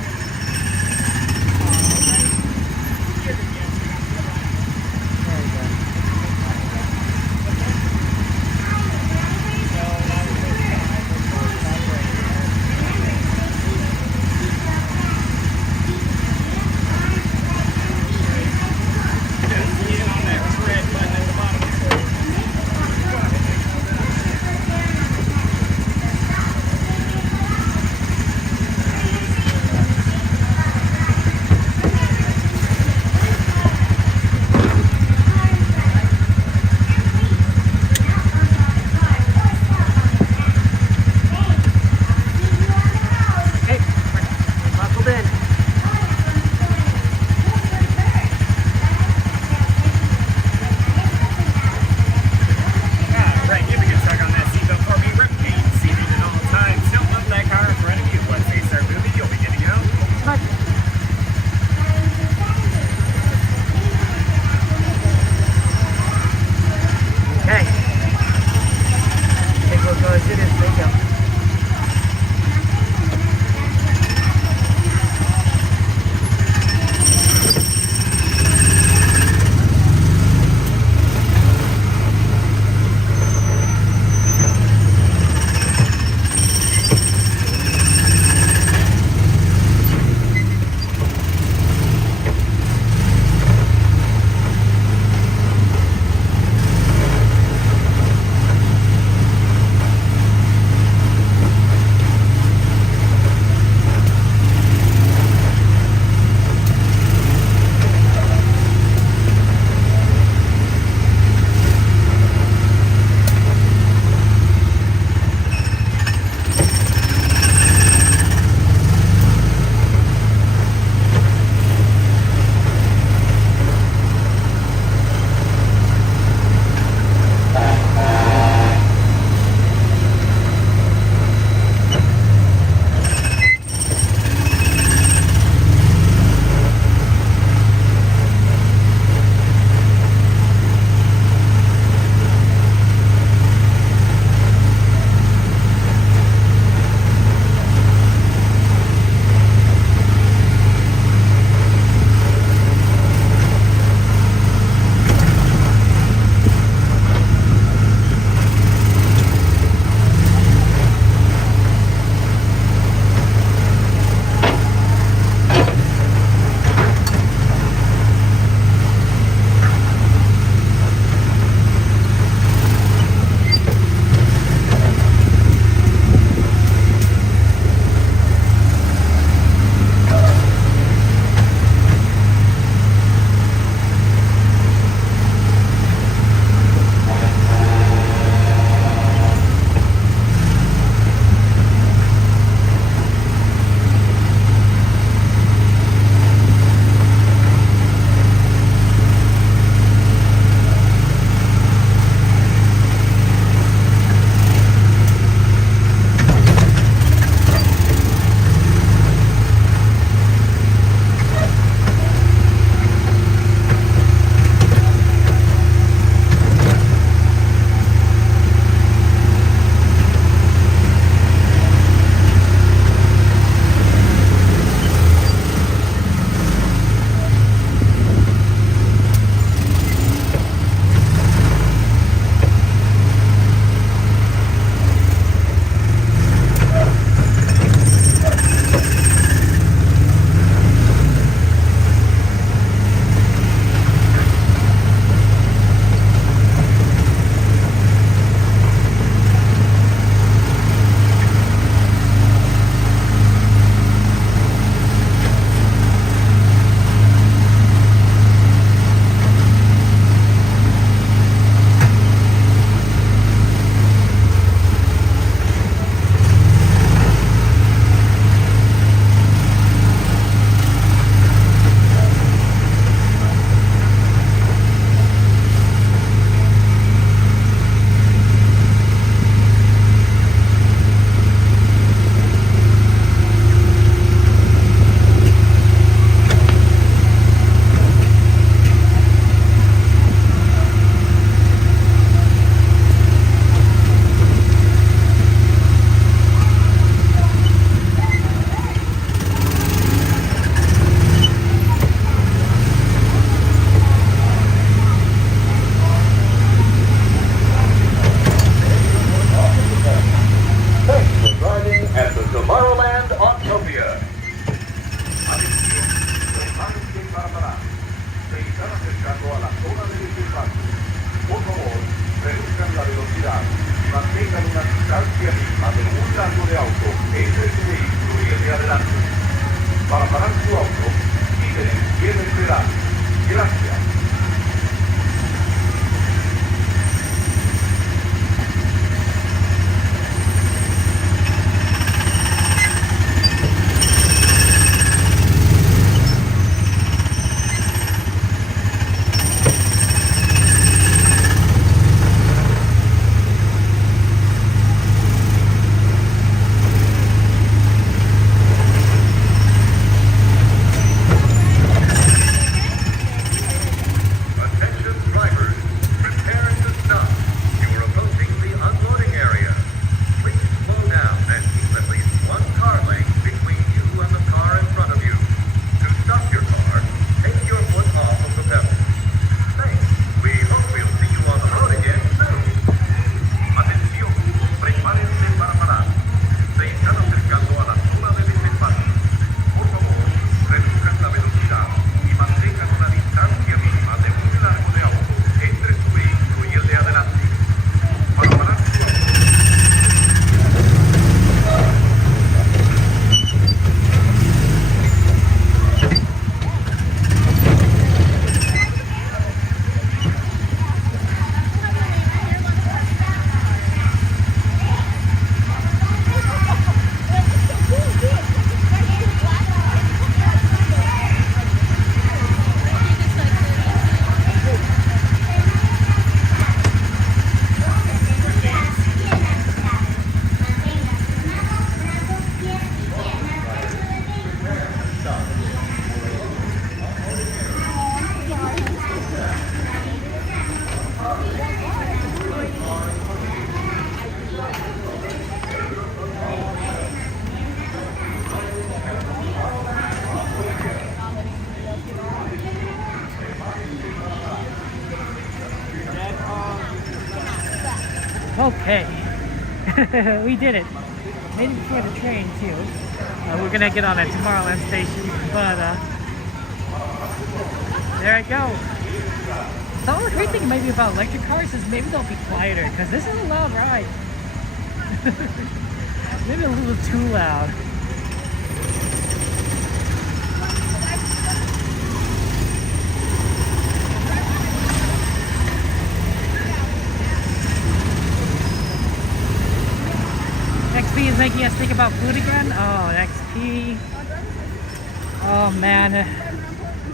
zona de desembarque. Por favor, reduzcan la velocidad y mantengan una distancia mínima de un largo de auto entre su vehículo y el de adelante. Para parar su auto, giren el pie del pedal. Gracias. Okay, we did it. Made it before the train too. We're gonna get on at Tomorrowland station, but there I go. The only great thing maybe about electric cars is maybe they'll be quieter, because this is a loud ride. Maybe a little too loud. XP is making us think about food again. Oh, XP. Oh man,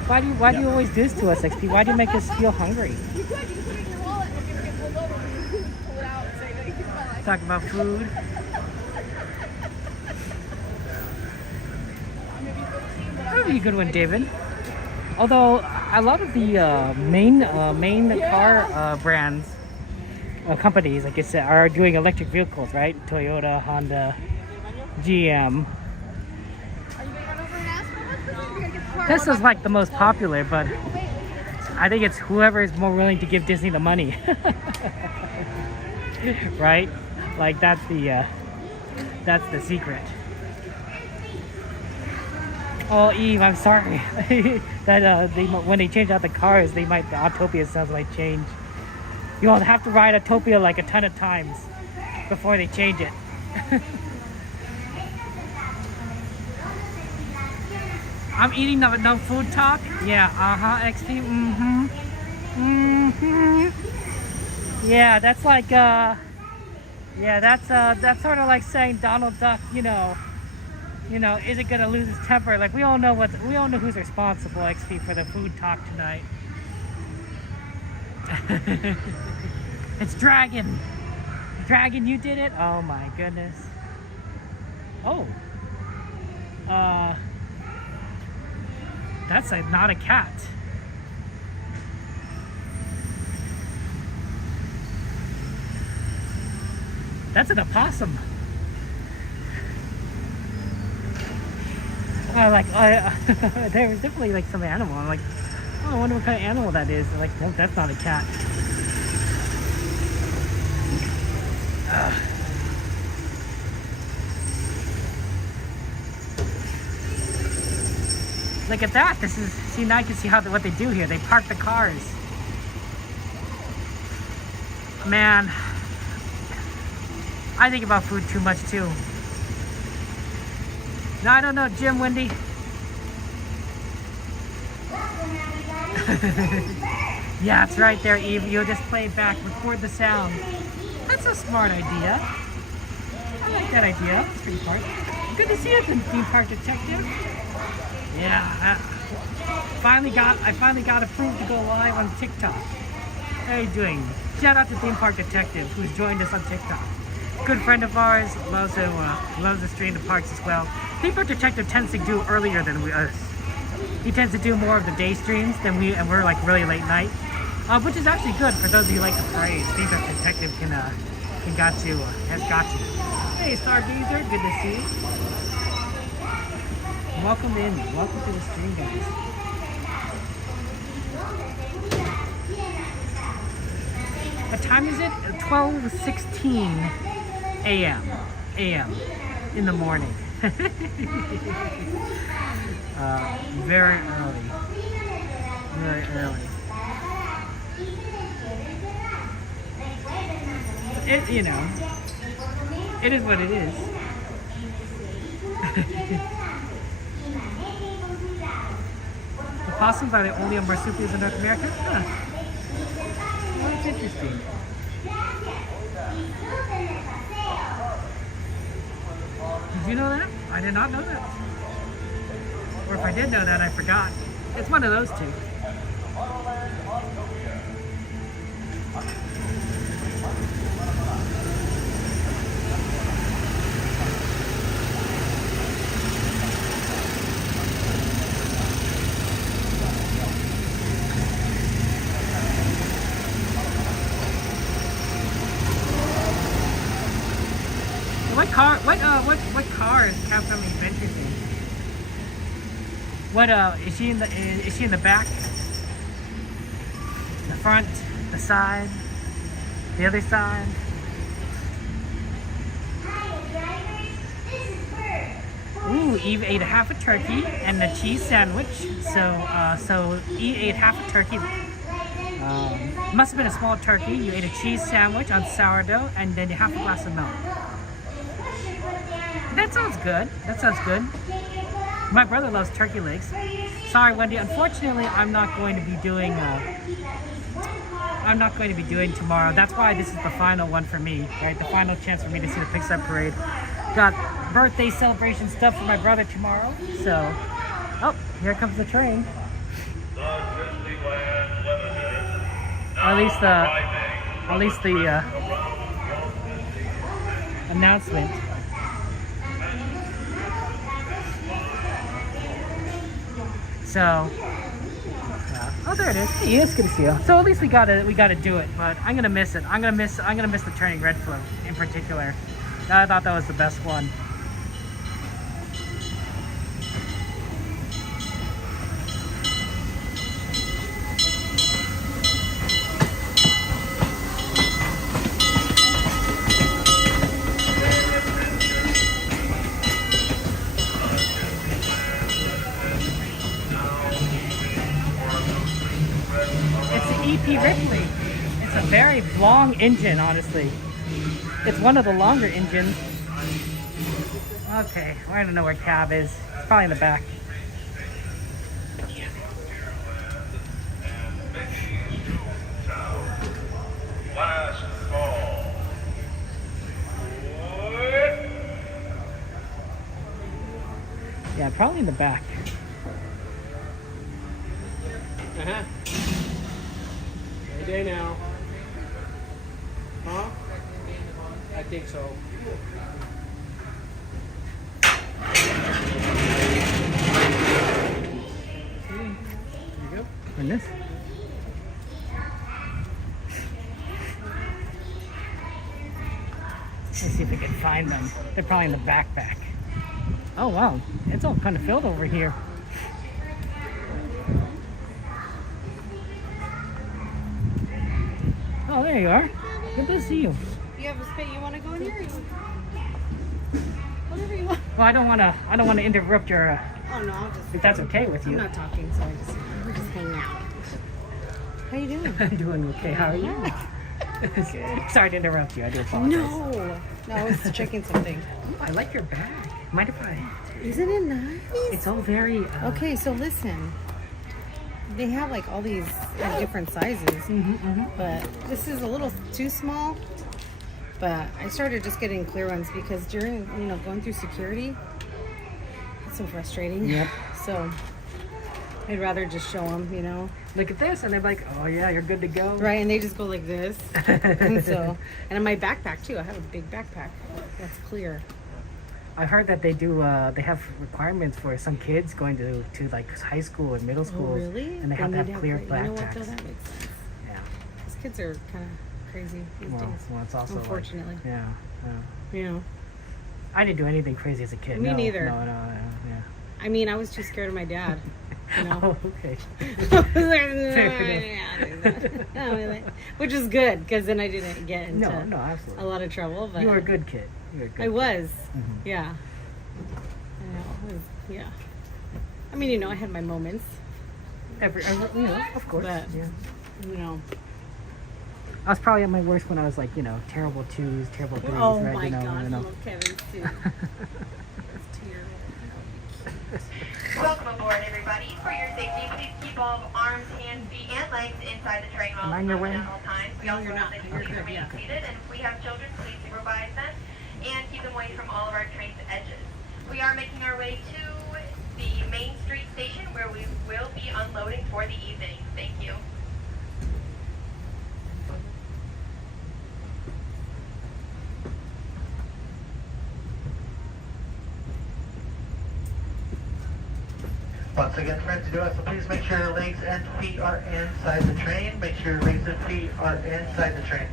why do you always do this to us, XP? Why do you make us feel hungry? You could put it in your wallet and if it pulled over, you could pull it out and say that you keep my life. Talk about food. That would be a good one, David. Although a lot of the main car brands. Companies, like I said, are doing electric vehicles, right? Toyota, Honda, GM. Tesla's like the most popular, but I think it's whoever is more willing to give Disney the money. Right? Like that's the secret. Oh, Eve, I'm sorry. That when they change out the cars, the Autopia sounds might change. You'll have to ride Autopia like a ton of times before they change it. I'm eating no food talk. Yeah, XP. Yeah, that's like yeah, that's sort of like saying Donald Duck, you know, is it gonna lose his temper? Like we all know who's responsible, XP, for the food talk tonight. It's Dragon. Dragon, you did it? Oh my goodness. Oh. That's not a cat. That's an opossum. There was definitely like some animal. I'm like, oh, I wonder what kind of animal that is. Like, nope, that's not a cat. Look at that. See, now you can see what they do here. They park the cars Man, I think about food too much too. No, I don't know, Jim, Wendy. Yeah, it's right there, Eve. You'll just play it back, record the sound. That's a smart idea. I like that idea. It's pretty smart. Good to see you, Theme Park Detective. Yeah, I finally got approved to go live on TikTok. How are you doing? Shout out to Theme Park Detective, who's joined us on TikTok. Good friend of ours, loves to stream the parks as well. Theme Park Detective tends to do earlier than us. He tends to do more of the day streams than we, and we're like really late night, which is actually good for those of you who like the parade. Theme Park Detective has got you. Hey, Stargazer, good to see you. Welcome in. Welcome to the stream, guys. What time is it? 12:16 a.m. in the morning. Very early. Very early. It, you know, it is what it is. The possums are the only marsupials in North America? Huh. Well, that's interesting. Did you know that? I did not know that. Or if I did know that, I forgot. It's one of those two. What car is Capcom Adventures in? What is she in the back? The front, the side, the other side? Ooh, Eve ate half a turkey and a cheese sandwich. So Eve ate half a turkey. Must have been a small turkey. You ate a cheese sandwich on sourdough and then half a glass of milk. That sounds good. That sounds good. My brother loves turkey legs. Sorry, Wendy. Unfortunately, I'm not going to be doing tomorrow. That's why this is the final one for me, right? The final chance for me to see the Pixar Parade. Got birthday celebration stuff for my brother tomorrow. So, oh, here comes the train. Or at least the announcement. So, oh, there it is. Hey, it's good to see you. So at least we gotta do it. But I'm gonna miss it. I'm gonna miss the turning red float in particular. I thought that was the best one. Ripley. It's a very long engine, honestly. It's one of the longer engines. Okay, I don't know where cab is. It's probably in the back. Yeah, probably in the back. Uh-huh. Day now. Huh? I think so. There you go. And this? Let's see if we can find them. They're probably in the backpack. Oh wow, it's all kind of filled over here. Oh, there you are. Good to see you. You have a spit you want to go in here? Whatever you want. Well, I don't want to interrupt your. Oh no, I'll just. If that's okay with you. I'm not talking, so we're just hanging out. How you doing? I'm doing okay. How are you? Sorry to interrupt you. I do apologize. No, I was checking something. I like your bag. Mind if I? Isn't it nice? It's all very. Okay, so listen. They have like all these different sizes, but this is a little too small. But I started just getting clear ones because during, going through security, it's so frustrating. Yep. So I'd rather just show them, Look at this, and they're like, oh yeah, you're good to go. Right, and they just go like this. and in my backpack too, I have a big backpack that's clear. I heard that they do. They have requirements for some kids going to like high school and middle school. Oh, really? And they have to have clear backpacks. You know what, though? That makes sense. Yeah. These kids are kind of crazy these days. Well, it's also unfortunately. Like, yeah. I didn't do anything crazy as a kid. Me neither. No. Yeah. I mean, I was too scared of my dad. Oh, okay. Which is good because then I didn't get into absolutely. a lot of trouble. But you were a good kid. I was. Yeah. Yeah. I mean, I had my moments. Of course. But, I was probably at my worst when I was like, terrible 2s, terrible 3s. Oh right? my God, I love Kevin's too. Welcome aboard, everybody. For your safety, please keep all arms, hands, feet, and legs inside the train while on your way? at all times. We also ask that you please remain seated, and if we have children, please supervise them and keep them away from all of our train's edges. We are making our way to the Main Street station where we will be unloading for the evening. Thank you. Once again, friends, do us, so please make sure your legs and feet are inside the train. Make sure your legs and feet are inside the train.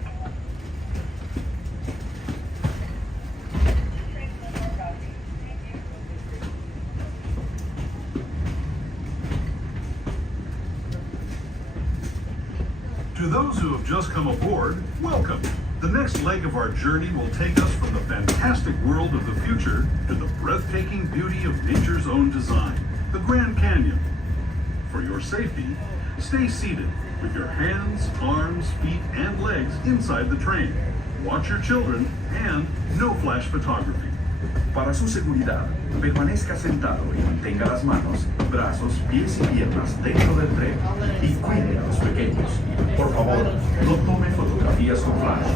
To those who have just come aboard, welcome. The next leg of our journey will take us from the fantastic world of the future to the breathtaking beauty of nature's own design, the Grand Canyon. For your safety, stay seated with your hands, arms, feet, and legs inside the train. Watch your children and no flash photography. Para su seguridad, permanezca sentado y mantenga las manos, brazos, pies y piernas dentro del tren y cuide a los pequeños. Por favor, no tome fotografías con flash.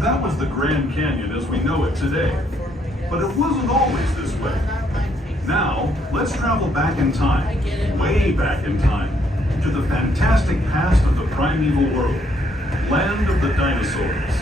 That was the Grand Canyon as we know it today. But it wasn't always this way. Now, let's travel back in time, way back in time, to the fantastic past of the primeval world, land of the dinosaurs.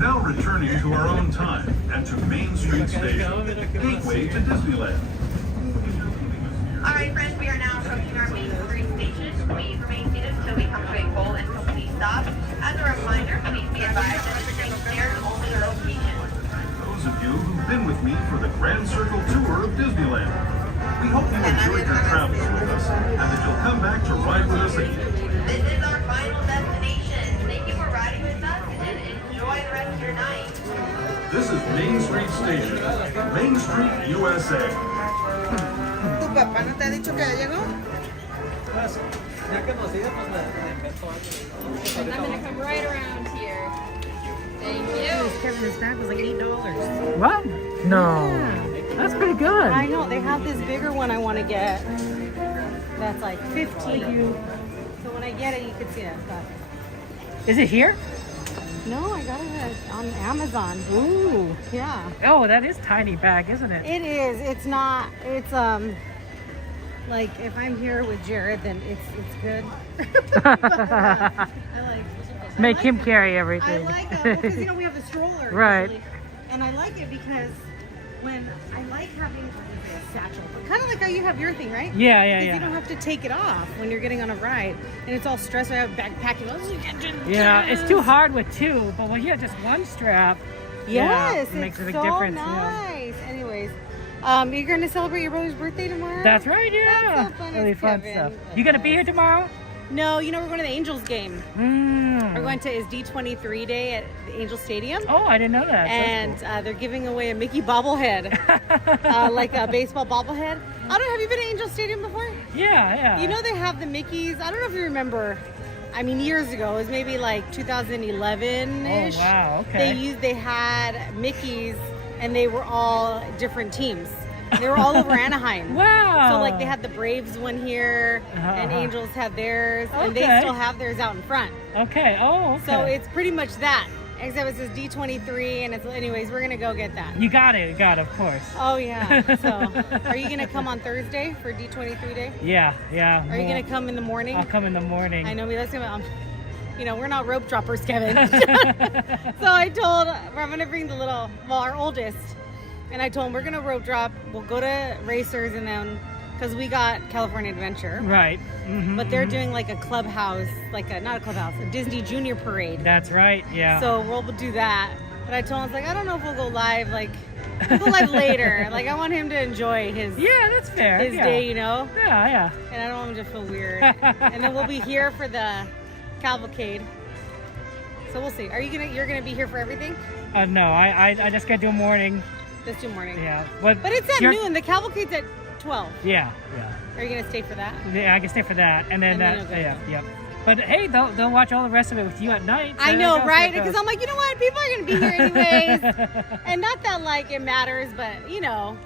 now returning to our own time and to Main Street Station, gateway to Disneyland. All right, friends, we are now approaching our Main Street station. Please remain seated until we come to a full and complete stop. As a reminder, please be advised that the train stairs only location. Those of you who've been with me for the Grand Circle tour of Disneyland, we hope you enjoyed your travels with us and that you'll come back to ride with us again. This is our final destination. Thank you for riding with us and enjoy the rest of your night. This is Main Street Station, Main Street, USA. ¿Tu papá no te ha dicho que ya llegó? Ya que nos diga, pues le meto algo. I'm gonna come right around here. Thank This Kevin, this bag was like $8. What? No. Yeah. That's pretty good. I know, they have this bigger one I want to get. That's like 15. So when I get it, you can see it. Is it here? No, I got it on Amazon. Ooh. Yeah. Oh, that is tiny bag, isn't it? It is. It's not. It's like if I'm here with Jared, then it's good. I Make like him it. carry everything. I like it because we have the stroller. Right. Usually. And I like it because when I like having a satchel, kind of like how you have your thing, right? Yeah, Because yeah. you don't have to take it off when you're getting on a ride, and it's all stressful. I have backpacking. Yeah, it's too hard with two, but when you have just one strap, Yes, it makes a big so difference. Yeah. nice. Anyways, you're going to celebrate your brother's birthday tomorrow? That's right, yeah. That's so fun. Really It's fun Kevin. stuff. You gonna be here tomorrow? No, you know we're going to the Angels game. We're going to D23 Day at the Angel Stadium. Oh, I didn't know that. And they're giving away a Mickey bobblehead, like a baseball bobblehead. I don't know, have you been to Angel Stadium before? Yeah, yeah. You know they have the Mickeys. I don't know if you remember. I mean, years ago, it was maybe like 2011-ish. Oh, wow, okay. They had Mickeys, and they were all different teams. They were all over Anaheim. Wow. So like they had the Braves one here, and Angels had theirs, and they Okay. still have theirs out in front. Okay. Oh, okay. So it's pretty much that, except it says D23, and it's anyways. We're gonna go get that. You got it, of course. Oh yeah. So are you gonna come on Thursday for D23 Day? Yeah, yeah. Are you gonna come in the morning? I'll come in the morning. I know. Let's go. You know, we're not rope droppers, Kevin. So I told I'm gonna bring our oldest. And I told him we're gonna rope drop. We'll go to Racers, and then because we got California Adventure, Right. Mm-hmm, but they're doing like a clubhouse, not a clubhouse, a Disney Junior Parade. That's right. Yeah. So we'll do that. But I told him, I don't know if we'll go live. Like we'll go live later. Like I want him to enjoy his that's fair. his yeah. day, you know. Yeah, yeah. And I don't want him to feel weird. And then we'll be here for the cavalcade. So we'll see. You're gonna be here for everything? No, I just gotta do a morning. Just do morning. Yeah. But it's at noon. The cavalcade's at 12. Yeah, yeah. Are you gonna stay for that? Yeah, I can stay for that, and then And then you'll go yep. But hey, they'll watch all the rest of it with you at night. So I know, that's right? how it Because goes. I'm like, you know what? People are gonna be here anyways, and not that like it matters, but you know,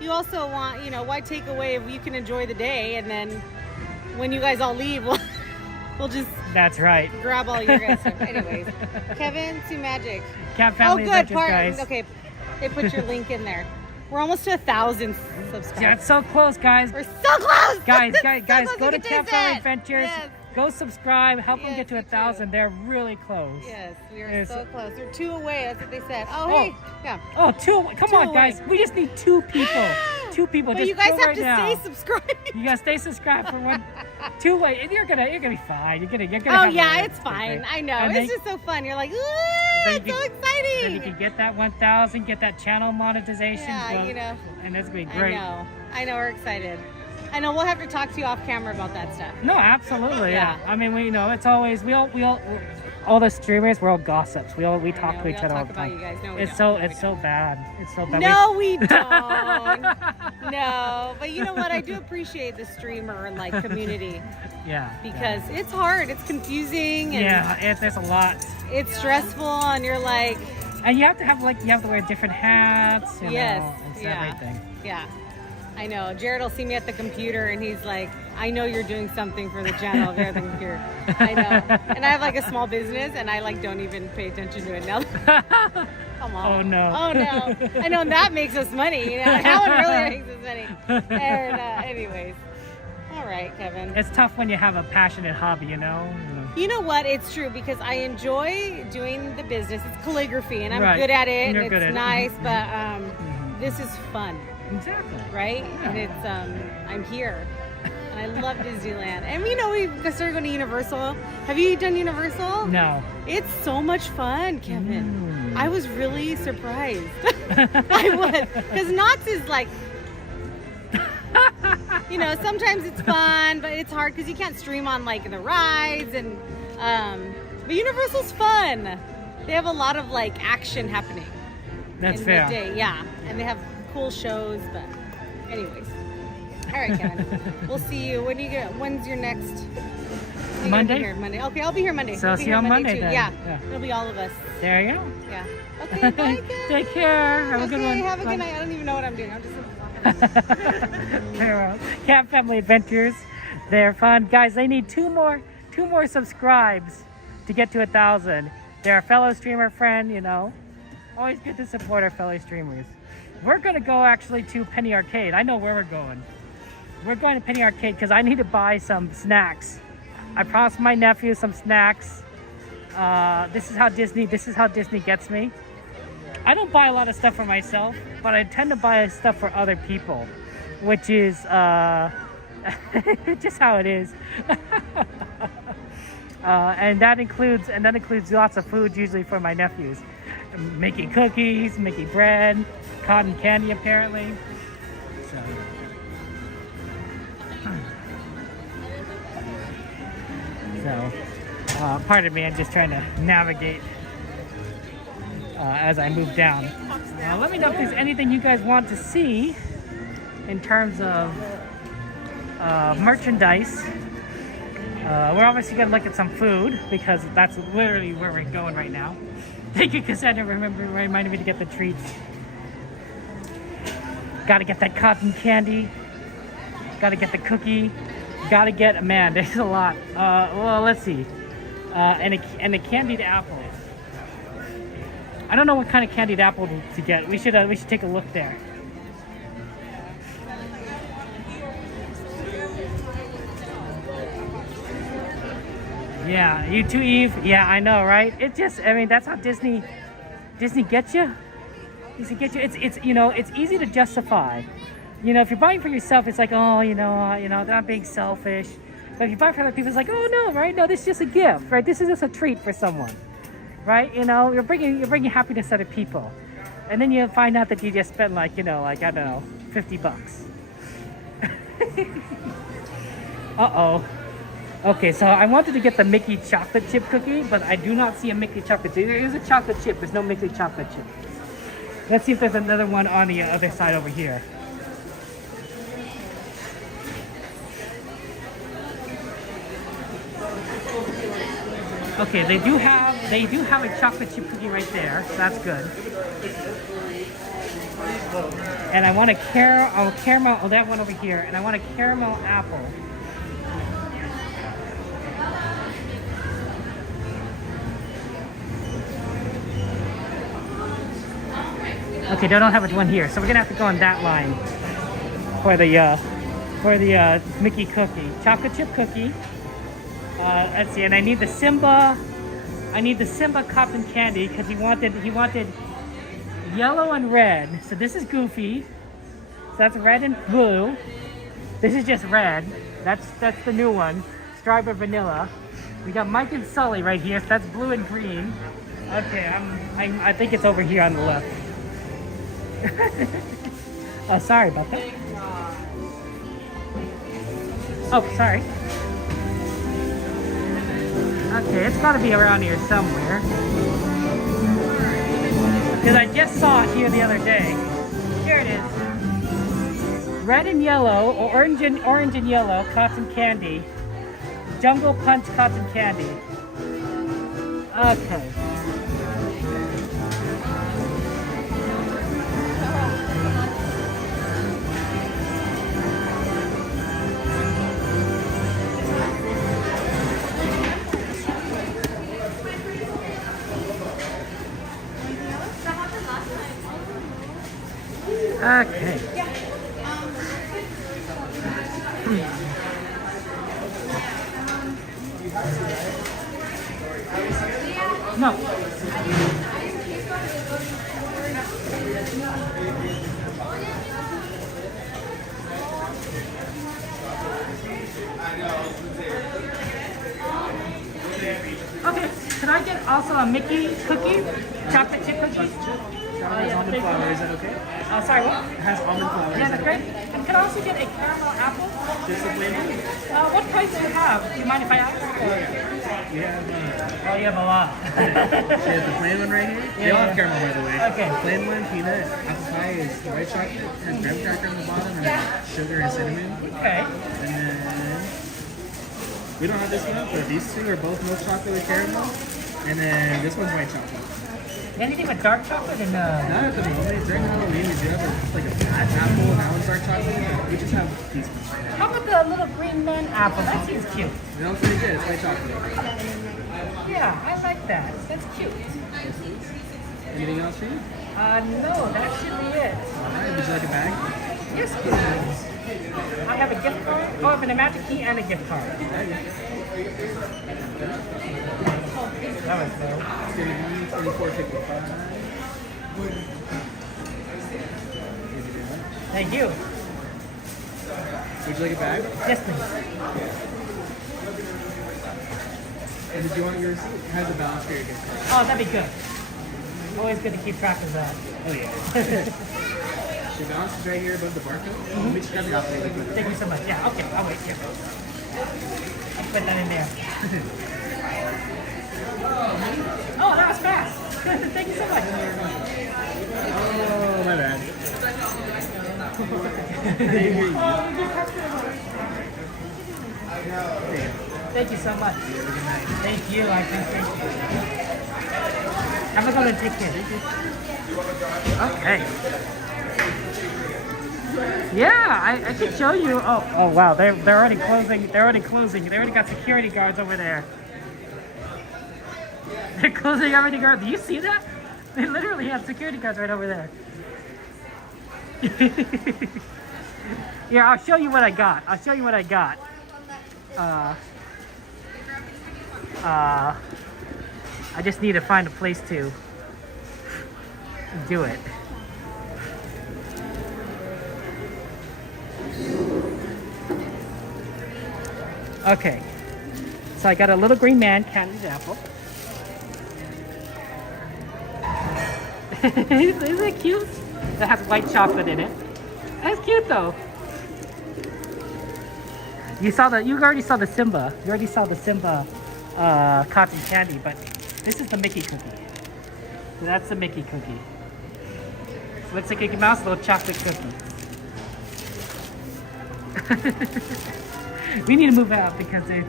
you also want, why take away if you can enjoy the day, and then when you guys all leave, we'll just That's right. grab all your guys' stuff. Anyways, Kevin, Sue Magic. Cat Family Oh, good Adventures, part. guys. Okay, they put your link in there. We're almost to 1,000 subscribers. Yeah, it's so close, guys. We're so close. Guys, So guys, close, go we to can Cat taste Family it. Adventures. Yes. Go subscribe. Help them Yes, get to me 1,000. They're really close. Yes, we are It's- so close. We're 2 away. That's what they said. Oh, Oh. hey, yeah. Oh, two. Come 2 on, away. guys. We just need 2 people. 2 people. But just you guys go have right to now. stay subscribed. You gotta stay subscribed for 2 way. And you're gonna be fine. You're gonna. Oh have yeah, a- it's fine. I know. And It's then- just so fun. You're like, ooh, then it's you so can- exciting. Then you can get that 1,000, get that channel monetization. Yeah, well, know. And that's gonna be great. I know. We're excited. I know. We'll have to talk to you off camera about that stuff. No, absolutely. Yeah. Yeah. I mean, it's always we all the streamers. We're all gossips. We talk to we each all other all talk the about time. you guys. No, we It's don't. so it's so bad. It's so bad. No, we don't. No, but you know what? I do appreciate the streamer community Yeah. because it's hard. It's confusing. And Yeah. There's a lot. It's stressful, and you're like, And you have to wear different hats. You yes, know, it's yeah, everything. yeah. I know. Jared will see me at the computer, and he's like, I know you're doing something for the channel if you're at the computer. I know. And I have a small business, and I don't even pay attention to it now. Come on. Oh no. Oh no. I know, and that makes us money. That one really makes us money. And anyways. All right, Kevin. It's tough when you have a passionate hobby, you know. You know what? It's true because I enjoy doing the business. It's calligraphy, and I'm Right. good at it, And you're and good at it's it. nice. Mhm. But this is fun, Exactly. right? Yeah. And it's I'm here, and I love Disneyland. And you know, we started going to Universal. Have you done Universal? No. It's so much fun, Kevin. I was really surprised. I was, because Knott's is like, you know, sometimes it's fun, but it's hard because you can't stream on like the rides, and but Universal's fun. They have a lot of like action happening. That's in fair. the day, yeah, and they have cool shows. But anyways, all right, Kevin, we'll see you. When's your next? You're gonna be Monday? here Monday. Okay, I'll be here Monday. So I'll I'll be see here you on Monday too. then. Yeah. Yeah. It'll be all of us. There you go. Yeah. Okay, bye, Kevin. Take care. Have a good one. Have a Bye. good night. I don't even know what I'm doing. I'm just. Camp Family Adventures. They're fun. Guys, they need two more subscribes to get to 1,000. They're a fellow streamer friend, you know. Always good to support our fellow streamers. We're going to go actually to Penny Arcade. I know where we're going. We're going to Penny Arcade because I need to buy some snacks. I promised my nephew some snacks. This is how Disney gets me. I don't buy a lot of stuff for myself, but I tend to buy stuff for other people, which is just how it is. And that includes lots of food, usually for my nephews. Making cookies, making bread, cotton candy apparently. So, pardon me, I'm just trying to navigate as I move down. Let me know if there's anything you guys want to see in terms of merchandise. We're obviously going to look at some food because that's literally where we're going right now. Thank you, Cassandra, reminded me to get the treats. Gotta get that cotton candy. Gotta get the cookie. Gotta get, man, there's a lot. Well, let's see. And a candied apple. I don't know what kind of candied apple to get. We should take a look there. Yeah, you too, Eve. Yeah, I know, right? It just, I mean, that's how Disney gets you. Disney gets you. It's you know, it's easy to justify. You know, if you're buying for yourself, it's like, oh, you know, I'm being selfish. But if you buy for other people, it's like, oh no, right? No, this is just a gift, right? This is just a treat for someone, right? You know, you're bringing happiness to other people, and then you find out that you just spent like, you know, like I don't know, $50. Uh-oh. Okay, so I wanted to get the Mickey chocolate chip cookie, but I do not see a Mickey chocolate chip. There is a chocolate chip. There's no Mickey chocolate chip. Let's see if there's another one on the other side over here. Okay, they do have a chocolate chip cookie right there. So that's good. And I want a caramel. Oh, that one over here. And I want a caramel apple. Okay, they don't have one here, so we're gonna have to go on that line for the Mickey cookie, chocolate chip cookie. Let's see, and I need the Simba cotton candy because he wanted yellow and red. So this is Goofy. So that's red and blue. This is just red. That's the new one, strawberry vanilla. We got Mike and Sully right here. So that's blue and green. Okay, I think it's over here on the left. Oh, sorry about that. Oh, sorry. Okay, it's got to be around here somewhere. Because I just saw it here the other day. Here it is. Red and yellow, or orange and yellow cotton candy. Jungle Punch cotton candy. Okay. Okay. No. Okay, can I get also a Mickey cookie? Chocolate chip cookie? Has almond flour, is that okay? Sorry, what? It has almond flour. Yeah, that's great. And can I also get a caramel apple? Just the plain one? What price do you have? Do you mind if I ask? We have, Oh, you have a lot. we have the plain one right here. They all have caramel, by the way. Okay. The plain one, peanut, apple pie is the white chocolate, and graham cracker on the bottom, and then sugar and cinnamon. Okay. And then, we don't have this one, but these two are both milk chocolate with caramel. And then this one's white chocolate. Anything with dark chocolate and Not at the moment. During Halloween, we do have like a fat apple, and that one's dark chocolate. But we just have these ones right now. How about the little green man apple? That seems cute. That one's pretty good. It's white chocolate. Yeah, I like that. That's cute. Anything else for you? No, that should be it. Alright, would you like a bag? Yes, please. I have a gift card. Oh, I have a magic key and a gift card. That was fair. It's going to be $24.55. Thank you. Would you like a bag? Yes, please. And did you want yours? It has a balance for your gift card. Oh, that'd be good. Always good to keep track of that. Oh, yeah. Your balance is right here above the barcode. Let me just grab your operating. Thank you so much. Yeah, okay, I'll wait. Yeah. I'll put that in there. Oh, that was fast. Thank you so much. Oh, my bad. Thank you so much. Thank you. I appreciate it. I'm going to take care. Okay. Yeah, I can show you. Oh wow, they're already closing. They're already closing. They already got security guards over there. They're closing everything. Do you see that? They literally have security guards right over there. Yeah, I'll show you what I got. I just need to find a place to do it. Okay, so I got a little green man candied apple. Isn't it cute? That has white chocolate in it. That's cute though. You already saw the Simba. You already saw the Simba cotton candy, but this is the Mickey cookie. So that's the Mickey cookie. So looks like Mickey Mouse, little chocolate cookie. We need to move out because they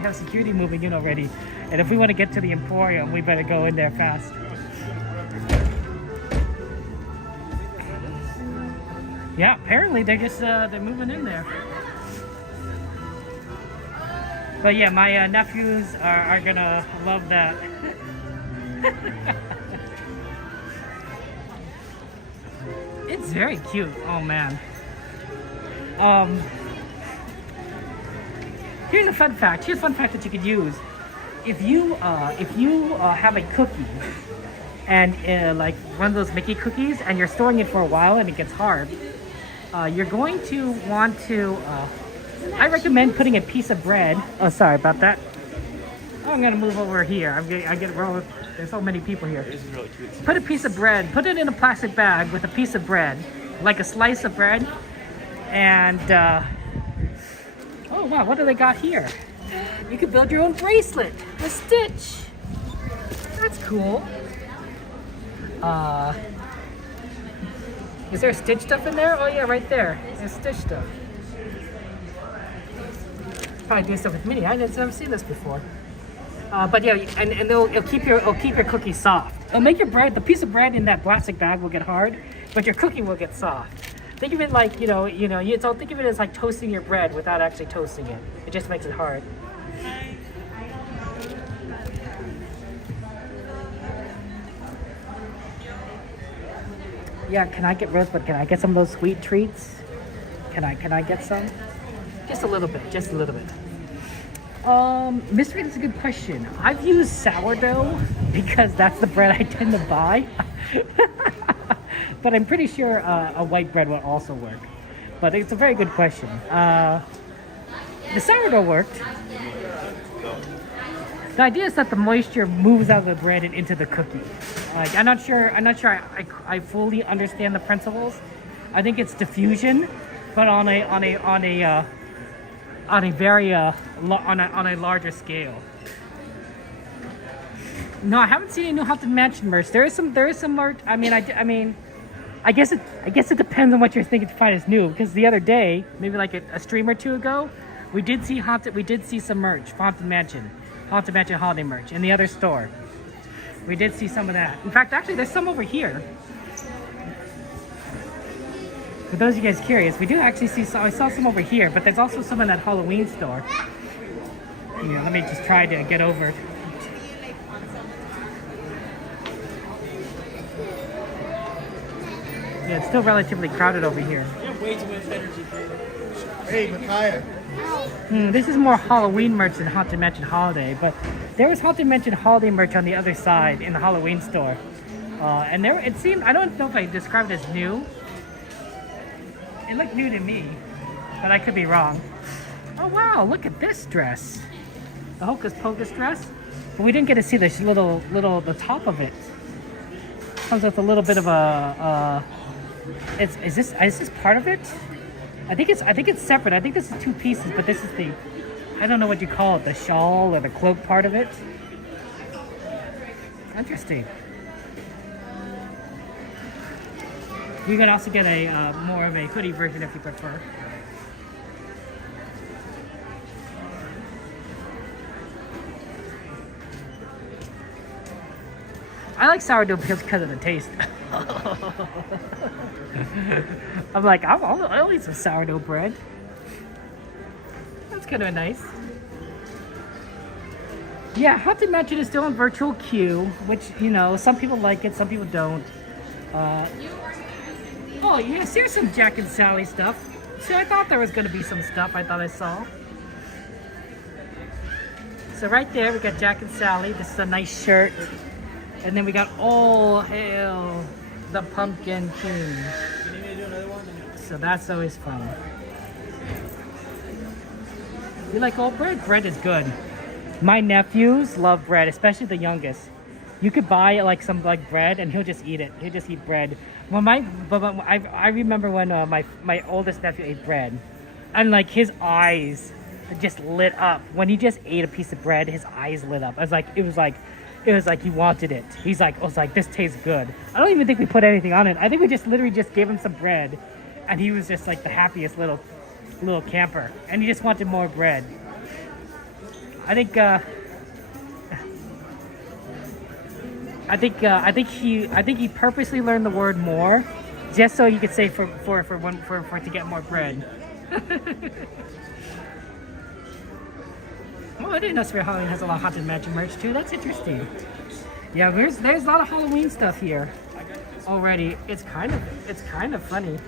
have security moving in already. And if we want to get to the Emporium, we better go in there fast. Yeah, apparently they're just they're moving in there. But yeah, my nephews are gonna love that. It's very cute. Oh man. Here's a fun fact. Here's a fun fact that you could use. If you have a cookie and like one of those Mickey cookies, and you're storing it for a while and it gets hard, you're going to want to. I recommend putting a piece of bread. Oh, sorry about that. I'm gonna move over here. I get wrong. There's so many people here. Put a piece of bread. Put it in a plastic bag with a piece of bread, like a slice of bread, and. Oh wow, what do they got here? You can build your own bracelet, a stitch. That's cool. Is there stitch stuff in there? Oh yeah, right there. There's stitch stuff. Probably do stuff with Minnie. I've never seen this before. But yeah, and it'll keep your cookie soft. It'll make your bread. The piece of bread in that plastic bag will get hard, but your cookie will get soft. Think of it like you don't think of it as like toasting your bread without actually toasting it. It just makes it hard. Yeah, can I get Rosebud? Can I get some of those sweet treats? Can I get some? Just a little bit, just a little bit. Mystery, that's a good question. I've used sourdough because that's the bread I tend to buy. But I'm pretty sure a white bread would also work. But it's a very good question. The sourdough worked. The idea is that the moisture moves out of the bread and into the cookie. Like, I'm not sure I fully understand the principles. I think it's diffusion, but on a larger scale. No, I haven't seen any new Haunted Mansion merch. There is some merch. I guess it depends on what you're thinking to find as new. Because the other day, maybe like a stream or two ago, we did see some merch for Haunted Mansion holiday merch in the other store. We did see some of that. In fact, actually, there's some over here. For those of you guys curious, we do actually see some. I saw some over here, but there's also some in that Halloween store. Here, let me just try to get over. Yeah, it's still relatively crowded over here. You have way too much energy, Hey, Micaiah. This is more Halloween merch than Haunted Mansion Holiday, but there was Haunted Mansion Holiday merch on the other side in the Halloween store. And there, it seemed, I don't know if I described it as new. It looked new to me, but I could be wrong. Oh wow, look at this dress. The Hocus Pocus dress. But we didn't get to see this the top of it. Comes with a little bit of a, is this part of it? I think it's separate. I think this is two pieces, but this is the, I don't know what you call it, the shawl or the cloak part of it. Interesting. You can also get a more of a hoodie version if you prefer. I like sourdough because of the taste. I'm like, I'll eat some sourdough bread. That's kind of nice. Yeah, Haunted Mansion is still in virtual queue, which, you know, some people like it, some people don't. Oh, yes, here's some Jack and Sally stuff. See, I thought there was going to be some stuff I thought I saw. So right there, we got Jack and Sally. This is a nice shirt. And then we got All Hail the Pumpkin King. So that's always fun. You like old bread? Bread is good. My nephews love bread, especially the youngest. You could buy like some bread and he'll just eat it. He'll just eat bread. Well, I remember when my oldest nephew ate bread, and like his eyes just lit up when he just ate a piece of bread. His eyes lit up. It was like he wanted it. I was like, this tastes good. I don't even think we put anything on it. I think we just literally just gave him some bread, and he was just like the happiest little camper, and he just wanted more bread. I think he purposely learned the word more, just so he could say for to get more bread. Oh, I didn't know Spirit Halloween has a lot of Haunted Mansion merch too. That's interesting. Yeah, there's a lot of Halloween stuff here already. It's kind of funny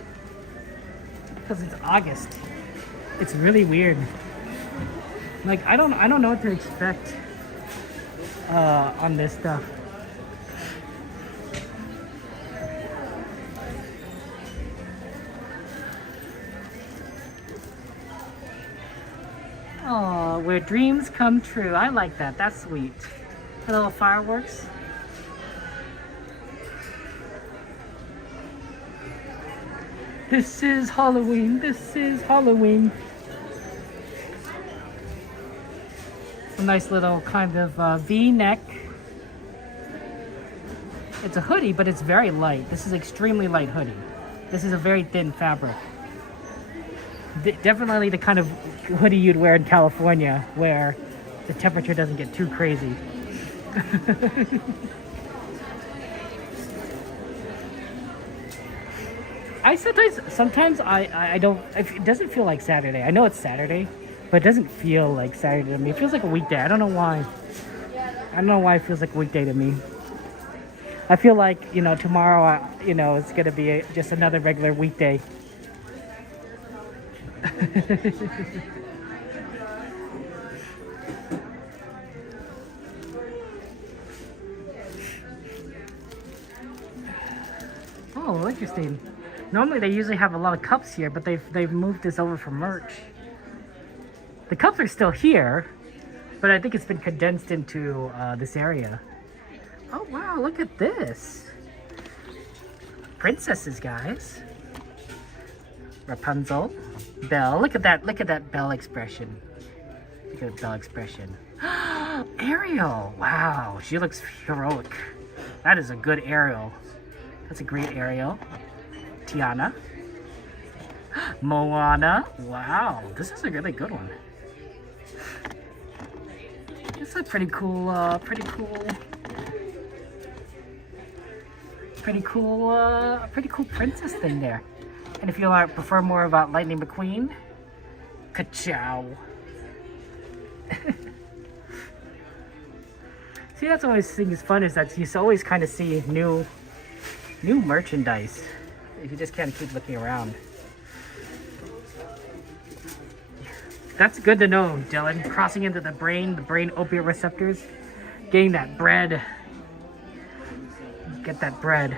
because it's August. It's really weird. Like I don't know what to expect on this stuff. Oh, where dreams come true. I like that. That's sweet. A little fireworks. This is Halloween. This is Halloween. A nice little kind of V-neck. It's a hoodie, but it's very light. This is extremely light hoodie. This is a very thin fabric. Definitely the kind of hoodie you'd wear in California where the temperature doesn't get too crazy. Sometimes I don't, it doesn't feel like Saturday. I know it's Saturday, but it doesn't feel like Saturday to me. It feels like a weekday. I don't know why. I don't know why it feels like a weekday to me. I feel like, you know, tomorrow, you know, it's going to be just another regular weekday. Oh, interesting. Normally they usually have a lot of cups here, but they've moved this over for merch. The cups are still here, but I think it's been condensed into this area. Oh wow, look at this. Princesses, guys. Rapunzel. Belle. Look at that Belle expression. Look at that Belle expression. Ariel. Wow, she looks heroic. That is a good Ariel. That's a great Ariel. Tiana. Moana. Wow, this is a really good one. This is a pretty cool princess thing there. And if you prefer more about Lightning McQueen, ka-chow. See, that's always things fun, is that you always kind of see new merchandise if you just kind of keep looking around. That's good to know, Dylan. Crossing into the brain opiate receptors, getting that bread. Get that bread.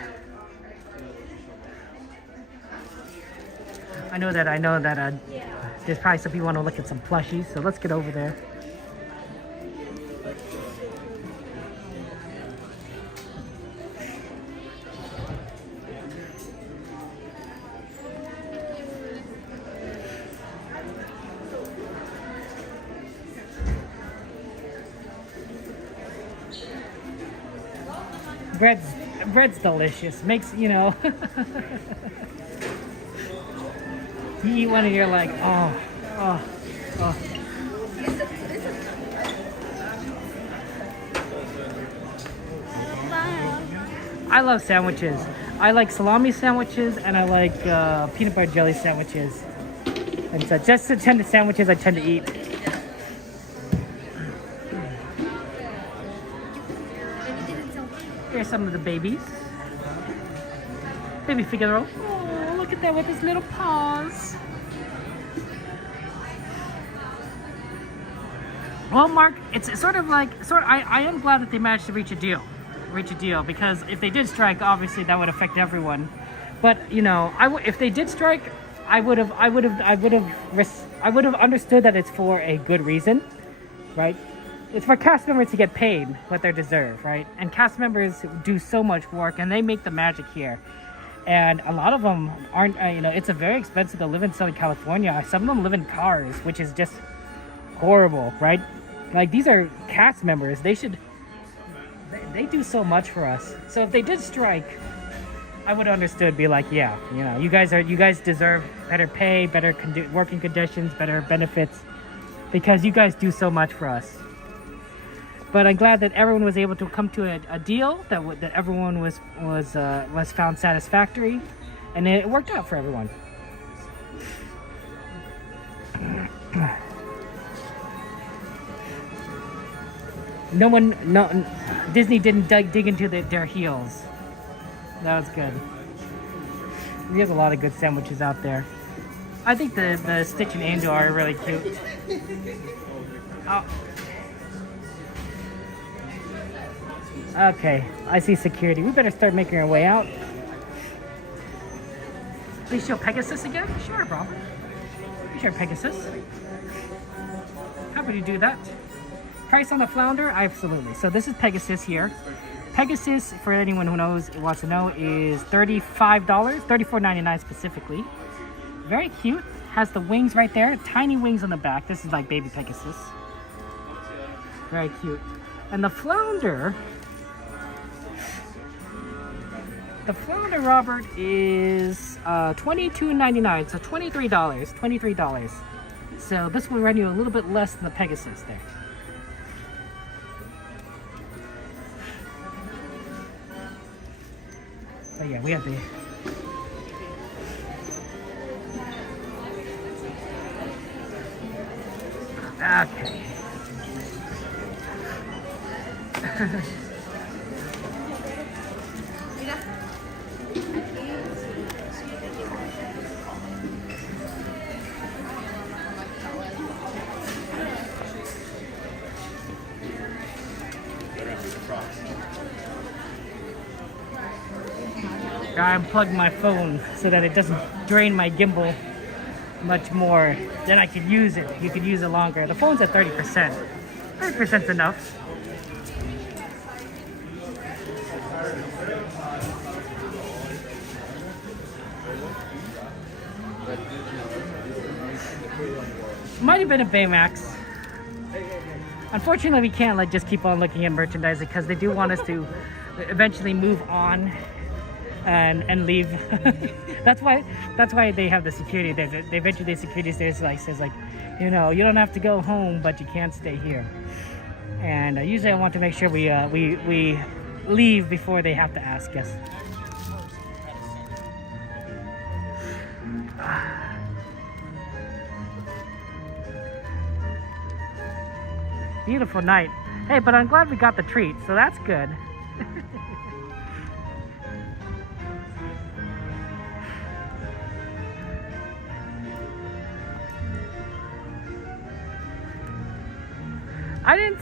I know that there's probably some people want to look at some plushies, so let's get over there. Bread's delicious. Makes, you know. You eat one and you're like, oh. I love sandwiches. I like salami sandwiches and I like peanut butter jelly sandwiches. And so just the kind of sandwiches I tend to eat. Here's some of the babies. Baby Figaro. Oh, look at that with his little paws. Well, Mark, it's sort of like, I am glad that they managed to reach a deal, because if they did strike, obviously that would affect everyone. But you know, if they did strike, I would have understood that it's for a good reason, right? It's for cast members to get paid what they deserve, right? And cast members do so much work, and they make the magic here. And a lot of them aren't, you know, it's very expensive to live in Southern California. Some of them live in cars, which is just horrible, right? Like, these are cast members. They do so much for us. So if they did strike, I would have understood, be like, yeah, you know, you guys deserve better pay, better working conditions, better benefits, because you guys do so much for us. But I'm glad that everyone was able to come to a deal, that everyone was found satisfactory, and it worked out for everyone. Disney didn't dig into their heels. That was good. There's a lot of good sandwiches out there. I think the Stitch and Angel are really cute. Oh. Okay, I see security. We better start making our way out. Please show Pegasus again? Sure, Robert. Sure, Pegasus. Happy to do that. Price on the flounder? Absolutely. So this is Pegasus here. Pegasus, for anyone who wants to know, is $35, $34.99 specifically. Very cute. Has the wings right there. Tiny wings on the back. This is like baby Pegasus. Very cute. And the flounder... Robert, is $22.99, so $23. So this will run you a little bit less than the Pegasus there. So yeah, we have the... Okay. I unplugged my phone so that it doesn't drain my gimbal much more. Then I could use it. You could use it longer. The phone's at 30%. 30%'s enough. Might have been a Baymax. Unfortunately, we can't like just keep on looking at merchandise because they do want us to eventually move on and leave. that's why they have the security there. They eventually the security says like, you know, you don't have to go home, but you can't stay here. And usually I want to make sure we leave before they have to ask us. Beautiful night. Hey, but I'm glad we got the treat, so that's good. I didn't.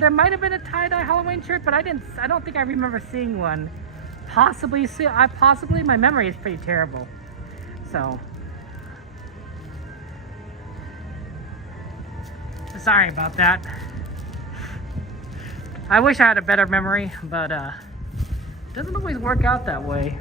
There might have been a tie-dye Halloween shirt, but I don't think I remember seeing one. Possibly. My memory is pretty terrible. So. Sorry about that. I wish I had a better memory, but it doesn't always work out that way.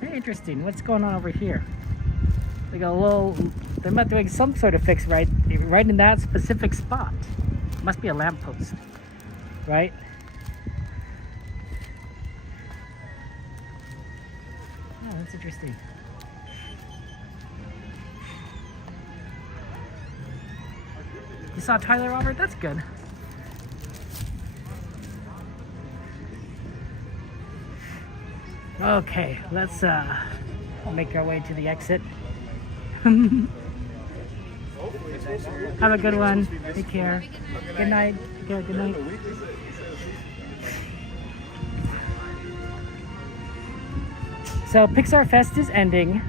Very interesting. What's going on over here? They got a little. They're not doing some sort of fix right in that specific spot. Must be a lamppost, right? Oh, that's interesting. You saw Tyler, Robert? That's good. Okay, let's make our way to the exit. Have a good one. Take care. Good night. Good night. So Pixar Fest is ending,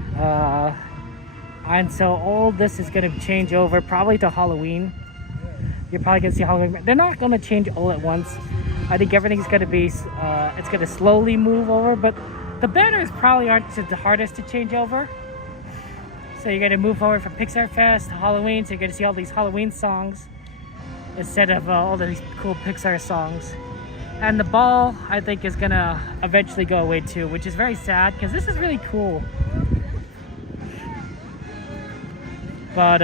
and so all this is going to change over probably to Halloween. You're probably going to see Halloween. They're not going to change all at once. I think everything's going to be, it's going to slowly move over, but the banners probably aren't the hardest to change over. So you're going to move over from Pixar Fest to Halloween, so you're going to see all these Halloween songs instead of all these cool Pixar songs. And the ball, I think, is going to eventually go away too, which is very sad because this is really cool. But,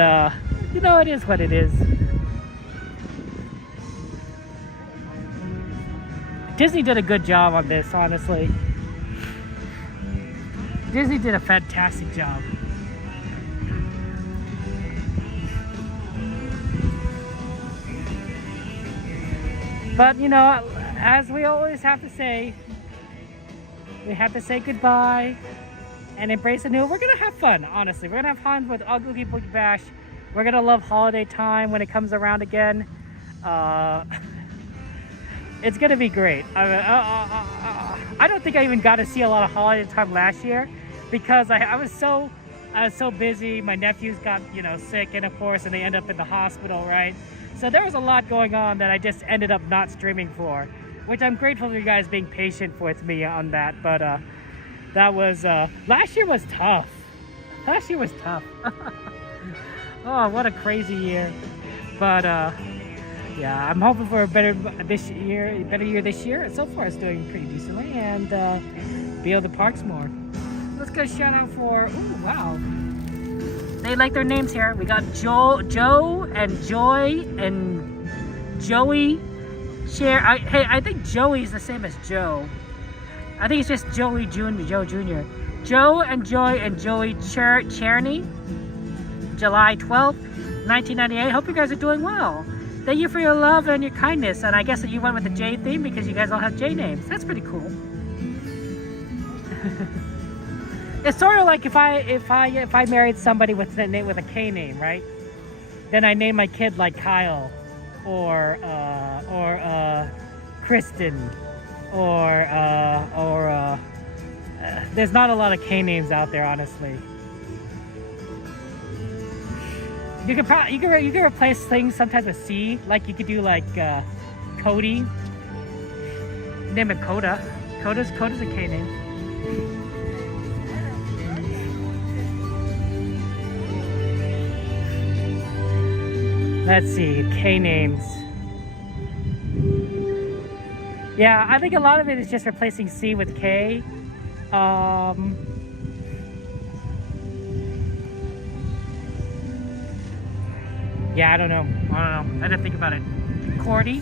you know, it is what it is. Disney did a good job on this, honestly. Disney did a fantastic job. But, you know, as we always have to say, we have to say goodbye and embrace the new. We're going to have fun, honestly. We're going to have fun with Ugly Boogie Bash. We're going to love holiday time when it comes around again. It's going to be great. I don't think I even got to see a lot of holiday time last year because I was so busy. My nephews got, you know, sick, and of course, and they end up in the hospital, right? So there was a lot going on that I just ended up not streaming for, which I'm grateful for you guys being patient with me on that. But that was, last year was tough. Last year was tough. Oh, what a crazy year. But yeah, I'm hoping for a better year this year. So far it's doing pretty decently, and be able to parks more. Let's get a shout out for, ooh, wow. They like their names here. We got Joe and Joy and Joey. Hey, I think Joey's the same as Joe. I think it's just Joey Jr. Joe Jr. Joe and Joy and Joey Cherny. July 12th, 1998. Hope you guys are doing well. Thank you for your love and your kindness. And I guess that you went with the J theme because you guys all have J names. That's pretty cool. It's sort of like if I married somebody with a K name, right? Then I name my kid like Kyle, or Kristen, or there's not a lot of K names out there, honestly. You can replace things sometimes with C, like you could do like Cody. Name it Coda. Coda's a K name. Let's see, K names. Yeah, I think a lot of it is just replacing C with K. Yeah, I don't know. I had to think about it. Cordy.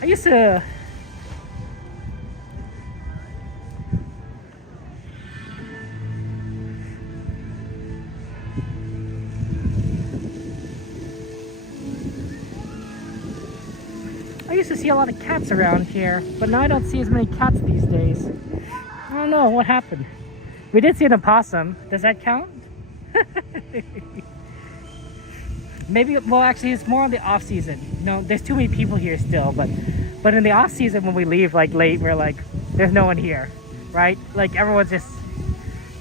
I used to... see a lot of cats around here, but now I don't see as many cats these days. I don't know what happened. We did see an opossum. Does that count? Maybe, well, actually it's more on the off season. No, there's too many people here still, but in the off season when we leave like late, we're like, there's no one here, right? Like everyone's just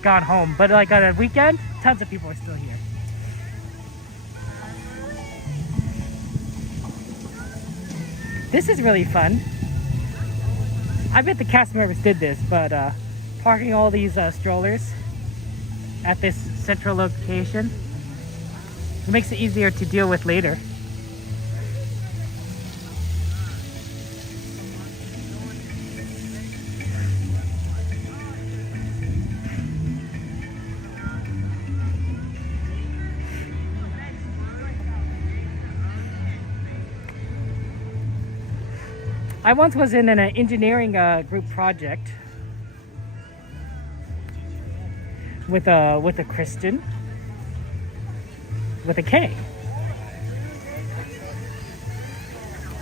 gone home. But like on a weekend, tons of people are still here. This is really fun. I bet the cast members did this, but parking all these strollers at this central location, it makes it easier to deal with later. I once was in an engineering group project with a Kristen with a K,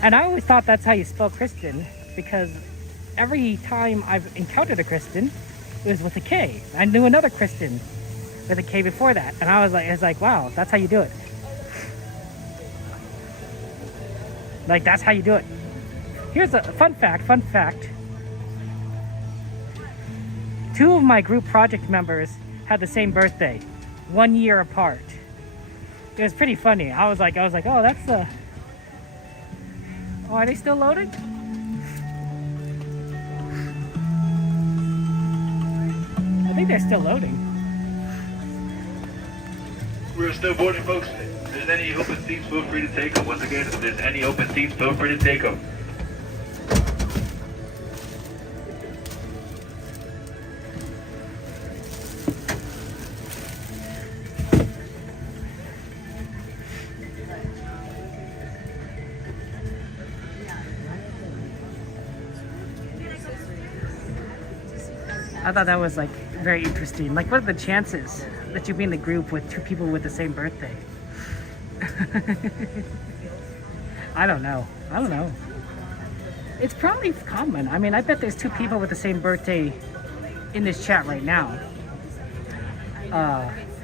and I always thought that's how you spell Kristen, because every time I've encountered a Kristen, it was with a K. I knew another Kristen with a K before that, and I was like, wow, that's how you do it. Like, that's how you do it. Here's a fun fact. Two of my group project members had the same birthday, 1 year apart. It was pretty funny. I was like, oh, that's the... Oh, are they still loading? I think they're still loading. We're still boarding, folks. If there's any open seats, feel free to take them. Once again, if there's any open seats, feel free to take them. I thought that was like very interesting. Like, what are the chances that you be in the group with two people with the same birthday? I don't know. It's probably common. I mean, I bet there's two people with the same birthday in this chat right now.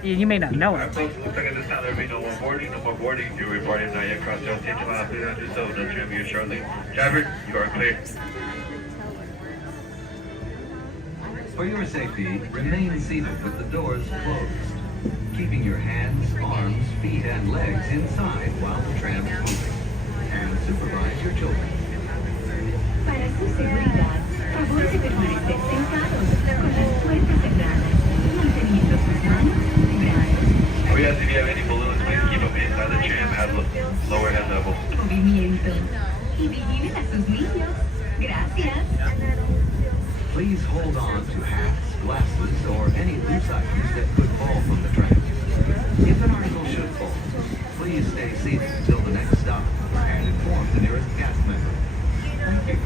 You may not know it. Folks, looks like at this time there will be no more boarding. Your party is not yet crossed out. Take them out. Please don't do so. They'll trim you shortly. Driver, you are clear. For your safety, remain seated with the doors closed, keeping your hands, arms, feet, and legs inside while the tram is moving, and supervise your children. Para su seguridad, favorece permanecer sentados con las puertas cerradas, manteniendo sus manos libres. We ask if you have any balloons, please keep them inside the tram at lower head level. Movimiento. Y vigilen a sus niños. Gracias. Please hold on to hats, glasses, or any loose items that could fall from the tram. If an article should fall, please stay seated until the next stop and inform the nearest cast member. Thank you.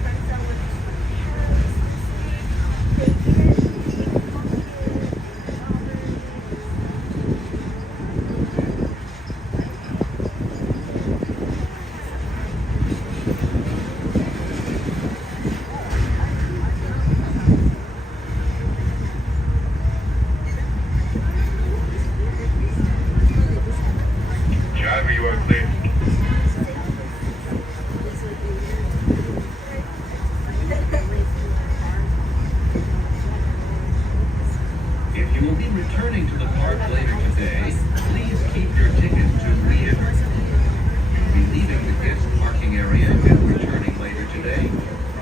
Driver, you are clear. Returning to the park later today, please keep your ticket to re-enter. You'll be leaving the guest parking area and returning later today.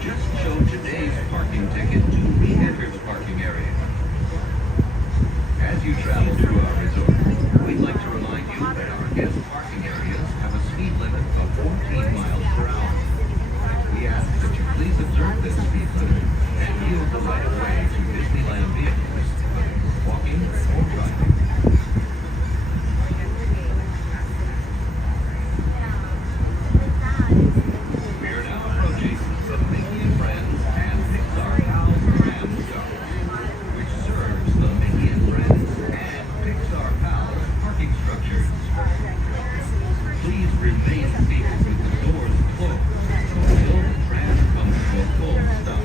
Just show today's parking ticket to re-enter the parking area. As you travel through our resort, we'd like to remind you that our guest parking areas have a speed limit of 14 miles per hour. We ask that you please observe this speed limit and yield the right of way to Disneyland vehicles, whether walking or driving. We are now approaching the Mickey and Friends and Pixar Pals Grand Stop, which serves the Mickey and Friends and Pixar Pals parking structures. Please remain seated with the doors closed until the tram comes to a full stop.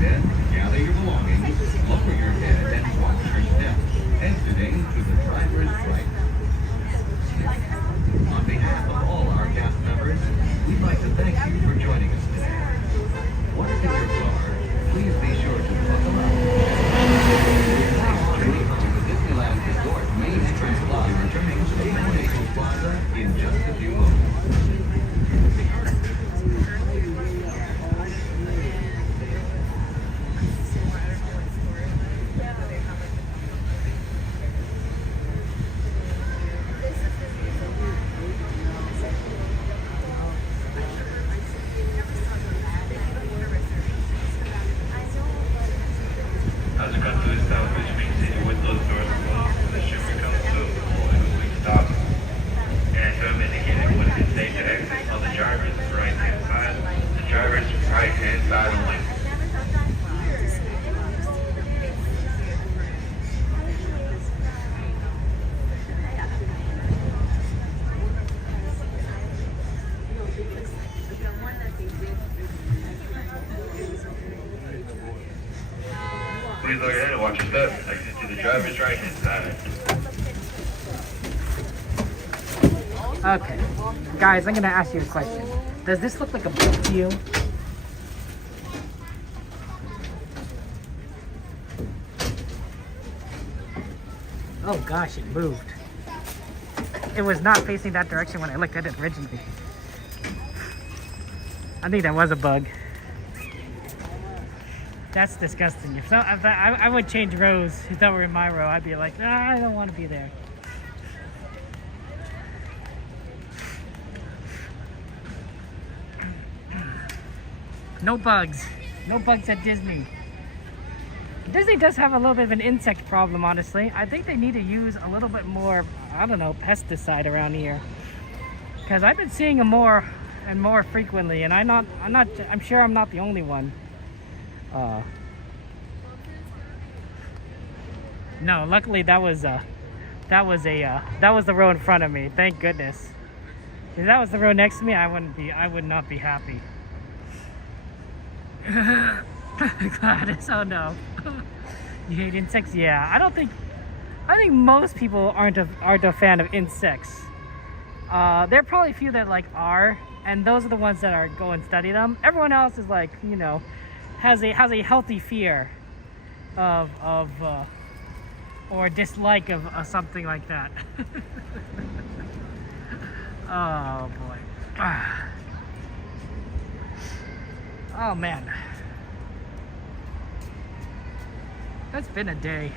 Then gather your belongings, lower your head, and watch your step, exiting to the driver's right. On behalf of all our cast members, we'd like to thank you for joining us today. Once in your car, please be sure to buckle up. Safe journey to the Disneyland Resort Main Street Plaza, returning to the Naples Plaza in just a few moments. As you come to the establishment, continue with those doors closed. The ship becomes to a full and complete stop. And to have indicated when it is safe to exit on the driver's right-hand side. The driver's right-hand side only. Please look ahead and watch your step. Exit to the driver's right-hand side. Okay, guys, I'm gonna ask you a question. Does this look like a book to you? Oh gosh, it moved. It was not facing that direction when I looked at it originally. I think that was a bug. That's disgusting. If I would change rows if that were in my row. I'd be like, nah, I don't want to be there. No bugs. No bugs at Disney. Disney does have a little bit of an insect problem, honestly. I think they need to use a little bit more, I don't know, pesticide around here. Because I've been seeing them more and more frequently, and I'm sure I'm not the only one. No, luckily that was the row in front of me. Thank goodness. If that was the row next to me, I would not be happy. Gladys, oh no. You hate insects? Yeah, I think most people aren't a fan of insects. There are probably a few that are, and those are the ones that are go and study them. Everyone else is like, you know, has a healthy fear of or dislike of something like that. Oh boy. Oh man. It's been a day.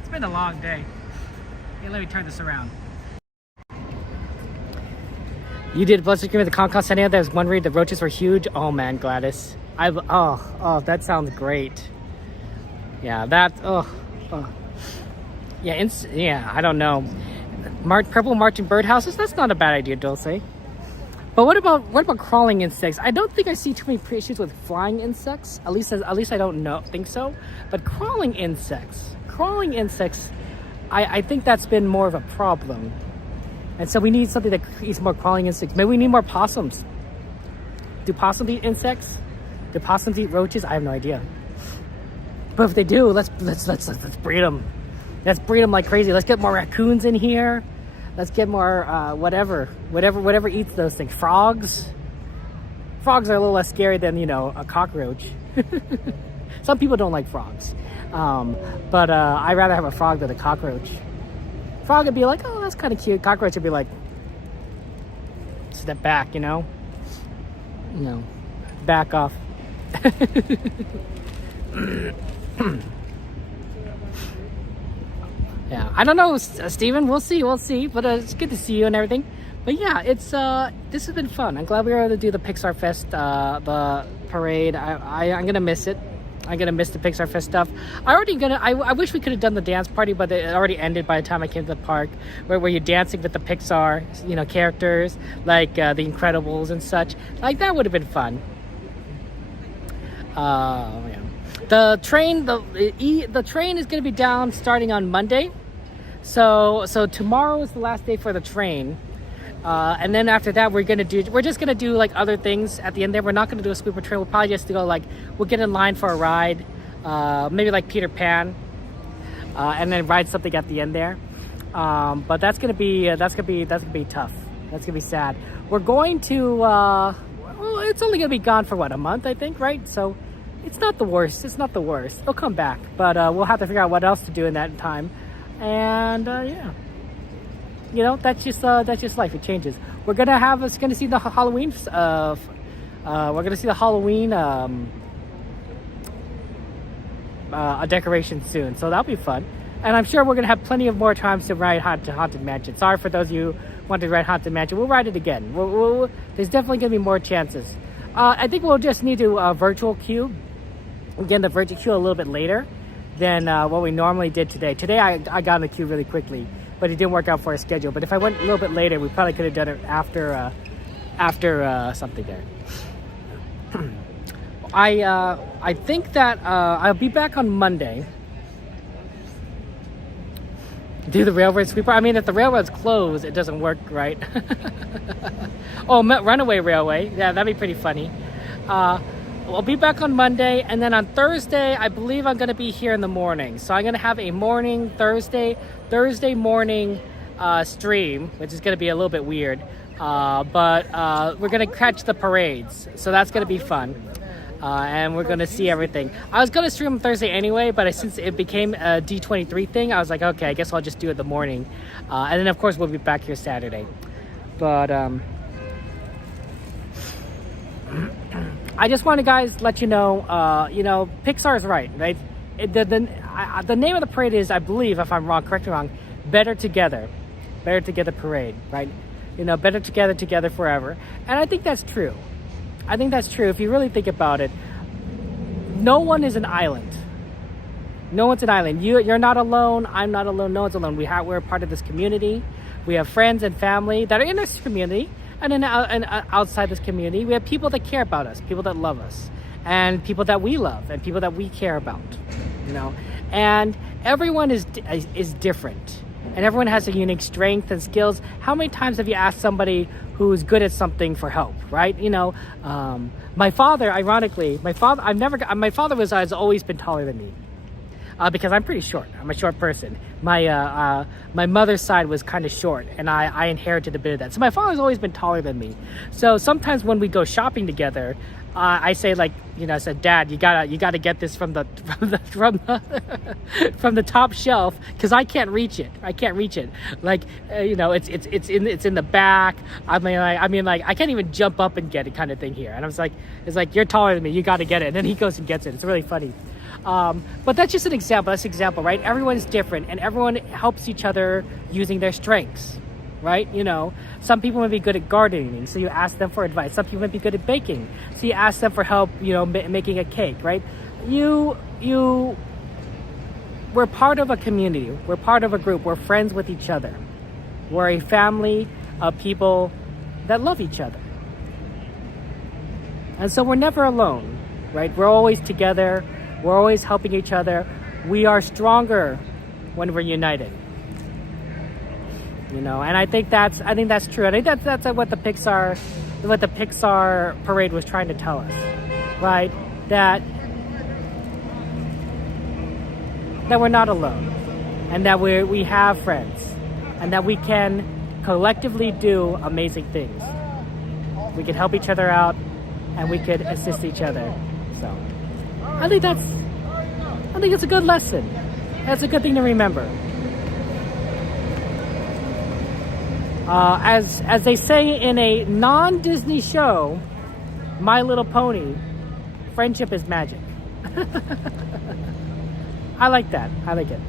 It's been a long day. Hey, let me turn this around. You did Blizzard Game at the Con San Diego. There was one read. The roaches were huge. Oh man, Gladys. Oh, that sounds great. Yeah, yeah, I don't know. Purple marching birdhouses. That's not a bad idea, Dulce. But what about crawling insects? I don't think I see too many issues with flying insects. At least I don't think so. But crawling insects, I think that's been more of a problem. And so we need something that eats more crawling insects. Maybe we need more possums. Do possums eat insects? Do possums eat roaches? I have no idea. But if they do, let's breed them. Let's breed them like crazy. Let's get more raccoons in here. Let's get more whatever eats those things. Frogs. Frogs are a little less scary than, you know, a cockroach. Some people don't like frogs. But I'd rather have a frog than a cockroach. Frog would be like, oh, that's kind of cute. Cockroach would be like, step back, you know? Back off. Yeah, I don't know, Steven. We'll see. But it's good to see you and everything. But yeah, it's this has been fun. I'm glad we were able to do the Pixar Fest, the parade. I'm gonna miss it. I'm gonna miss the Pixar Fest stuff. I wish we could have done the dance party, but it already ended by the time I came to the park, where you're dancing with the Pixar, characters like the Incredibles and such. Like that would have been fun. Yeah. The train, the train is gonna be down starting on Monday. So tomorrow is the last day for the train. And then after that, we're just gonna do like other things at the end there. We're not gonna do a scooper train. We'll probably just go we'll get in line for a ride, maybe like Peter Pan, and then ride something at the end there. But that's gonna be tough. That's gonna be sad. We're going to well, it's only gonna be gone for a month, I think, right? So it's not the worst. It'll come back, but we'll have to figure out what else to do in that time. And yeah. That's just life. It changes. We're gonna see the Halloween. We're gonna see the Halloween decoration soon, so that'll be fun. And I'm sure we're gonna have plenty of more times to ride Haunted Mansion. Sorry for those of you who want to ride Haunted Mansion. We'll ride it again. There's definitely gonna be more chances. I think we'll just need to virtual queue. Again, the virtual queue a little bit later than what we normally did today. Today I got in the queue really quickly, but it didn't work out for our schedule. But if I went a little bit later, we probably could have done it after something there. I think that I'll be back on Monday. Do the railroad sweeper. I mean, if the railroad's closed, it doesn't work, right? Oh, Runaway Railway. Yeah, that'd be pretty funny. I'll be back on Monday, and then on Thursday, I believe I'm going to be here in the morning. So I'm going to have a morning Thursday morning stream, which is going to be a little bit weird. But we're going to catch the parades, so that's going to be fun. And we're going to see everything. I was going to stream on Thursday anyway, but since it became a D23 thing, I was like, okay, I guess I'll just do it in the morning. And then, of course, we'll be back here Saturday. But I just want to, guys, let you know, Pixar is right? The name of the parade is, I believe, if I'm wrong, correct me wrong, Better Together Parade, right? Better together forever. And I think that's true. If you really think about it, no one is an island. No one's an island. You're not alone. I'm not alone. No one's alone. We're part of this community. We have friends and family that are in this community. And then outside this community, we have people that care about us, people that love us, and people that we love, and people that we care about, And everyone is different, and everyone has a unique strength and skills. How many times have you asked somebody who's good at something for help, right? My father, ironically, my father has always been taller than me. Because I'm pretty short. I'm a short person. My mother's side was kind of short, and I inherited a bit of that. So my father's always been taller than me. So sometimes when we go shopping together, I say I said, Dad, you gotta get this from the top shelf, because I can't reach it. It's in the back. I mean, I can't even jump up and get it, kind of thing here. And I was like, it's like, you're taller than me. You gotta get it. And then he goes and gets it. It's really funny. But that's just an example. That's an example, right? Everyone's different, and everyone helps each other using their strengths, right? Some people might be good at gardening, so you ask them for advice. Some people might be good at baking, so you ask them for help, making a cake, right? We're part of a community. We're part of a group. We're friends with each other. We're a family of people that love each other. And so we're never alone, right? We're always together. We're always helping each other. We are stronger when we're united. And I think that's true. I think that's what the Pixar parade was trying to tell us, right? That we're not alone, and that we have friends, and that we can collectively do amazing things. We can help each other out, and we could assist each other. So I think I think it's a good lesson. That's a good thing to remember. As they say in a non-Disney show, My Little Pony, friendship is magic. I like that. I like it.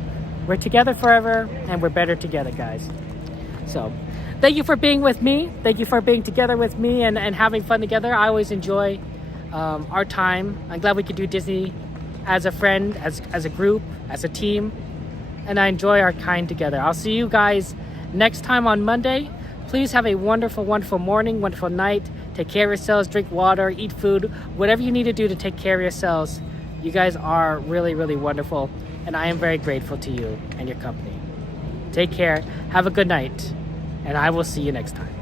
We're together forever, and we're better together, guys. So, thank you for being with me. Thank you for being together with me and having fun together. I always enjoy our time. I'm glad we could do Disney as a friend, as a group, as a team. And I enjoy our time together. I'll see you guys next time on Monday. Please have a wonderful, wonderful morning, wonderful night. Take care of yourselves, drink water, eat food, whatever you need to do to take care of yourselves. You guys are really, really wonderful. And I am very grateful to you and your company. Take care. Have a good night. And I will see you next time.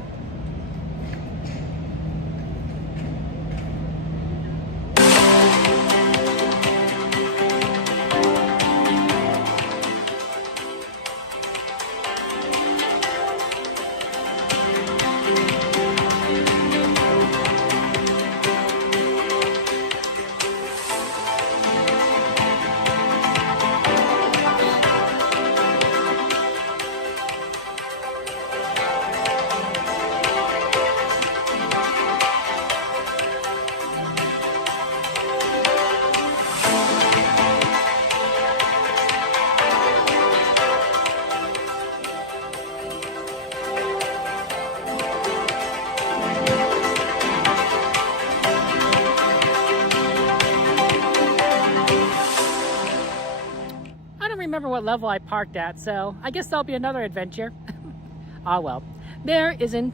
Remember what level I parked at, so I guess that'll be another adventure. Ah well, there isn't